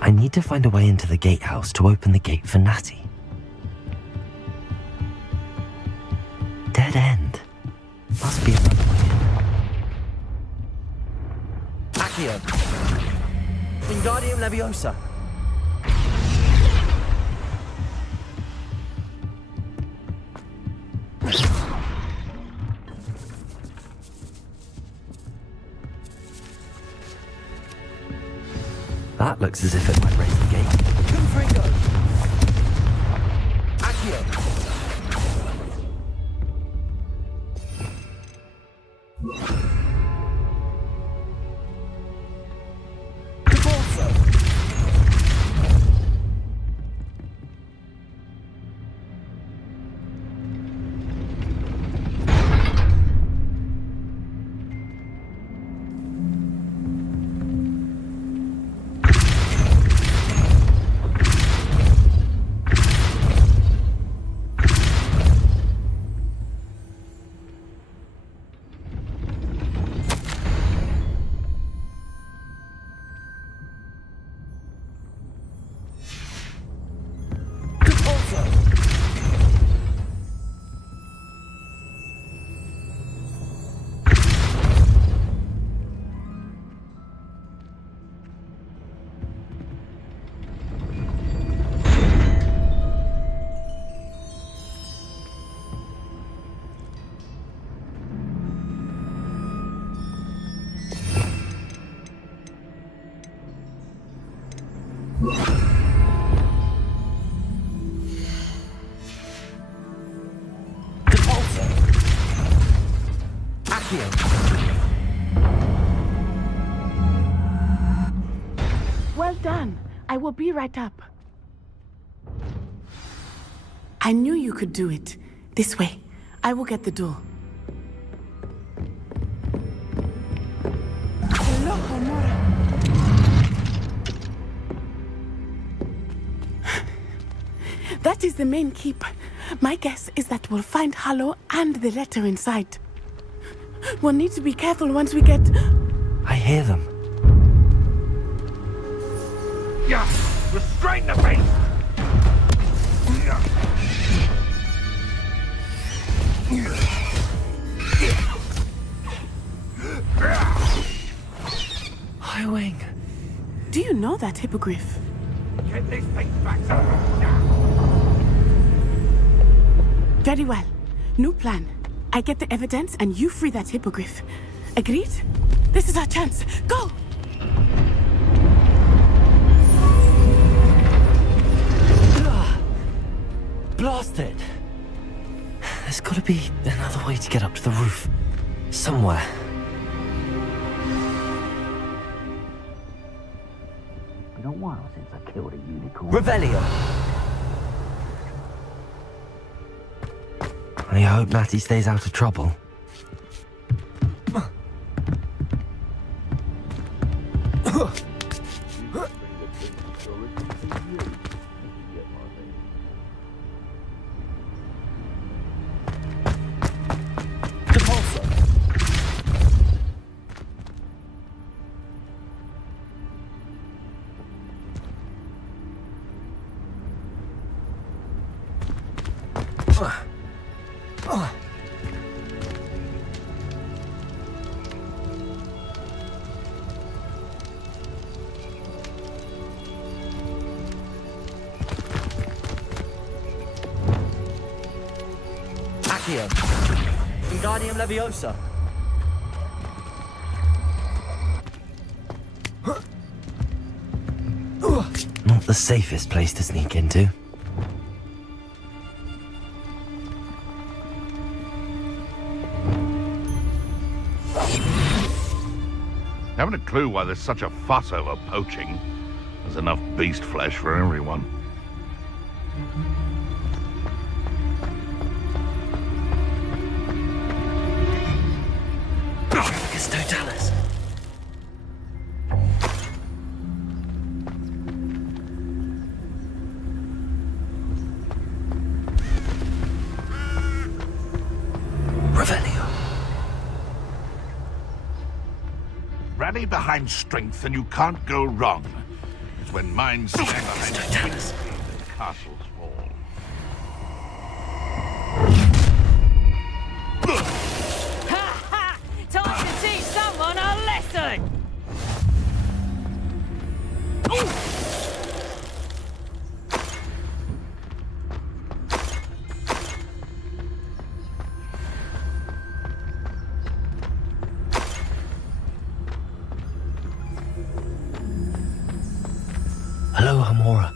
I need to find a way into the gatehouse to open the gate for Natty. Dead end. Must be another way in. Accio. Wingardium Leviosa. That looks as if it might raise the gate. Confringo. Accio. Convulso. Well done. I will be right up. I knew you could do it. This way. I will get the door. That is the main keep. My guess is that we'll find Hollow and the letter inside. We'll need to be careful once we get... I hear them. Yeah! Restrain the beast! Highwing. Do you know that hippogriff? Get these things back up! Very well. New plan. I get the evidence and you free that hippogriff. Agreed? This is our chance. Go! Blasted! There's gotta be another way to get up to the roof. Somewhere. Been a while since I killed a unicorn. Revelio! I hope Natty stays out of trouble. Wingardium Leviosa. Not the safest place to sneak into. Haven't a clue why there's such a fuss over poaching. There's enough beast flesh for everyone. Totalis. Revelio. Rally behind strength and you can't go wrong. It's when minds stand behind strength that castles fall. Time to teach someone a lesson! Hello, Hamora.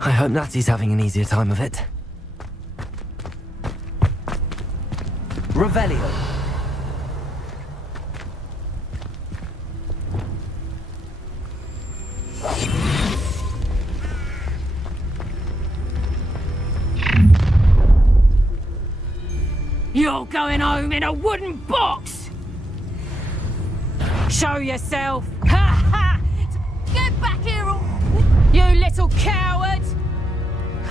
I hope Natty's having an easier time of it. Revelio. You're going home in a wooden box! Show yourself! Ha ha! Get back here, you little coward!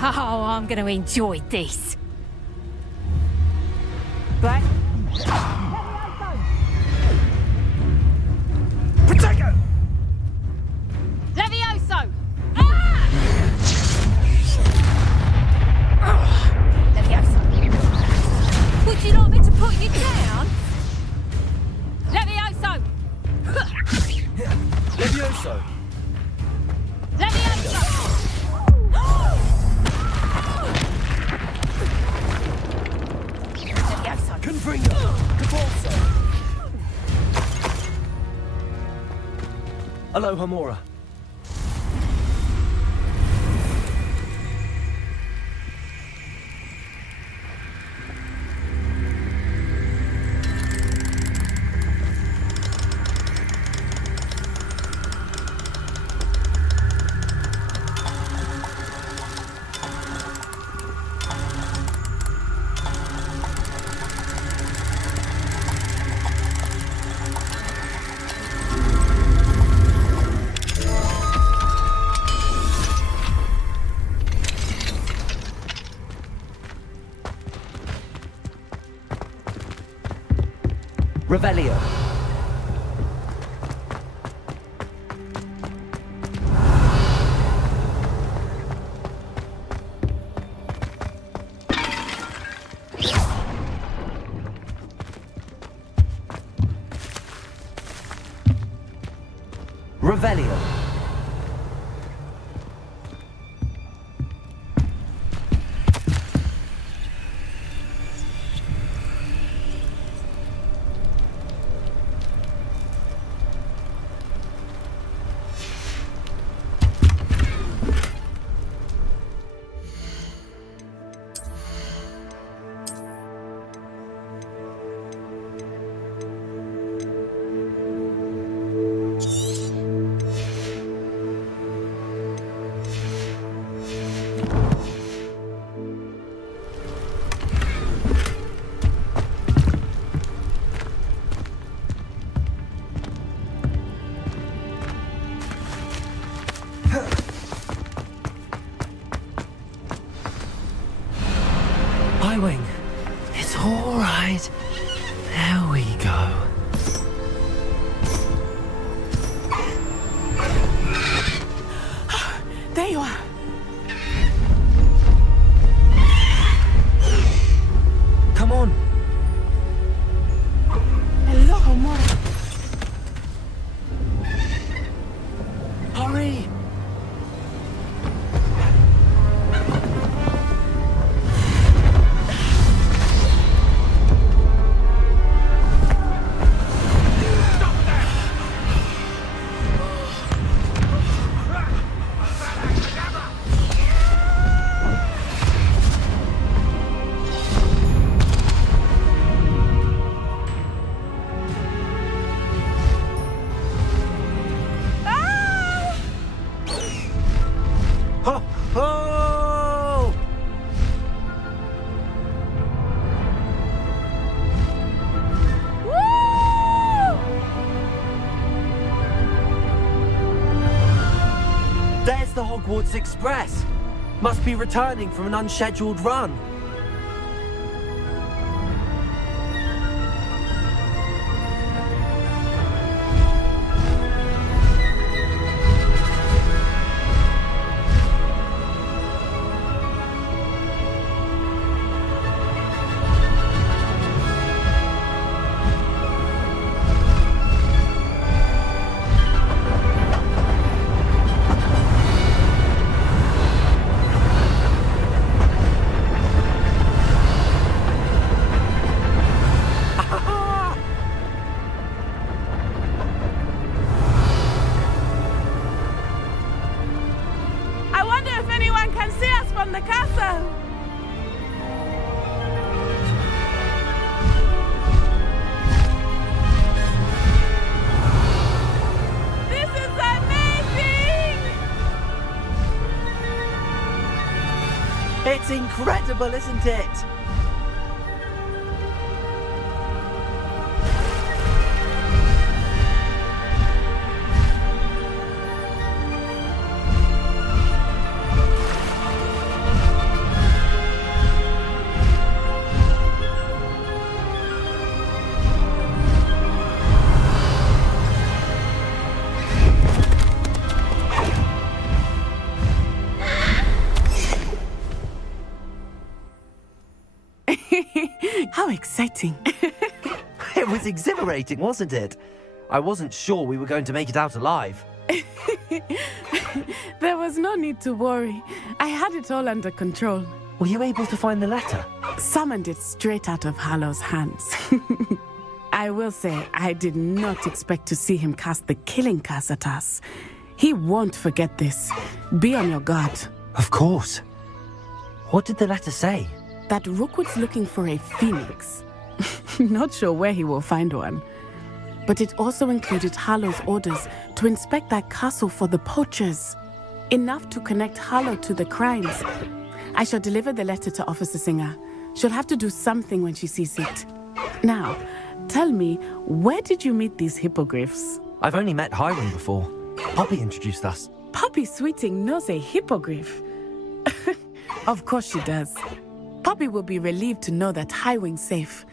Oh, I'm going to enjoy this. Black. Protego! Levioso! Levioso. Would you like me to put you down? Levioso! Levioso. Levioso! Confringo. Capulso. Hello, Hamora. Revelio. Revelio. There we go. There you are. Come on. Hello, Homura. Hurry. Oh! There's the Hogwarts Express. Must be returning from an unscheduled run. I wonder if anyone can see us from the castle. This is amazing! It's incredible, isn't it? How exciting. It was exhilarating, wasn't it? I wasn't sure we were going to make it out alive. There was no need to worry. I had it all under control. Were you able to find the letter? Summoned it straight out of Hallow's hands. I will say, I did not expect to see him cast the killing curse at us. He won't forget this. Be on your guard. Of course. What did the letter say? That Rookwood's looking for a phoenix. Not sure where he will find one. But it also included Hallow's orders to inspect that castle for the poachers. Enough to connect Hallow to the crimes. I shall deliver the letter to Officer Singer. She'll have to do something when she sees it. Now, tell me, where did you meet these hippogriffs? I've only met Hiram before. Poppy introduced us. Poppy Sweeting knows a hippogriff. Of course she does. Poppy will be relieved to know that Highwing's safe.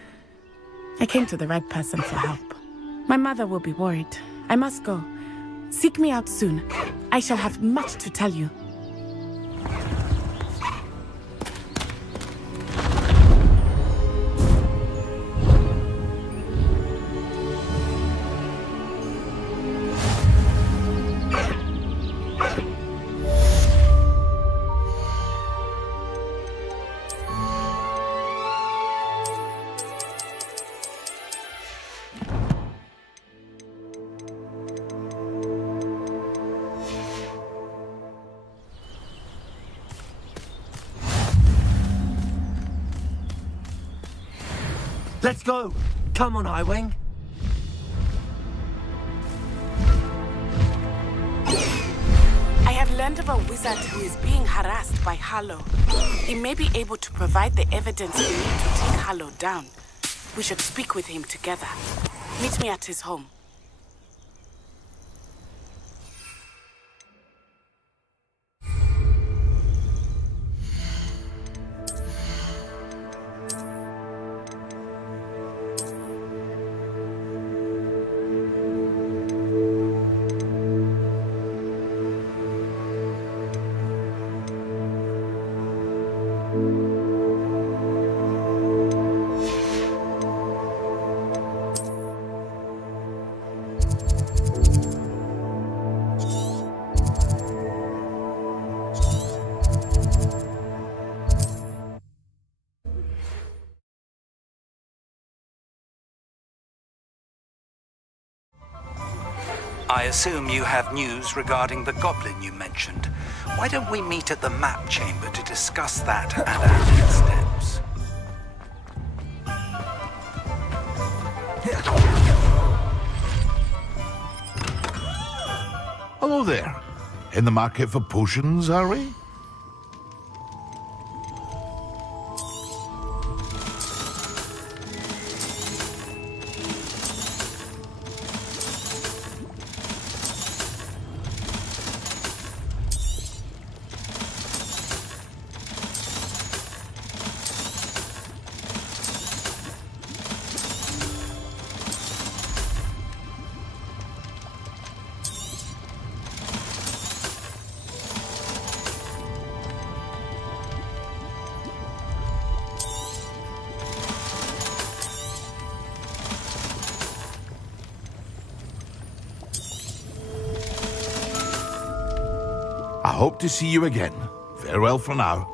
I came to the right person for help. My mother will be worried. I must go. Seek me out soon. I shall have much to tell you. Let's go! Come on, Highwing. I have learned of a wizard who is being harassed by Hallow. He may be able to provide the evidence we need to take Hallow down. We should speak with him together. Meet me at his home. I assume you have news regarding the goblin you mentioned. Why don't we meet at the map chamber to discuss that and our next steps? Hello there. In the market for potions, are we? I hope to see you again. Farewell for now.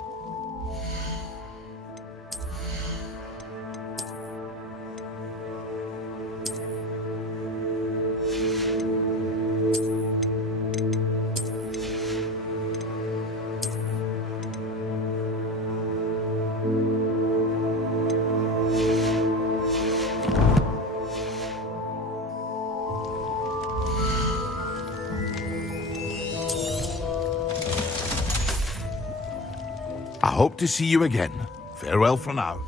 I hope to see you again. Farewell for now.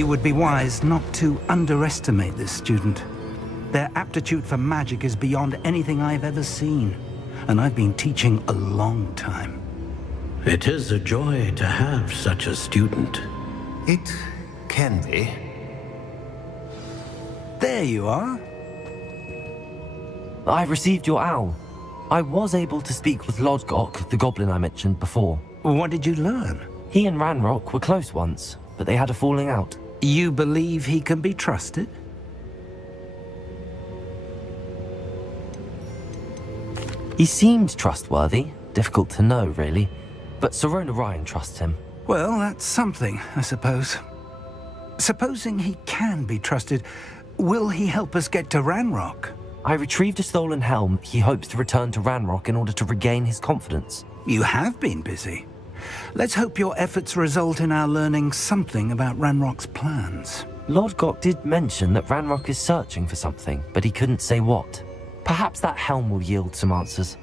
You would be wise not to underestimate this student. Their aptitude for magic is beyond anything I've ever seen, and I've been teaching a long time. It is a joy to have such a student. It can be. There you are. I've received your owl. I was able to speak with Lodgok, the goblin I mentioned before. What did you learn? He and Ranrock were close once, but they had a falling out. You believe he can be trusted? He seemed trustworthy. Difficult to know, really. But Sirona Ryan trusts him. Well, that's something, I suppose. Supposing he can be trusted, will he help us get to Ranrock? I retrieved a stolen helm. He hopes to return to Ranrock in order to regain his confidence. You have been busy. Let's hope your efforts result in our learning something about Ranrock's plans. Lodgok did mention that Ranrock is searching for something, but he couldn't say what. Perhaps that helm will yield some answers.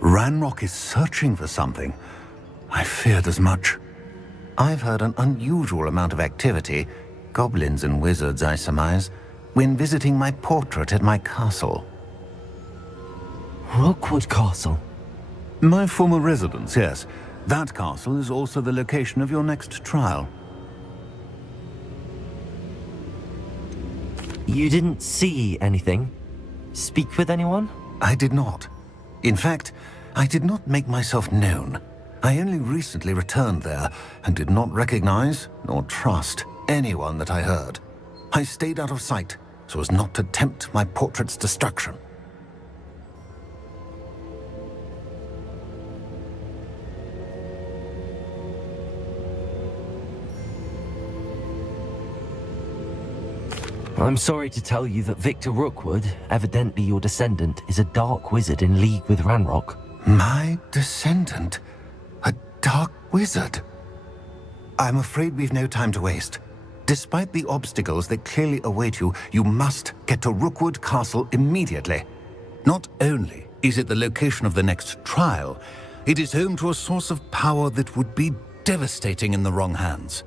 Ranrock is searching for something. I feared as much. I've heard an unusual amount of activity, goblins and wizards, I surmise, when visiting my portrait at my castle. Rookwood Castle? My former residence, yes. That castle is also the location of your next trial. You didn't see anything? Speak with anyone? I did not. In fact, I did not make myself known. I only recently returned there and did not recognize nor trust anyone that I heard. I stayed out of sight so as not to tempt my portrait's destruction. I'm sorry to tell you that Victor Rookwood, evidently your descendant, is a dark wizard in league with Ranrock. My descendant? A dark wizard? I'm afraid we've no time to waste. Despite the obstacles that clearly await you, you must get to Rookwood Castle immediately. Not only is it the location of the next trial, it is home to a source of power that would be devastating in the wrong hands.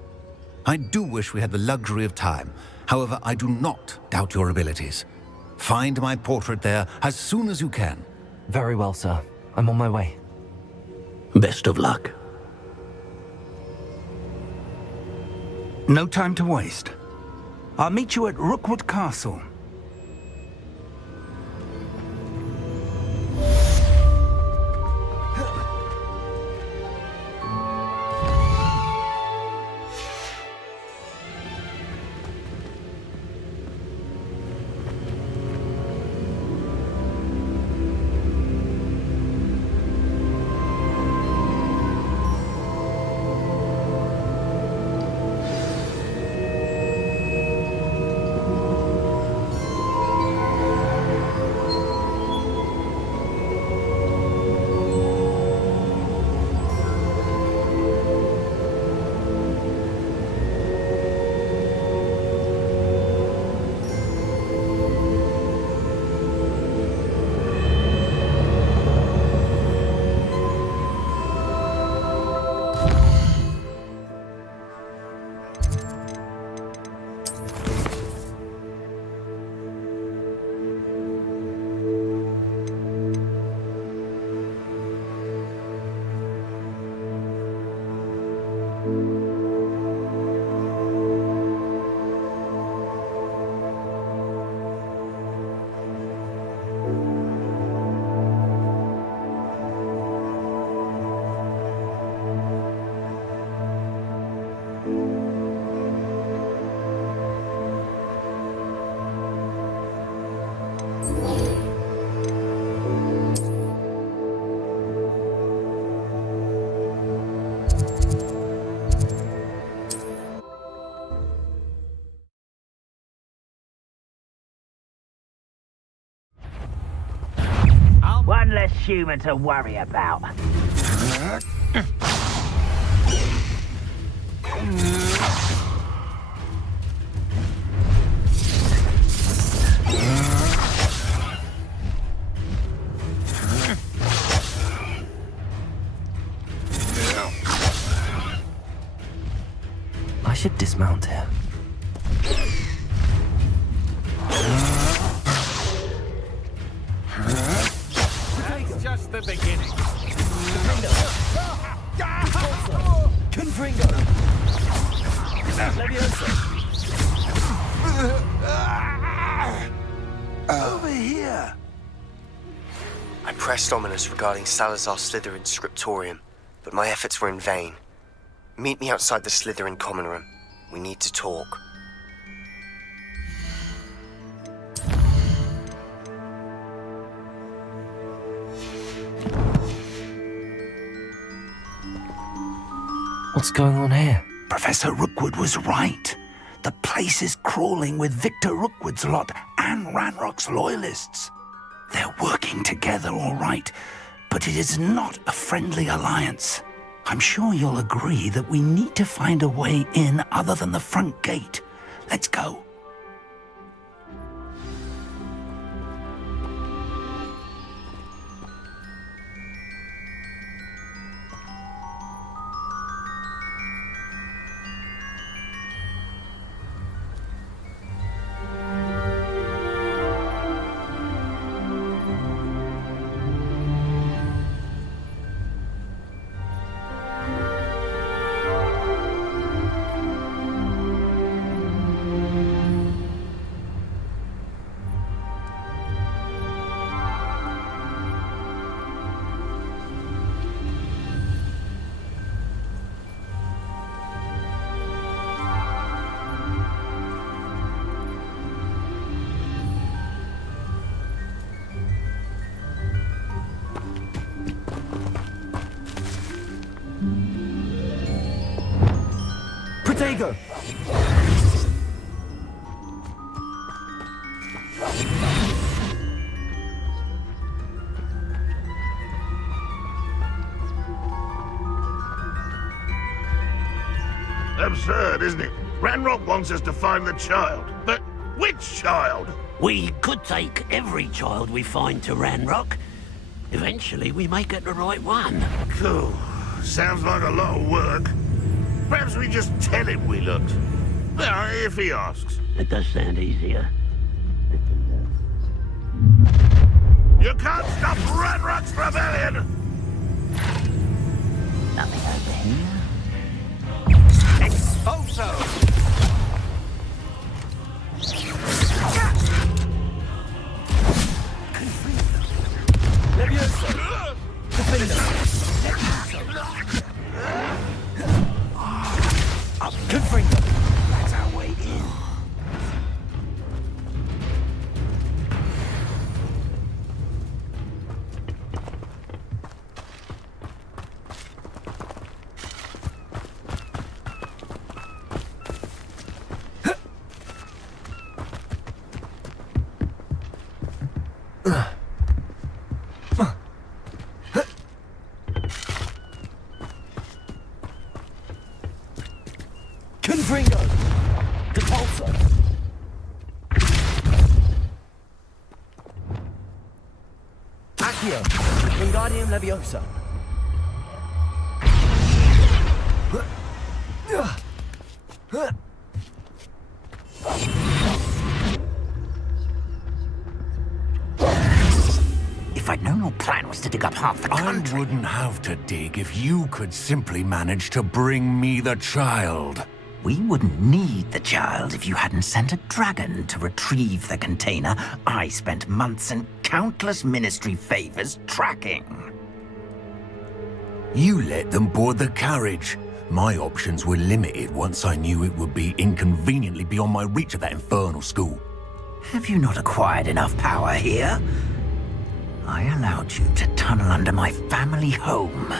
I do wish we had the luxury of time. However, I do not doubt your abilities. Find my portrait there as soon as you can. Very well, sir. I'm on my way. Best of luck. No time to waste. I'll meet you at Rookwood Castle. one less human to worry about. I should dismount here. That's just the beginning. Confringo! Over here! I pressed Ominous regarding Salazar Slytherin's scriptorium, but my efforts were in vain. Meet me outside the Slytherin common room. We need to talk. What's going on here? Professor Rookwood was right. The place is crawling with Victor Rookwood's lot and Ranrock's loyalists. They're working together all right, but it is not a friendly alliance. I'm sure you'll agree that we need to find a way in other than the front gate. Let's go. Protego! Absurd, isn't it? Ranrock wants us to find the child. But which child? We could take every child we find to Ranrock. Eventually, we may get the right one. Cool. Sounds like a lot of work. Perhaps we just tell him we looked. Well, if he asks. It does sound easier. You can't stop Ranrock's rebellion! Nothing over here. Expulso! Levioso! Confringo! That's our way in. Confringo! Depulso! Accio! Wingardium Leviosa! If I'd known your plan was to dig up half the country... I wouldn't have to dig if you could simply manage to bring me the child. We wouldn't need the child if you hadn't sent a dragon to retrieve the container I spent months and countless ministry favors tracking. You let them board the carriage. My options were limited once I knew it would be inconveniently beyond my reach at that infernal school. Have you not acquired enough power here? I allowed you to tunnel under my family home.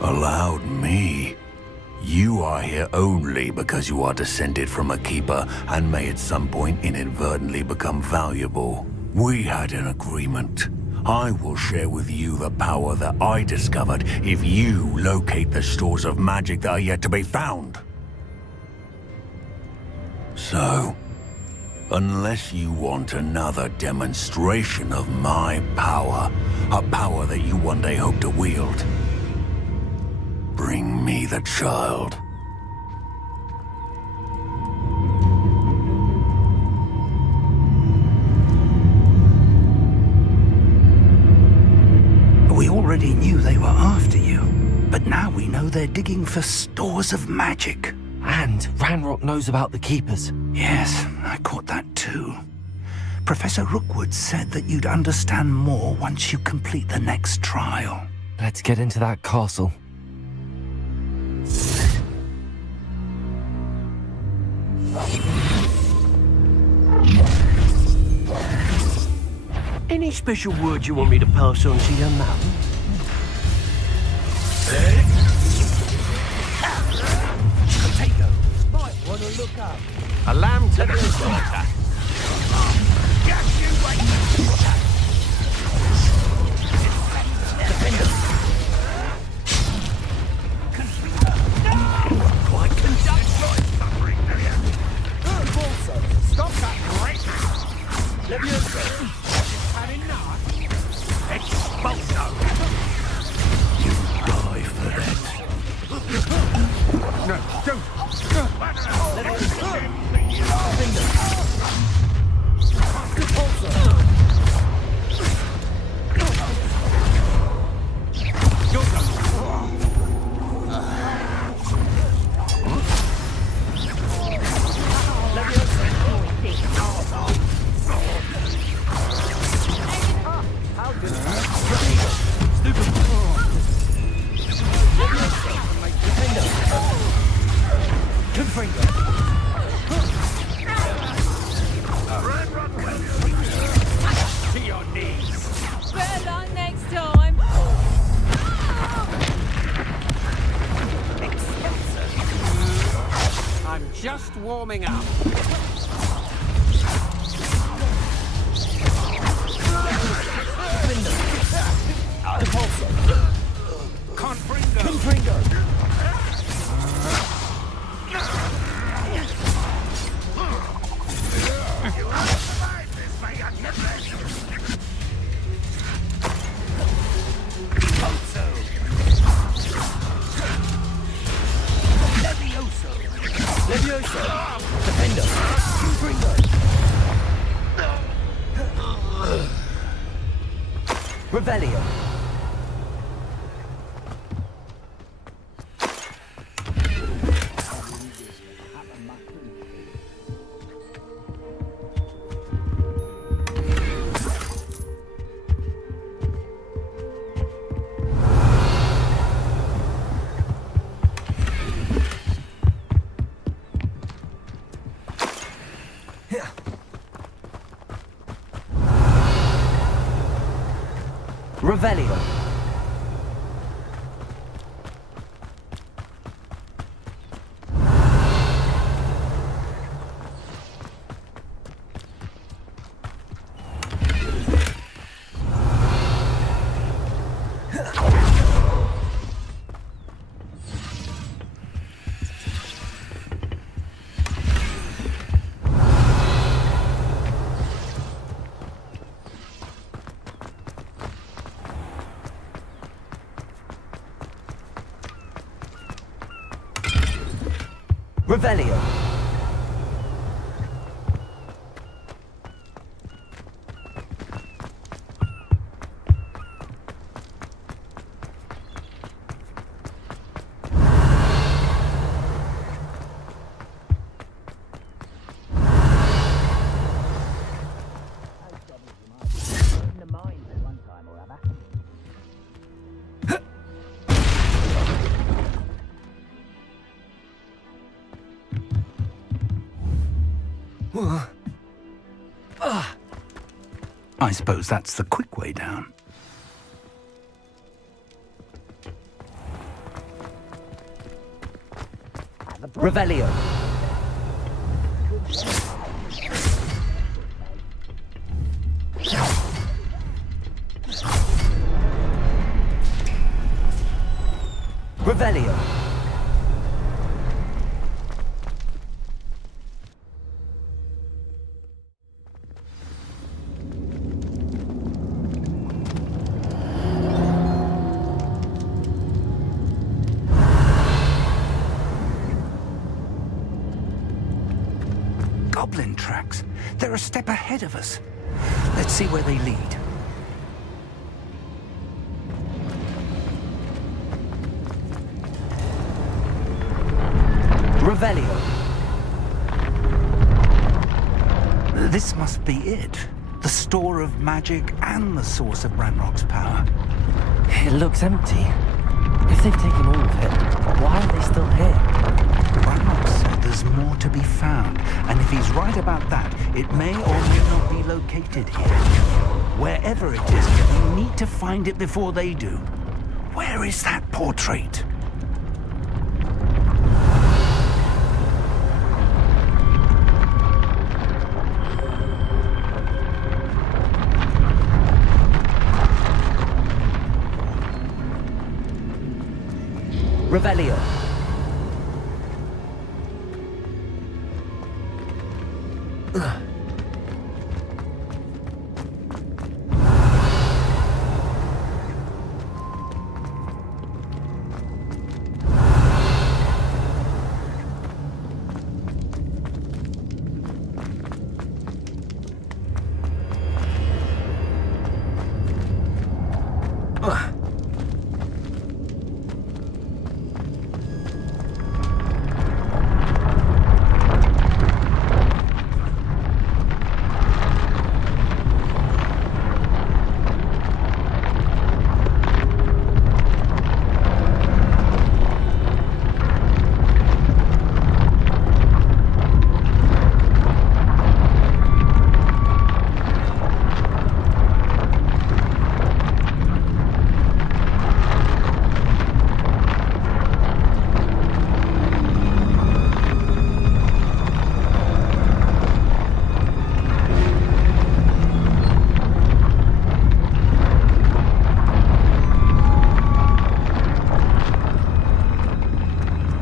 Allowed me? You are here only because you are descended from a keeper and may at some point inadvertently become valuable. We had an agreement. I will share with you the power that I discovered if you locate the stores of magic that are yet to be found. So, unless you want another demonstration of my power, a power that you one day hope to wield, bring me the child. We already knew they were after you, but now we know they're digging for stores of magic. And Ranrock knows about the Keepers. Yes, I caught that too. Professor Rookwood said that you'd understand more once you complete the next trial. Let's get into that castle. Any special words you want me to pass on to your mum? Potato. Might want to look up. A lamb to the slaughter. Quite conduct suffering, do you? Stop that wreck! Leviosa. Had enough? Expulso! Die for that. No, don't! To your knees! Better luck next time. I'm just warming up. Confringo! Leviosa. Defender. Revelio. Revelio. Revelio. I suppose that's the quick way down. Revelio. Revelio. Goblin tracks. They're a step ahead of us. Let's see where they lead. Revelio. This must be it. The store of magic and the source of Ranrock's power. It looks empty. If they've taken all of it, why are they still here? Ranrock said there's more to be found, and if he's right about that, it may or may not be located here. Wherever it is, we need to find it before they do. Where is that portrait? Revelio.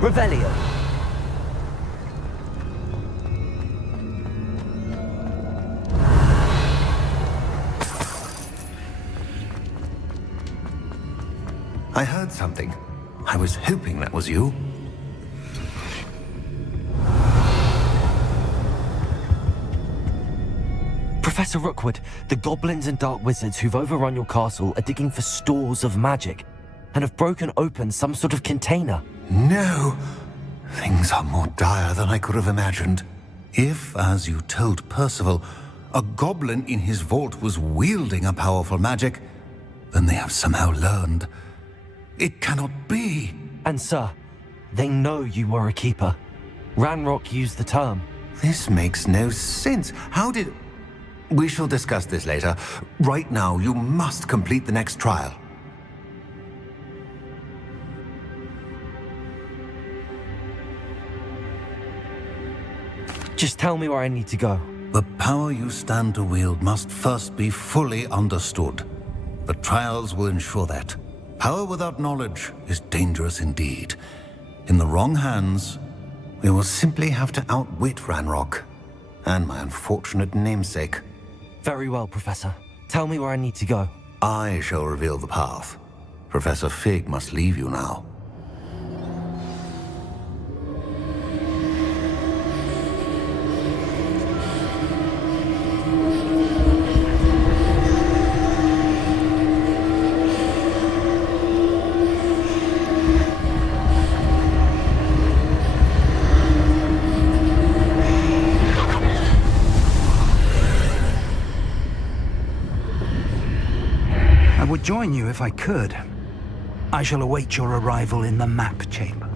Revelio. I heard something. I was hoping that was you. Professor Rookwood, the goblins and dark wizards who've overrun your castle are digging for stores of magic and have broken open some sort of container. No! Things are more dire than I could have imagined. If, as you told Percival, a goblin in his vault was wielding a powerful magic, then they have somehow learned. It cannot be! And sir, they know you were a keeper. Ranrock used the term. This makes no sense. How did... We shall discuss this later. Right now, you must complete the next trial. Just tell me where I need to go. The power you stand to wield must first be fully understood. The trials will ensure that. Power without knowledge is dangerous indeed. In the wrong hands, we will simply have to outwit Ranrock and my unfortunate namesake. Very well, Professor. Tell me where I need to go. I shall reveal the path. Professor Fig must leave you now. I would join you if I could. I shall await your arrival in the map chamber.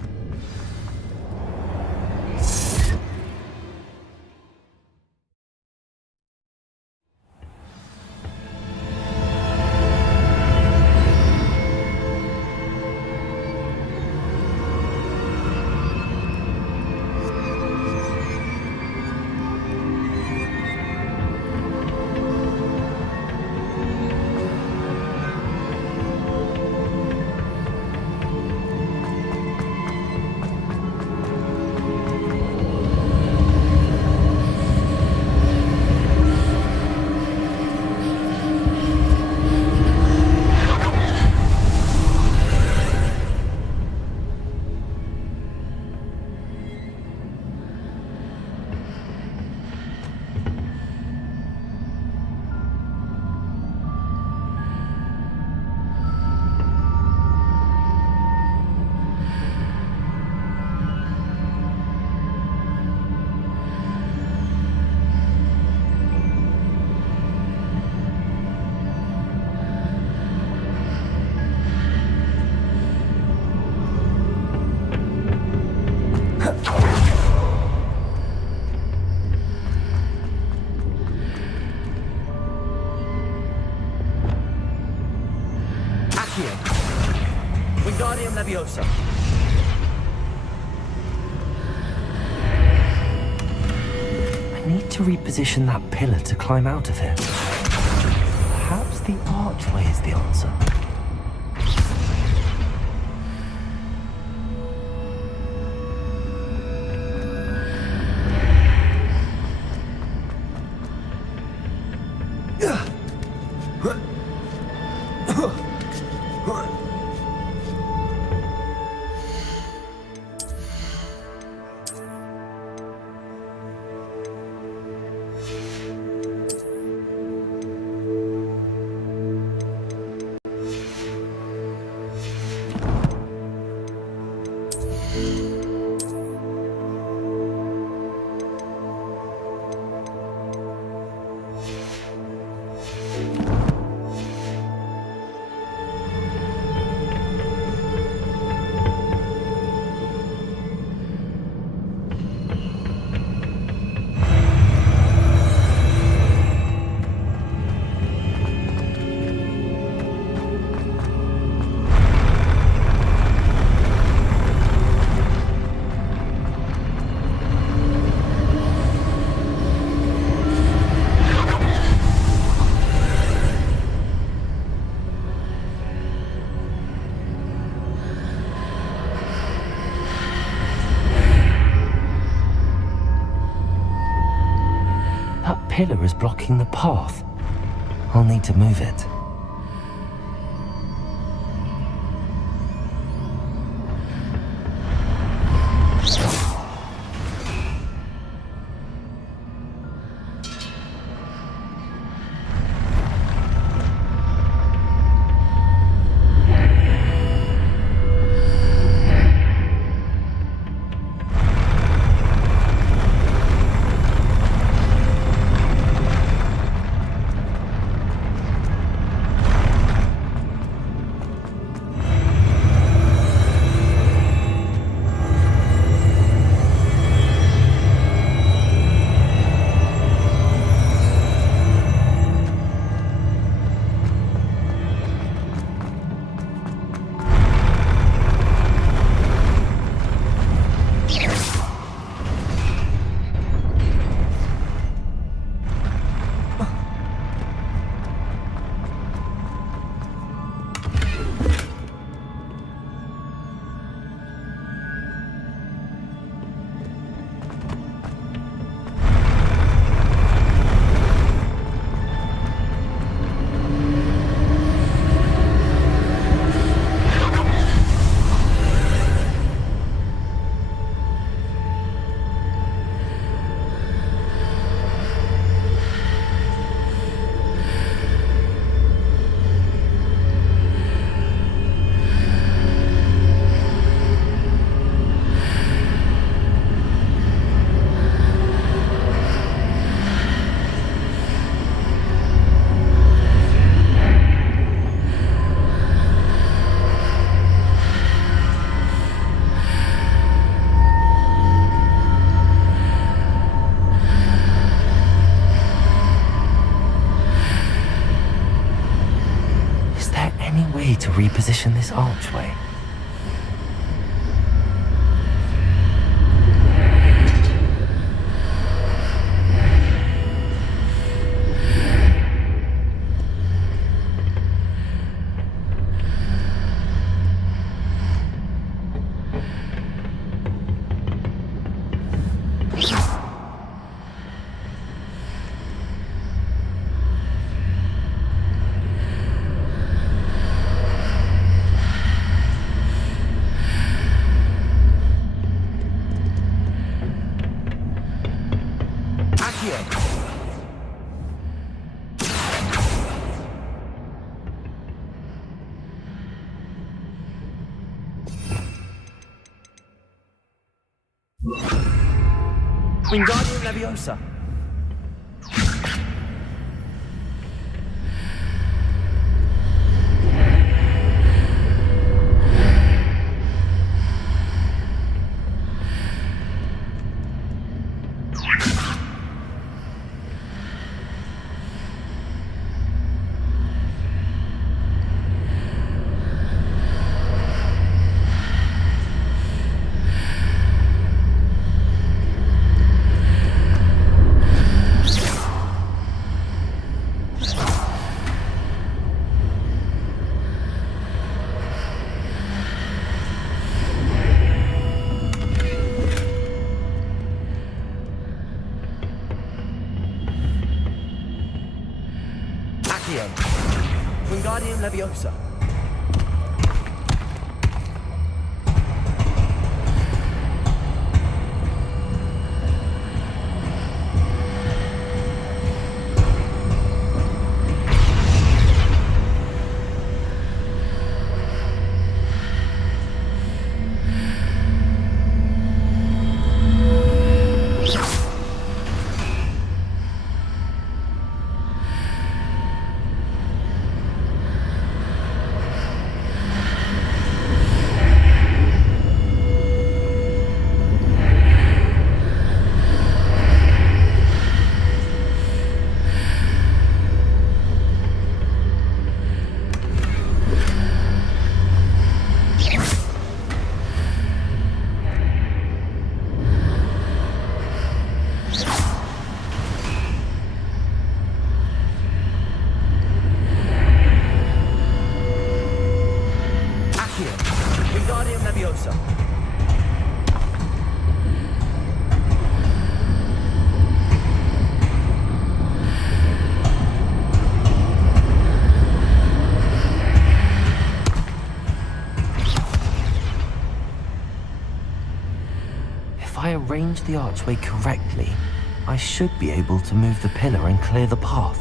Accio. Wingardium Leviosa. I need to reposition that pillar to climb out of here. Perhaps the archway is the answer. Pillar is blocking the path. I'll need to move it. To reposition this archway. Wingardium Leviosa. Leviosa. If I arrange the archway correctly, I should be able to move the pillar and clear the path.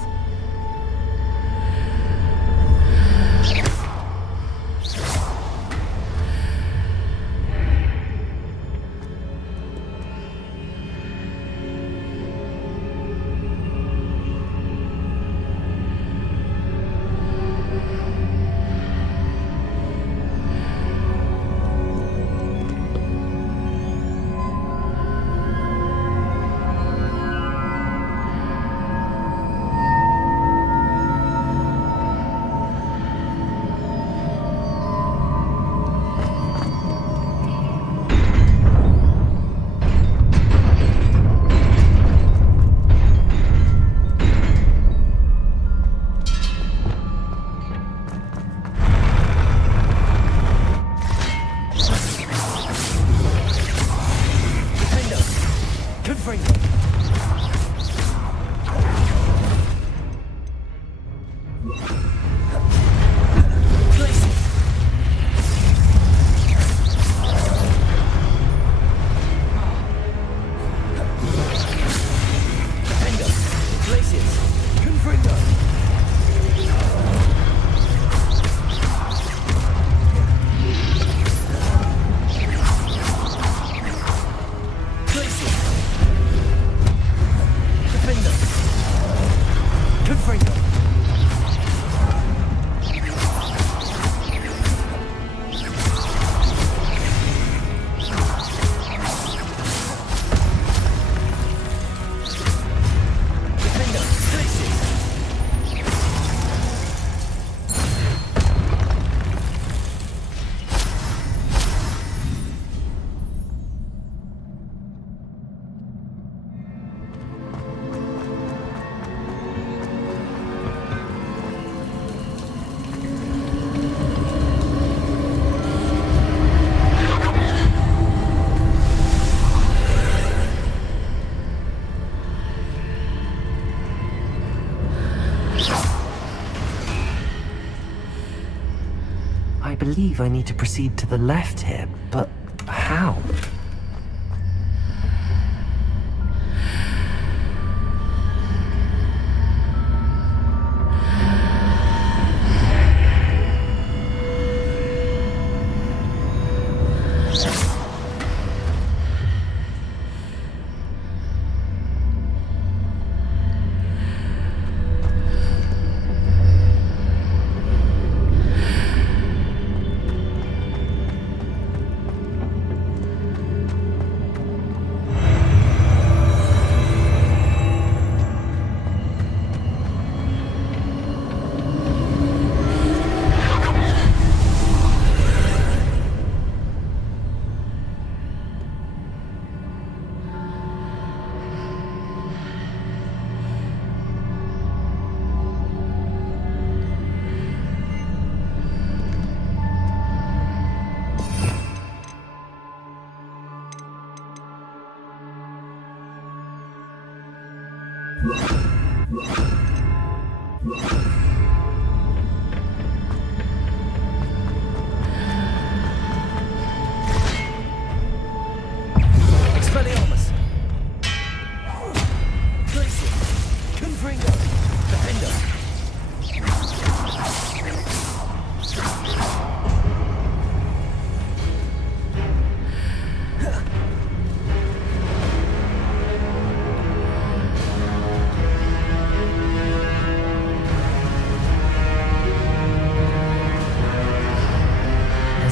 I believe I need to proceed to the left here, but how?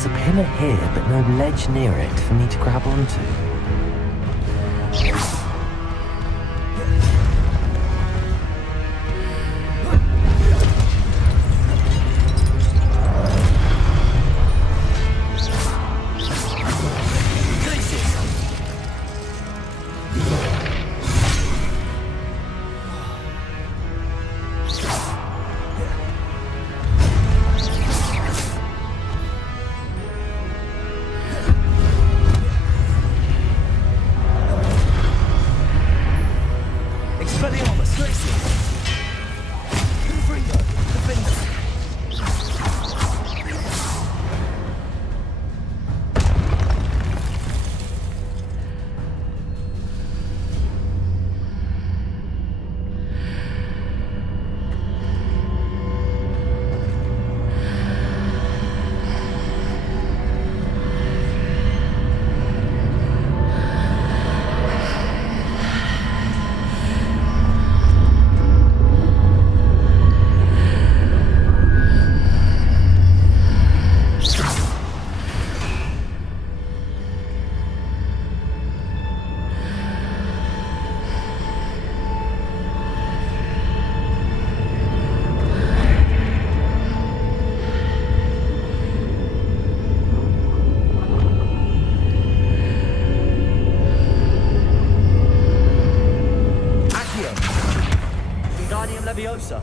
There's a pillar here, but no ledge near it for me to grab onto. Leviosa.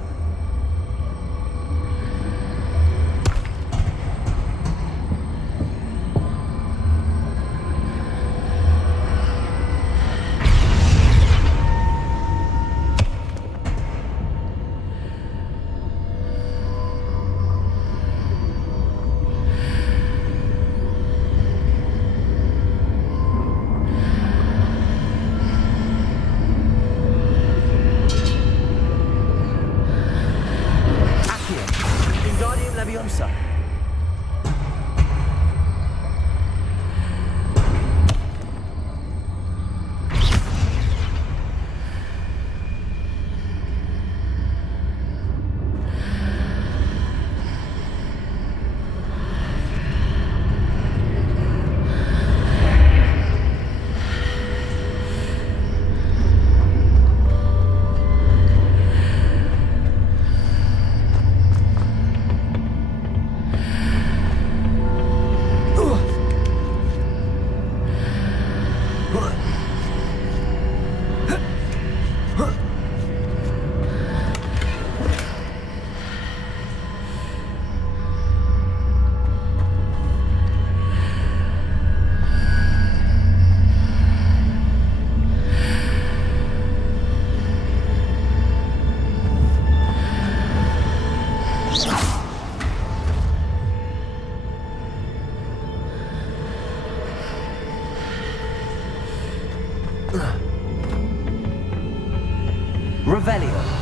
Leviosa. Revelio.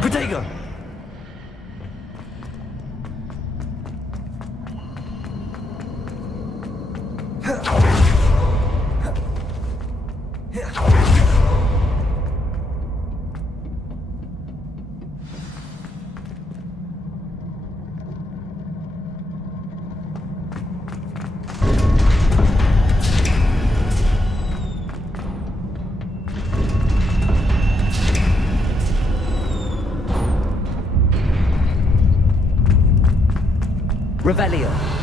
Protego! Revelio.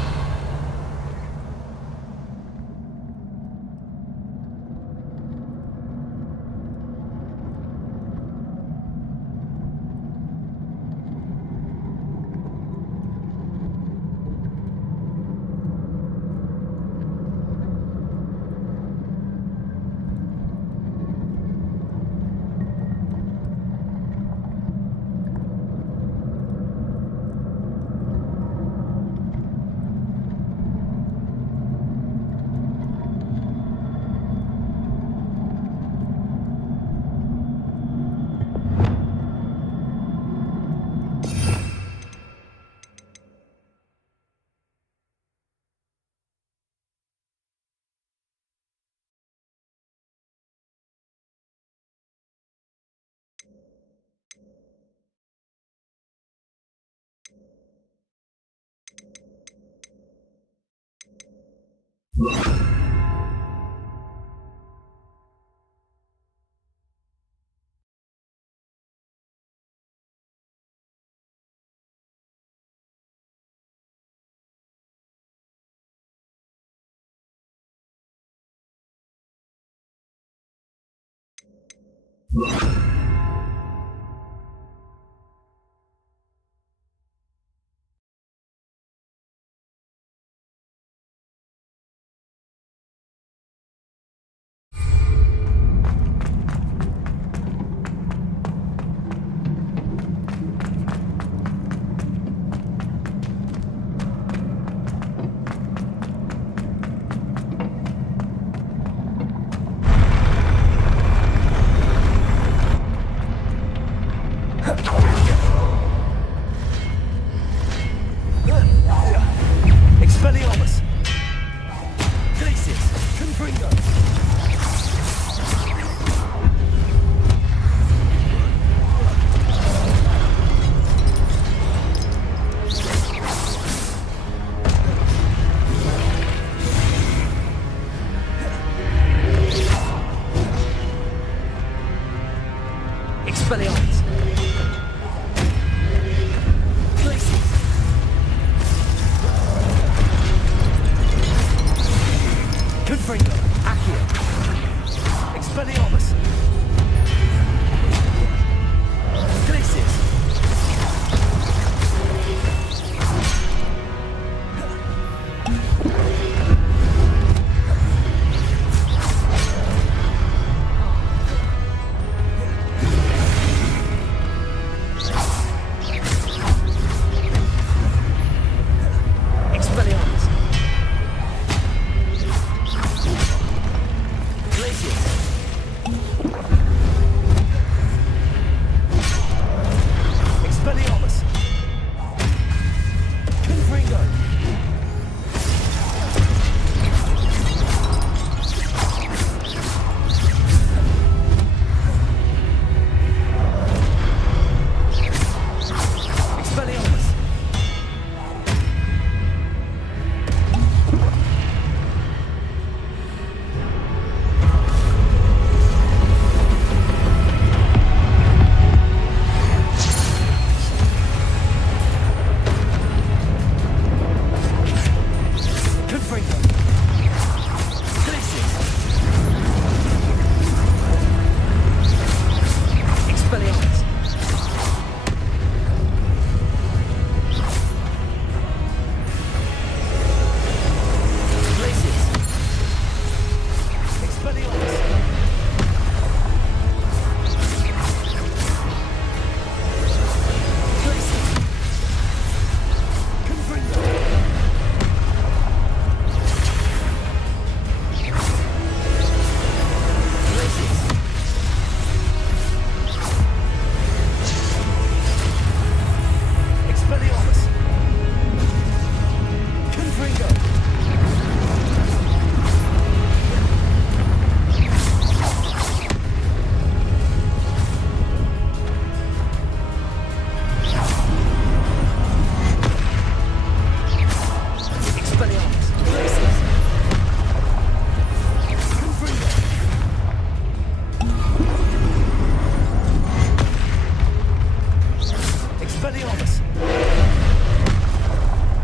Expelliarmus!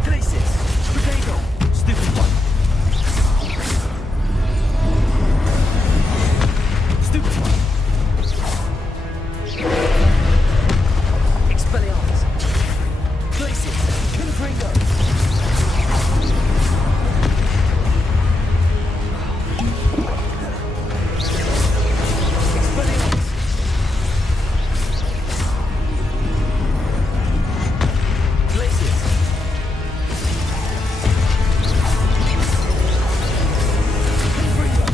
Glacis! Potato! Stupid one! Stupid one! Expelliarmus! Glacis! Confringo! Expelliarmus! Glacis! Confringo!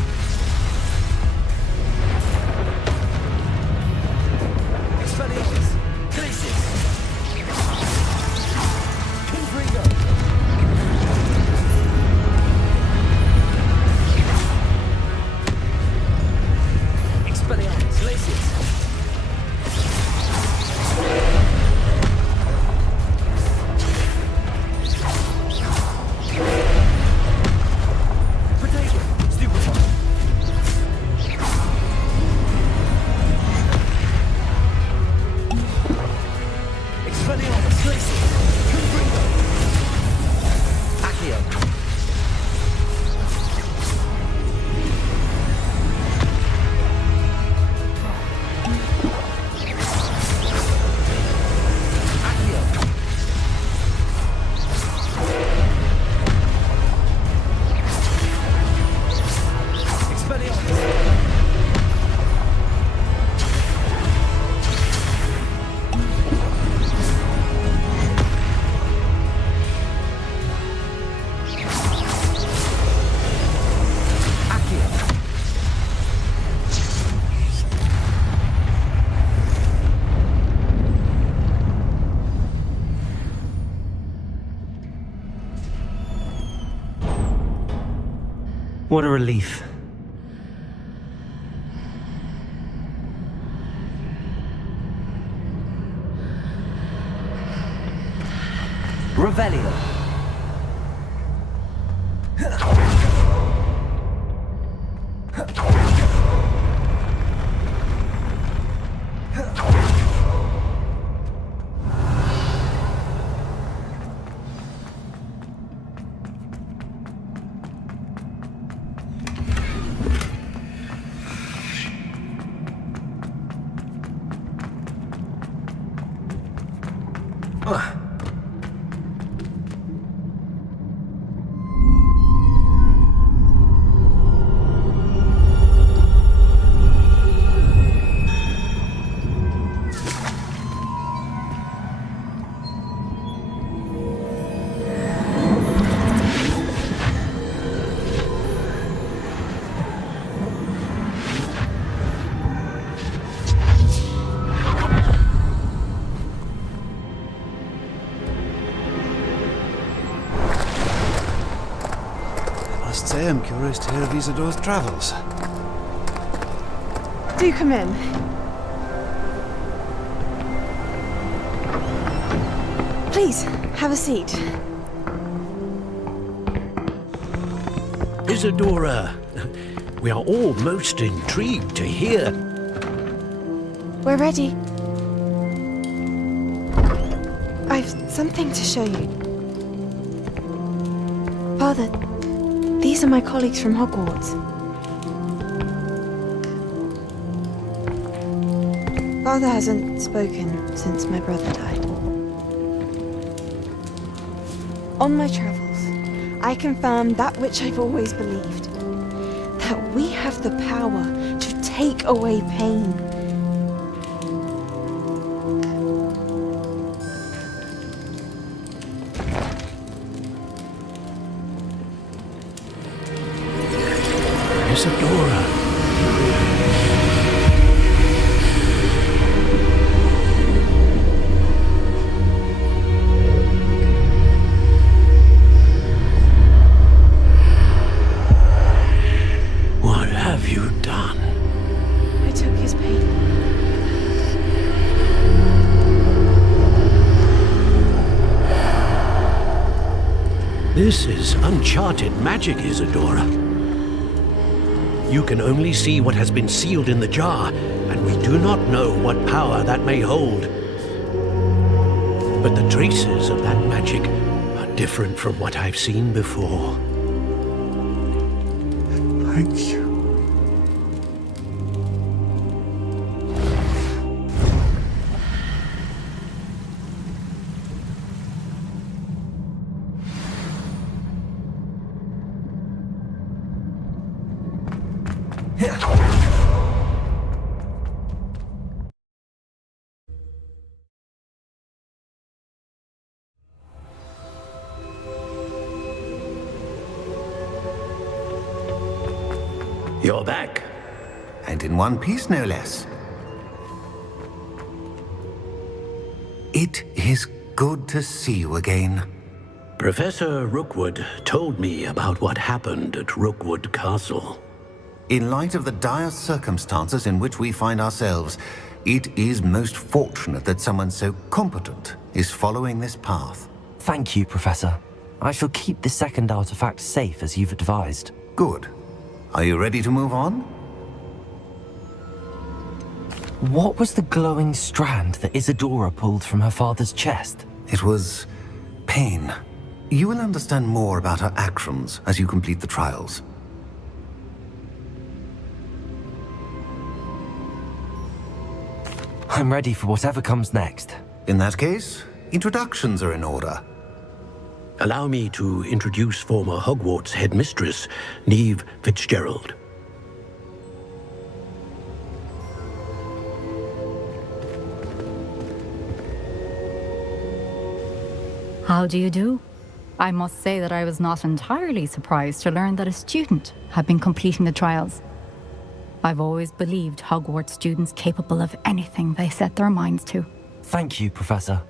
Expelliarmus! Glacis! Confringo! Expelliarmus! Glacis! Potato! Stupid one! Expelliarmus! Glacis! Confringo! Accio! Accio! Expelliarmus! Accio! What a relief. Revelio. I must say I'm curious to hear of Isidore's travels. Do come in. Please, have a seat. Isadora, we are all most intrigued to hear. We're ready. I've something to show you. Father, these are my colleagues from Hogwarts. Father hasn't spoken since my brother died. On my travels, I confirmed that which I've always believed. That we have the power to take away pain. Isadora. What have you done? I took his pain. This is uncharted magic, Isadora. You can only see what has been sealed in the jar, and we do not know what power that may hold. But the traces of that magic are different from what I've seen before. Thank you. You're back. And in one piece, no less. It is good to see you again. Professor Rookwood told me about what happened at Rookwood Castle. In light of the dire circumstances in which we find ourselves, it is most fortunate that someone so competent is following this path. Thank you, Professor. I shall keep the second artifact safe as you've advised. Good. Are you ready to move on? What was the glowing strand that Isadora pulled from her father's chest? It was pain. You will understand more about her actions as you complete the trials. I'm ready for whatever comes next. In that case, introductions are in order. Allow me to introduce former Hogwarts headmistress, Neve Fitzgerald. How do you do? I must say that I was not entirely surprised to learn that a student had been completing the trials. I've always believed Hogwarts students capable of anything they set their minds to. Thank you, Professor.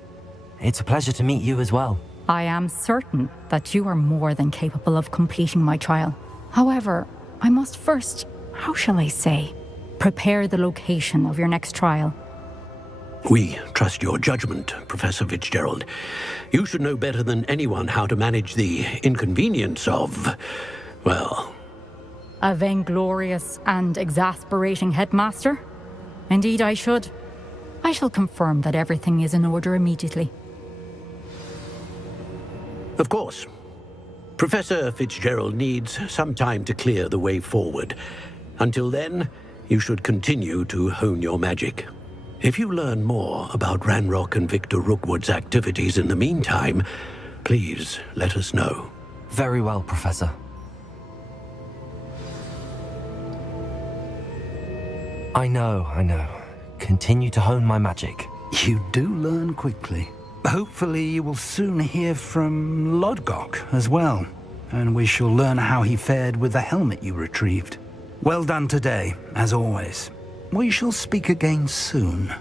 It's a pleasure to meet you as well. I am certain that you are more than capable of completing my trial. However, I must first, how shall I say, prepare the location of your next trial. We trust your judgment, Professor Fitzgerald. You should know better than anyone how to manage the inconvenience of, well... A vainglorious and exasperating headmaster? Indeed I should. I shall confirm that everything is in order immediately. Of course. Professor Fitzgerald needs some time to clear the way forward. Until then, you should continue to hone your magic. If you learn more about Ranrock and Victor Rookwood's activities in the meantime, please let us know. Very well, Professor. I know. Continue to hone my magic. You do learn quickly. Hopefully you will soon hear from Lodgok as well, and we shall learn how he fared with the helmet you retrieved. Well done today, as always. We shall speak again soon.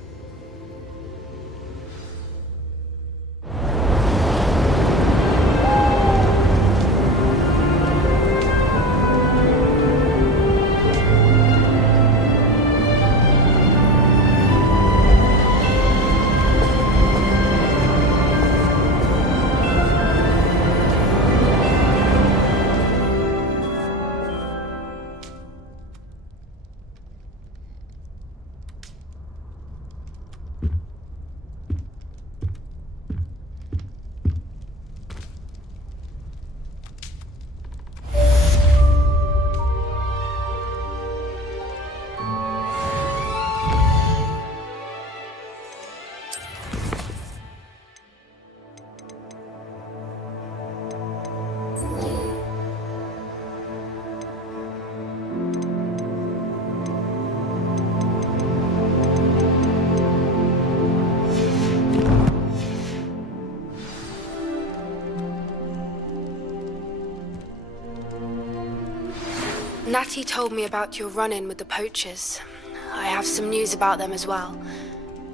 Natty told me about your run-in with the poachers. I have some news about them as well.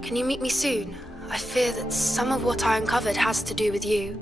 Can you meet me soon? I fear that some of what I uncovered has to do with you.